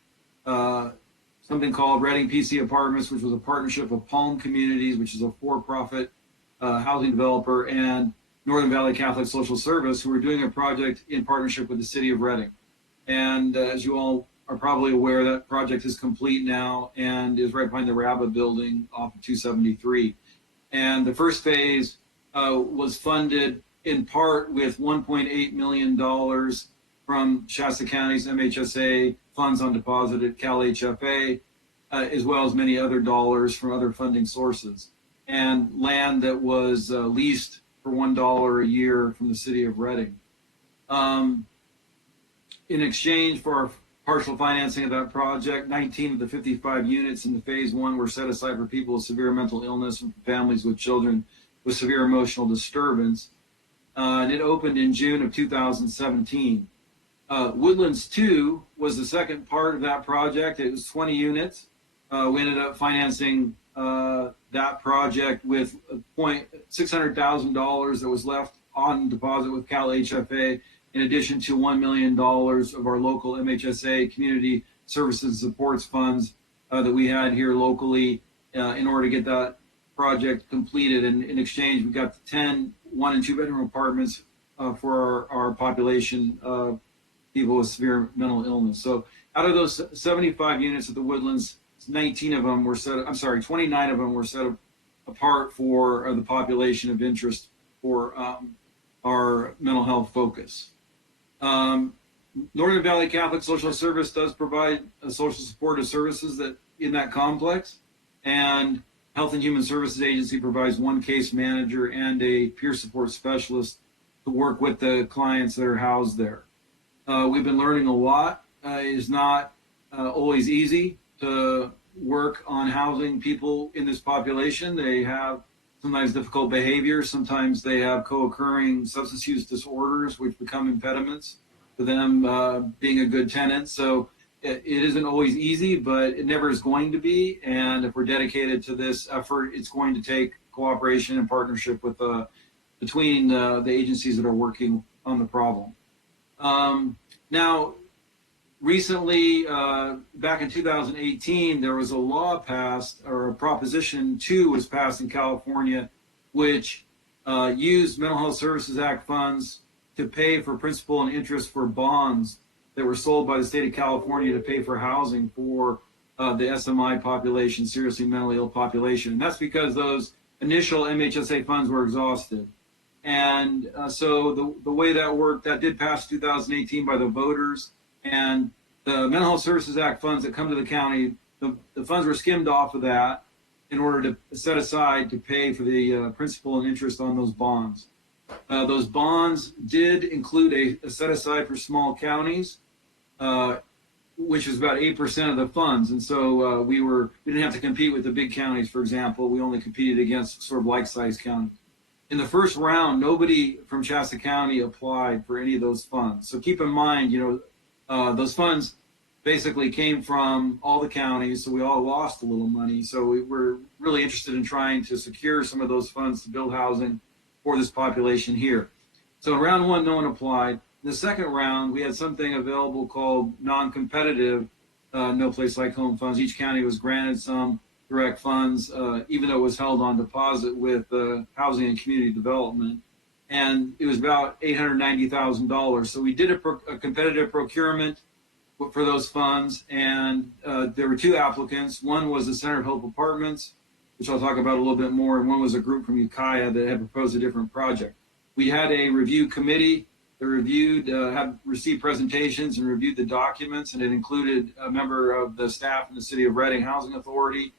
something called Reading PC Apartments, which was a partnership of Palm Communities, which is a for-profit housing developer, and Northern Valley Catholic Social Service, who were doing a project in partnership with the city of Reading. And as you all are probably aware, that project is complete now and is right behind the Rabba building off of 273. And the first phase was funded in part with $1.8 million from Shasta County's MHSA funds on deposit at Cal HFA, as well as many other dollars from other funding sources, and land that was leased for $1 a year from the city of Reading. In exchange for our partial financing of that project, 19 of the 55 units in the phase one were set aside for people with severe mental illness and families with children with severe emotional disturbance. And it opened in June of 2017. Woodlands 2 was the second part of that project. It was 20 units. We ended up financing that project with $600,000 that was left on deposit with Cal HFA, in addition to $1 million of our local MHSA Community Services Supports funds that we had here locally in order to get that project completed. And in exchange, we got 10 1- and 2-bedroom apartments for our population of people with severe mental illness. So out of those 75 units at the Woodlands, 29 of them were set apart for the population of interest for our mental health focus. Northern Valley Catholic Social Service does provide social supportive services in that complex, and Health and Human Services Agency provides one case manager and a peer support specialist to work with the clients that are housed there. We've been learning a lot. It is not always easy to work on housing people in this population. They have sometimes difficult behavior. Sometimes they have co-occurring substance use disorders, which become impediments to them being a good tenant. So it isn't always easy, but it never is going to be. And if we're dedicated to this effort, it's going to take cooperation and partnership with between the agencies that are working on the problem. Now, recently, back in 2018, there was a law passed, or Proposition 2 was passed in California, which used Mental Health Services Act funds to pay for principal and interest for bonds that were sold by the state of California to pay for housing for the SMI population, seriously mentally ill population. And that's because those initial MHSA funds were exhausted. And so the way that worked, that did pass 2018 by the voters, and the Mental Health Services Act funds that come to the county, the funds were skimmed off of that in order to set aside to pay for the principal and interest on those bonds. Those bonds did include a set aside for small counties, which is about 8% of the funds. And so we didn't have to compete with the big counties, for example. We only competed against sort of like-sized counties. In the first round, nobody from Shasta County applied for any of those funds. So keep in mind, those funds basically came from all the counties, so we all lost a little money. So we're really interested in trying to secure some of those funds to build housing for this population here. So in round one, no one applied. In the second round, we had something available called non-competitive No Place Like Home funds. Each county was granted some direct funds, even though it was held on deposit with Housing and Community Development. And it was about $890,000. So we did a competitive procurement for those funds, and there were two applicants. One was the Center of Hope Apartments, which I'll talk about a little bit more, and one was a group from Ukiah that had proposed a different project. We had a review committee that reviewed, have received presentations and reviewed the documents, and it included a member of the staff in the City of Reading Housing Authority.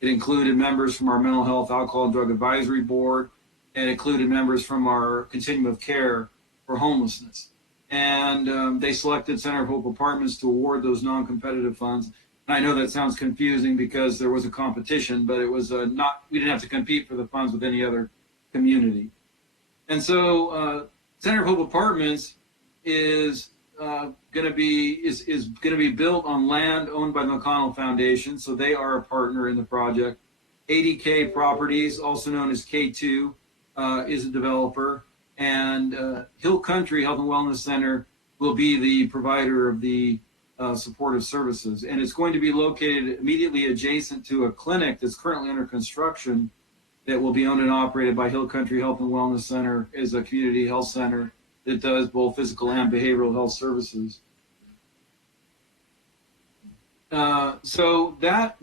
It included members from our Mental Health, Alcohol, and Drug Advisory Board, and included members from our Continuum of Care for Homelessness. And they selected Center of Hope Apartments to award those non-competitive funds. And I know that sounds confusing because there was a competition, but it was we didn't have to compete for the funds with any other community. And so Center of Hope Apartments is going to be built on land owned by the McConnell Foundation, so they are a partner in the project. ADK Properties, also known as K2, is a developer, and Hill Country Health and Wellness Center will be the provider of the supportive services, and it's going to be located immediately adjacent to a clinic that's currently under construction that will be owned and operated by Hill Country Health and Wellness Center as a community health center that does both physical and behavioral health services. So that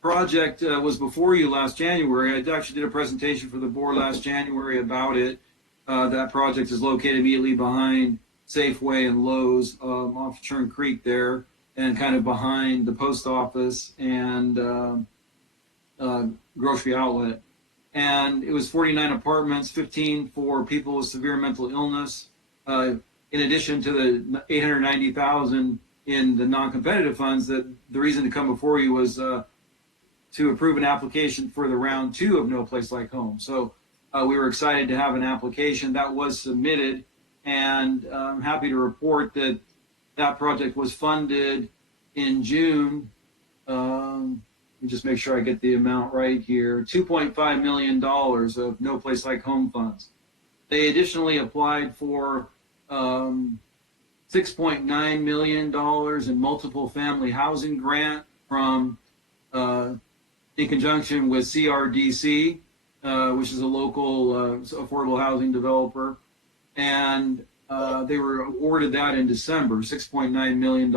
project was before you last January. I actually did a presentation for the board last January about it. That project is located immediately behind Safeway and Lowe's off Churn Creek there, and kind of behind the post office and grocery outlet. And it was 49 apartments, 15 for people with severe mental illness, in addition to the $890,000 in the non-competitive funds. That the reason to come before you was to approve an application for the round 2 of No Place Like Home. So we were excited to have an application that was submitted, and I'm happy to report that that project was funded in June. Let me just make sure I get the amount right here. $2.5 million of No Place Like Home funds. They additionally applied for $6.9 million in multiple family housing grant from in conjunction with CRDC, which is a local affordable housing developer. And they were awarded that in December, $6.9 million.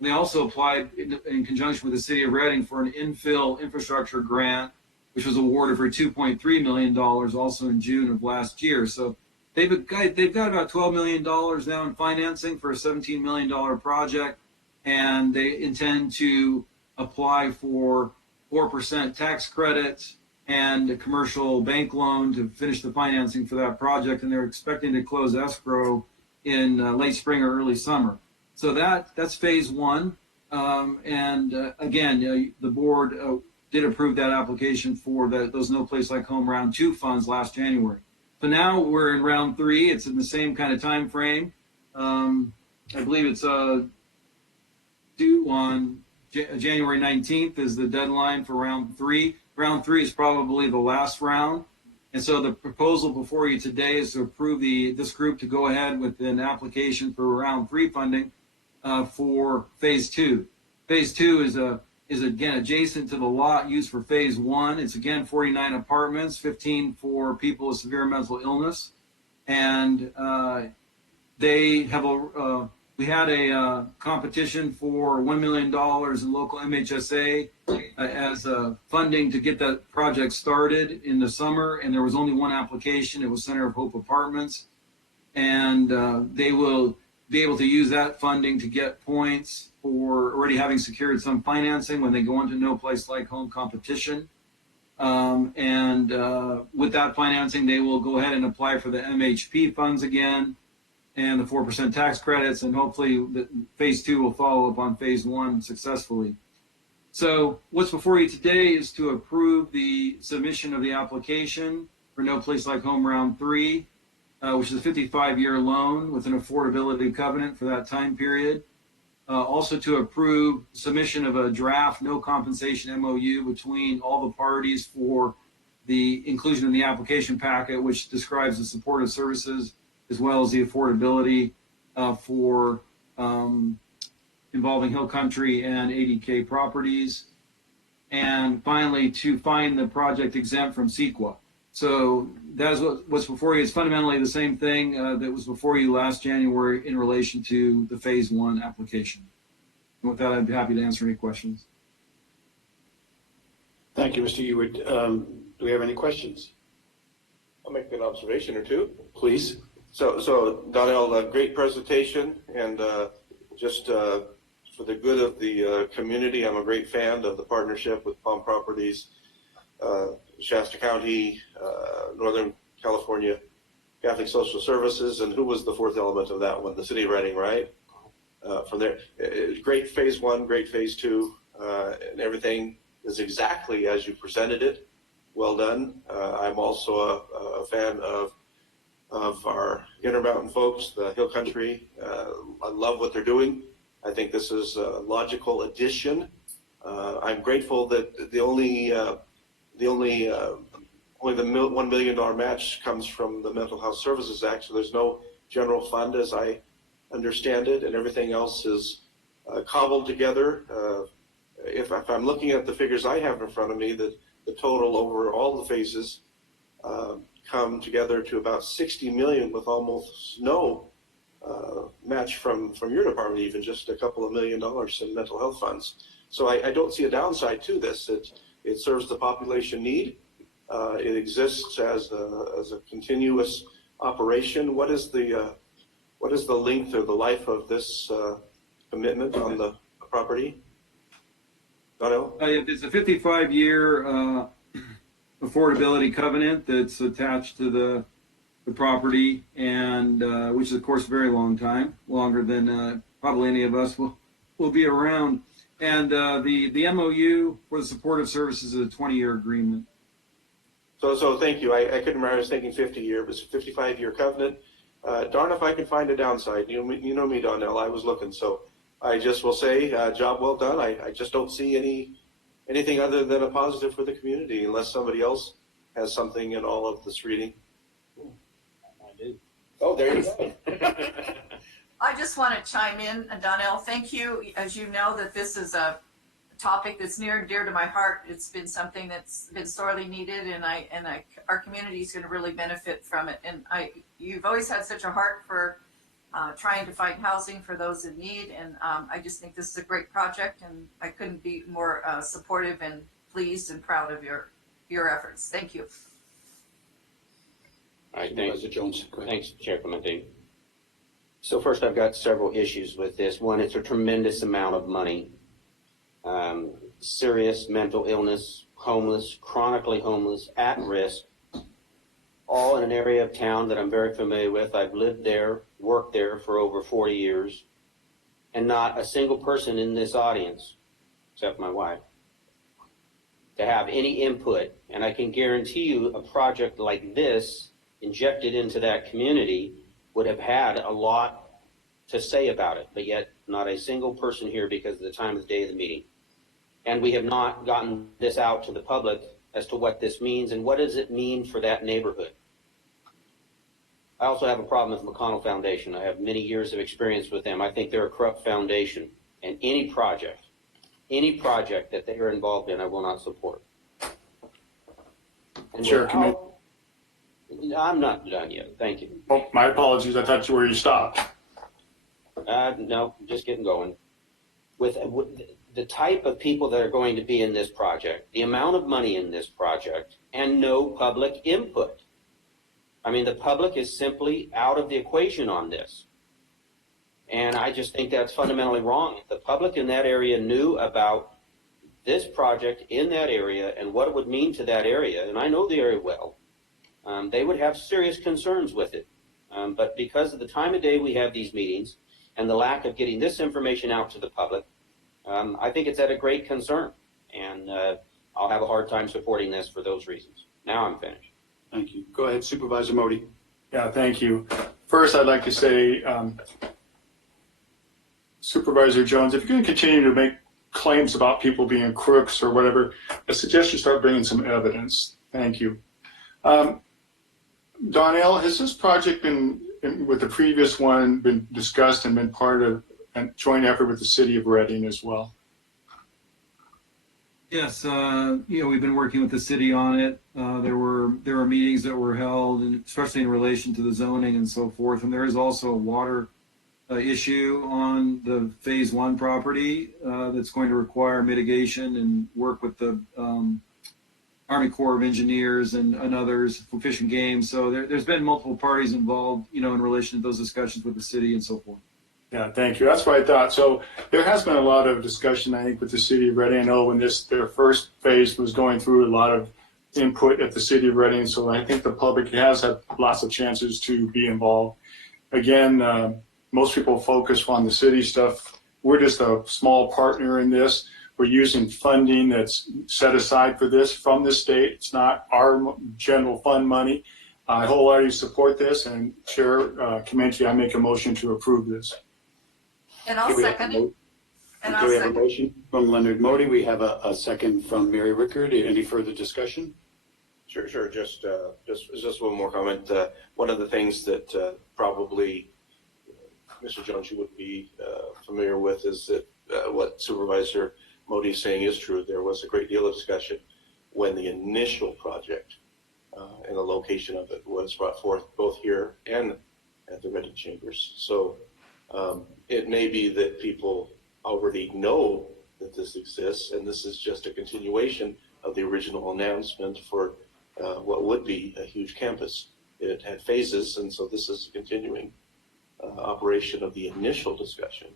They also applied in conjunction with the city of Reading for an infill infrastructure grant, which was awarded for $2.3 million also in June of last year. So they've got about $12 million now in financing for a $17 million project, and they intend to apply for 4% tax credits and a commercial bank loan to finish the financing for that project, and they're expecting to close escrow in late spring or early summer. So that's phase 1, and again, the board did approve that application for those No Place Like Home round 2 funds last January. So now we're in round 3. It's in the same kind of time frame. I believe it's due on January 19th is the deadline for round 3. Round 3 is probably the last round. And so the proposal before you today is to approve this group to go ahead with an application for round 3 funding for phase 2. Phase 2 is again adjacent to the lot used for phase 1. It's again 49 apartments, 15 for people with severe mental illness. And they have we had a competition for $1 million in local MHSA as funding to get that project started in the summer, and there was only one application. It was Center of Hope Apartments, and they will be able to use that funding to get points for already having secured some financing when they go into No Place Like Home competition. And with that financing, they will go ahead and apply for the MHP funds again and the 4% tax credits, and hopefully phase 2 will follow up on phase 1 successfully. So what's before you today is to approve the submission of the application for No Place Like Home round 3, which is a 55-year loan with an affordability covenant for that time period. Also to approve submission of a draft no compensation MOU between all the parties for the inclusion in the application packet, which describes the supportive services as well as the affordability for involving Hill Country and ADK Properties. And finally, to find the project exempt from CEQA. So that is what's before you. It's fundamentally the same thing that was before you last January in relation to the phase 1 application. And with that, I'd be happy to answer any questions. Thank you, Mr. Ewart. Do we have any questions? I'll make an observation or two. Please. So Donnell, great presentation, and just for the good of the community, I'm a great fan of the partnership with Palm Properties, Shasta County, Northern California Catholic Social Services, and who was the fourth element of that one? The City of Reading, right? From there, great phase 1, great phase 2, and everything is exactly as you presented it. Well done. I'm also a fan of of our Intermountain folks, the Hill Country. I love what they're doing. I think this is a logical addition. I'm grateful that the $1 million match comes from the Mental Health Services Act, so there's no general fund as I understand it, and everything else is cobbled together. If I'm looking at the figures I have in front of me, the total over all the phases come together to about 60 million with almost no match from your department, even just a couple of $1 million in mental health funds. So I don't see a downside to this. It serves the population need. It exists as a continuous operation. What is the length or the life of this commitment on the property? Donnell? It's a 55-year affordability covenant that's attached to the property, and which is of course a very long time, longer than probably any of us will be around. And the MOU for the supportive services is a 20-year agreement. So thank you. I couldn't remember. I was thinking 50-year, but it's a 55-year covenant. Darn if I can find a downside. You know me, Donnell. I was looking. So I just will say, job well done. I just don't see anything other than a positive for the community, unless somebody else has something in all of this reading. I do. Oh, there you go. I just want to chime in, Donnell. Thank you. As you know, that this is a topic that's near and dear to my heart. It's been something that's been sorely needed, and our community is going to really benefit from it. And you've always had such a heart for trying to find housing for those in need, and I just think this is a great project, and I couldn't be more supportive and pleased and proud of your efforts. Thank you. All right, thanks, Jones. Thanks, Chair Clemente. So first, I've got several issues with this. One, it's a tremendous amount of money. Serious mental illness, homeless, chronically homeless, at risk, all in an area of town that I'm very familiar with. I've lived there, worked there for over 40 years, and not a single person in this audience, except my wife, to have any input. And I can guarantee you a project like this injected into that community would have had a lot to say about it, but yet not a single person here because of the time of the day of the meeting. And we have not gotten this out to the public as to what this means and what does it mean for that neighborhood. I also have a problem with McConnell Foundation. I have many years of experience with them. I think they're a corrupt foundation, and any project that they are involved in, I will not support. And Chair, I'm not done yet. Thank you. Oh, my apologies. I thought you were stopped. No, just getting going. With the type of people that are going to be in this project, the amount of money in this project, and no public input. I mean, the public is simply out of the equation on this. And I just think that's fundamentally wrong. If the public in that area knew about this project in that area and what it would mean to that area, and I know the area well, they would have serious concerns with it. But because of the time of day we have these meetings and the lack of getting this information out to the public, I think it's at a great concern. And I'll have a hard time supporting this for those reasons. Now I'm finished. Thank you. Go ahead, Supervisor Modi. Yeah, thank you. First, I'd like to say, Supervisor Jones, if you're going to continue to make claims about people being crooks or whatever, I suggest you start bringing some evidence. Thank you. Donnell, has this project with the previous one been discussed and been part of a joint effort with the city of Reading as well? Yes, we've been working with the city on it. There were meetings that were held, and especially in relation to the zoning and so forth. And there is also a water issue on the Phase 1 property that's going to require mitigation and work with the Army Corps of Engineers and others for Fish and Game. So there's been multiple parties involved, in relation to those discussions with the city and so forth. Yeah, thank you. That's what I thought. So there has been a lot of discussion, I think, with the city of Reading. I know when their first phase was going through, a lot of input at the city of Reading. So I think the public has had lots of chances to be involved. Again, most people focus on the city stuff. We're just a small partner in this. We're using funding that's set aside for this from the state. It's not our general fund money. I wholeheartedly support this, and Chair Comanche, I make a motion to approve this. And I'll second it. And Okay, I'll we have a second. motion from Leonard Modi. We have a second from Mary Rickard. Any further discussion? Sure. Just one more comment. One of the things that probably Mr. Jones, you would be familiar with is that what Supervisor Modi is saying is true. There was a great deal of discussion when the initial project and the location of it was brought forth both here and at the Reading Chambers. So it may be that people already know that this exists, and this is just a continuation of the original announcement for what would be a huge campus. It had phases, and so this is a continuing operation of the initial discussion.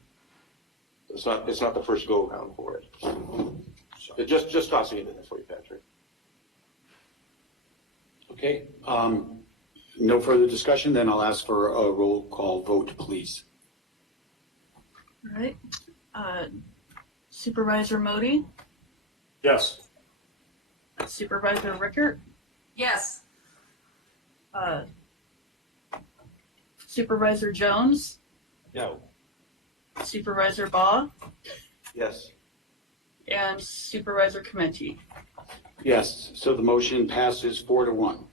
It's not the first go around for it. So just tossing it in there for you, Patrick. Okay. No further discussion. Then I'll ask for a roll call vote, please. All right. Supervisor Modi, Yes. Supervisor Rickert, Yes. Supervisor Jones, No. Supervisor Baugh, Yes. and Supervisor Comanche. Yes. So the motion passes 4-1.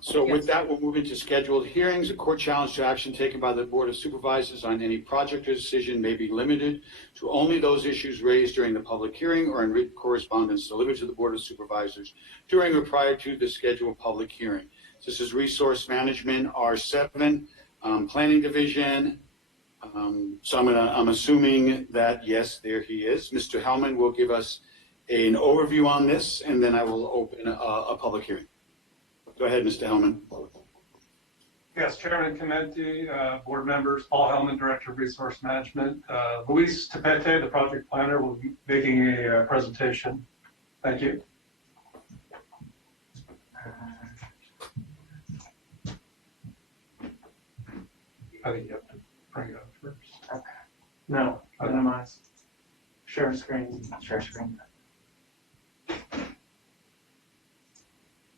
So with that, we'll move into scheduled hearings. A court challenge to action taken by the Board of Supervisors on any project or decision may be limited to only those issues raised during the public hearing or in written correspondence delivered to the Board of Supervisors during or prior to the scheduled public hearing. This is Resource Management R7, Planning Division. So I'm assuming that, yes, there he is. Mr. Hellman will give us an overview on this, and then I will open a public hearing. Go ahead, Mr. Hellman. Yes, Chairman Comanche, board members, Paul Hellman, Director of Resource Management. Luis Tepete, the project planner, will be making a presentation. Thank you. I think you have to bring it up first. Okay. No, minimize. Share screen. Share screen.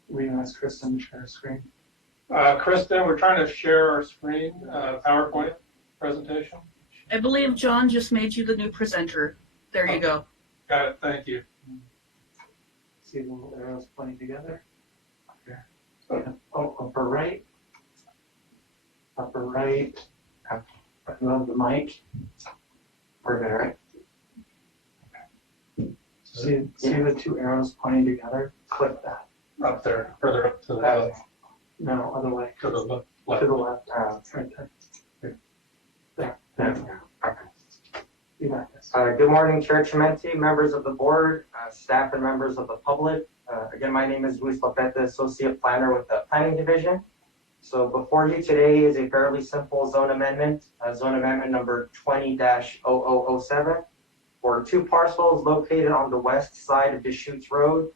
We can ask Kristen to share screen. Kristen, we're trying to share our screen, PowerPoint presentation. I believe John just made you the new presenter. There you go. Got it, thank you. See the little arrows pointing together? Okay. Oh, upper right. Upper right. Above the mic. We're good, right? Okay. See the two arrows pointing together? Click that. Up there, further up to the left. No, other way. To the left. To the left. Right there. There. There. Okay. You got this. Good morning, Chair Chimenti, members of the board, staff, and members of the public. Again, my name is Luis Lopete, Associate Planner with the Planning Division. So before you today is a fairly simple zone amendment number 20-0007 for two parcels located on the west side of Deschutes Road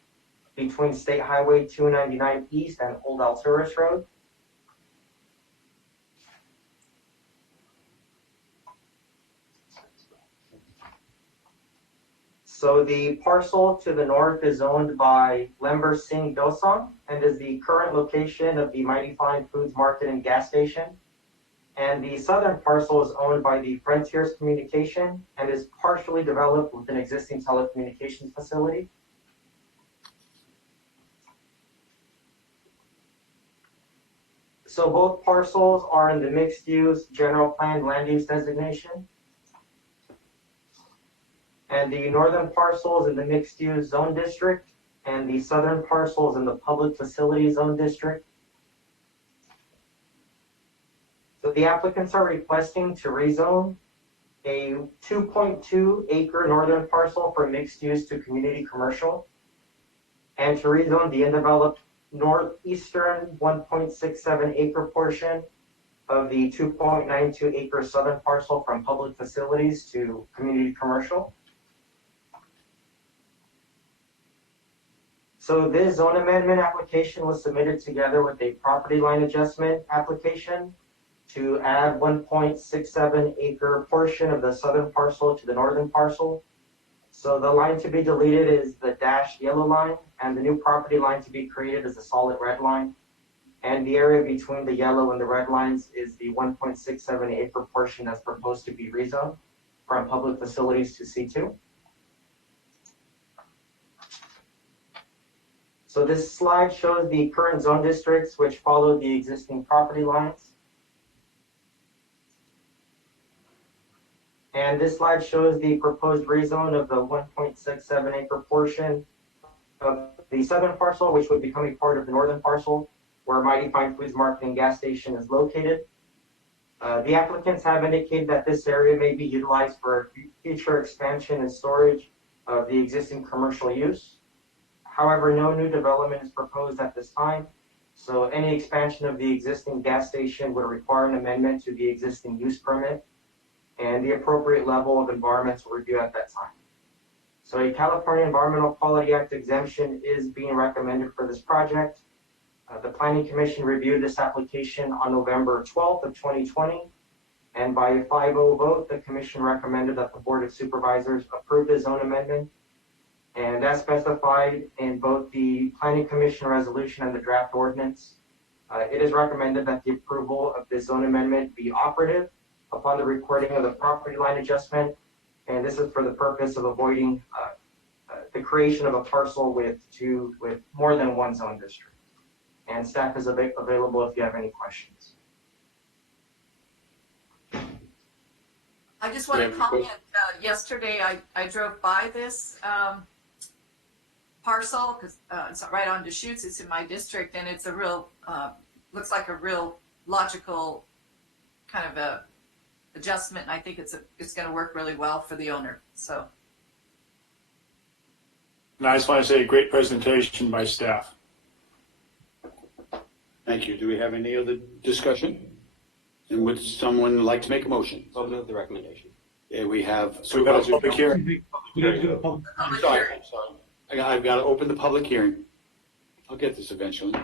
between State Highway 299 East and Old Alturas Road. So the parcel to the north is owned by Lember Singh Dosong and is the current location of the Mighty Fine Foods Market and Gas Station. And the southern parcel is owned by the Frontiers Communication and is partially developed with an existing telecommunications facility. So both parcels are in the mixed-use general plan land use designation. And the northern parcel is in the mixed-use zone district, and the southern parcel is in the public facility zone district. So the applicants are requesting to rezone a 2.2 acre northern parcel from mixed use to community commercial, and to rezone the undeveloped northeastern 1.67 acre portion of the 2.92 acre southern parcel from public facilities to community commercial. So this zone amendment application was submitted together with a property line adjustment application to add 1.67 acre portion of the southern parcel to the northern parcel. So the line to be deleted is the dashed yellow line, and the new property line to be created is the solid red line. And the area between the yellow and the red lines is the 1.67 acre portion that's proposed to be rezoned from public facilities to C2. So this slide shows the current zone districts which follow the existing property lines. And this slide shows the proposed rezone of the 1.67 acre portion of the southern parcel, which would become a part of the northern parcel, where Mighty Fine Foods Market and Gas Station is located. The applicants have indicated that this area may be utilized for future expansion and storage of the existing commercial use. However, no new development is proposed at this time, so any expansion of the existing gas station would require an amendment to the existing use permit and the appropriate level of environmental review at that time. So a California Environmental Quality Act exemption is being recommended for this project. The Planning Commission reviewed this application on November 12th of 2020, and by a 5-0 vote, the Commission recommended that the Board of Supervisors approve the zone amendment. And as specified in both the Planning Commission resolution and the draft ordinance, it is recommended that the approval of the zone amendment be operative upon the recording of the property line adjustment. And this is for the purpose of avoiding the creation of a parcel with more than one zone district. And staff is available if you have any questions. I just want to comment, yesterday I drove by this parcel, because it's right on Deschutes, it's in my district, and it's a real, looks like a real logical kind of a adjustment, and I think it's going to work really well for the owner, so. And I just want to say, great presentation by staff. Thank you. Do we have any other discussion? And would someone like to make a motion? I'll move the recommendation. Yeah, we have. So we've got a public hearing. I'm sorry. I've got to open the public hearing. I'll get this eventually.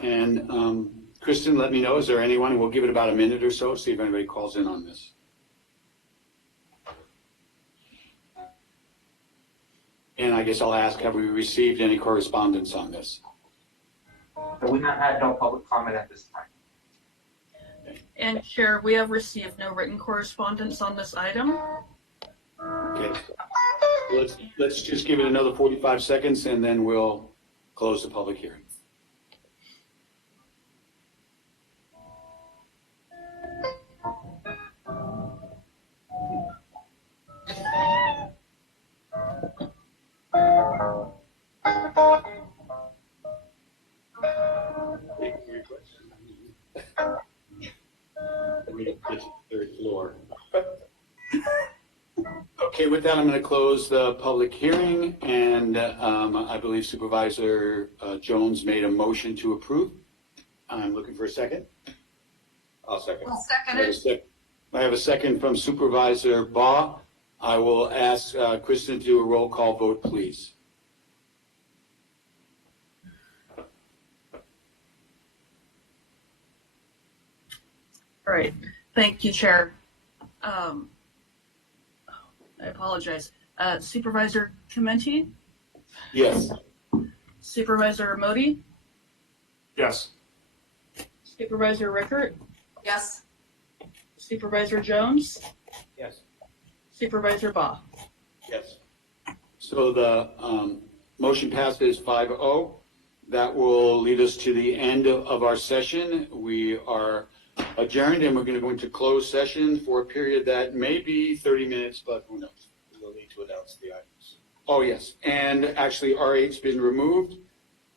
And Kristen, let me know, is there anyone? We'll give it about a minute or so, see if anybody calls in on this. And I guess I'll ask, have we received any correspondence on this? We have had no public comment at this time. And Chair, we have received no written correspondence on this item. Okay. Let's just give it another 45 seconds and then we'll close the public hearing. It's third floor. Okay, with that, I'm going to close the public hearing, and I believe Supervisor Jones made a motion to approve. I'm looking for a second. I'll second. I'll second it. I have a second from Supervisor Baugh. I will ask Kristen to do a roll call vote, please. All right. Thank you, Chair. I apologize. Supervisor Clementi? Yes. Supervisor Modi? Yes. Supervisor Rickert? Yes. Supervisor Jones? Yes. Supervisor Baugh? Yes. So the motion passes 5-0. That will lead us to the end of our session. We are adjourned and we're going to go into closed session for a period that may be 30 minutes, but who knows? We'll need to announce the items. Oh, yes. And actually, R8's been removed.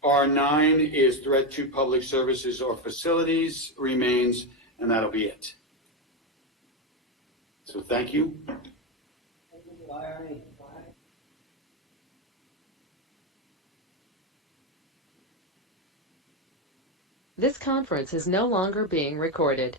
R9 is threat to public services or facilities remains, and that'll be it. So thank you. This conference is no longer being recorded.